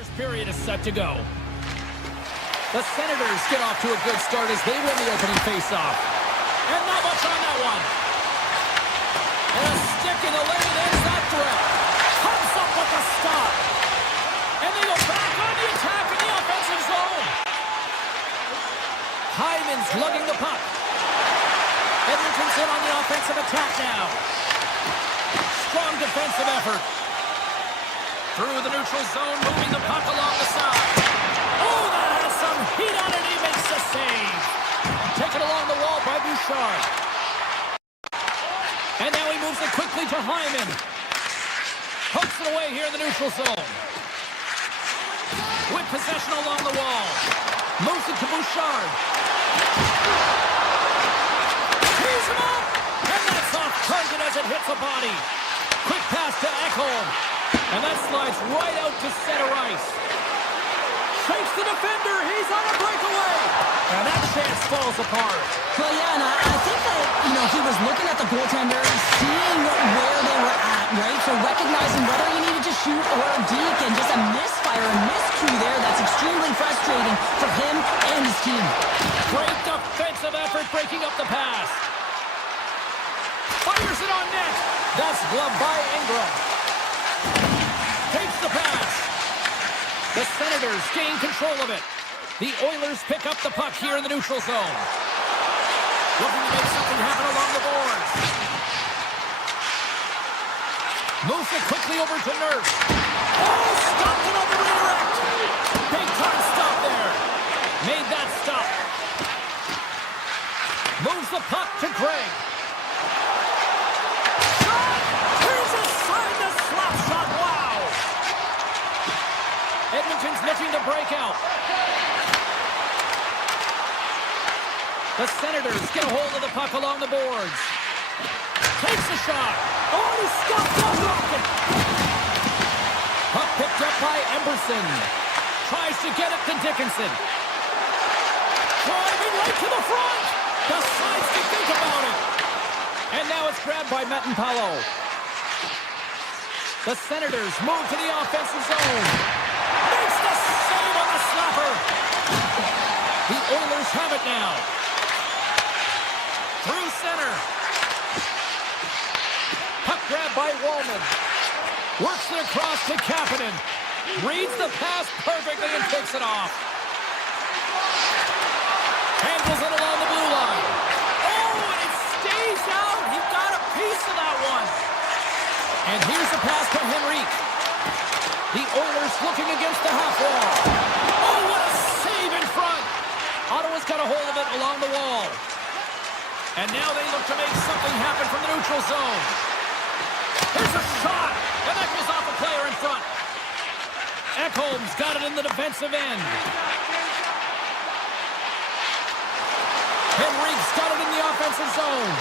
First period is set to go. The Senators get off to a good start as they win the opening faceoff. And not much on that one. And a stick in the lane ends that threat. Comes up with a stop. And they go back on the attack in the offensive zone. Hyman's lugging the puck. Edmonton's in on the offensive attack now. Strong defensive effort. Through the neutral zone, moving the puck along the side. Oh, that has some heat on it. He makes the save. Taken along the wall by Bouchard. And now he moves it quickly to Hyman. Pokes it away here in the neutral zone. With possession along the wall. Moves it to Bouchard. Tees him up. And that's off target as it hits a body. Quick pass to Ekholm. And that slides right out to center ice. Shakes the defender. He's on a breakaway. And that chance falls apart. Well, yeah, and I think that, he was looking at the goaltender, seeing where they were at, right? So recognizing whether he needed to shoot or a deke, and just a misfire, a miscue there that's extremely frustrating for him and his team. Great defensive effort breaking up the pass. Fires it on net. That's gloved by Ingram. Takes the pass. The Senators gain control of it. The Oilers pick up the puck here in the neutral zone. Looking to make something happen along the boards. Moves it quickly over to Nurse. Oh, stopped it on the redirect. Big time stop there. Made that stop. Moves the puck to Gregg. Shot! Here's aside the slap shot. Wow! Edmonton's looking to break out. The Senators get a hold of the puck along the boards. Takes a shot. Oh, he stopped that rocket. Puck picked up by Emberson. Tries to get it to Dickinson. Driving right to the front. Decides to think about it. And now it's grabbed by Metanpalo. The Senators move to the offensive zone. Makes the save on the slapper. The Oilers have it now. Through center. Puck grabbed by Wallman. Works it across to Kapanen. Reads the pass perfectly and takes it off. Handles it along the blue line. Oh, and it stays out. He got a piece of that one. And here's the pass to Henrique. The Oilers looking against the half wall. Oh, what a save in front. Ottawa's got a hold of it along the wall. And now they look to make something happen from the neutral zone. There's a shot, and that goes off a player in front. Ekholm's got it in the defensive end. Henrique's got it in the offensive zone.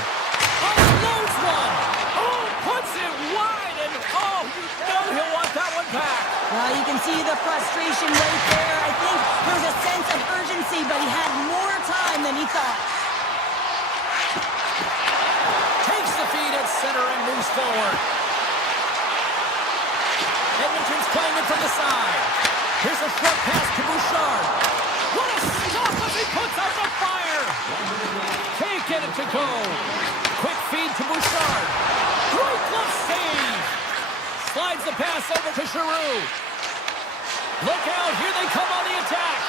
Unloads one. Oh, puts it wide, and oh, you know he'll want that one back. Well, you can see the frustration right there. I think there's a sense of urgency, but he had more time than he thought. Takes the feed at center and moves forward. Edmonton's playing it from the side. Here's a short pass to Bouchard. What a stop as he puts out the fire. Can't get it to go. Quick feed to Bouchard. Great glove save. Slides the pass over to Giroux. Look out, here they come on the attack.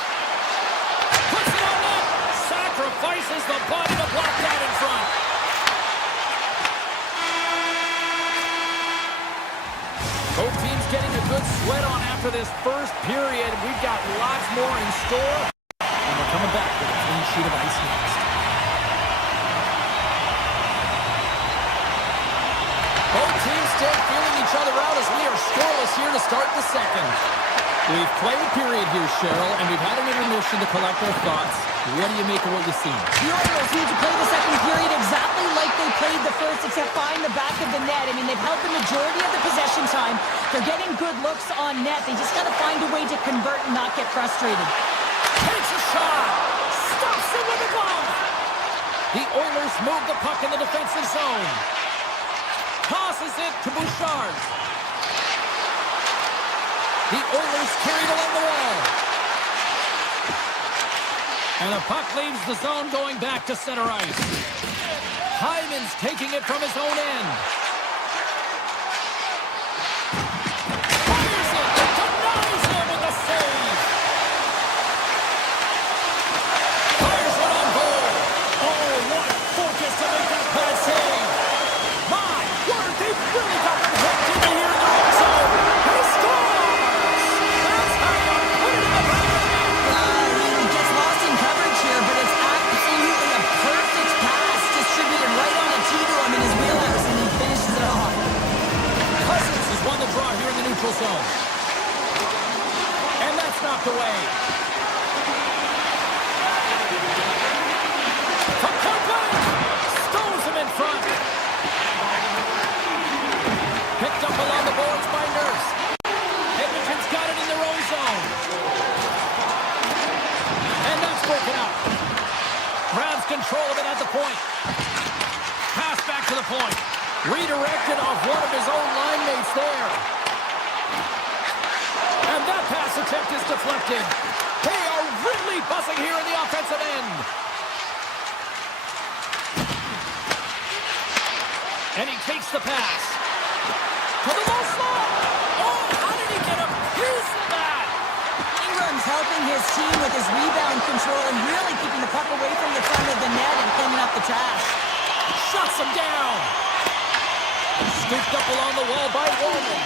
Puts it on net. Sacrifices the body to block that in front. Both teams getting a good sweat on after this first period. We've got lots more in store. And we're coming back with a clean sheet of ice next. Both teams still feeling each other out as we are scoreless here to start the second. We've played a period here, Cheryl, and we've had an intermission to collect our thoughts. What do you make of what you've seen? The Oilers need to play the second period exactly like they played the first, except find the back of the net. I mean, they've held the majority of the possession time. They're getting good looks on net. They just got to find a way to convert and not get frustrated. Takes a shot. Stops it with a glove. The Oilers move the puck in the defensive zone. Tosses it to Bouchard. The Oilers carried along the wall. And the puck leaves the zone going back to center ice. Hyman's taking it from his own end. Fires it. Denies him with a save. Fires it on goal. Oh, what focus to make that pass save. My word, they've really got them hooked into here in the red zone. He scores! That's how you put it in the back of the net. He gets lost in coverage here, but it's absolutely a perfect pass distributed right on a tee to him in his wheelhouse, and he finishes it off. Cousins has won the draw here in the neutral zone. And that's knocked away. From point blank. Stones him in front. Picked up along the boards by Nurse. Edmonton's got it in their own zone. And that's broken up. Grabs control of it at the point. Pass back to the point. Redirected off one of his own line mates there. And that pass attempt is deflected. They are really buzzing here in the offensive end. And he takes the pass. To the low slot. Oh, how did he get a piece of that? Ingram's helping his team with his rebound control and really keeping the puck away from the front of the net and cleaning up the trash. Shuts him down. Scooped up along the wall by Walden.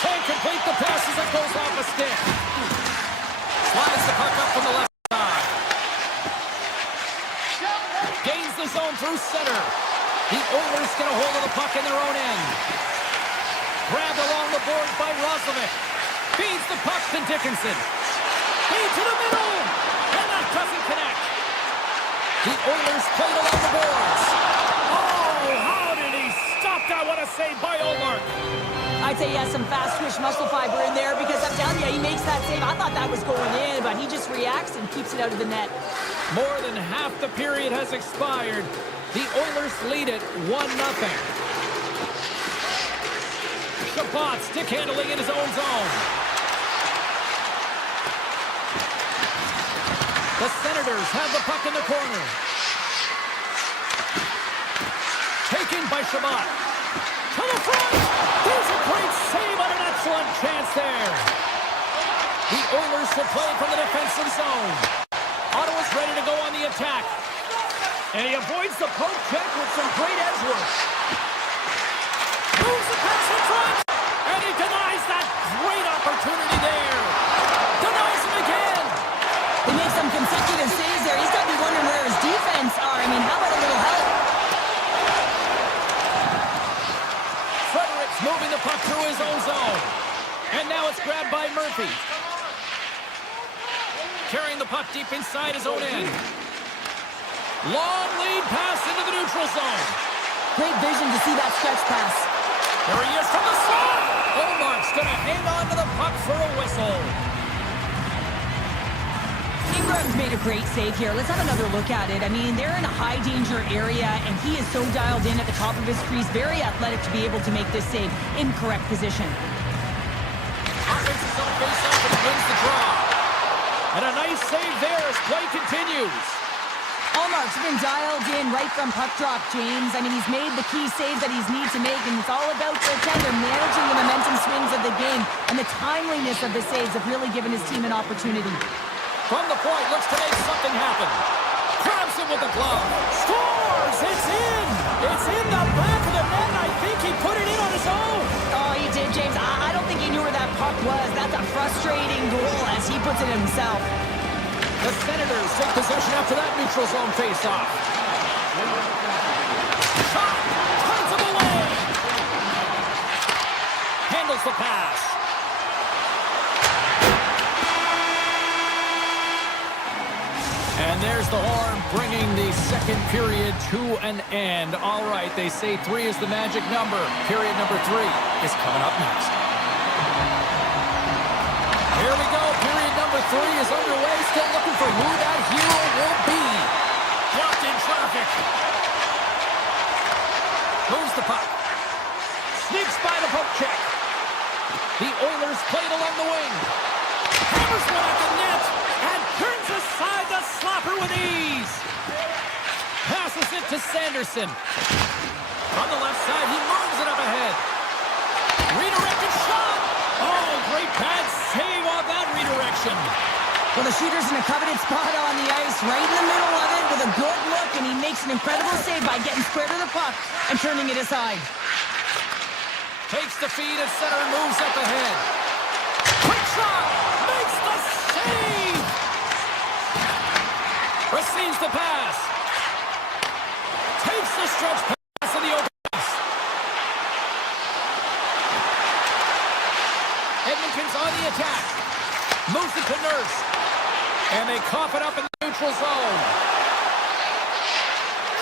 Can't complete the pass as it goes off a stick. Slides the puck up from the left side. Gains the zone through center. The Oilers get a hold of the puck in their own end. Grabbed along the boards by Roslovic. Feeds the puck to Dickinson. Feed to the middle. And that doesn't connect. The Oilers played along the boards. Oh, how did he stop that? What a save by Omar. I'd say he has some fast twitch muscle fiber in there because I'm telling you, he makes that save. I thought that was going in, but he just reacts and keeps it out of the net. More than half the period has expired. The Oilers lead it 1-0. Chabot stick handling in his own zone. The Senators have the puck in the corner. Taken by Chabot. To the front. There's a great save on an excellent chance there. The Oilers will play from the defensive zone. Ottawa's ready to go on the attack. And he avoids the poke check with some great edge work. Moves the pass in front. And he denies that great opportunity there. Denies him again. He makes some consecutive saves there. He's got to be wondering where his defense are. I mean, how about a little help? Fredericks moving the puck through his own zone. And now it's grabbed by Murphy. Carrying the puck deep inside his own end. Long lead pass into the neutral zone. Great vision to see that stretch pass. There he is from the slot. Omar's going to hang on to the puck for a whistle. Ingram's made a great save here. Let's have another look at it. I mean, they're in a high-danger area, and he is so dialed in at the top of his crease. Very athletic to be able to make this save in correct position. Offensive zone face-off and wins the draw. And a nice save there as play continues. Allmark's been dialed in right from puck drop, James. I mean, he's made the key saves that he's needs to make, and it's all about the tender managing the momentum swings of the game, and the timeliness of the saves have really given his team an opportunity. From the point, looks to make something happen. Grabs him with the glove. Scores! It's in! It's in the back of the net. I think he put it in on his own. Oh, he did, James. I don't think he knew where that puck was. That's a frustrating goal as he puts it himself. The Senators take possession after that neutral zone face-off. Shot! Turns him away! Handles the pass. And there's the horn, bringing the second period to an end. All right, they say 3 is the magic number. Period number 3 is coming up next. Here we go. Period number 3 is underway. Still looking for who that hero will be. Blocked in traffic. Moves the puck. Sneaks by the poke check. The Oilers played along the to Sanderson. On the left side, he moves it up ahead. Redirected shot. Oh, great pad save on that redirection. Well, the shooter's in a coveted spot on the ice, right in the middle of it with a good look, and he makes an incredible save by getting square to the puck and turning it aside. Takes the feed at center and moves up ahead. Quick shot! Makes the save! Receives the pass. Takes the stretch pass in the open ice. Edmonton's on the attack. Moves it to Nurse. And they cough it up in the neutral zone.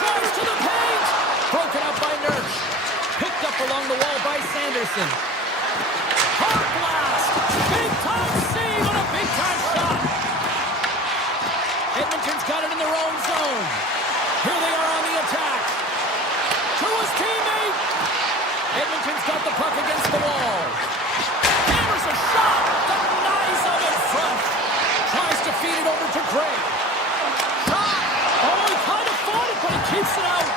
Drives to the paint! Broken up by Nurse. Picked up along the wall by Sanderson. Hard blast! Big-time save and a big-time shot! Edmonton's got it in their own zone. Here they are on the attack. To his teammate! Edmonton's got the puck against the wall. Hammers a shot! Denies him in front. Tries to feed it over to Gray. Shot! Oh, he kind of fought it, but he keeps it out.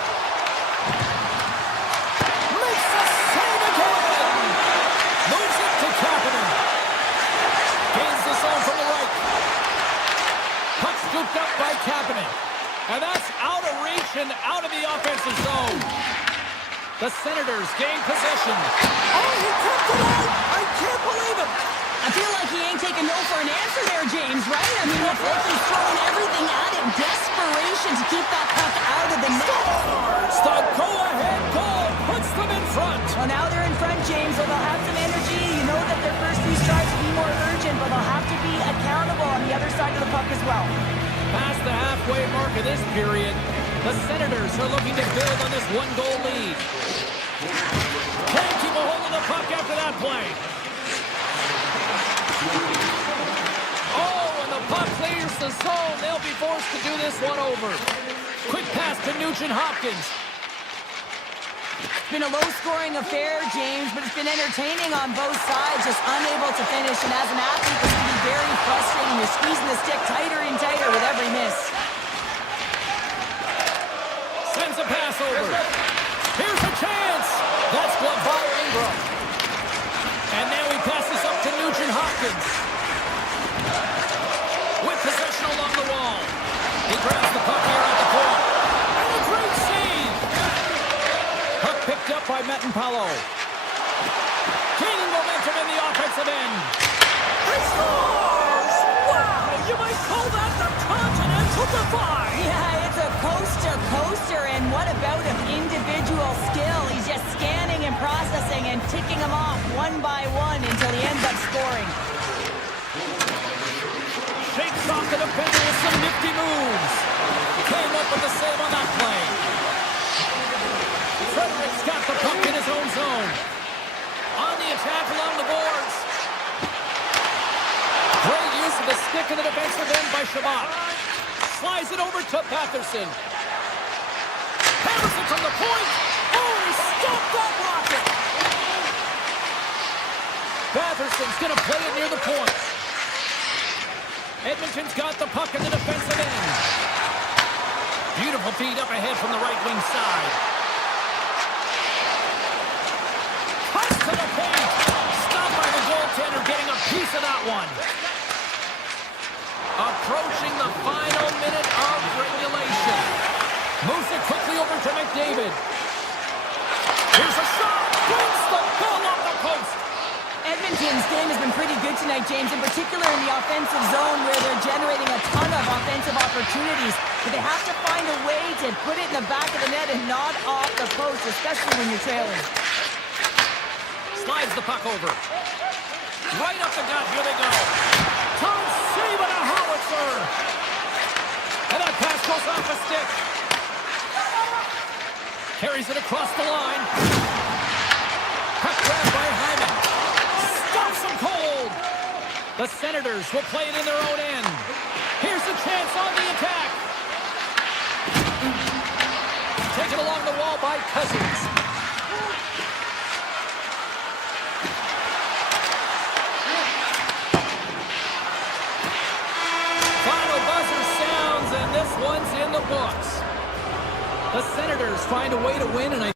Makes the save again! Moves it to Kapanen. Gains the zone from the right. Puck scooped up by Kapanen. And that's out of reach and out of the offensive zone. The Senators gain possession. Oh, he kept it out! I can't believe it! I feel like he ain't taking no for an answer there, James, right? I mean, it's like he's throwing everything at it. Desperation to keep that puck out of the net. Scores! The go-ahead goal puts them in front. Well, now they're in front, James, so they'll have some energy. You know that their first few strides will be more urgent, but they'll have to be accountable on the other side of the puck as well. Past the halfway mark of this period, the Senators are looking to build on this one-goal lead. Can't keep a hold of the puck after that play. Oh, and the puck clears the zone. They'll be forced to do this one over. Quick pass to Nugent-Hopkins. It's been a low-scoring affair, James, but it's been entertaining on both sides, just unable to finish. And as an athlete, this can be very frustrating. You're squeezing the stick tighter and tighter with every miss. Sends a pass over. Here's a chance. That's gloved by Ingram. And now he passes up to Nugent-Hopkins. With possession along the wall. He grabs the puck here at the point. And a great save. Puck picked up by Metanpalo. Gaining momentum in the offensive end. He scores! Wow, you might call that the Continental Divide. Yeah, it's a coaster, and what about of individual skill? He's just scanning and processing and ticking them off one by one until he ends up scoring. Shakes off the defender with some nifty moves. Came up with the save on that play. Frederick's got the puck in his own zone. On the attack along the boards. Great use of the stick in the defensive end by Shabbat. Slides it over to Patterson. Patterson from the point. Oh, he stopped that rocket. Patterson's going to play it near the point. Edmonton's got the puck in the defensive end. Beautiful feed up ahead from the right wing side. Cuts to the paint. Stopped by the goaltender, getting a piece of that one. Approaching the final minute of regulation. Moves it quickly over to McDavid. Here's a shot. Brings the ball off the post. Edmonton's game has been pretty good tonight, James, in particular in the offensive zone where they're generating a ton of offensive opportunities. But they have to find a way to put it in the back of the net and not off the post, especially when you're trailing. Slides the puck over. Right up the gut. Here they go. Tom save and a howitzer. And that pass goes off a stick. Carries it across the line. Puck grabbed by Hyman. Stops him cold. The Senators will play it in their own end. Here's the chance on the attack. Taken along the wall by Cousins. Final buzzer sounds, and this one's in the books. The The Senators find a way to win, and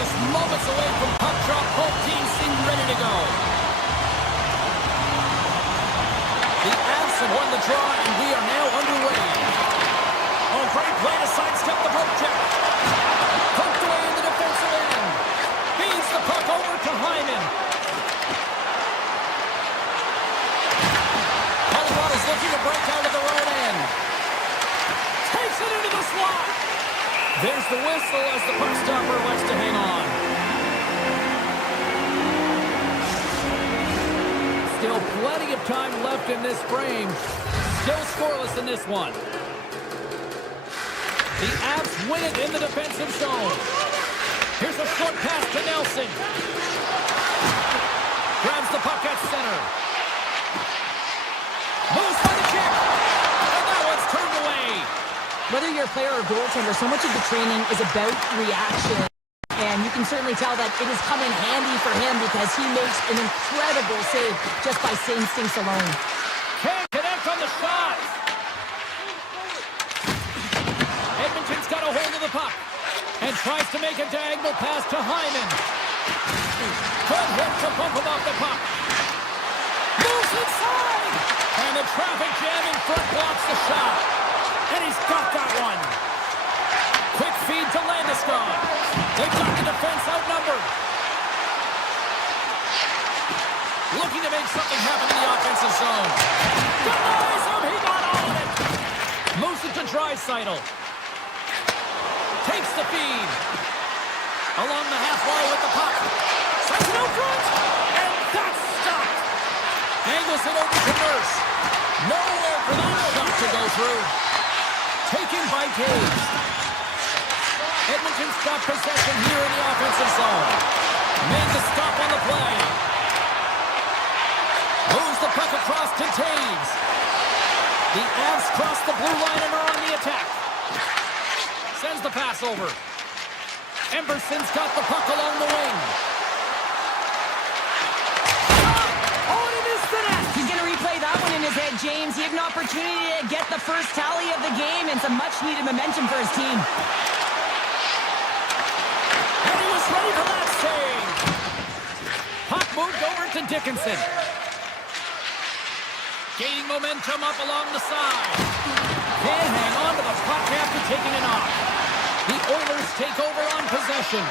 just moments away from puck drop. Both teams seem ready to go. The Avs have won the draw, and we are now underway. Oh, great play to sidestep the poke check. Poked away in the defensive end. Feeds the puck over to Hyman. Colorado's looking to break out of their own end. Takes it into the slot. There's the whistle as the puck stopper likes to hang on. Still plenty of time left in this frame. Still scoreless in this one. The Avs win it in the defensive zone. Here's a short pass to Nelson. Grabs the puck at center. Moves for the kick. And that one's turned away. Whether you're a player or goaltender, so much of the training is about reaction. And you can certainly tell that it has come in handy for him because he makes an incredible save just by instincts alone. Can't connect on the shot. Edmonton's got a hold of the puck and tries to make a diagonal pass to Hyman. Good hit to bump him off the puck. Moves inside. And the traffic jam in front blocks the shot. And he's got that one. Quick feed to Landeskog. They've got the defense outnumbered. Looking to make something happen in the offensive zone. Denies him. He got all of it. Moves it to Draisaitl. Takes the feed. Along the half wall with the puck. Sends it out front. And that's stopped. Angles it over to Nurse. Nowhere for that shot to go through. Taken by Taves. Edmonton's got possession here in the offensive zone. Made the stop on the play. Moves the puck across to Taves. The Avs cross the blue line and are on the attack. Sends the pass over. Emberson's got the puck along the wing. Oh, and he missed the net. He's going to replay that one in his head, James. He had an opportunity to get the first tally of the game and some much-needed momentum for his team. And he was ready for that save. Puck moved over to Dickinson. Gaining momentum up along the side. Can't hang on to the puck after taking it off. The Oilers take over on possession.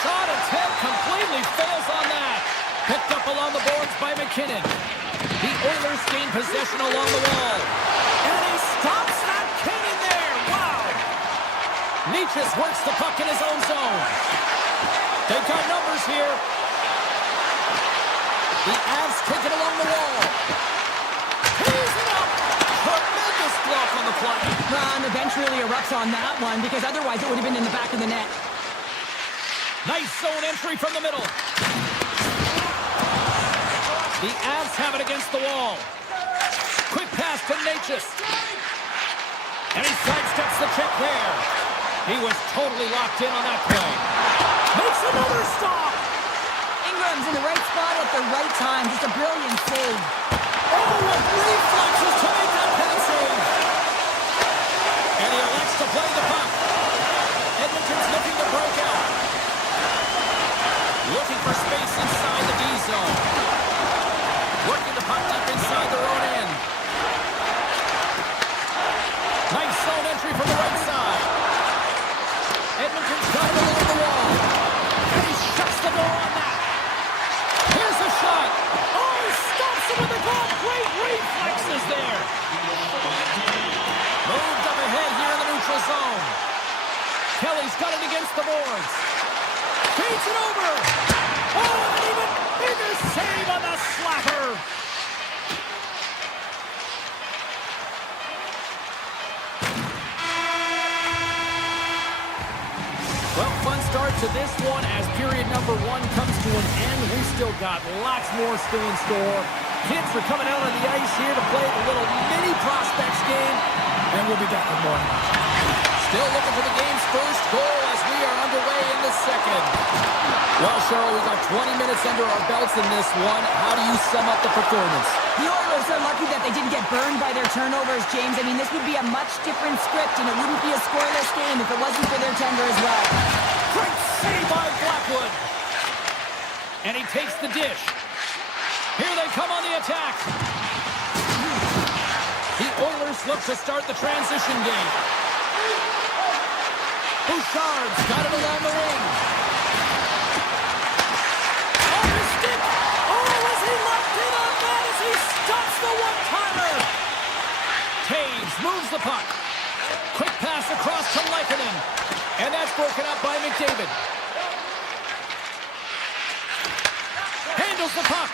Shot attempt completely fails on that. Picked up along the boards by McKinnon. The Oilers gain possession along the wall. And he stops that cannon there. Wow. Nietzsche works the puck in his own zone. They've got numbers here. The Avs take it along the wall. Tees it up. Tremendous block on the play. And the bench really erupts on that one because otherwise it would have been in the back of the net. Nice zone entry from the middle. The Avs have it against the wall. Quick pass to Natchez. And he sidesteps the check there. He was totally locked in on that play. Makes another stop. Ingram's in the right spot at the right time. Just a brilliant save. Oh, with reflexes to make that pin save. And he elects to play the puck. Edmonton's looking to break out. Looking for space inside the D zone. Working the puck deep inside their own end. Nice zone entry from the right side. Edmonton's got it along the wall. And he shuts the door on that. Here's a shot. Oh, he stops him with the glove. Great reflexes there. Moved up ahead here in the neutral zone. Kelly's got it against the boards. Feeds it over. Oh, an even bigger save on the slapper. Well, fun start to this one as period number one comes to an end. We still got lots more still in store. Kids are coming out on the ice here to play the little mini prospects game, and we'll be back with more. Still looking for the game's first goal as we are underway in the second. Well, Cheryl, we got 20 minutes under our belts in this one. How do you sum up the performance? The Oilers are lucky that they didn't get burned by their turnovers, James. I mean, this would be a much different script, and it wouldn't be a scoreless game if it wasn't for their tender as well. Great save by Blackwood. And he takes the dish. Here they come on the attack. The Oilers look to start the transition game. Bouchard's got it along the wing. On the stick. Oh, is he locked in on that as he stops the one-timer? Taves moves the puck. That's broken up by McDavid. Handles the puck.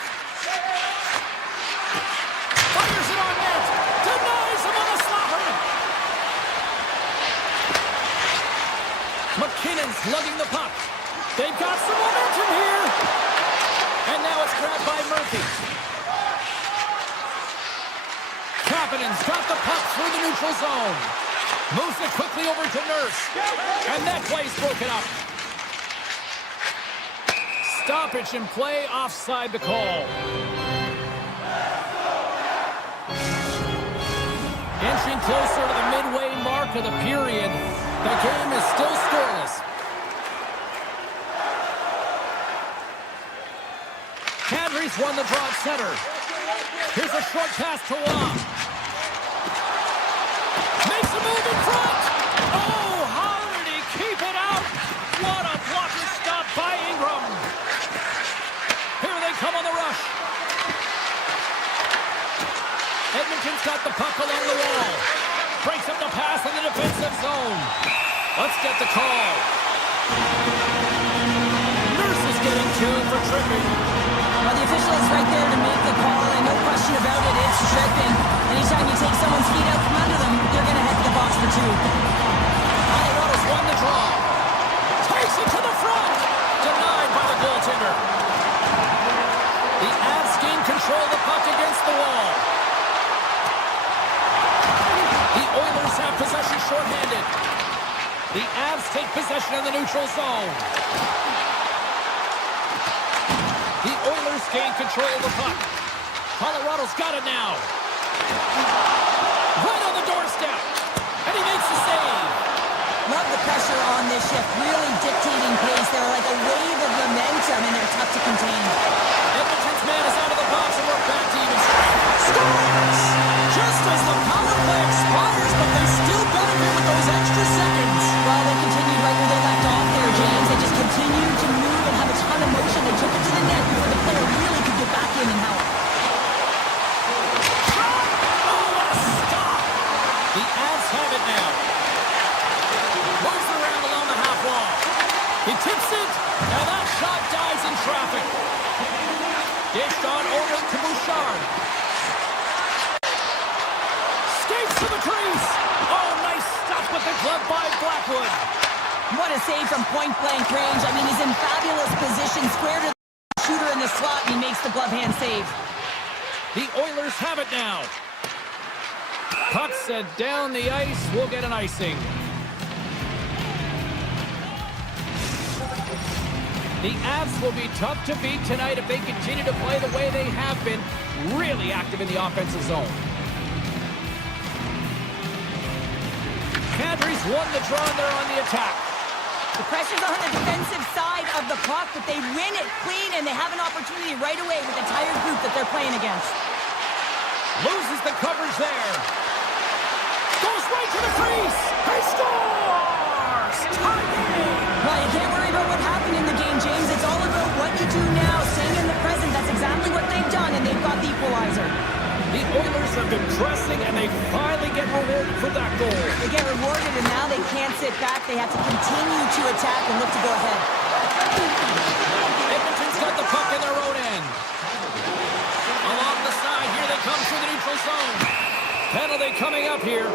Fires it on net. Denies him on the slapper. McKinnon's lugging the puck. They've got some momentum here. And now it's grabbed by Murphy. Kapanen's got the puck through the neutral zone. Moves it quickly over to Nurse. And that play's broken up. Stoppage in play, offside the call. Inching closer to the midway mark of the period. The game is still scoreless. Kadri's won the draw at center. Here's a short pass to Waugh. Makes a move in front. Oh, how did he keep it out? What a blocker stop by Ingram. Here they come on the rush. Edmonton's got the puck along the wall. Breaks up the pass in the defensive zone. Let's get the call. Nurse is getting two for tripping. Well, the official is right there to make the call, and no question about it, it's tripping. Anytime you take someone's feet out from under them, you're going to head to the box for two. Colorado's won the draw. Takes it to the front. Denied by the goaltender. The Avs gain control of the puck against the wall. The Oilers have possession shorthanded. The Avs take possession in the neutral zone. The Oilers gain control of the puck. Colorado's got it now. Right on the doorstep. And he makes the save. Love the pressure on this shift. Really dictating pace. They're like a wave of momentum, and they're tough to contain. Edmonton's man is out of the box, and we're back to even strength. Scores! Just as the power play expires, but they still benefit with those extra seconds. Well, they continued right where they left off there, James. They just continued to move and have a ton of motion. They took it to the net before the player really could get back in and help. Oh, what a stop! The Avs have it now. Moves it around along the half wall. He tips it, and that shot dies in traffic. Dished on over to Bouchard. Skates to the crease. Oh, nice stop with the glove by Blackwood. What a save from point-blank range. I mean, he's in fabulous position, square to the shooter in the slot, and he makes the glove hand save. The Oilers have it now. Puck sent down the ice. We'll get an icing. The Avs will be tough to beat tonight if they continue to play the way they have been, really active in the offensive zone. Kadri's won the draw, and they're on the attack. The pressure's on the defensive side of the puck, but they win it clean, and they have an opportunity right away with the tired group that they're playing against. Loses the coverage there. Goes right to the crease. He scores! Tie game! Well, you can't worry about what happened in the game, James. It's all about what you do now, staying in the present. That's exactly what they've done, and they've got the equalizer. The Oilers have been pressing, and they finally get rewarded for that goal. They get rewarded, and now they can't sit back. They have to continue to attack and look to go ahead. Edmonton's got the puck in their own end. Along the side, here they come through the neutral zone. Penalty coming up here.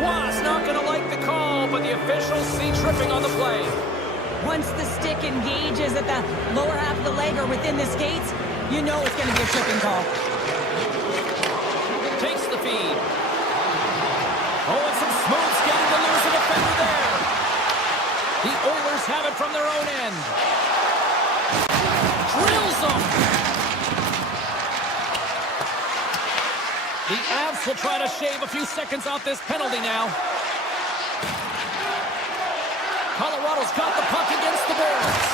Wa's not going to like the call, but the officials see tripping on the play. Once the stick engages at the lower half of the leg or within the skates, you know it's going to be a tripping call. Takes the feed. Oh, and some smooth skating to lose a defender there. The Oilers have it from their own end. Drills them. The Avs will try to shave a few seconds off this penalty now. Colorado's got the puck against the boards.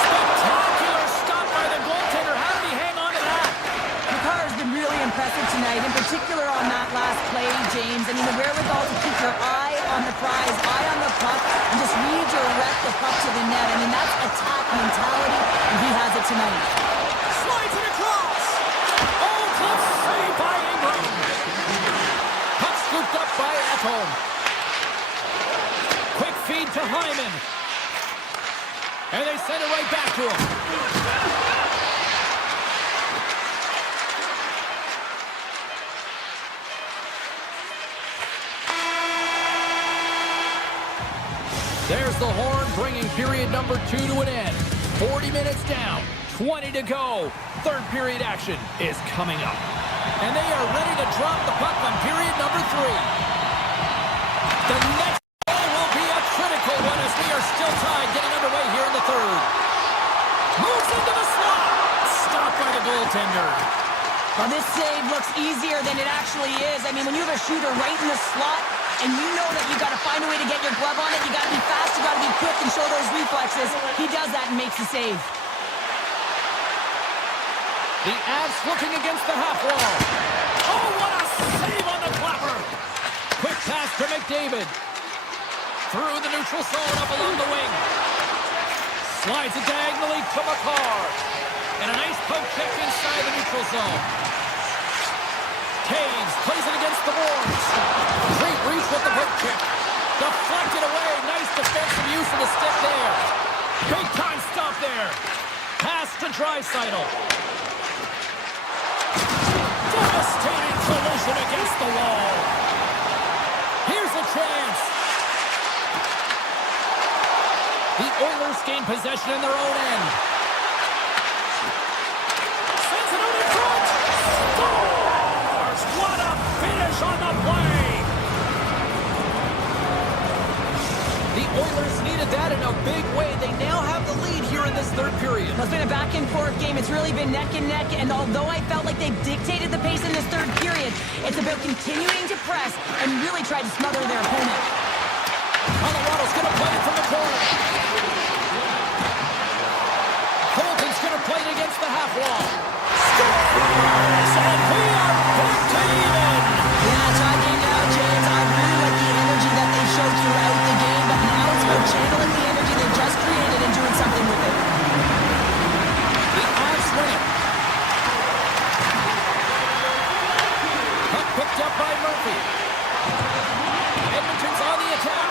Spectacular stop by the goaltender. How did he hang on to that? Makar's been really impressive tonight, in particular on that last play, James. I mean, the wherewithal to keep your eye on the prize, eye on the puck, and just redirect the puck to the net. I mean, that's attack mentality, and he has it tonight. Slides it across. Oh, clutch save by Ingram. Puck scooped up by Edmont. Hyman. And they send it right back to him. There's the horn, bringing period number 2 to an end. 40 minutes down, 20 to go. Third period action is coming up. And they are ready to drop the puck on period number 3. The next goal will be a critical one as we are still tied, getting underway here in the third. Moves into the slot. Stopped by the goaltender. Well, this save looks easier than it actually is. I mean, when you have a shooter right in the slot, and you know that you got to find a way to get your glove on it, you got to be fast, you got to be quick and show those reflexes. He does that and makes the save. The Avs looking against the half wall. Oh, what a save on the clapper. Quick pass to McDavid. Through the neutral zone up along the wing. Slides it diagonally to McCarr. And a nice poke check inside the neutral zone. Taves plays it against the boards. Great reach with the poke check. Deflected away. Nice defensive use of the stick there. Big time stop there. Pass to Draisaitl. Devastating collision against the wall. Here's a chance. The Oilers gain possession in their own end. Sends it out in front. Scores! What a finish on the play. The Oilers needed that in a big way. They now have the lead here in this third period. It's been a back-and-forth game. It's really been neck and neck, and although I felt like they dictated the pace in this third period, it's about continuing to press and really try to smother their opponent. Colorado's going to play it from the corner. Colton's going to play it against the half wall. Scores! And we are back to even. Yeah, tie game now, James. I really like the energy that they showed throughout the game, but now it's about channeling the energy they've just created and doing something with it. The Avs win it. Puck picked up by Murphy. Edmonton's on the attack.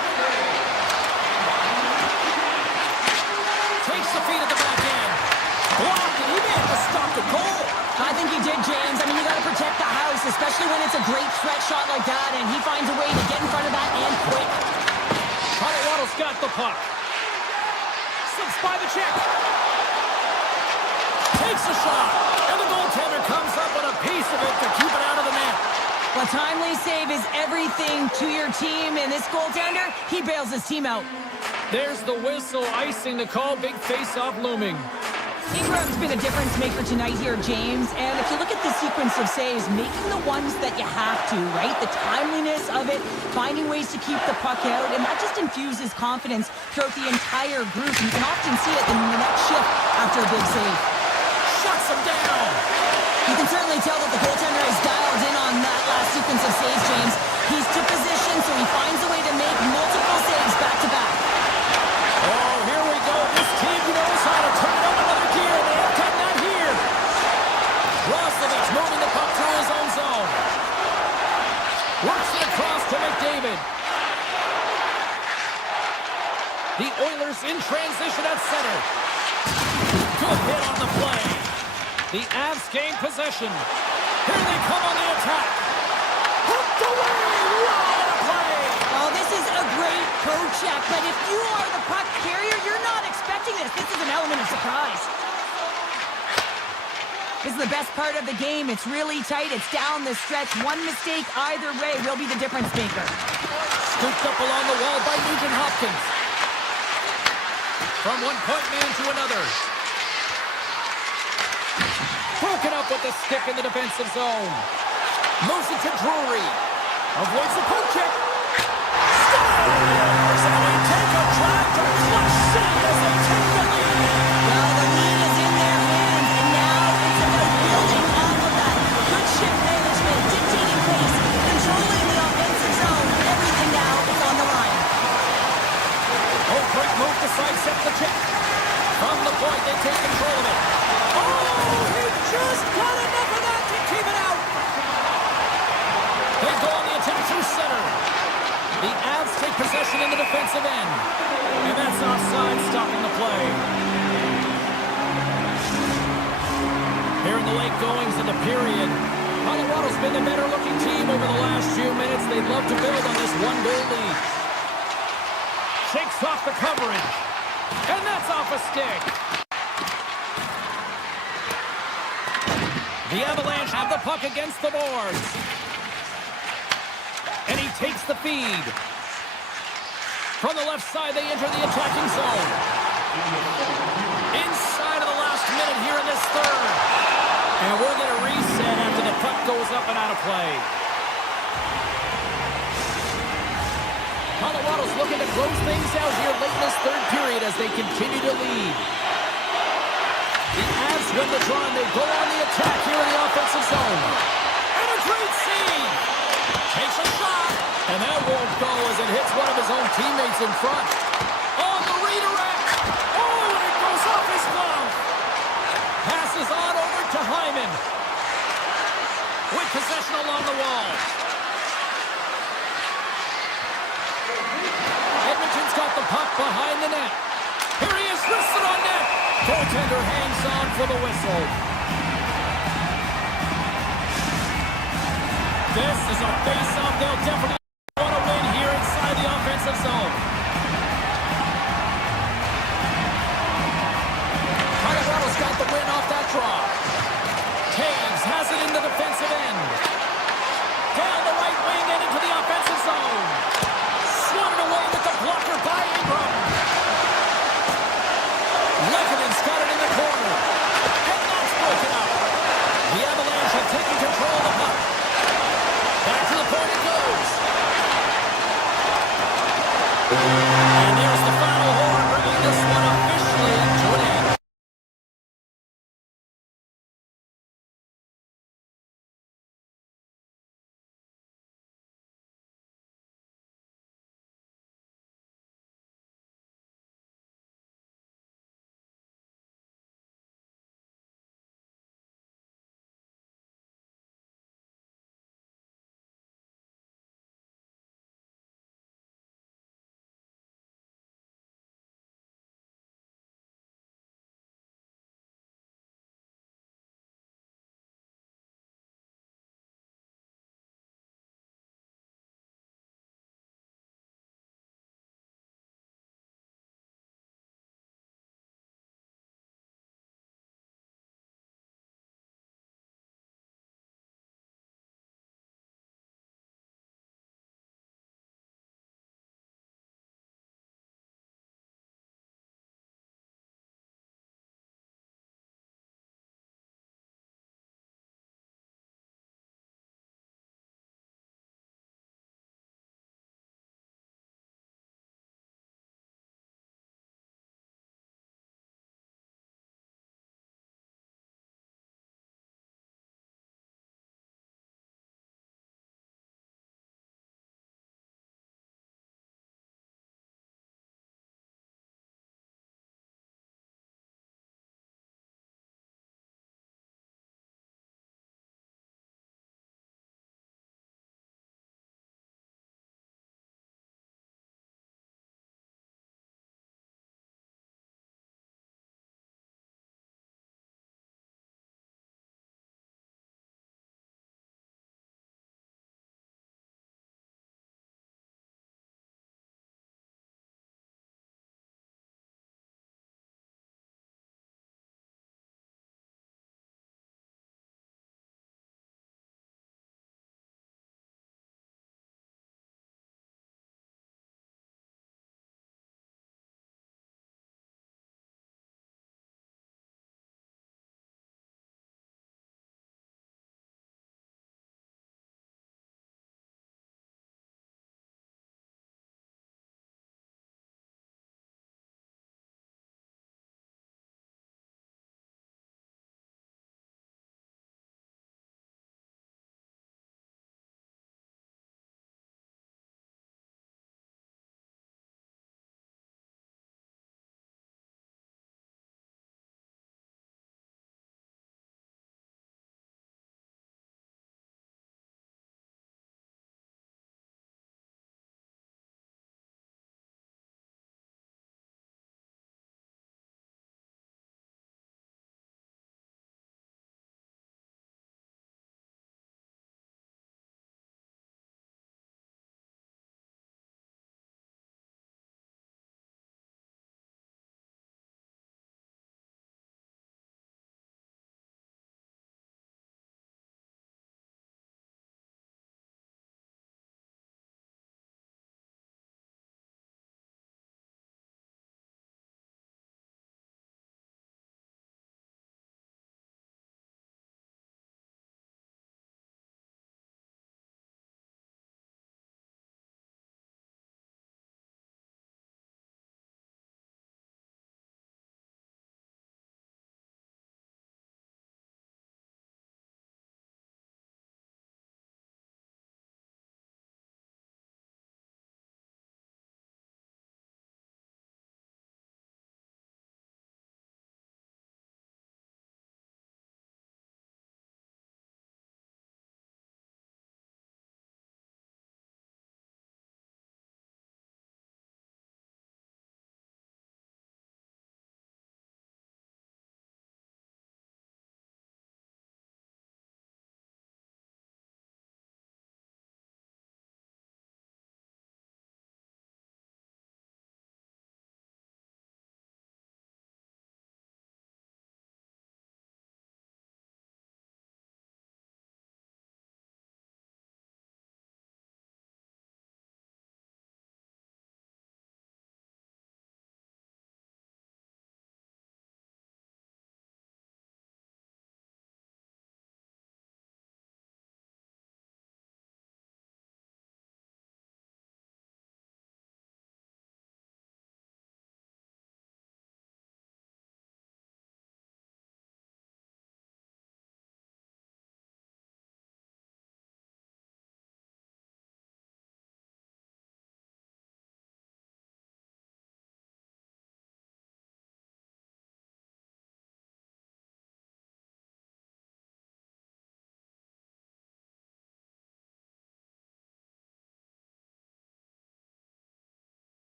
Takes the feed at the back end. Blocked, and he may have to stop the goal. I think he did, James. I mean, you got to protect the house, especially when it's a great threat shot like that, and he finds a way to get in front of that and quick. Colorado's got the puck. Slips by the check. Takes a shot, and the goaltender comes up with a piece of it to keep it out of the net. A timely save is everything to your team, and this goaltender, he bails his team out. There's the whistle, icing the call, big face-off looming. Ingram's been a difference maker tonight here, James, and if you look at the sequence of saves, making the ones that you have to, right? The timeliness of it, finding ways to keep the puck out, and that just infuses confidence throughout the entire group. You can often see it in the next shift after a big save. Shuts him down. You can certainly tell that the goaltender is dialed in on that last sequence of saves, James. He's to position, so he finds a way to make multiple saves back-to-back. Oh, here we go. This team knows how to turn it on another gear. They have done that here. Roslovic's moving the puck through his own zone. Works it across to McDavid. The Oilers in transition at center. Good hit on the play. The Avs gain possession. Here they come on the attack. Hooked away. What a play. Oh, this is a great poke check, but if you are the puck carrier, you're not expecting this. This is an element of surprise. This is the best part of the game. It's really tight. It's down the stretch. One mistake either way will be the difference maker. Scooped up along the wall by Nugent Hopkins. From one point man to another. Broken up with the stick in the defensive zone. Moves it to Drury. Avoids the poke check. Scores! And they take a drive to clutch city as they take the lead. Well, the lead is in their hands, and now it's about building off of that. Good shift management, dictating pace, controlling the offensive zone. Everything now is on the line. Oh, great move to sidestep the check. From the point, they take control of it. Oh, he just got enough of that to keep it out. They go on the attack through center. The Avs take possession in the defensive end. And that's offside, stopping the play. Here in the late goings of the period, Colorado's been the better-looking team over the last few minutes. They'd love to build on this one-goal lead. Shakes off the coverage. And that's off a stick. The Avalanche have the puck against the boards. And he takes the feed. From the left side, they enter the attacking zone. Inside of the last minute here in this third. And we're going to reset after the puck goes up and out of play. Colorado's looking to close things out here late in this third period as they continue to lead. The Avs win the draw, and they go on the attack here in the offensive zone. And a great save! Takes a shot, and that won't go as it hits one of his own teammates in front. On the redirect! Oh, and it goes off his glove! Passes on over to Hyman. With possession along the wall. Edmonton's got the puck behind the net. Here he is, wristed on net. Goaltender hangs on for the whistle. This is a face-off they'll definitely want to win here inside the offensive zone. Colorado's got the win off that draw. Taves has it in the defensive end. Down the right wing and into the offensive zone. Swatted away with the blocker by Ingram. Lekanen's got it in the corner. And that's broken up. The Avalanche have taken control of the puck. Back to the point it goes.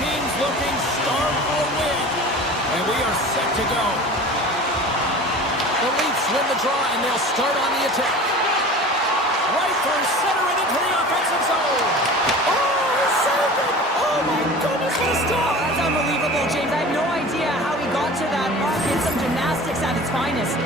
teams looking starved for a win. And we are set to go. The Leafs win the draw, and they'll start on the attack. Right through center and into the offensive zone. Oh, he saved it! Oh, my goodness, what a stop! That's unbelievable, James. I have no idea how he got to that mark. It's some gymnastics at its finest.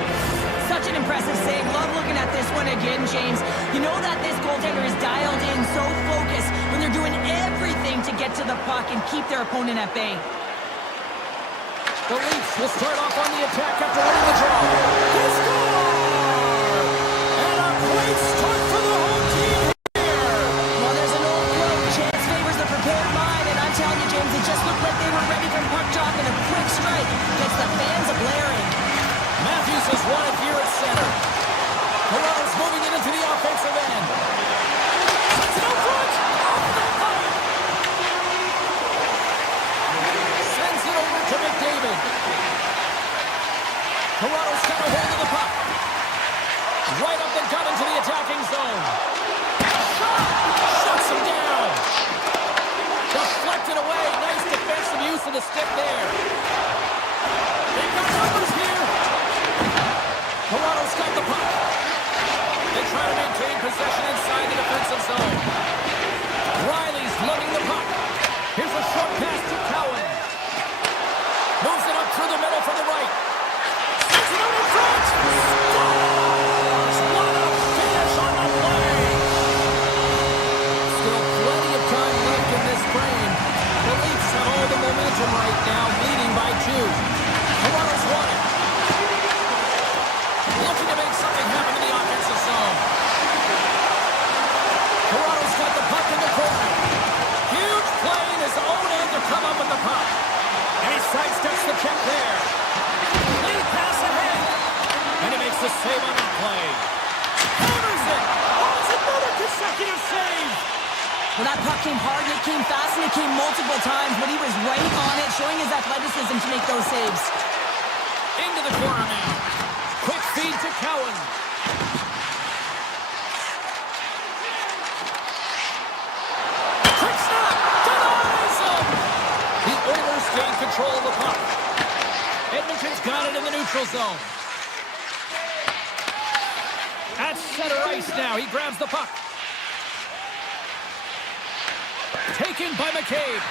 Such an impressive save. Love looking at this one again, James. You know that this goaltender is dialed in, so focused, when they're doing everything to get to the puck and keep their opponent at bay. The Leafs will start off on the attack after winning the draw. He scored! And a great start for the home team here. Well, there's an old quote, chance favors the prepared mind, and I'm telling you, James, it just looked like they were ready for puck drop, and a quick strike gets the fans a-blaring. Matthews has won it here at center. Toronto's moving it into the offensive end. Sends it out front. Off the pipe. Sends it over to McDavid. Toronto's got a hold of the puck. Right up the gut into the attacking zone. Shot! Shuts him down. Deflected away. Nice defensive use of the stick there. They've got numbers here. Toronto's got the puck. They try to maintain possession inside the defensive zone. Riley's lugging the puck. Here's a short pass to Cowan. Moves it up through the middle from the right. Sends it out in front. Scores! What a finish on the play. Still plenty of time left in this frame. The Leafs have all the momentum right now, leading by 2. Toronto's won it. Looking to make something happen in the offensive zone. Toronto's got the puck in the corner. Huge play in his own end to come up with the puck. And he sidesteps the check there. Lead pass ahead. And he makes the save on that play. Hammers it. Oh, it's another consecutive save. Well, that puck came hard, and it came fast, and it came multiple times, but he was right on it, showing his athleticism to make those saves. Into the corner now. Quick feed to Cowan. Quick snap. Denies him. The Oilers gain control of the puck. Edmonton's got it in the neutral zone. At center ice now. He grabs the puck. Taken by McCabe.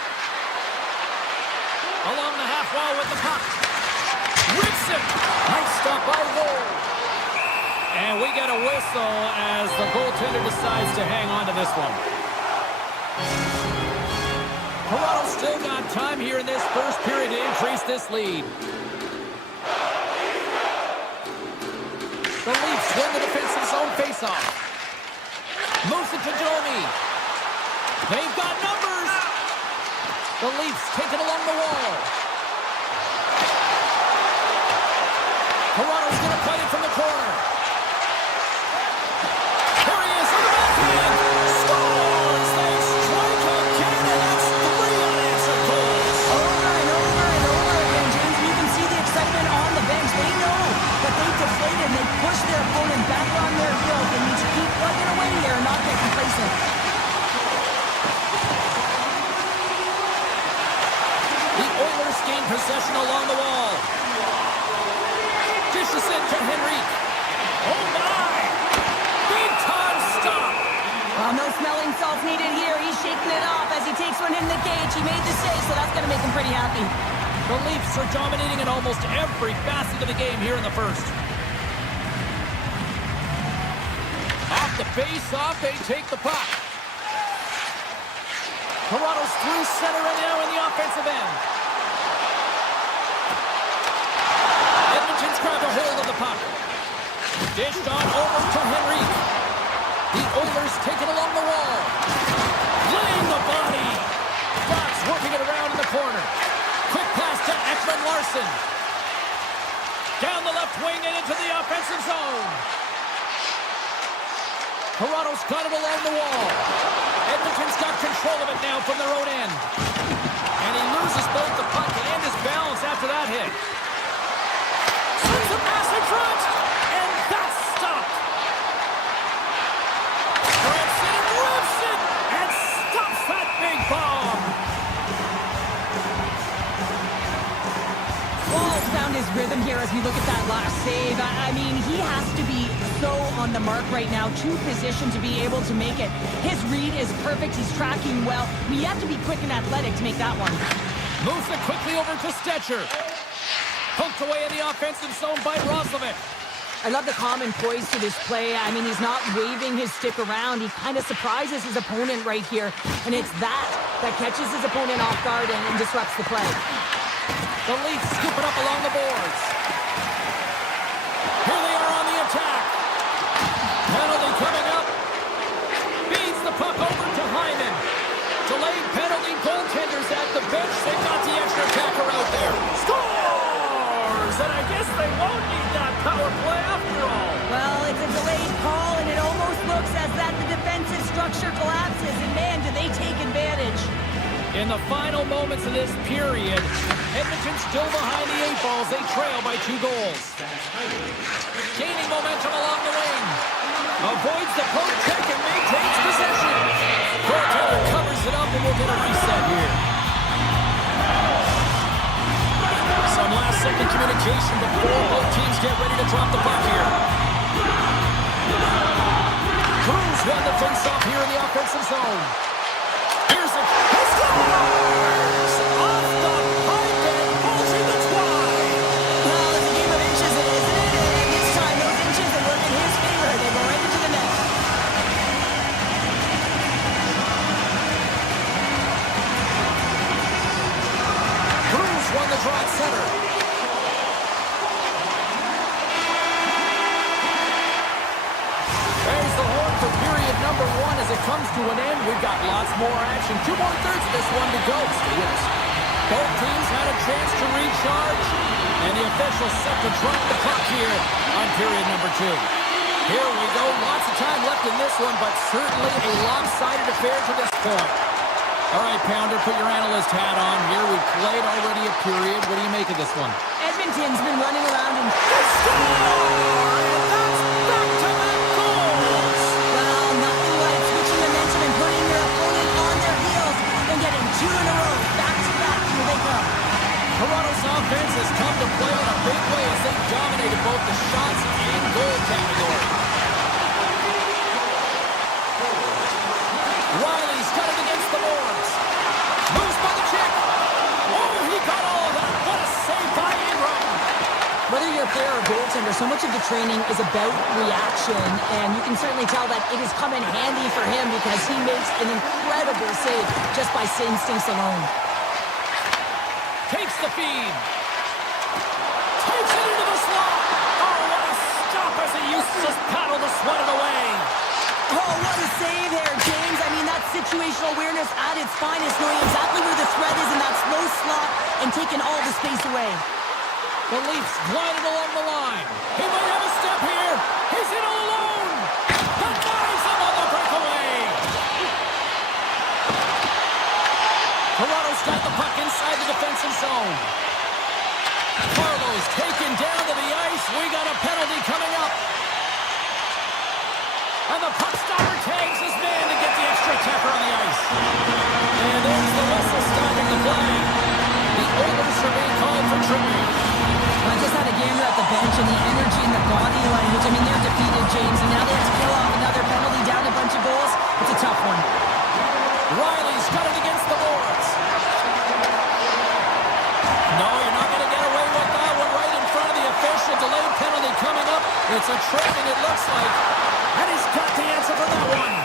Along the half wall with the puck. Rips it. Nice stop by Ward. And we get a whistle as the goaltender decides to hang on to this one. Toronto's still got time here in this first period to increase this lead. The Leafs win the defensive zone faceoff. Moves it to Domi. They've got numbers. The Leafs take it along the wall. Toronto's going to play it from the corner. Here he is on the backhand. Scores! They strike again, and that's 3 unanswered goals. Over and over and over again, James. You can see the excitement on the bench. They know that they've deflated and they push their opponent back on their heel. They need to keep plugging away here and not get complacent. The Oilers gain possession along the wall. Dishes it to Henrique. Oh, my! Big time stop! Well, no smelling salts needed here. He's shaking it off as he takes one in the cage. He made the save, so that's going to make him pretty happy. The Leafs are dominating in almost every facet of the game here in the first. Off the face-off, they take the puck. Toronto's through center and now in the offensive end. Edmonton's grabbed a hold of the puck. Dished on over to Henrique. The Oilers take it along the wall. Laying the body. Fox working it around in the corner. Quick pass to Ekman Larsson. Down the left wing and into the offensive zone. Toronto's got it along the wall. Edmonton's got control of it now from their own end. And he loses both the puck and his balance after that hit. Sends a pass in front. And that's stopped. Grabs it and rips it. And stops that big bomb. almost found his rhythm here as we look at that last save. I mean, he has to be so on the mark right now, to position to be able to make it. His read is perfect. He's tracking well. We have to be quick and athletic to make that one. Moves it quickly over to Stetcher. Poked away in the offensive zone by Roslovic. I love the calm and poise to this play. I mean, he's not waving his stick around. He kind of surprises his opponent right here. And it's that catches his opponent off guard and disrupts the play. The Leafs scoop it up along the boards. Here they are on the attack. Penalty coming up. Feeds the puck over to Hyman. Delayed penalty, goaltenders at the bench. They've got the extra attacker out there. Scores! And I guess they won't need that power play after all. Well, it's a delayed call, and it almost looks as that the defensive structure collapses. And man, do they take advantage. In the final moments of this period, Edmonton still behind the 8 balls. They trail by 2 goals. Gaining momentum along the wing. Avoids the poke check and maintains possession. Goaltender covers it up and we'll get a reset here. Some last-second communication before both teams get ready to drop the puck here. Cruz won the face-off here in the offensive zone. Here's it. He scores! Off the pipe and bulging the twine. Well, it's a game of inches, isn't it? And this time, those inches that work in his favor. They go right into the net. Cruz won the draw at center. There's the horn for period number 1 as it comes to an end. We've got lots more action. 2 more thirds of this one to go. Stay with us. Both teams had a chance to recharge, and the officials set to drop the puck here on period number 2. Here we go. Lots of time left in this one, but certainly a lopsided affair to this point. All right, Pounder, put your analyst hat on here. We've played already a period. What do you make of this one? Edmonton's been running around and... Well, nothing like switching momentum and putting your opponent on their heels and getting 2 in a row. Back to back. Here they come. Toronto's offense has come to play in a big way as they dominated both the shots and goal category. Riley's got it against the boards. Moves by the check. Oh, he got all of that. What a save by Ingram. Whether you're a player or goaltender, so much of the training is about reaction, and you can certainly tell that it has come in handy for him because he makes an incredible save just by instincts alone. Takes the feed. Takes it into the slot. Oh, what a stop as he used to just paddle the sweat of the way. Oh, what a save there, James. I mean, that's situational awareness at its finest, knowing exactly where the threat is in that slow slot and taking all the space away. The Leafs glided along the line. He might have a step here. He's in all alone. Denies him on the breakaway. Toronto's got the puck inside the defensive zone. Carlo's taken down to the ice. We got a penalty coming up. And the puck stopper tags his man to get the extra attacker on the ice. And there's the whistle stopping the play. The Oilers are being called for tripping. I just had a gamer at the bench, and the energy and the body language, I mean, they're defeated, James, and now they have to kill off another penalty, down a bunch of goals. It's a tough one. Riley's got it against the boards. No, you're not going to get away with that one right in front of the official. Delayed penalty coming up. It's a tripping, it looks like. And he's got the answer for that one.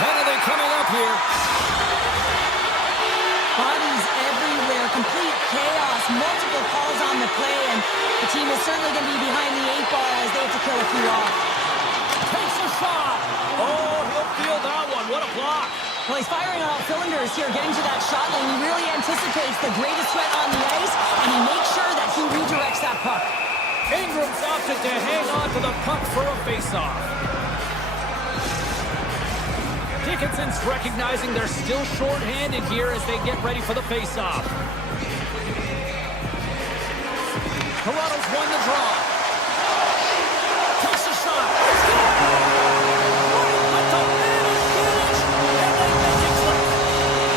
Penalty coming up here. Bodies everywhere, complete chaos, multiple calls on the play, and the team is certainly going to be behind the 8 ball as they have to kill a few off. Takes a shot. Oh, he'll feel that one. What a block. Well, he's firing on all cylinders here, getting to that shot lane. He really anticipates the greatest threat on the ice, and he makes sure that he redirects that puck. Ingram's opted to hang on to the puck for a face-off. Dickinson's recognizing they're still short-handed here as they get ready for the face-off. Toronto's won the draw. Takes a shot. But the man advantage, and they make it click.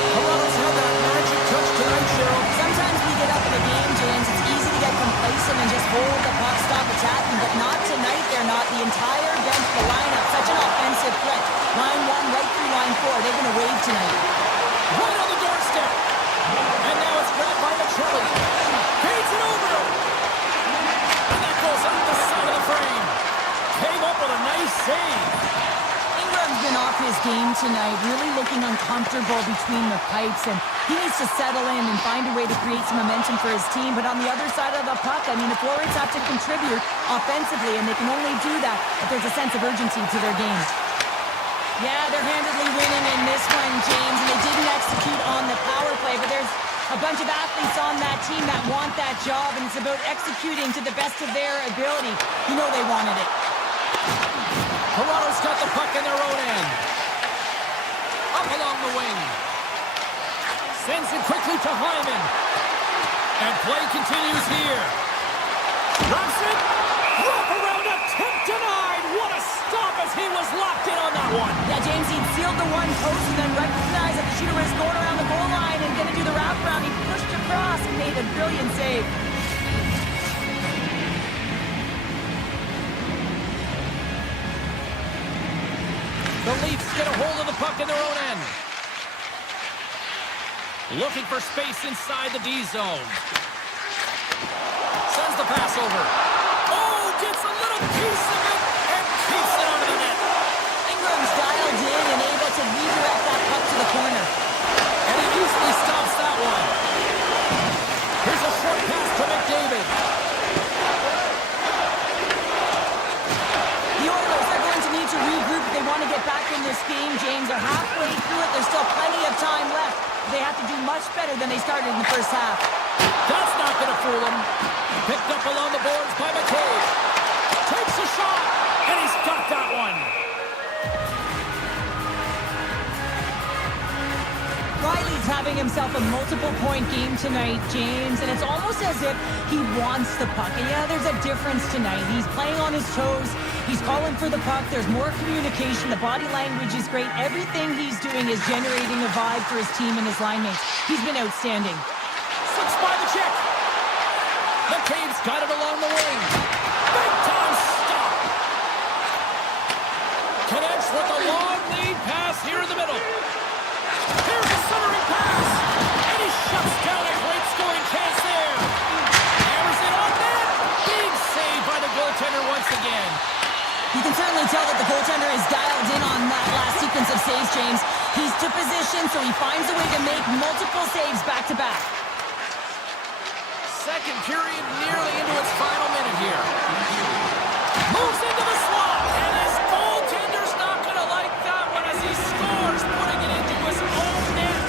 Toronto's had that magic touch tonight, Cheryl. Sometimes we get up in a game, James, it's easy to get complacent. them and just hold the puck, stop attacking, but not tonight. They're not. The entire bench, the lineup, such an offensive threat. Line 1, right through line 4. They're going to wave tonight. Right on the doorstep. And now it's grabbed by McChurley. Feeds it over. And that goes out the side of the frame. Came up with a nice save. Ingram's been off his game tonight, really looking uncomfortable between the pipes, and he needs to settle in and find a way to create some momentum for his team. But on the other side of the puck, I mean, the forwards have to contribute offensively, and they can only do that if there's a sense of urgency to their game. Yeah, they're handedly winning in this one, James, and they didn't execute on the power play, but there's a bunch of athletes on that team that want that job, and it's about executing to the best of their ability. You know they wanted it. Toronto's got the puck in their own end. Up along the wing. Sends it quickly to Hyman. And play continues here. Drops it. Wrap around, attempt denied. What a stop as he was locked in on that one. Yeah, James, he'd sealed the one post and then recognized that the shooter was going around the goal line and going to do the wraparound. He pushed across and made a brilliant save. The Leafs get a hold of the puck in their own end. Looking for space inside the D zone. Sends the pass over. Oh, gets a little piece of it and keeps it out of the net. Ingram's dialed in and able to redirect that puck to the corner. And he easily stops that one. Here's a short pass to McDavid. The Oilers are going to need to regroup if they want to get back in this game, James. They're halfway through it. There's still plenty of time left. They have to do much better than they started in the first half. That's not going to fool him. Picked up along the boards by McCabe. Takes a shot, and he's got that one. Riley's having himself a multiple-point game tonight, James, and it's almost as if he wants the puck. And yeah, there's a difference tonight. He's playing on his toes. He's calling for the puck. There's more communication. The body language is great. Everything he's doing is generating a vibe for his team and his line mates. He's been outstanding. Slips by the check. McCabe's got it along the wing. Big time stop. Connects with a long lead pass here in the middle. Here's a centering pass. And he shuts down a great scoring chance there. Hammers it on net. Big save by the goaltender once again. You can certainly tell that the goaltender is dialed in on that last sequence of saves, James. He's to position, so he finds a way to make multiple saves back-to-back. Second period nearly into its final minute here. Moves into the slot, and his goaltender's not going to like that one as he scores, putting it into his own net.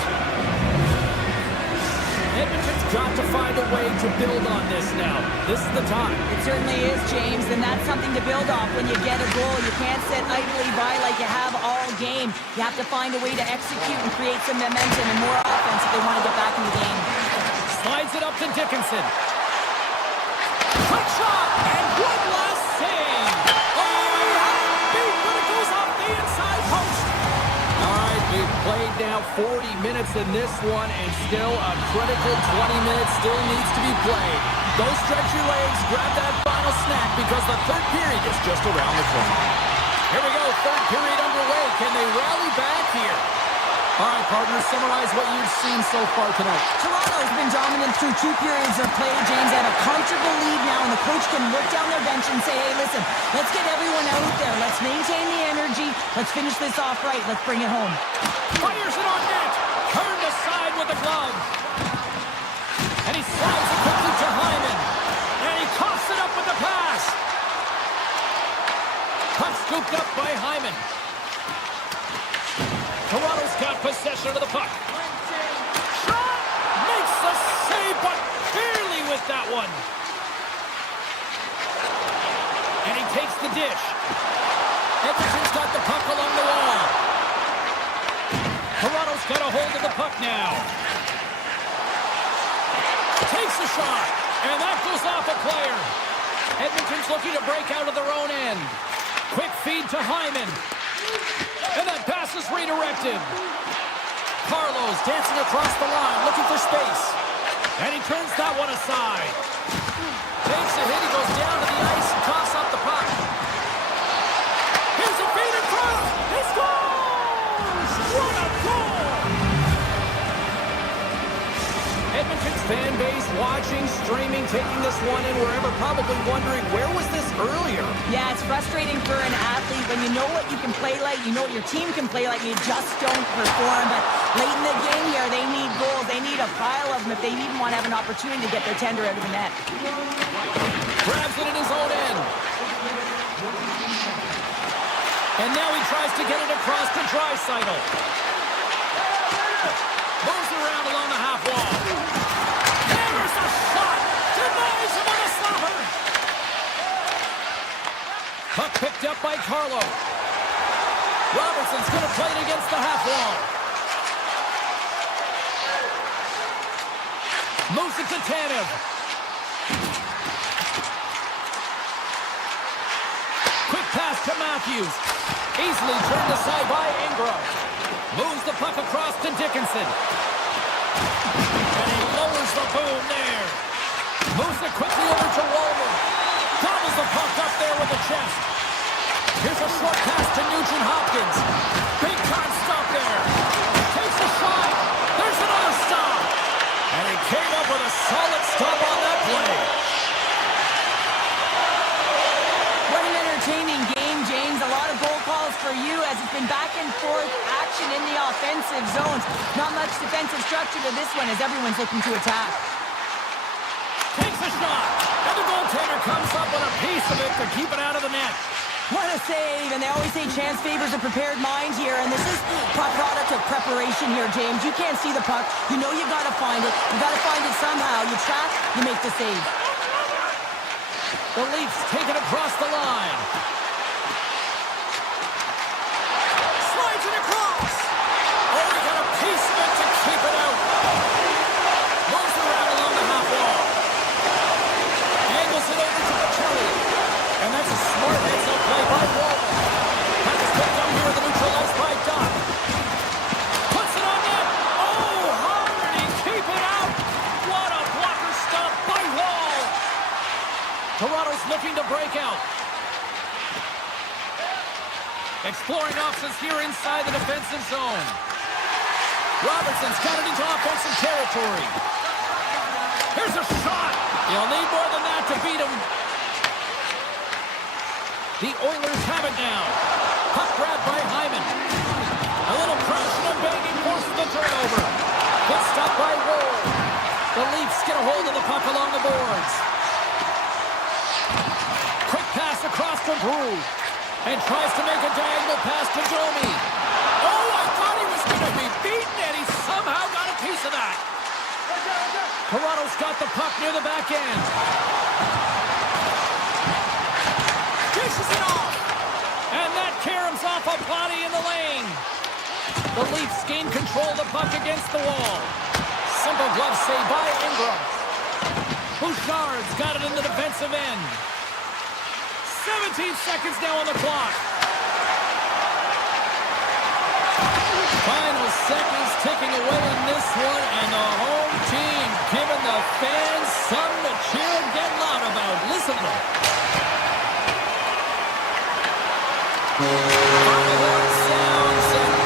Edmonton's got to find a way to build on this now. This is the time. It certainly is, James, and that's something to build off when you get a goal. You can't sit idly by like you have all game. You have to find a way to execute and create some momentum and more offense if they want to get back in the game. Slides it up to Dickinson. Quick shot, and one last save. Oh, he had it beat, but it goes off the inside post. All right, we've played now 40 minutes in this one, and still a critical 20 minutes still needs to be played. Go stretch your legs, grab that final snack, because the third period is just around the corner. Here we go, third period underway. Can they rally back here? All right, partners, summarize what you've seen so far tonight. Toronto's been dominant through 2 periods of play, James. They have a comfortable lead now, and the coach can look down their bench and say, hey, listen, let's get everyone out there. Let's maintain the energy. Let's finish this off right. Let's bring it home. Fires it on net. Turned aside with the glove. And he slides it quickly to Hyman. And he coughs it up with the pass. Puck scooped up by Hyman. Toronto's got possession of the puck. Shot! Makes the save, but barely with that one. And he takes the dish. Edmonton's got the puck along the wall. Toronto's got a hold of the puck now. Takes a shot, and that goes off a player. Edmonton's looking to break out of their own end. Quick feed to Hyman. And that pass is redirected. Carlos dancing across the line, looking for space. And he turns that one aside. Takes fan base watching, streaming, taking this one in wherever, probably wondering, where was this earlier? Yeah, it's frustrating for an athlete when you know what you can play like, you know what your team can play like, and you just don't perform. But late in the game here, they need goals. They need a pile of them if they even want to have an opportunity to get their tender out of the net. Grabs it in his own end. And now he tries to get it across to Draisaitl. Moves around along the half wall. Hammers a shot. Denies him on a stopper. Puck picked up by Carlo. Robertson's going to play it against the half wall. Moves it to Tanev. Quick pass to Matthews. Easily turned aside by Ingram. Moves the puck across to Dickinson. And he lowers the boom there. Moves it quickly over to Walden. Gobbles the puck up there with the chest. Here's a short pass to Nugent-Hopkins. Big time stop there. Takes a shot. There's another stop. And he came up with a solid stop on that play. What an entertaining game, James. A lot of goal calls for you as it's been back and forth action in the offensive zones. Not much defensive structure to this one as everyone's looking to attack. Takes a shot. And the goaltender comes up with a piece of it to keep it out of the net. What a save, and they always say chance favors a prepared mind here, and this is a product of preparation here, James. You can't see the puck. You know you gotta find it. You gotta find it somehow. You track, you make the save. The Leafs take it across the line. Slides it across. Oh, he got a piece of it to keep it out. Moves around along the half wall. Angles it over to Pacelli. And that's a smart heads-up play by Walden. Puck is picked up here, the neutral ice by Doc. Puts it on net. Oh, Hardy, keep it out. What a blocker stop by Wall. Toronto's looking to break out. Exploring options here inside the defensive zone. Robertson's got it into offensive territory. Here's a shot. You'll need more than that to beat him. The Oilers have it now. Puck grab by Hyman. A little crashing and banging forces the turnover. Good stop by Ward. The Leafs get a hold of the puck along the boards. Quick pass across to Brew. And tries to make a diagonal pass to Domi. Oh, I thought he was going to be beaten, and he somehow got a piece of that. Toronto's got the puck near the back end. Dishes it off. And that caroms off a body in the lane. The Leafs gain control of the puck against the wall. Simple glove save by Ingram. Bouchard's got it in the defensive end. 17 seconds now on the clock. Final seconds ticking away in this one, and the home team giving the fans something to cheer and get loud about. Listen to them. Final horn sounds and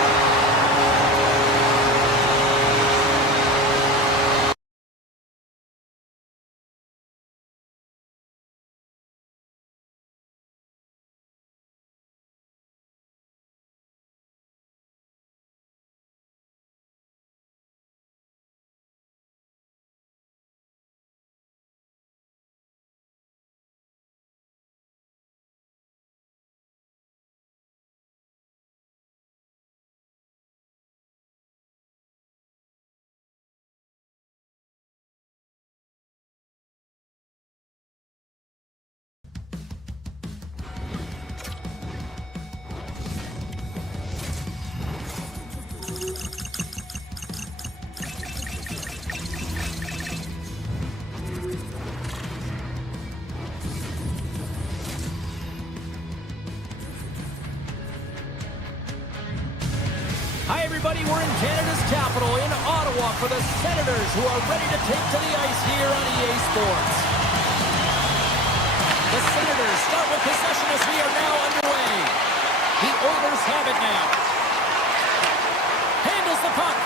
Hi, everybody. We're in Canada's capital, in Ottawa, for the Senators, who are ready to take to the ice here on EA Sports. The Senators start with possession as we are now underway. The Oilers have it now. Handles the puck.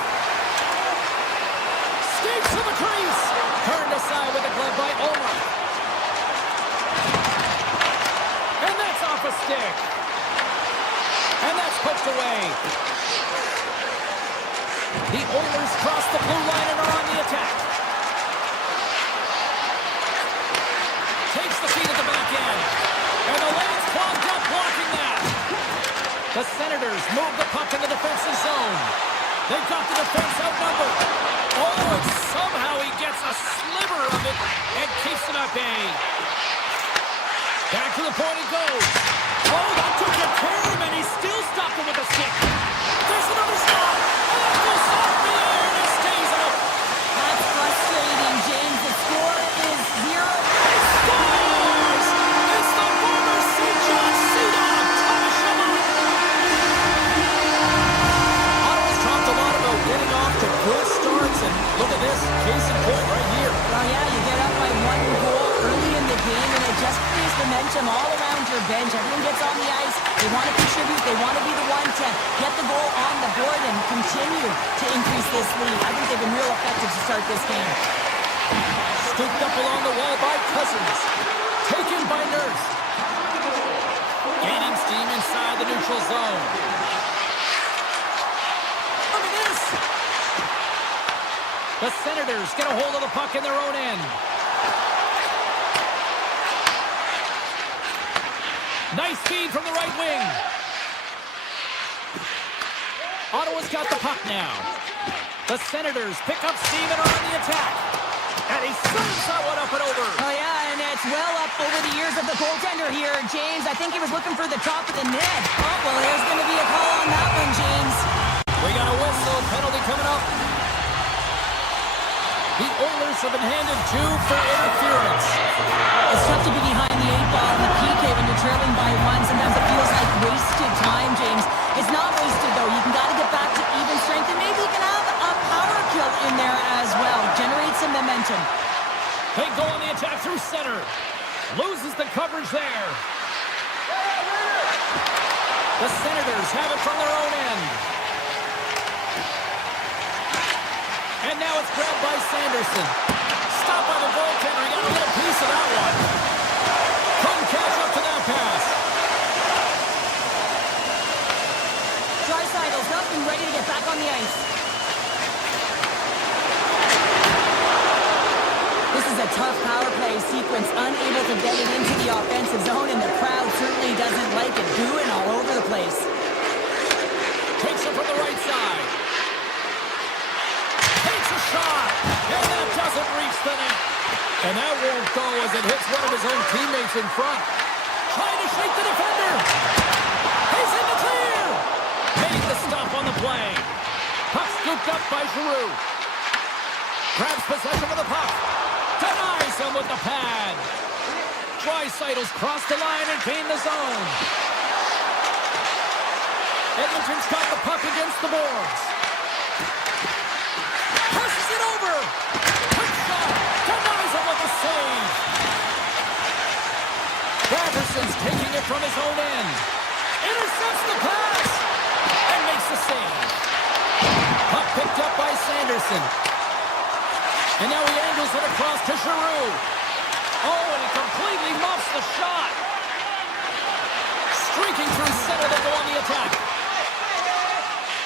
Skates to the crease. side with the glove by Omar. And that's off a stick. And that's pushed away. The Oilers cross the blue line and are on the attack. Takes the feed at the back end. And the lane's clogged up blocking that. The Senators move the puck in the defensive zone. They've got the defense outnumbered. Oh, and somehow he gets a sliver of it and keeps it at bay. Back to the point it goes. Oh, that took a turn, and he still stopped him with a stick. There's another shot. And that goes off the air, and it stays out. That's frustrating, James. The score is 0. He scores! It's the former St. John Sea-Dog, Thomas Shabbat. Ottawa's talked a lot about getting off to good starts, and look at this, case in point right here. Well, yeah, you get up by 1 goal early in the game, and it just creates momentum all around your bench. Everyone gets on the ice. They want to contribute. They want to be the one to get the goal on the board and continue to increase this lead. I think they've been real effective to start this game. Scooped up along the wall by Cousins. Taken by Nurse. Gaining steam inside the neutral zone. Look at this! The Senators get a hold of the puck in their own end. Nice feed from the right wing. Ottawa's got the puck now. The Senators pick up steam and are on the attack. And he slams that one up and over. Oh, yeah, and it's well up over the ears of the goaltender here, James. I think he was looking for the top of the net. Oh, well, there's going to be a call on that one, James. We got a whistle. Penalty coming up. The Oilers have been handed 2 for interference. It's tough to be behind the 8 ball in the PK when you're trailing by 1. Sometimes it feels like wasted time, James. It's not wasted, though. You got to get back to even strength, and maybe you can have a power kill in there as well. Generate some momentum. They go on the attack through center. Loses the coverage there. The Senators have it from their own end. And now it's grabbed by Sanderson. Stopped by the goaltender. He got a little piece of that one. Couldn't catch up to that pass. Drysaitl's up and ready to get back on the ice. This is a tough power play sequence, unable to get it into the offensive zone, and the crowd certainly doesn't like it, booing all over the place. Takes it from the right side. Takes a shot, and that doesn't reach the net. And that won't go as it hits one of his own teammates in front. Trying to shake the defender. He's in the clear. Made the stop on the play. Puck scooped up by Giroux. Grabs possession of the puck. Denies him with the pad. Draisaitl's crossed the line and gained the zone. Edmonton's got the puck against the boards. Pushes it over. Quick shot. Denies him with a save. Robertson's taking it from his own end. Intercepts the pass. And makes the save. Puck picked up by Sanderson. And now he angles it across to Giroux. Oh, and he completely muffs the shot. Streaking through center, they go on the attack.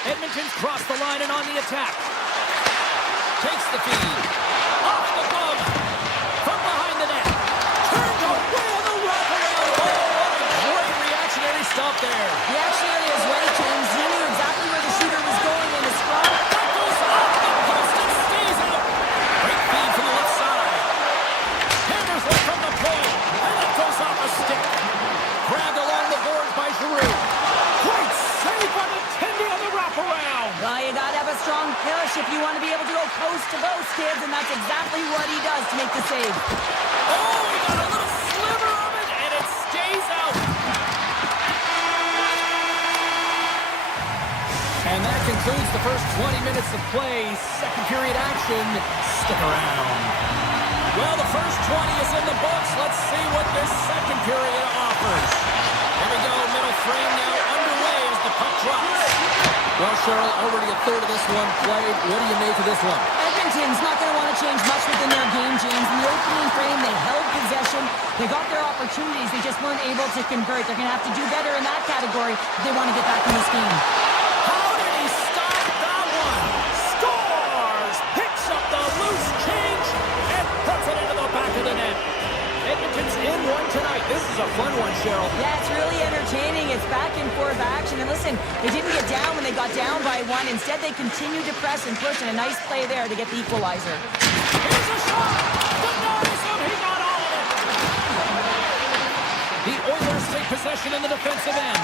Edmonton's crossed the line and on the attack. Takes the feed. Off the glove. From behind the net. Turned away on the wraparound. Oh, what a great reactionary stop there. Reactionary is right, James. He knew exactly where the shooter was going in his front. That goes off the post and stays out. Great feed from the left side. Hammers it from the point. And it goes off a stick. Grabbed along the boards by Giroux. Great save by the Tendy on the wraparound. Well, you gotta have a strong push if you want to be able to go coast to coast, kids, and that's exactly what he does to make the save. Oh, he got a little sliver of it, and it stays out. And that concludes the first 20 minutes of play. Second period action. Stick around. Well, the first 20 is in the books. Let's see what this second period offers. Here we go. Middle frame now underway as the puck drops. Well, Cheryl, already a third of this one played. What do you make of this one? Edmonton's not going to want to change much within their game, James. In the opening frame, they held possession. They got their opportunities. They just weren't able to convert. They're going to have to do better in that category if they want to get back in this game. How did he stop that one? Scores! Picks up the loose change and puts it into the back of the net. Edmonton's in one tonight. This is a fun one, Cheryl. Yeah, it's really entertaining. It's back and forth action. And listen, they didn't get down when they got down by one. Instead, they continued to press and push, and a nice play there to get the equalizer. Here's a shot! Denies him! He got all of it! The Oilers take possession in the defensive end.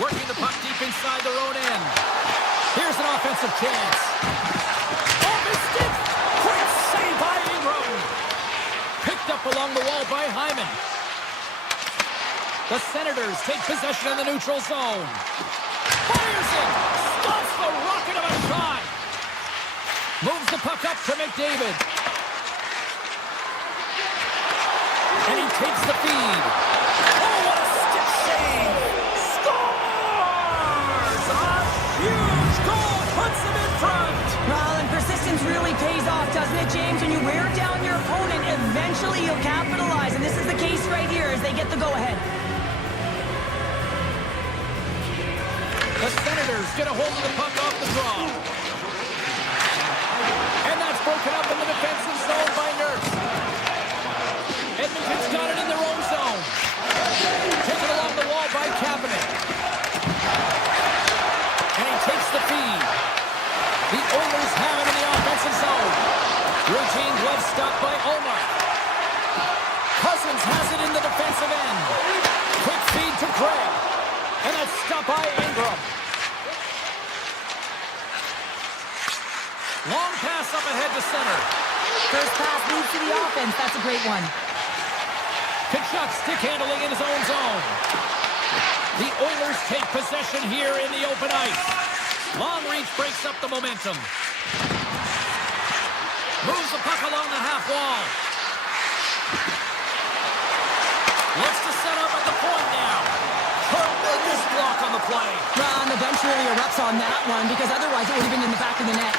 Working the puck deep inside their own end. Here's an offensive chance. Off his stick! Quick save by Ingram! Picked up along the wall by Hyman. The Senators take possession in the neutral zone. Fires it! Stops the rocket of a shot! Moves the puck up to McDavid. And he takes the feed. Oh, what a stick save! Scores! A huge goal puts him in front! Well, and persistence really pays off, doesn't it, James? When you wear down your opponent, eventually you'll capitalize. And this is the case right here as they get the go-ahead. The Senators get a hold of the puck off the draw. And that's broken up in the defensive zone by Nurse. Edmonton's got it in their own zone. Taken along the wall by Kapanen. And he takes the feed. The Oilers have it in the offensive zone. Routine glove stop by Omar. Cousins has it in the defensive end. Quick feed to Craig. And that's stopped by Ingram. Long pass up ahead to center. First pass moves to the offense. That's a great one. Kachuk stick handling in his own zone. The Oilers take possession here in the open ice. Long reach breaks up the momentum. Moves the puck along the half wall. Looks to set up at the point now. Tremendous block on the play. Well, and the bench really erupts on that one because otherwise it would have been in the back of the net.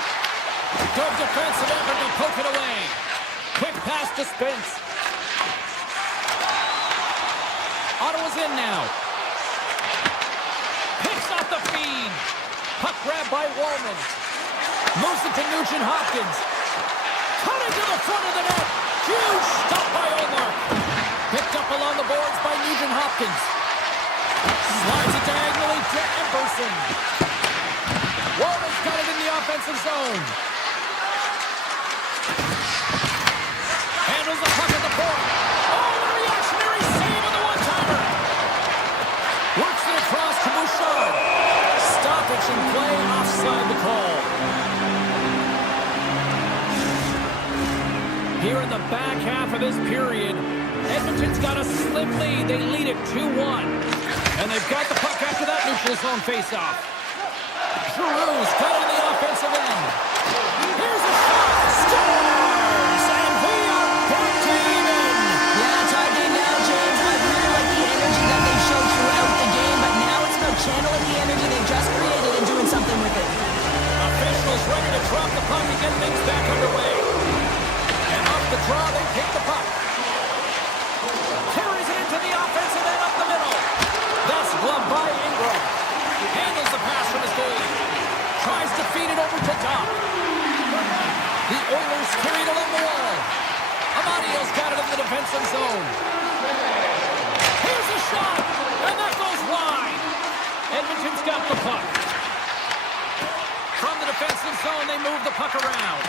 Good defensive effort to poke it away. Quick pass to Spence. Ottawa's in now. Picks off the feed. Puck grab by Wallman. Moves it to Nugent Hopkins. Cutting to the front of the net. Huge stop by Omar. Picked up along the boards by Nugent Hopkins. Slides it diagonally to Emberson. Wallman's got it in the offensive zone. Handles the puck at the point. Oh, the reactionary save on the one-timer. Works it across to Bouchard. Stoppage and play offside the call. Here in the back half of this period, Edmonton's got a slim lead. They lead it 2-1. And they've got the puck after that neutral zone faceoff. Giroux's got on the offensive end. Here's a shot. Scores! And we are back to even. Yeah, tie game now, James. I really like the energy that they showed throughout the game, but now it's about channeling the energy they've just created and doing something with it. Officials ready to drop the puck and get things back underway. And off the draw, they take the puck. Carries it into the offensive end up the middle. That's gloved by Ingram. Handles the pass from his goalie. Tries to feed it over to Doc. The Oilers carry it along the wall. Amadio's got it in the defensive zone. Here's a shot, and that goes wide. Edmonton's got the puck. From the defensive zone, they move the puck around.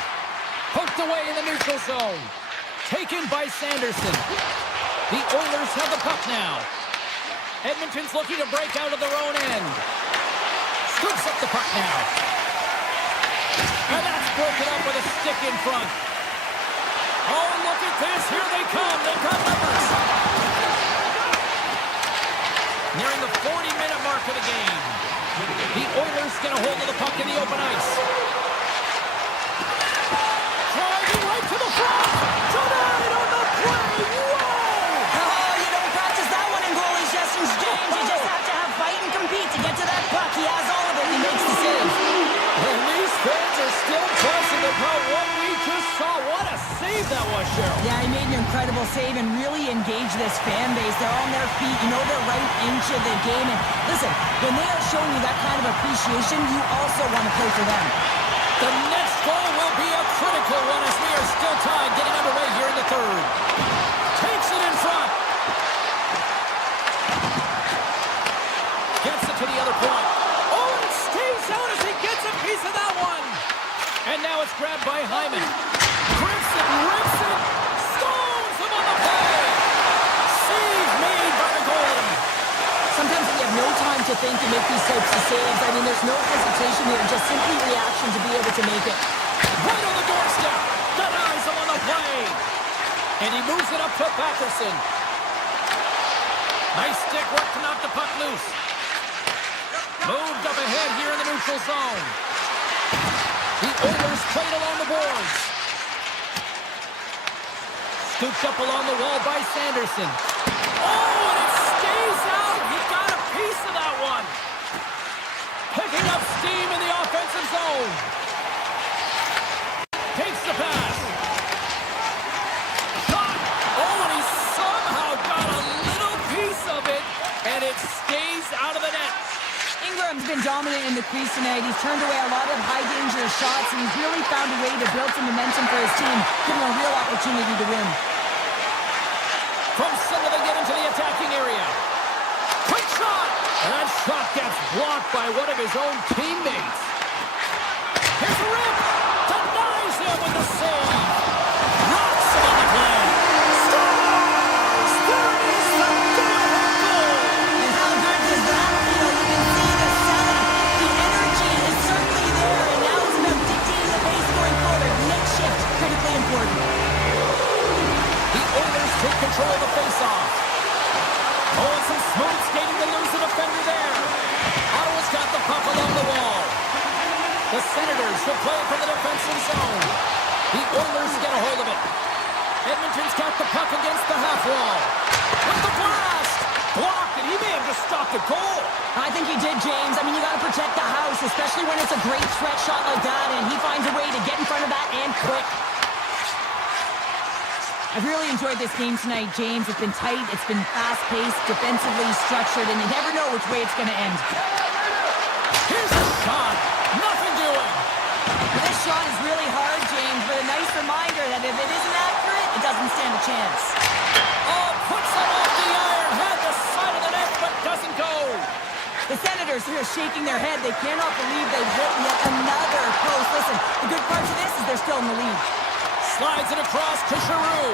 Poked away in the neutral zone. Taken by Sanderson. The Oilers have the puck now. Edmonton's looking to break out of their own end. Scoops up the puck now. And that's broken up with a stick in front. Oh, look at this. Here they come. They've got numbers. Nearing the 40-minute mark of the game. The Oilers get a hold of the puck in the open ice. Driving right to the front. Tonight on the play. Whoa! Oh, you don't practice that one in goalie sessions, James. You just have to have fight and compete to get to that puck. He has all of it. save and really engage this fan base. They're on their feet. You know, they're right into the game. And listen, when they are showing you that kind of appreciation, you also want to play for them. The next goal will be a critical one as we are still tied, getting underway here in the third. Takes it in front. Gets it to the other point. Oh, and it stays out as he gets a piece of that one. And now it's grabbed by Hyman. Grips it, rips it, stones him on the play. Save made by the goalie. Sometimes we have no time to think and make these types of saves. I mean, there's no hesitation here, just simply reaction to be able to make it. Right on the doorstep. Denies him on the play. And he moves it up to Patterson. Nice stick work to knock the puck loose. Moved up ahead here in the neutral zone. The Oilers played along the boards. Scooped up along the wall by Sanderson. Oh, and it stays out. He got a piece of that one. Picking up steam in the offensive zone. Takes the pass. Shot. Oh, and he somehow got a little piece of it, and it stays out of the net. Ingram's been dominant in the crease tonight. He's turned away a lot of high-danger shots, and he's really found a way to build some momentum for his team, giving a real opportunity to win. From center they get into the attacking area. Quick shot! And that shot gets blocked by one of his own teammates. Here's a rip! Denies him with the save! Knocks him on the play! Scores! There is the go-ahead goal! And how good does that feel? You can see the setup. The energy is certainly there, and now it's about dictating the pace going forward. Next shift, critically important. The Oilers take control of the face-off. Oh, and some smooth skating to lose the defender there. Ottawa's got the puck along the wall. The Senators will play it from the defensive zone. The Oilers get a hold of it. Edmonton's got the puck against the half wall. With the blast! Blocked, and he may have just stopped a goal. I think he did, James. I mean, you got to protect the house, especially when it's a great threat shot like that, and he finds a way to get in front of that and quick. I've really enjoyed this game tonight, James. It's been tight, it's been fast-paced, defensively structured, and you never know which way it's going to end. Here's a shot. Nothing doing. This shot is really hard, James, but a nice reminder that if it isn't accurate, it doesn't stand a chance. Oh, puts it off the iron. Had the side of the net, but doesn't go. The Senators here shaking their head. They cannot believe they've hit yet another post. Listen, the good part of this is they're still in the lead. Slides it across to Giroux.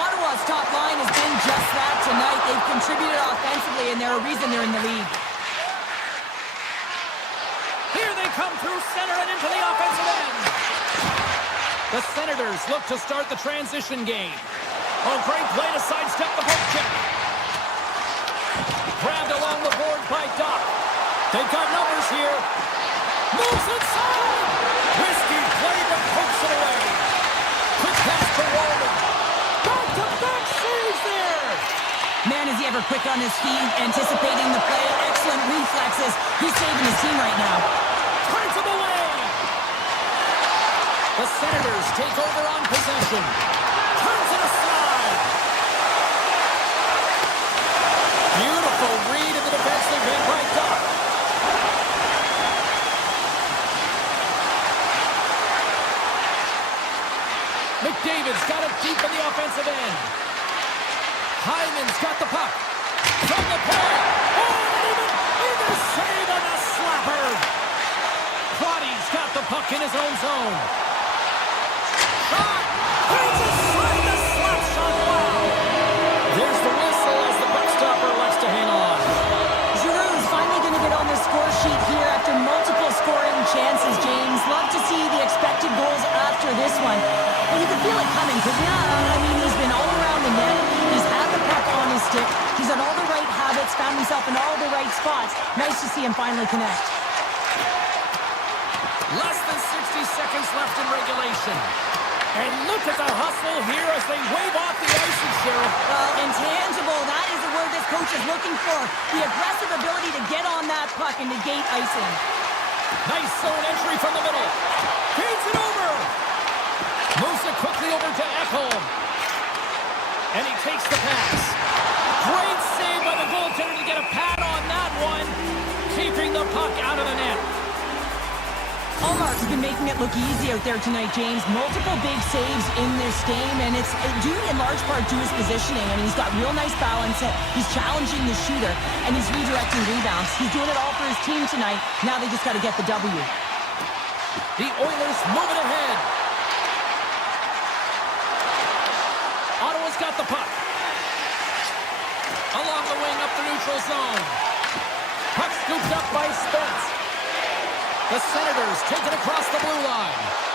Ottawa's top line has been just that tonight. They've contributed offensively, and they're a reason they're in the lead. Here they come through center and into the offensive end. The Senators look to start the transition game. Oh, great play to sidestep the poke check. Grabbed along the board by Doc. They've got numbers here. Moves inside. Risky play, but pokes it away. Quick pass to Walden. Back-to-back saves there. Man, is he ever quick on his feet, anticipating the play. Excellent reflexes. He's saving his team right now. Turns him away. The Senators take over on possession. Turns it aside. Beautiful read of the defensive end by Doc. McDavid's got it deep in the offensive end. Hyman's got the puck. From the point. Oh, even save on the slapper. Crotty's got the puck in his own zone. Shot. Brings aside the slap shot. Wow. There's the whistle as the puck stopper likes to hang on. Giroux's finally going to get on the score sheet here after multiple scoring chances, James. Love to see the expected goals after this one. And you can feel it coming, because, I mean, he's been all around the net. He's had the puck on his stick. He's had all the right habits, found himself in all the right spots. Nice to see him finally connect. Less than 60 seconds left in regulation. And look at the hustle here as they wave off the icing, Sheriff. Well, intangible, that is the word this coach is looking for. The aggressive ability to get on that puck and negate icing. Nice zone entry from the middle. Feeds it over. Moves it quickly over to Ekholm. And he takes the pass. Great save by the goaltender to get a pad on that one. Keeping the puck out of the net. Ullmark's been making it look easy out there tonight, James. Multiple big saves in this game, and it's due in large part to his positioning. I mean, he's got real nice balance. He's challenging the shooter, and he's redirecting rebounds. He's doing it all for his team tonight. Now they just got to get the W. The Oilers moving ahead. Ottawa's got the puck. Along the wing up the neutral zone. Puck scooped up by Spence. The Senators take it across the blue line.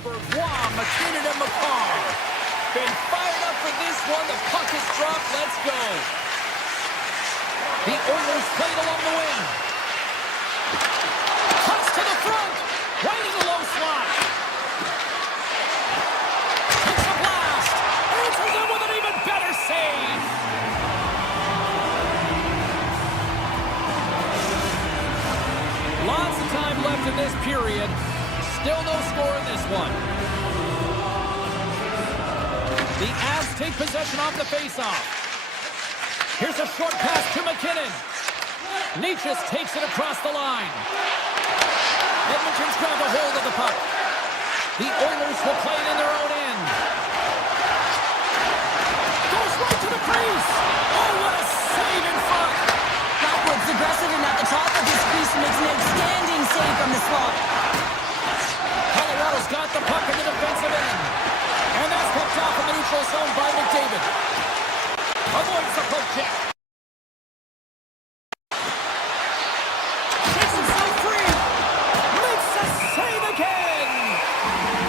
Wow, McKinnon and McCall. Been fired up for this one. The puck is dropped. Let's go. The Oilers played along the wing. Cuts to the front. Right in the low slot. Takes a blast. Answers it with an even better save. Lots of time left in this period. Still no score in this one. The Avs take possession off the faceoff. Here's a short pass to McKinnon. Nietzsche takes it across the line. Edmonton's grabbed a hold of the puck. The Oilers will play it in their own end. Goes right to the crease. Oh, what a save in front. Backwards aggressive and at the top of his crease makes an outstanding save from the slot. Colorado's got the puck in the defensive end. And that's picked off in the neutral zone by McDavid. Avoids the poke check. Takes himself free. Makes the save again.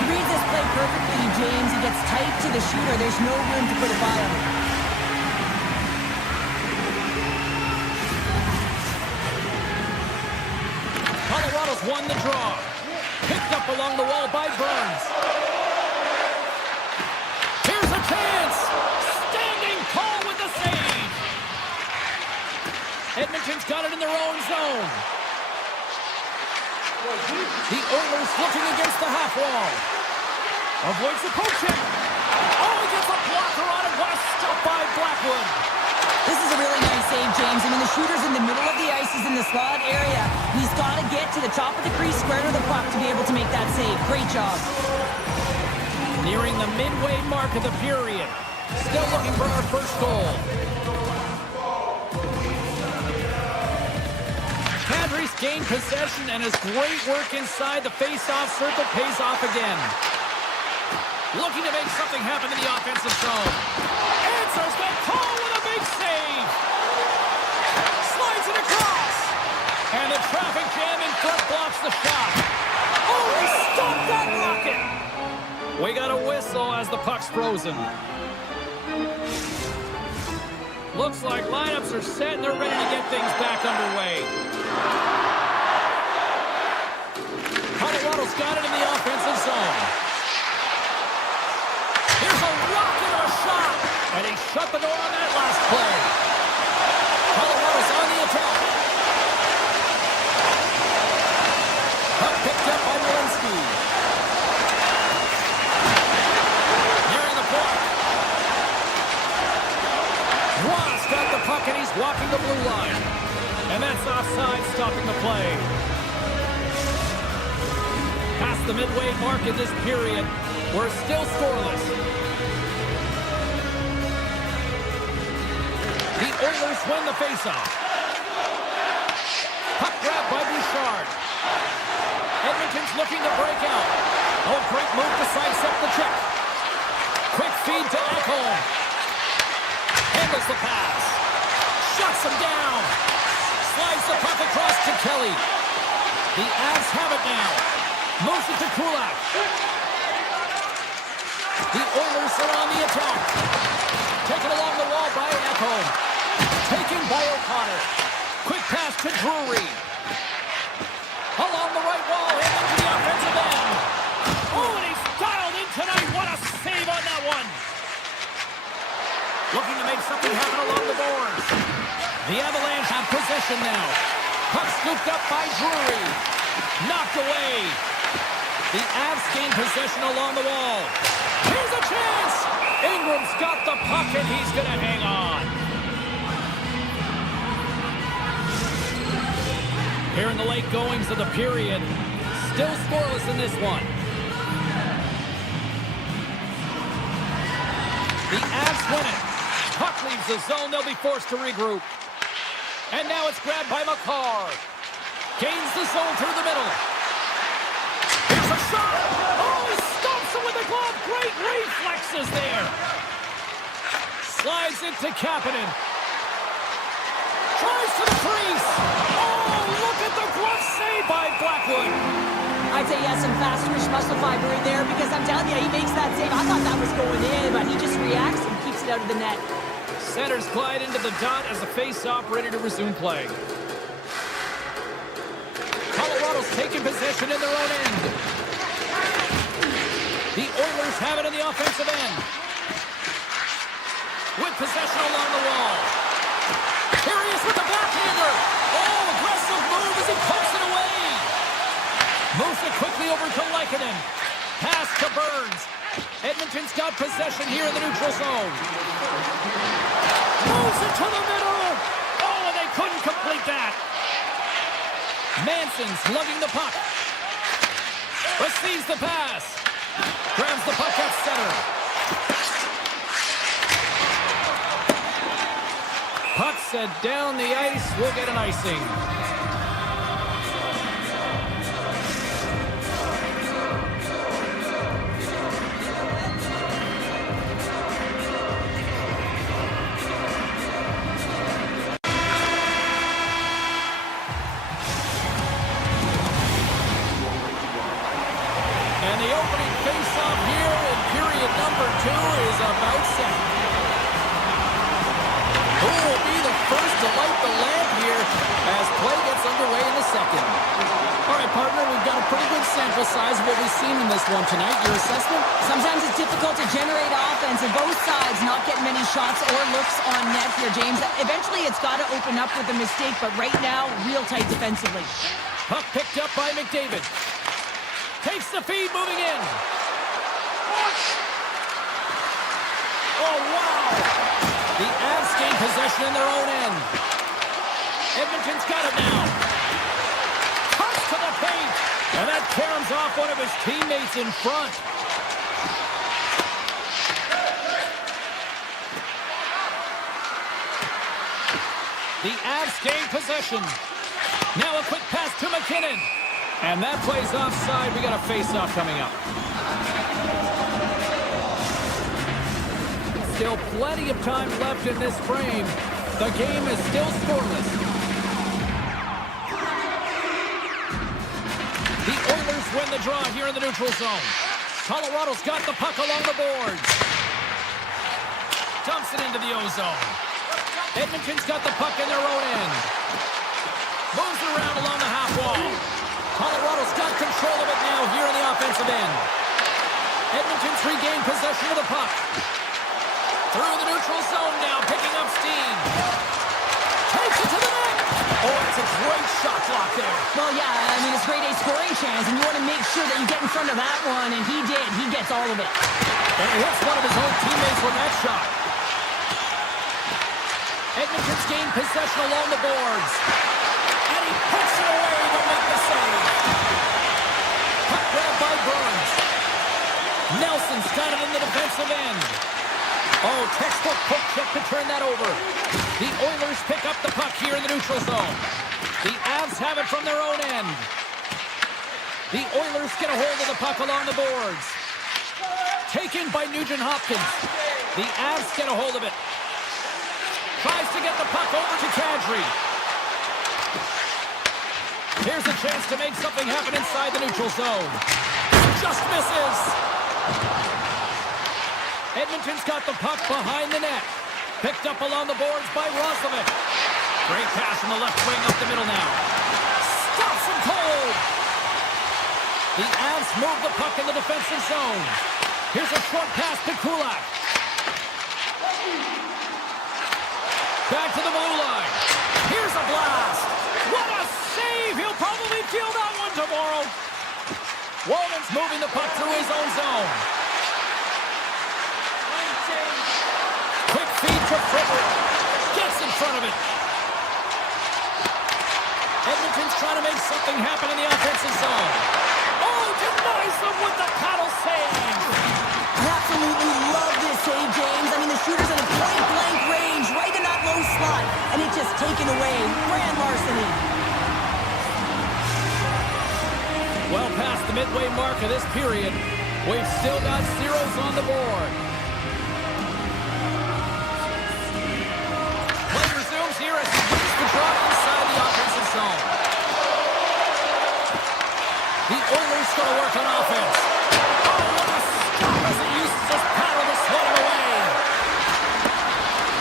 He reads this play perfectly, James. He gets tight to the shooter. There's no room to put it by him. Colorado's won the draw. Picked up along the wall by Burns. Here's a chance. Standing tall with the save. Edmonton's got it in their own zone. The Oilers looking against the half wall. Avoids the poke check. Oh, he gets a blocker on it. What a stop by Blackwood. This is a really nice save, James. I mean, the shooter's in the middle of the ice. He's in the slot area. He's got to get to the top of the crease, square to the puck to be able to make that save. Great job. Nearing the midway mark of the period. Still looking for our first goal. Kadri's gained possession, and his great work inside the face-off circle pays off again. Looking to make something happen in the offensive zone. Answers the call with a big save. Slides it across. And the traffic jam in front blocks the shot. Oh, he stopped that rocket. We got a whistle as the puck's frozen. Looks like lineups are set and they're ready to get things back underway. Colorado's got it in the offensive zone. Here's a rocket of a shot. And he shut the door on that last play. Colorado's on the attack. Puck picked up by Walensky. Nearing the point. Ross got the puck and he's walking the blue line. And that's offside, stopping the play. Past the midway mark in this period, we're still scoreless. The Oilers win the faceoff. Puck grab by Bouchard. Edmonton's looking to break out. Oh, great move to size up the check. Quick feed to Ekholm. Handles the pass. Shuts him down. Slides the puck across to Kelly. The Avs have it now. Moves it to Kulak. The Oilers are on the attack. Taken along the wall by Ekholm. Taken by O'Connor. Quick pass to Drury. Along the right wall, and into the offensive end. Oh, and he's dialed in tonight. What a save on that one. Looking to make something happen along the boards. The Avalanche have possession now. Puck scooped up by Drury. Knocked away. The Avs gain possession along the wall. Here's a chance. Ingram's got the puck, and he's going to hang on. Here in the late goings of the period, still scoreless in this one. The Avs win it. Puck leaves the zone. They'll be forced to regroup. And now it's grabbed by McCarr. Gains the zone through the middle. Here's a shot. Oh, he stomps him with the glove. Great reflexes there. Slides it to Kapanen. Tries to the crease. Oh, look at the glove save by Blackwood. I'd say yes, some fast twitch muscle fiber in there because I'm telling you, he makes that save. I thought that was going in, but he just reacts and keeps it out of the net. Centers glide into the dot as the face-off ready to resume play. Colorado's taking possession in their own end. The Oilers have it in the offensive end. With possession along the wall. Here he is with the backhander. Oh, aggressive move as he pumps it away. Moves it quickly over to Lehkonen. Pass to Burns. Edmonton's got possession here in the neutral zone. Moves it to the middle. Oh, and they couldn't complete that. Manson's lugging the puck. Sees the pass. Grabs the puck at center. Puck sent down the ice. We'll get an icing. And the opening face-off here in period number 2 is about set. Who will be the first to light the lamp here as play gets underway in the second? All right, partner, we've got a pretty good sample size of what we've seen in this one tonight. Your assessment? Sometimes it's difficult to generate offense, and both sides not getting many shots or looks on net here, James. Eventually, it's got to open up with a mistake, but right now, real tight defensively. Puck picked up by McDavid. Takes the feed, moving in. Oh, wow! The Avs gain possession in their own end. Edmonton's got it now. Touch to the paint. And that caroms off one of his teammates in front. The Avs gain possession. Now a quick pass to McKinnon. And that play's offside. We got a face-off coming up. Still plenty of time left in this frame. The game is still scoreless. The Oilers win the draw here in the neutral zone. Colorado's got the puck along the boards. Dumps it into the O-zone. Edmonton's got the puck in their own end. Moves around along the half wall. Colorado's got control of it now here in the offensive end. Edmonton's regained possession of the puck. Through the neutral zone now, picking up steam. Takes it to the net. Oh, it's a great shot block there. Well, yeah, I mean, it's grade A scoring chance, and you want to make sure that you get in front of that one, and he did. He gets all of it. And he hits one of his own teammates with that shot. Edmonton's gained possession along the boards. And he puts it away to make the save. Puck grabbed by Burns. Nelson's got it in the defensive end. Oh, textbook poke check to turn that over. The Oilers pick up the puck here in the neutral zone. The Avs have it from their own end. The Oilers get a hold of the puck along the boards. Taken by Nugent-Hopkins. The Avs get a hold of it. Tries to get the puck over to Kadri. Here's a chance to make something happen inside the neutral zone. Just misses. Edmonton's got the puck behind the net. Picked up along the boards by Roslovic. Great pass from the left wing up the middle now. Stops him cold. The Avs move the puck in the defensive zone. Here's a short pass to Kulak. Back to the blue line. Here's a blast. What a save. He'll probably feel that one tomorrow. Walden's moving the puck through his own zone. Quick feed to Frederick. Gets in front of it. Edmonton's trying to make something happen in the offensive zone. Oh, denies them with the paddle save. I absolutely love this save, James. I mean, the shooter's in a point-blank range, right in that low slot, and it's just taken away. Grand larceny. Well past the midway mark of this period, we've still got zeros on the board. Play resumes here as he wins the draw inside the offensive zone. The Oilers going to work on offense. Oh, what a stop as he uses his paddle to swat it away.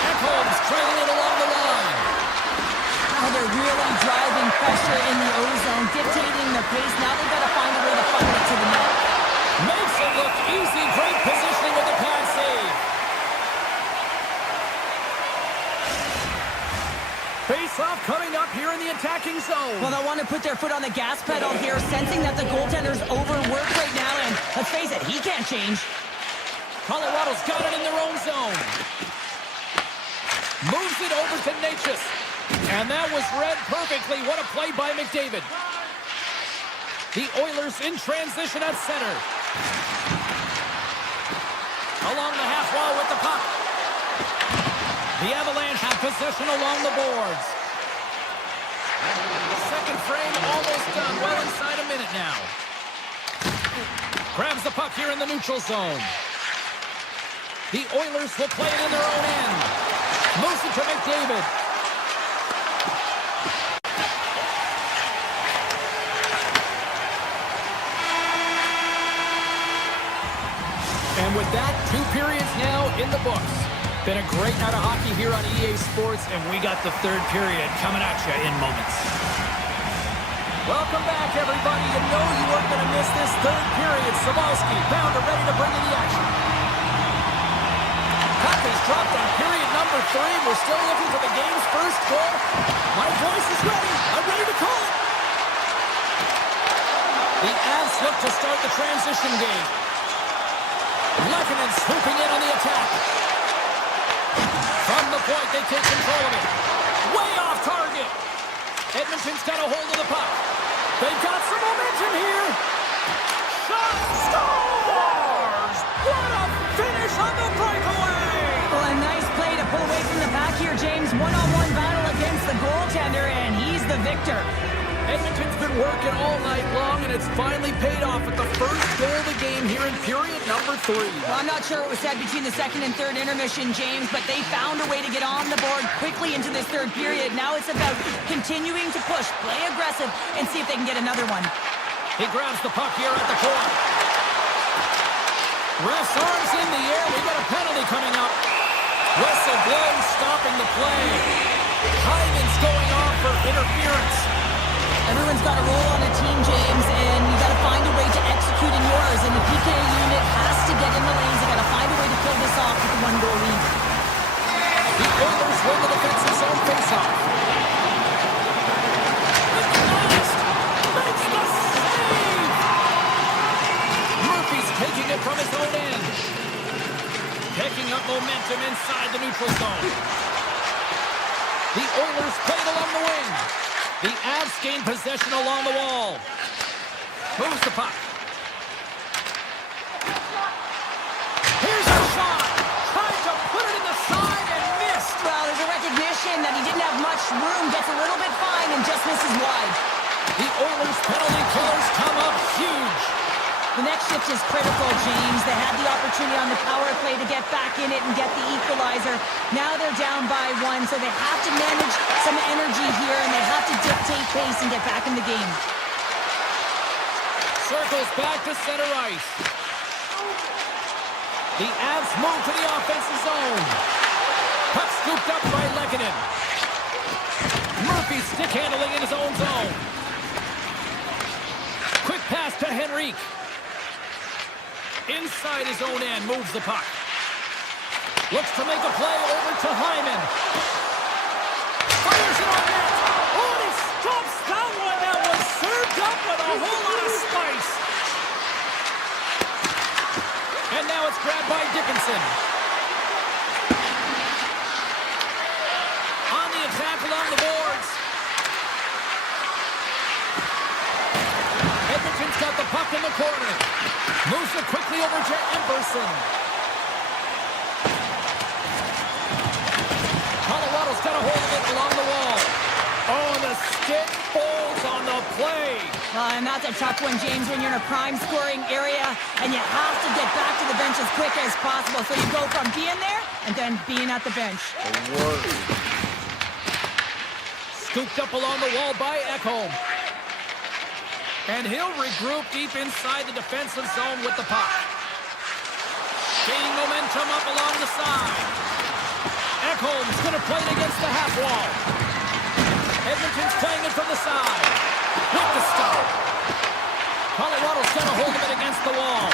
Ekholm's trailing it along the line. Now they're really driving pressure in the O-zone, dictating the pace. Now they've got to find a way to funnel it to the net. Makes it look easy. Great positioning with the pad save. Face-off coming up here in the attacking zone. Well, they'll want to put their foot on the gas pedal here, sensing that the goaltender's overworked right now, and let's face it, he can't change. Colorado's got it in their own zone. Moves it over to Natchez. And that was read perfectly. What a play by McDavid. The Oilers in transition at center. Along the half wall with the puck. The Avalanche have possession along the boards. Second frame almost done. Well inside a minute now. Grabs the puck here in the neutral zone. The Oilers will play it in their own end. Moves it to McDavid. And with that, 2 periods now in the books. Been a great night of hockey here on EA Sports, and we got the third period coming at you in moments. Welcome back, everybody. You know you weren't going to miss this third period. Sabalski bound and ready to bring in the action. Puck is dropped on period number 3. We're still looking for the game's first goal. My voice is ready. I'm ready to call it. The Avs look to start the transition game. Lehkonen swooping in on the attack. From the point, they take control of it. Way off target. Edmonton's got a hold of the puck. They've got some momentum here. Shot scores! What a finish on the breakaway! Well, a nice play to pull away from the pack here, James. One-on-one battle against the goaltender, and he's the victor. Edmonton's been working all night long, and it's finally paid off with the first goal of the game here in period number 3. Well, I'm not sure what was said between the second and third intermission, James, but they found a way to get on the board quickly into this third period. Now it's about continuing to push, play aggressive, and see if they can get another one. He grabs the puck here at the point. Ref's arms in the air. We got a penalty coming up. Whistle blows, stopping the play. Hyman's going off for interference. Everyone's got a role on a team, James, and you got to find a way to execute in yours. And the PK unit has to get in the lanes. You got to find a way to kill this off with a 1-goal lead. The Oilers win the defensive zone faceoff. Makes the save! Murphy's taking it from his own end. Picking up momentum inside the neutral zone. The Oilers played along the wing. The Avs gain possession along the wall. Moves the puck. Here's a shot. Tried to put it in the side and missed. Well, there's a recognition that he didn't have much room. Gets a little bit fine and just misses wide. The Oilers penalty killers come up huge. The next shift is critical, James. They had the opportunity on the power play to get back in it and get the equalizer. Now they're down by 1, so they have to manage some energy here, and they have to dictate pace and get back in the game. Circles back to center ice. The Avs move to the offensive zone. Puck scooped up by Lehkonen. Murphy stick handling in his own zone. Quick pass to Henrique. Inside his own end, moves the puck. Looks to make a play over to Hyman. Fires it on net. Oh, and he stops that one. That was served up with a whole lot of spice. And now it's grabbed by Dickinson. On the attack along the boards. Edmonton's got the puck in the corner. Moves it quickly over to Emberson. Colorado's got a hold of it along the wall. Oh, and the stick falls on the play. And that's a tough one, James, when you're in a prime scoring area and you have to get back to the bench as quick as possible. So you go from being there and then being at the bench. Scooped up along the wall by Ekholm. And he'll regroup deep inside the defensive zone with the puck. Gaining momentum up along the side. Ekholm's going to play it against the half wall. Edmonton's playing it from the side. With the stop. Colorado's got a hold of it against the wall.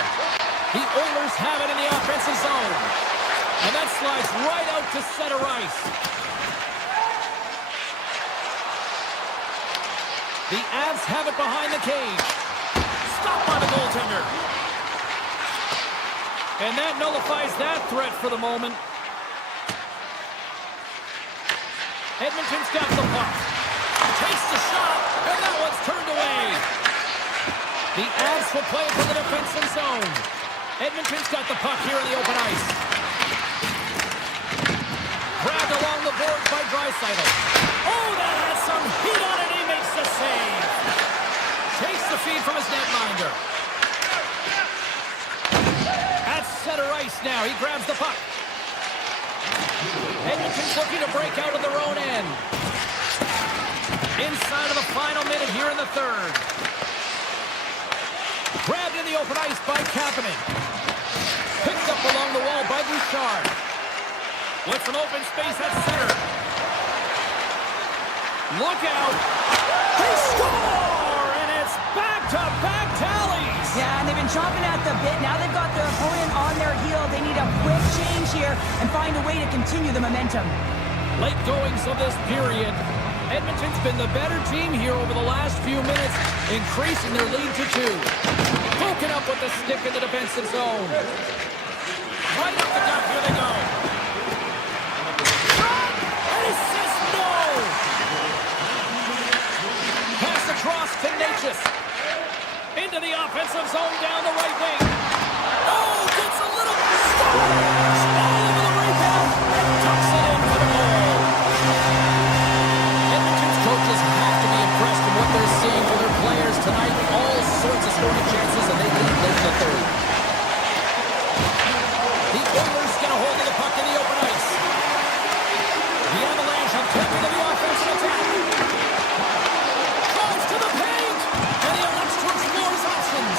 The Oilers have it in the offensive zone. And that slides right out to center ice. The Avs have it behind the cage. Stopped by the goaltender. And that nullifies that threat for the moment. Edmonton's got the puck. Takes the shot, and that one's turned away. The Avs will play it for the defensive zone. Edmonton's got the puck here in the open ice. Grabbed along the boards by Draisaitl. Oh, that had some heat on it. He makes the save. Takes the feed from his netminder. At center ice now. He grabs the puck. Edmonton's looking to break out of their own end. Inside of the final minute here in the third. Grabbed in the open ice by Kapanen. Picked up along the wall by Bouchard. With some open space at center. Look out. They score! And it's back-to-back tallies. Yeah, and they've been chomping at the bit. Now they've got their opponent on their heel. They need a quick change here and find a way to continue the momentum. Late goings of this period. Edmonton's been the better team here over the last few minutes, increasing their lead to 2. Broken up with the stick in the defensive zone. Right up the gut, here they go. Shot! And he says no! Pass across to Natchez. Into the offensive zone down the right wing. Oh, gets a little scores! All over the rebound and tucks it in for the goal. Edmonton's coaches have to be impressed with what they're seeing for their players tonight. All sorts of scoring chances, and they lead late in the third. The Oilers get a hold of the puck in the open ice. The Avalanche have taken to the offensive attack. Drives to the paint, and he elects to explore his options.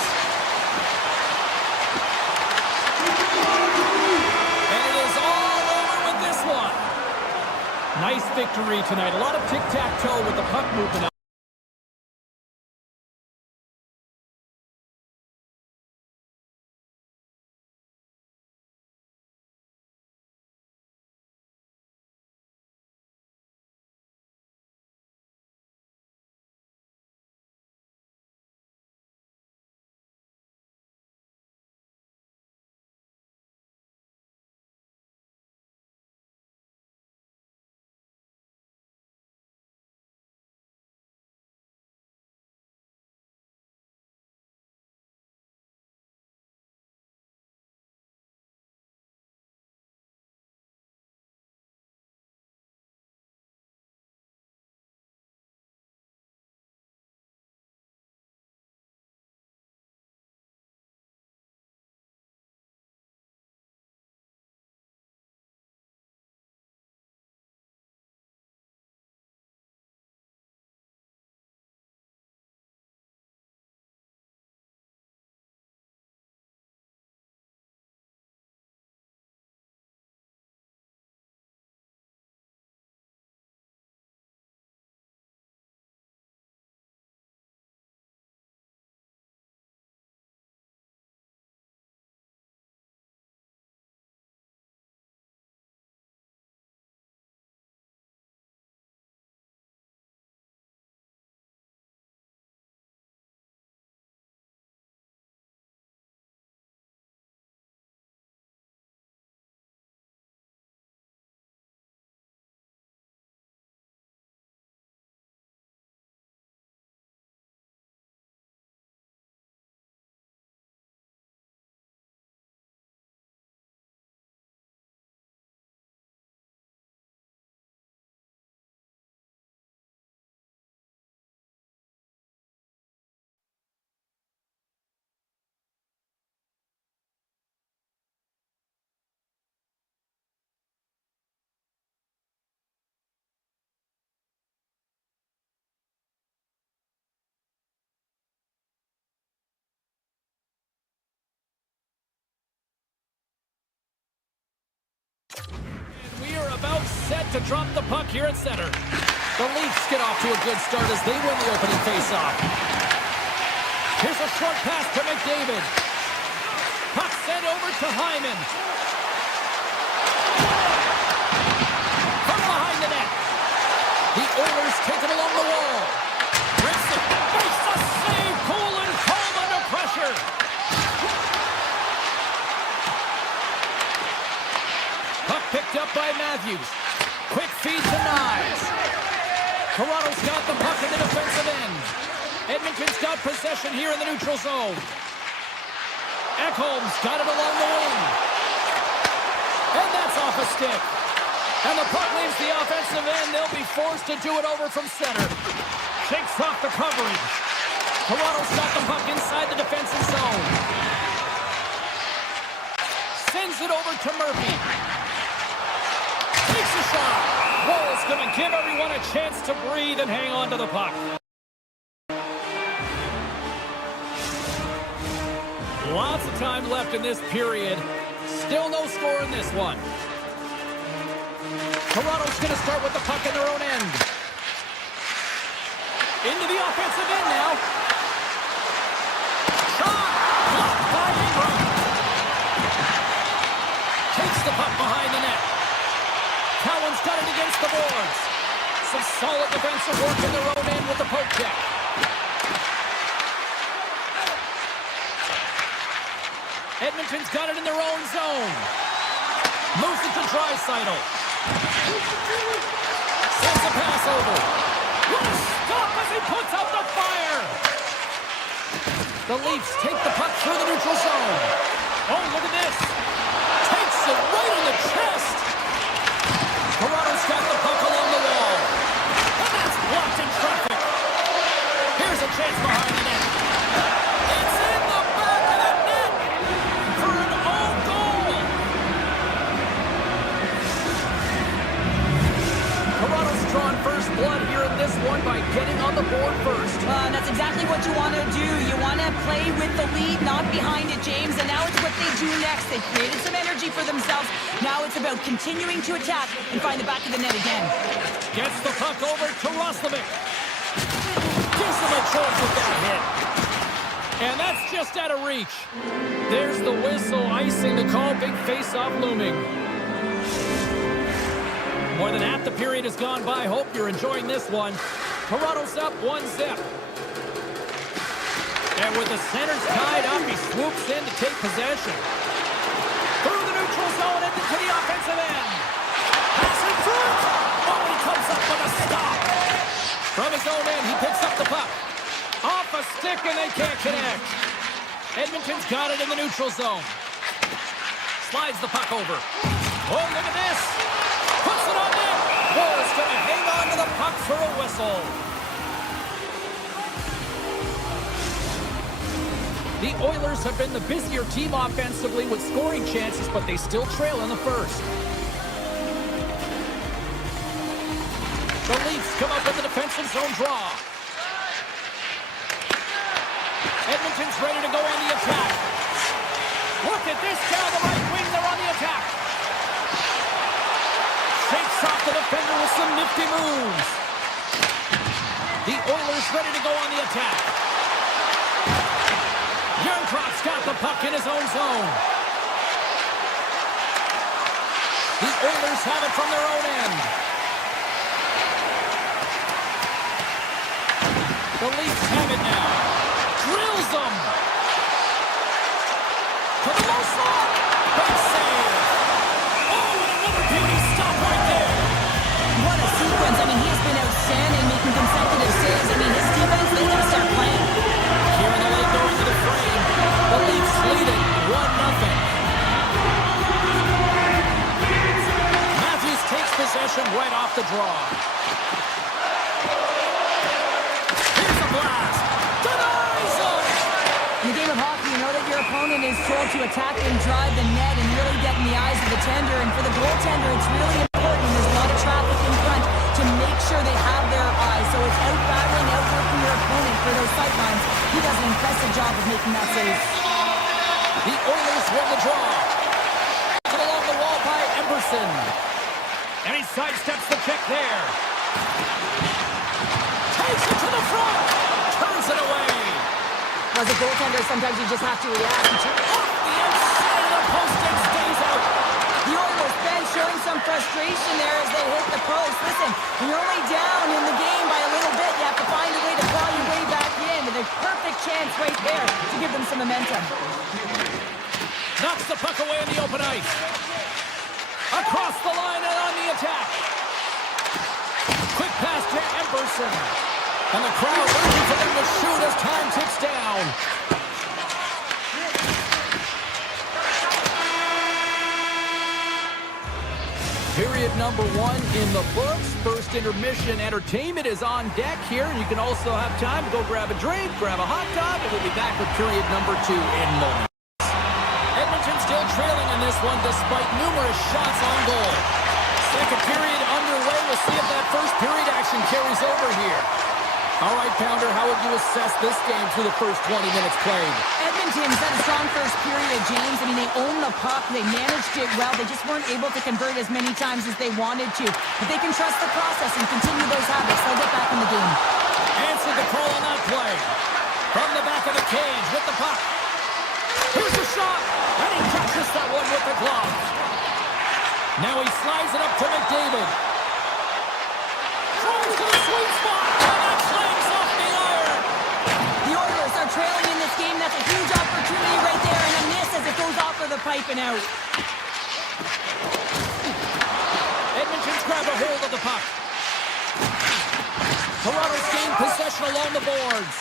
And it is all over with this one. Nice victory tonight. A lot of tic-tac-toe with the puck movement. We are about set to drop the puck here at center. The Leafs get off to a good start as they win the opening faceoff. Here's a short pass to McDavid. Puck sent over to Hyman. From behind the net. The Oilers take it along the wall. Grissom makes the save. Cool and calm under pressure. Puck picked up by Matthews. Quick feed to Knies. Toronto's got the puck in the defensive end. Edmonton's got possession here in the neutral zone. Ekholm's got it along the wing. And that's off a stick. And the puck leaves the offensive end. They'll be forced to do it over from center. Shakes off the coverage. Toronto's got the puck inside the defensive zone. Sends it over to Murphy. Takes a shot. Woll's going to give everyone a chance to breathe and hang on to the puck. Lots of time left in this period. Still no score in this one. Toronto's going to start with the puck in their own end. Into the offensive end now. Shot! Blocked by Ingram. Takes the puck behind the net. Cowan's got it against the boards. Some solid defensive work in their own end with the poke check. Edmonton's got it in their own zone. Moves it to Draisaitl. Sends a pass over. What a stop as he puts out the fire! The Leafs take the puck through the neutral zone. Oh, look at this. Takes it right in the chest. Toronto's got the puck along the wall. And that's blocked in traffic. Here's a chance behind the net. It's in the back of the net for an own goal. Toronto's drawn first blood here in this one by getting on the board first. That's exactly what you want to do. You want to play with the lead, not behind it, James. And now it's what they do next. They've created some energy for themselves. Now it's about continuing to attack and find the back of the net again. Gets the puck over to Roslovic. Gives him a choice with that hit. And that's just out of reach. There's the whistle, icing the call. Big face-off looming. More than half the period has gone by. Hope you're enjoying this one. Toronto's up 1-0. And with the centers tied up, he swoops in to take possession. Through the neutral zone and into the offensive end. Pass in front. Oh, he comes up with a stop. From his own end, he picks up the puck. Off a stick, and they can't connect. Edmonton's got it in the neutral zone. Slides the puck over. Oh, look at this. Puts it on net. Woll's going to hang on to the puck for a whistle. The Oilers have been the busier team offensively with scoring chances, but they still trail in the first. The Leafs come up with the defensive zone draw. Edmonton's ready to go on the attack. Look at this down the right wing. They're on the attack. Shakes off the defender with some nifty moves. The Oilers ready to go on the attack. Yarncroft's got the puck in his own zone. The Oilers have it from their own end. The Leafs have it now. Drills them. To the low slot. Big save. Oh, and another beauty stop right there. What a sequence. I mean, he has been outstanding, making consecutive saves. I mean, his defense, they got to start playing. Here in the late going to the frame. The Leafs lead it 1-0. Matthews takes possession right off the draw. Here's a blast. Denies him. In the game of hockey, you know that your opponent is told to attack and drive the net and really get in the eyes of the tender. And for the goaltender, it's really important. There's a lot of traffic in front to make sure they have their eyes. So it's out-battling, outworking your opponent for those sight lines. He does an impressive job of making that save. The Oilers win the draw. Along the wall by Emberson. And he sidesteps the check there. Takes it to the front. Turns it away. As a goaltender, sometimes you just have to react. Off the outside of the post and stays out. The Oilers bench showing some frustration there as they hit the post. Listen, when you're only down in the game by a little bit, you have to find a way to claw your way back in. And a perfect chance right there to give them some momentum. Knocks the puck away in the open ice. Across the line and on the attack. Quick pass to Emberson. And the crowd urging for them to shoot as time ticks down. Period number 1 in the books. First intermission entertainment is on deck here. And you can also have time to go grab a drink, grab a hot dog, and we'll be back with period number 2 in moments. Edmonton still trailing in this one despite numerous shots on goal. Second period underway. We'll see if that first period action carries over here. All right, Pounder, how would you assess this game through the first 20 minutes played? Edmonton's had a strong first period, James. I mean, they owned the puck. They managed it well. They just weren't able to convert as many times as they wanted to. But they can trust the process and continue those habits. They'll get back in the game. Answered the call on that play. From the back of the cage with the puck. Here's the shot. And he catches that one with the glove. Now he slides it up to McDavid. Throws to the sweet spot. And that slams off the iron. The Oilers are trailing in this game. That's a huge opportunity right there. And a miss as it goes off of the pipe and out. Edmonton's grabbed a hold of the puck. Toronto's gained possession along the boards.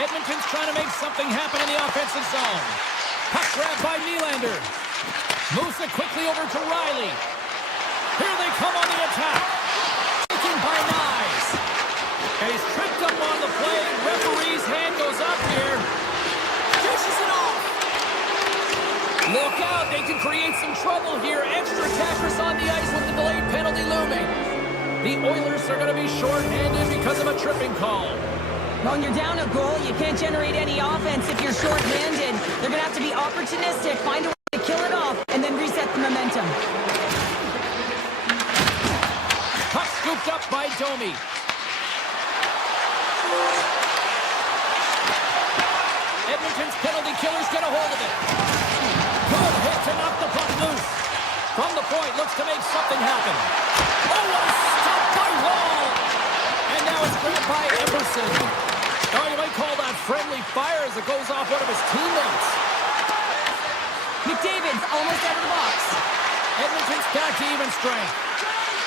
Edmonton's trying to make something happen in the offensive zone. Puck grab by Nylander. Moves it quickly over to Riley. Here they come on the attack. Taken by Nyes. And he's tripped up on the play. Referee's hand goes up here. Dishes it off. Look out. They can create some trouble here. Extra attackers on the ice with the delayed penalty looming. The Oilers are going to be short-handed because of a tripping call. When you're down a goal, you can't generate any offense if you're short-handed. They're going to have to be opportunistic, find a way to kill it off, and then reset the momentum. Puck scooped up by Domi. Edmonton's penalty killers get a hold of it. Good hit to knock the puck loose. From the point, looks to make something happen. Oh, what a stop by Wall! And now it's grabbed by Emerson. Oh, you might call that friendly fire as it goes off one of his teammates. McDavid's almost out of the box. Edmonton's back to even strength.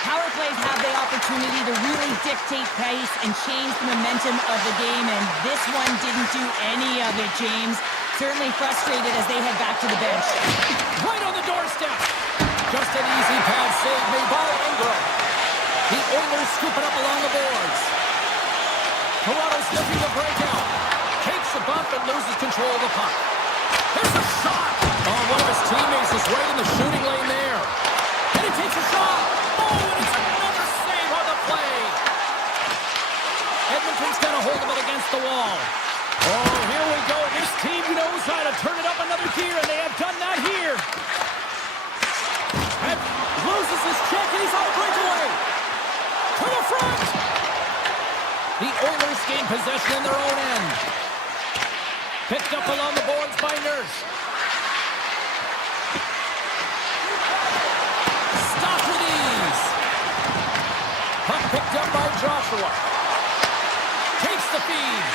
Power plays have the opportunity to really dictate pace and change the momentum of the game, and this one didn't do any of it, James. Certainly frustrated as they head back to the bench. Right on the doorstep. Just an easy pass save made by Ingram. The Oilers scoop it up along the boards. Toronto's looking to break out. Takes a bump and loses control of the puck. There's a shot. Oh, one of his teammates is right in the shooting lane there. And he takes a shot. Oh, and it's another save on the play. Edmonton's got a hold of it against the wall. Oh, here we go. This team knows how to turn it up another gear, and they have done that here. And loses his check, and he's on a breakaway. To the front. The Oilers gain possession in their own end. Picked up along the boards by Nurse. Stop with ease. Puck picked up by Joshua. Takes the feed.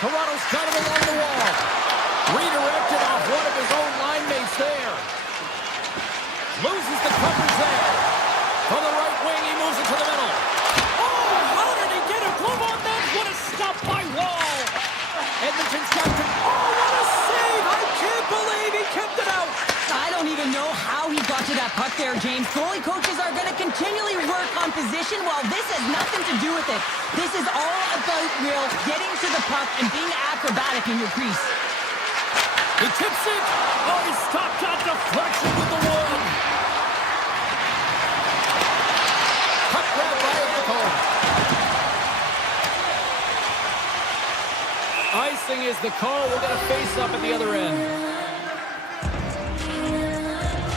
Toronto's got him along the wall. Redirected off one of his own line mates there. Loses the coverage there. From the right wing, he moves it to the middle. Oh, how did he get a glove on that? What a stop by Wall. Edmonton's got to... Oh, what a save! I can't believe he kept it out. I don't even know how he got to that puck there, James. Goalie coaches are going to continually work on position while this has nothing to do with it. This is all about real getting to the puck and being acrobatic in your crease. He tips it. Oh, he stopped that deflection with the one. Puck grab by Edmont. Icing is the call. We'll get a face-up at the other end.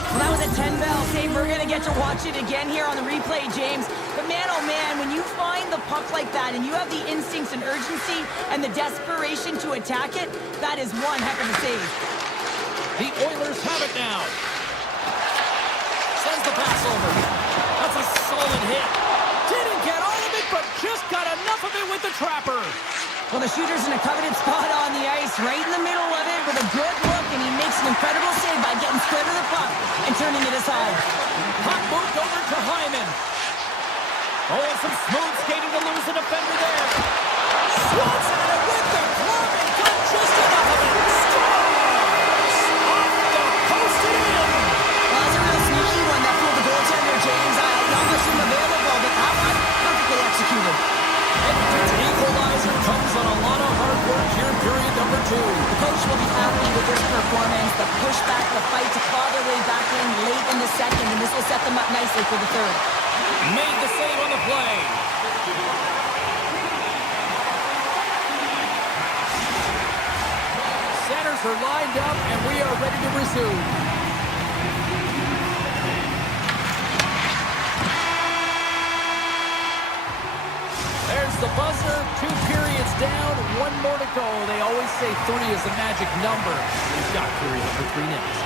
Well, that was a 10-bell save. We're going to get to watch it again here on the replay, James. But man, oh man, when you find the puck like that and you have the instincts and urgency and the desperation to attack it, that is one heck of a save. The Oilers have it now. Sends the pass over. That's a solid hit. Didn't get all of it, but just got enough of it with the trapper. Well, the shooter's in a coveted spot on the ice, right in the middle of it with a good look, and he makes an incredible save by getting square to the puck and turning it aside. Puck moved over to Hyman. Oh, and some smooth skating to lose the defender there. Swats at it with the glove and got just enough of it. Scores! Off the post and in. Well, that's a real sneaky one that fooled the goaltender, James. Not much room available, but that one perfectly executed. Edmonton's equalizer comes on a lot of hard work here in period number 2. The coach will be happy with this performance. The pushback, the fight to claw their way back in late in the second, and this will set them up nicely for the third. Made the save on the play. Centers are lined up, and we are ready to resume. There's the buzzer. 2 periods down, 1 more to go. They always say 3 is the magic number. We've got period number 3 next.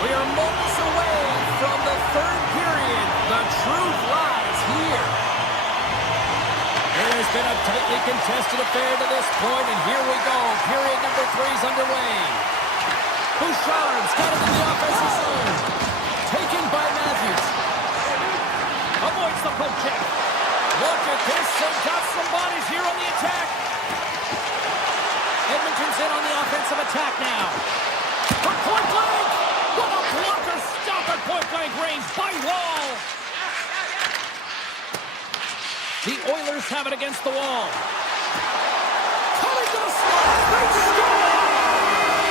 We are moments away from the third period. The truth lies here. It has been a tightly contested affair to this point, and here we go. Period number 3 is underway. Bouchard's got it in the offensive zone. Taken by Matthews. Avoids the poke check. Look at this. They've got some bodies here on the attack. Edmonton's in on the offensive attack now. For point blank. What a blocker stop at point blank range by Wall. The Oilers have it against the wall. Coming to the slot. Great score.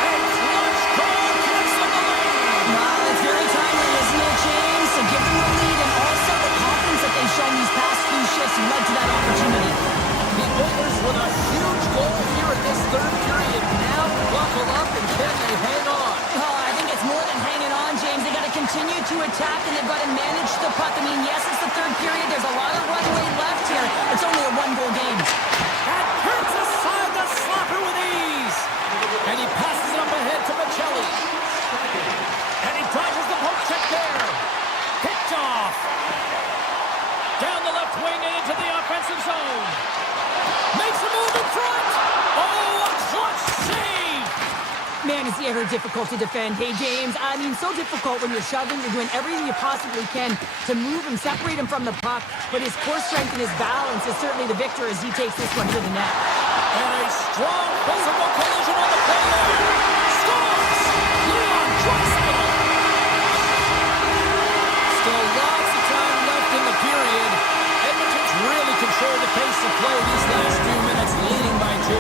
And clutch goal gets them the lead. Wow, it's very timely, isn't it, James? To give them the lead and also the confidence that they've shown these past few shifts led to that opportunity. The Oilers with a huge goal here in this third period. Now buckle up and can they hang on? Oh, I think it's more than hanging on, James. They got to continue to attack and they've got to manage the puck. I mean, yes, it's the third period. There's a lot of runway left here. It's only a 1-goal game. And Kurtz aside the slapper with ease. And he passes it up ahead to Michelli. And he dodges the poke check there. Picked off. Down the left wing and into the offensive zone. Makes a move in front. Oh, a clutch save. Man, is he ever difficult to defend. Hey, James, I mean, so difficult when you're shoving. You're doing everything you possibly can to move him, separate him from the puck. But his core strength and his balance is certainly the victor as he takes this one to the net. And a strong physical collision on the play there. Scores! Leon Draisaitl. Still lots of time left in the period. Edmonton's really controlled the pace of play these last few minutes, leading by 2.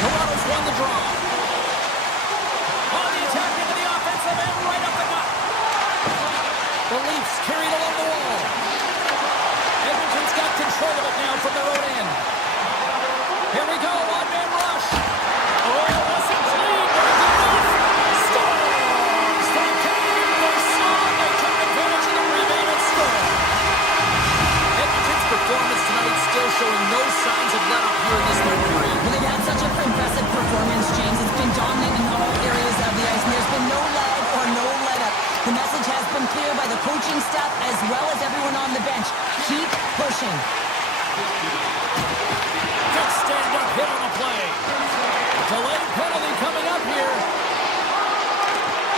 Toronto's won the draw. On the attack into the offensive end, right up the gut. The Leafs carried along the wall. Edmonton's got control of it now from their own end. Here we go, one-man rush. Oh, wasn't clean. There's the move. Scores! They came, they saw, they took advantage of the rebound and scored. Edmonton's performance tonight still showing no signs of let-up here in this third period. Well, they've had such an impressive performance, James. It's been dominant in all areas of the ice, and there's been no lag or no let-up. The message has been clear by the coaching staff as well as everyone on the bench. Keep pushing. Good stand-up hit on the play. Delayed penalty coming up here.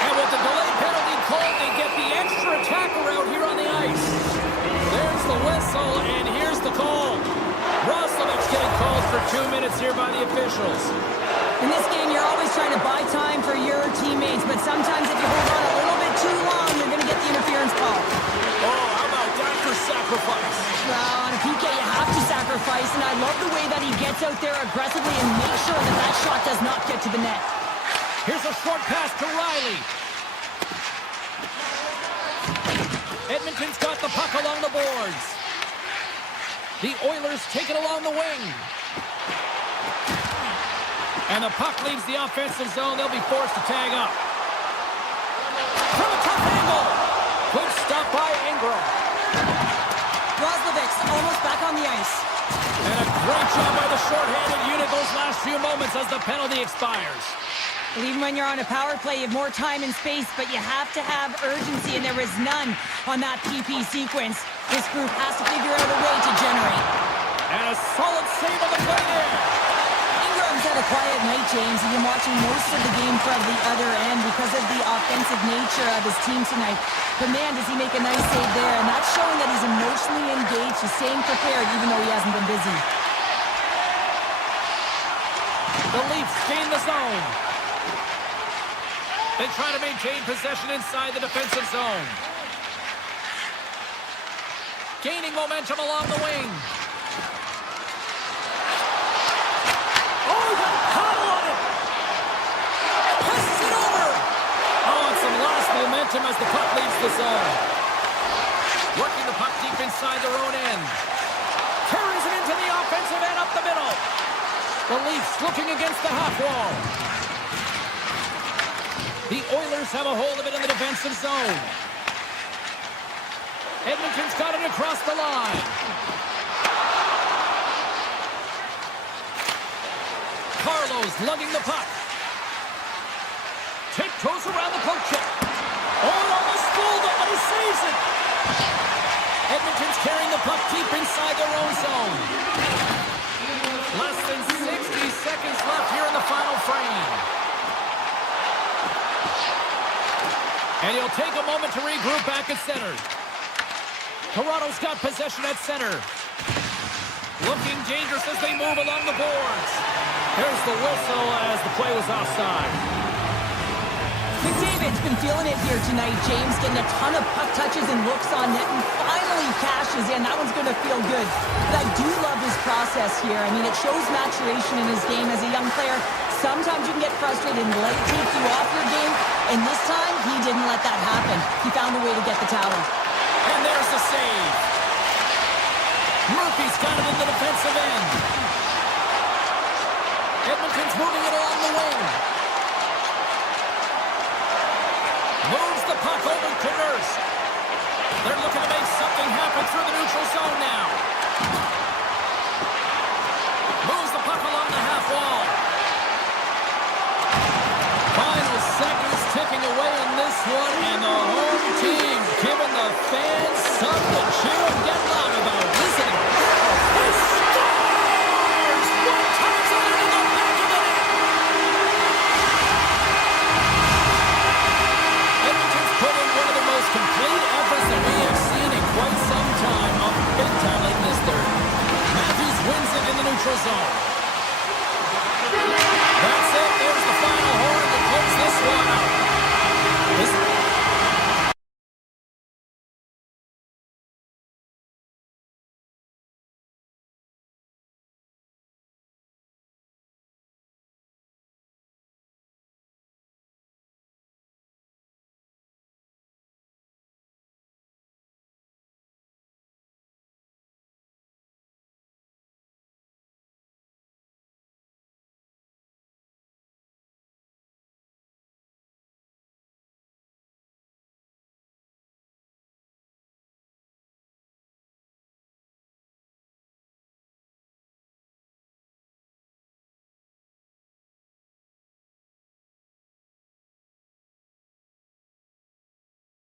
And with the delayed penalty called, they get the extra attacker out here on the ice. There's the whistle, and here's the call. Roslovic getting called for 2 minutes here by the officials. In this game, you're always trying to buy time for your teammates, but sometimes if you hold on a little bit too long, you're going to get the interference call. Oh, how about that for sacrifice? Well, on a PK, you have to sacrifice, and I love the way that he gets out there aggressively and makes sure that that shot does not get to the net. Here's a short pass to Riley. Edmonton's got the puck along the boards. The Oilers take it along the wing. And the puck leaves the offensive zone. They'll be forced to tag up. From a tough angle. Good stop by Ingram. Roslovic's almost back on the ice. And a great job by the shorthanded unit those last few moments as the penalty expires. Well, even when you're on a power play, you have more time and space, but you have to have urgency, and there was none on that PP sequence. This group has to figure out a way to generate. And a solid save on the play there. Ingram's had a quiet night, James. You've been watching most of the game from the other end because of the offensive nature of his team tonight. But man, does he make a nice save there. And that's showing that he's emotionally engaged. He's staying prepared even though he hasn't been busy. The Leafs gain the zone. They try to maintain possession inside the defensive zone. Gaining momentum along the wing. Oh, he got a paddle on it. Passes it over. Oh, and some lost momentum as the puck leaves the zone. Working the puck deep inside their own end. Carries it into the offensive end up the middle. The Leafs looking against the half wall. The Oilers have a hold of it in the defensive zone. Edmonton's got it across the line. Carlos lugging the puck. Tiptoes around the poke check. Oh, it almost fooled him, but he saves it. Edmonton's carrying the puck deep inside their own zone. Less than 60 seconds left here in the final frame. And he'll take a moment to regroup back at center. Toronto's got possession at center. Looking dangerous as they move along the boards. There's the whistle as the play was offside. McDavid's been feeling it here tonight, James. Getting a ton of puck touches and looks on net and finally cashes in. That one's going to feel good. But I do love his process here. I mean, it shows maturation in his game as a young player. Sometimes you can get frustrated and let it take you off your game. And this time, he didn't let that happen. He found a way to get the towel. And there's the save. Murphy's got it in the defensive end. Edmonton's moving it along the wing. Moves the puck over to Nurse. They're looking to make something happen through the neutral zone now. Moves the puck along the half wall. Final seconds ticking away in this one, and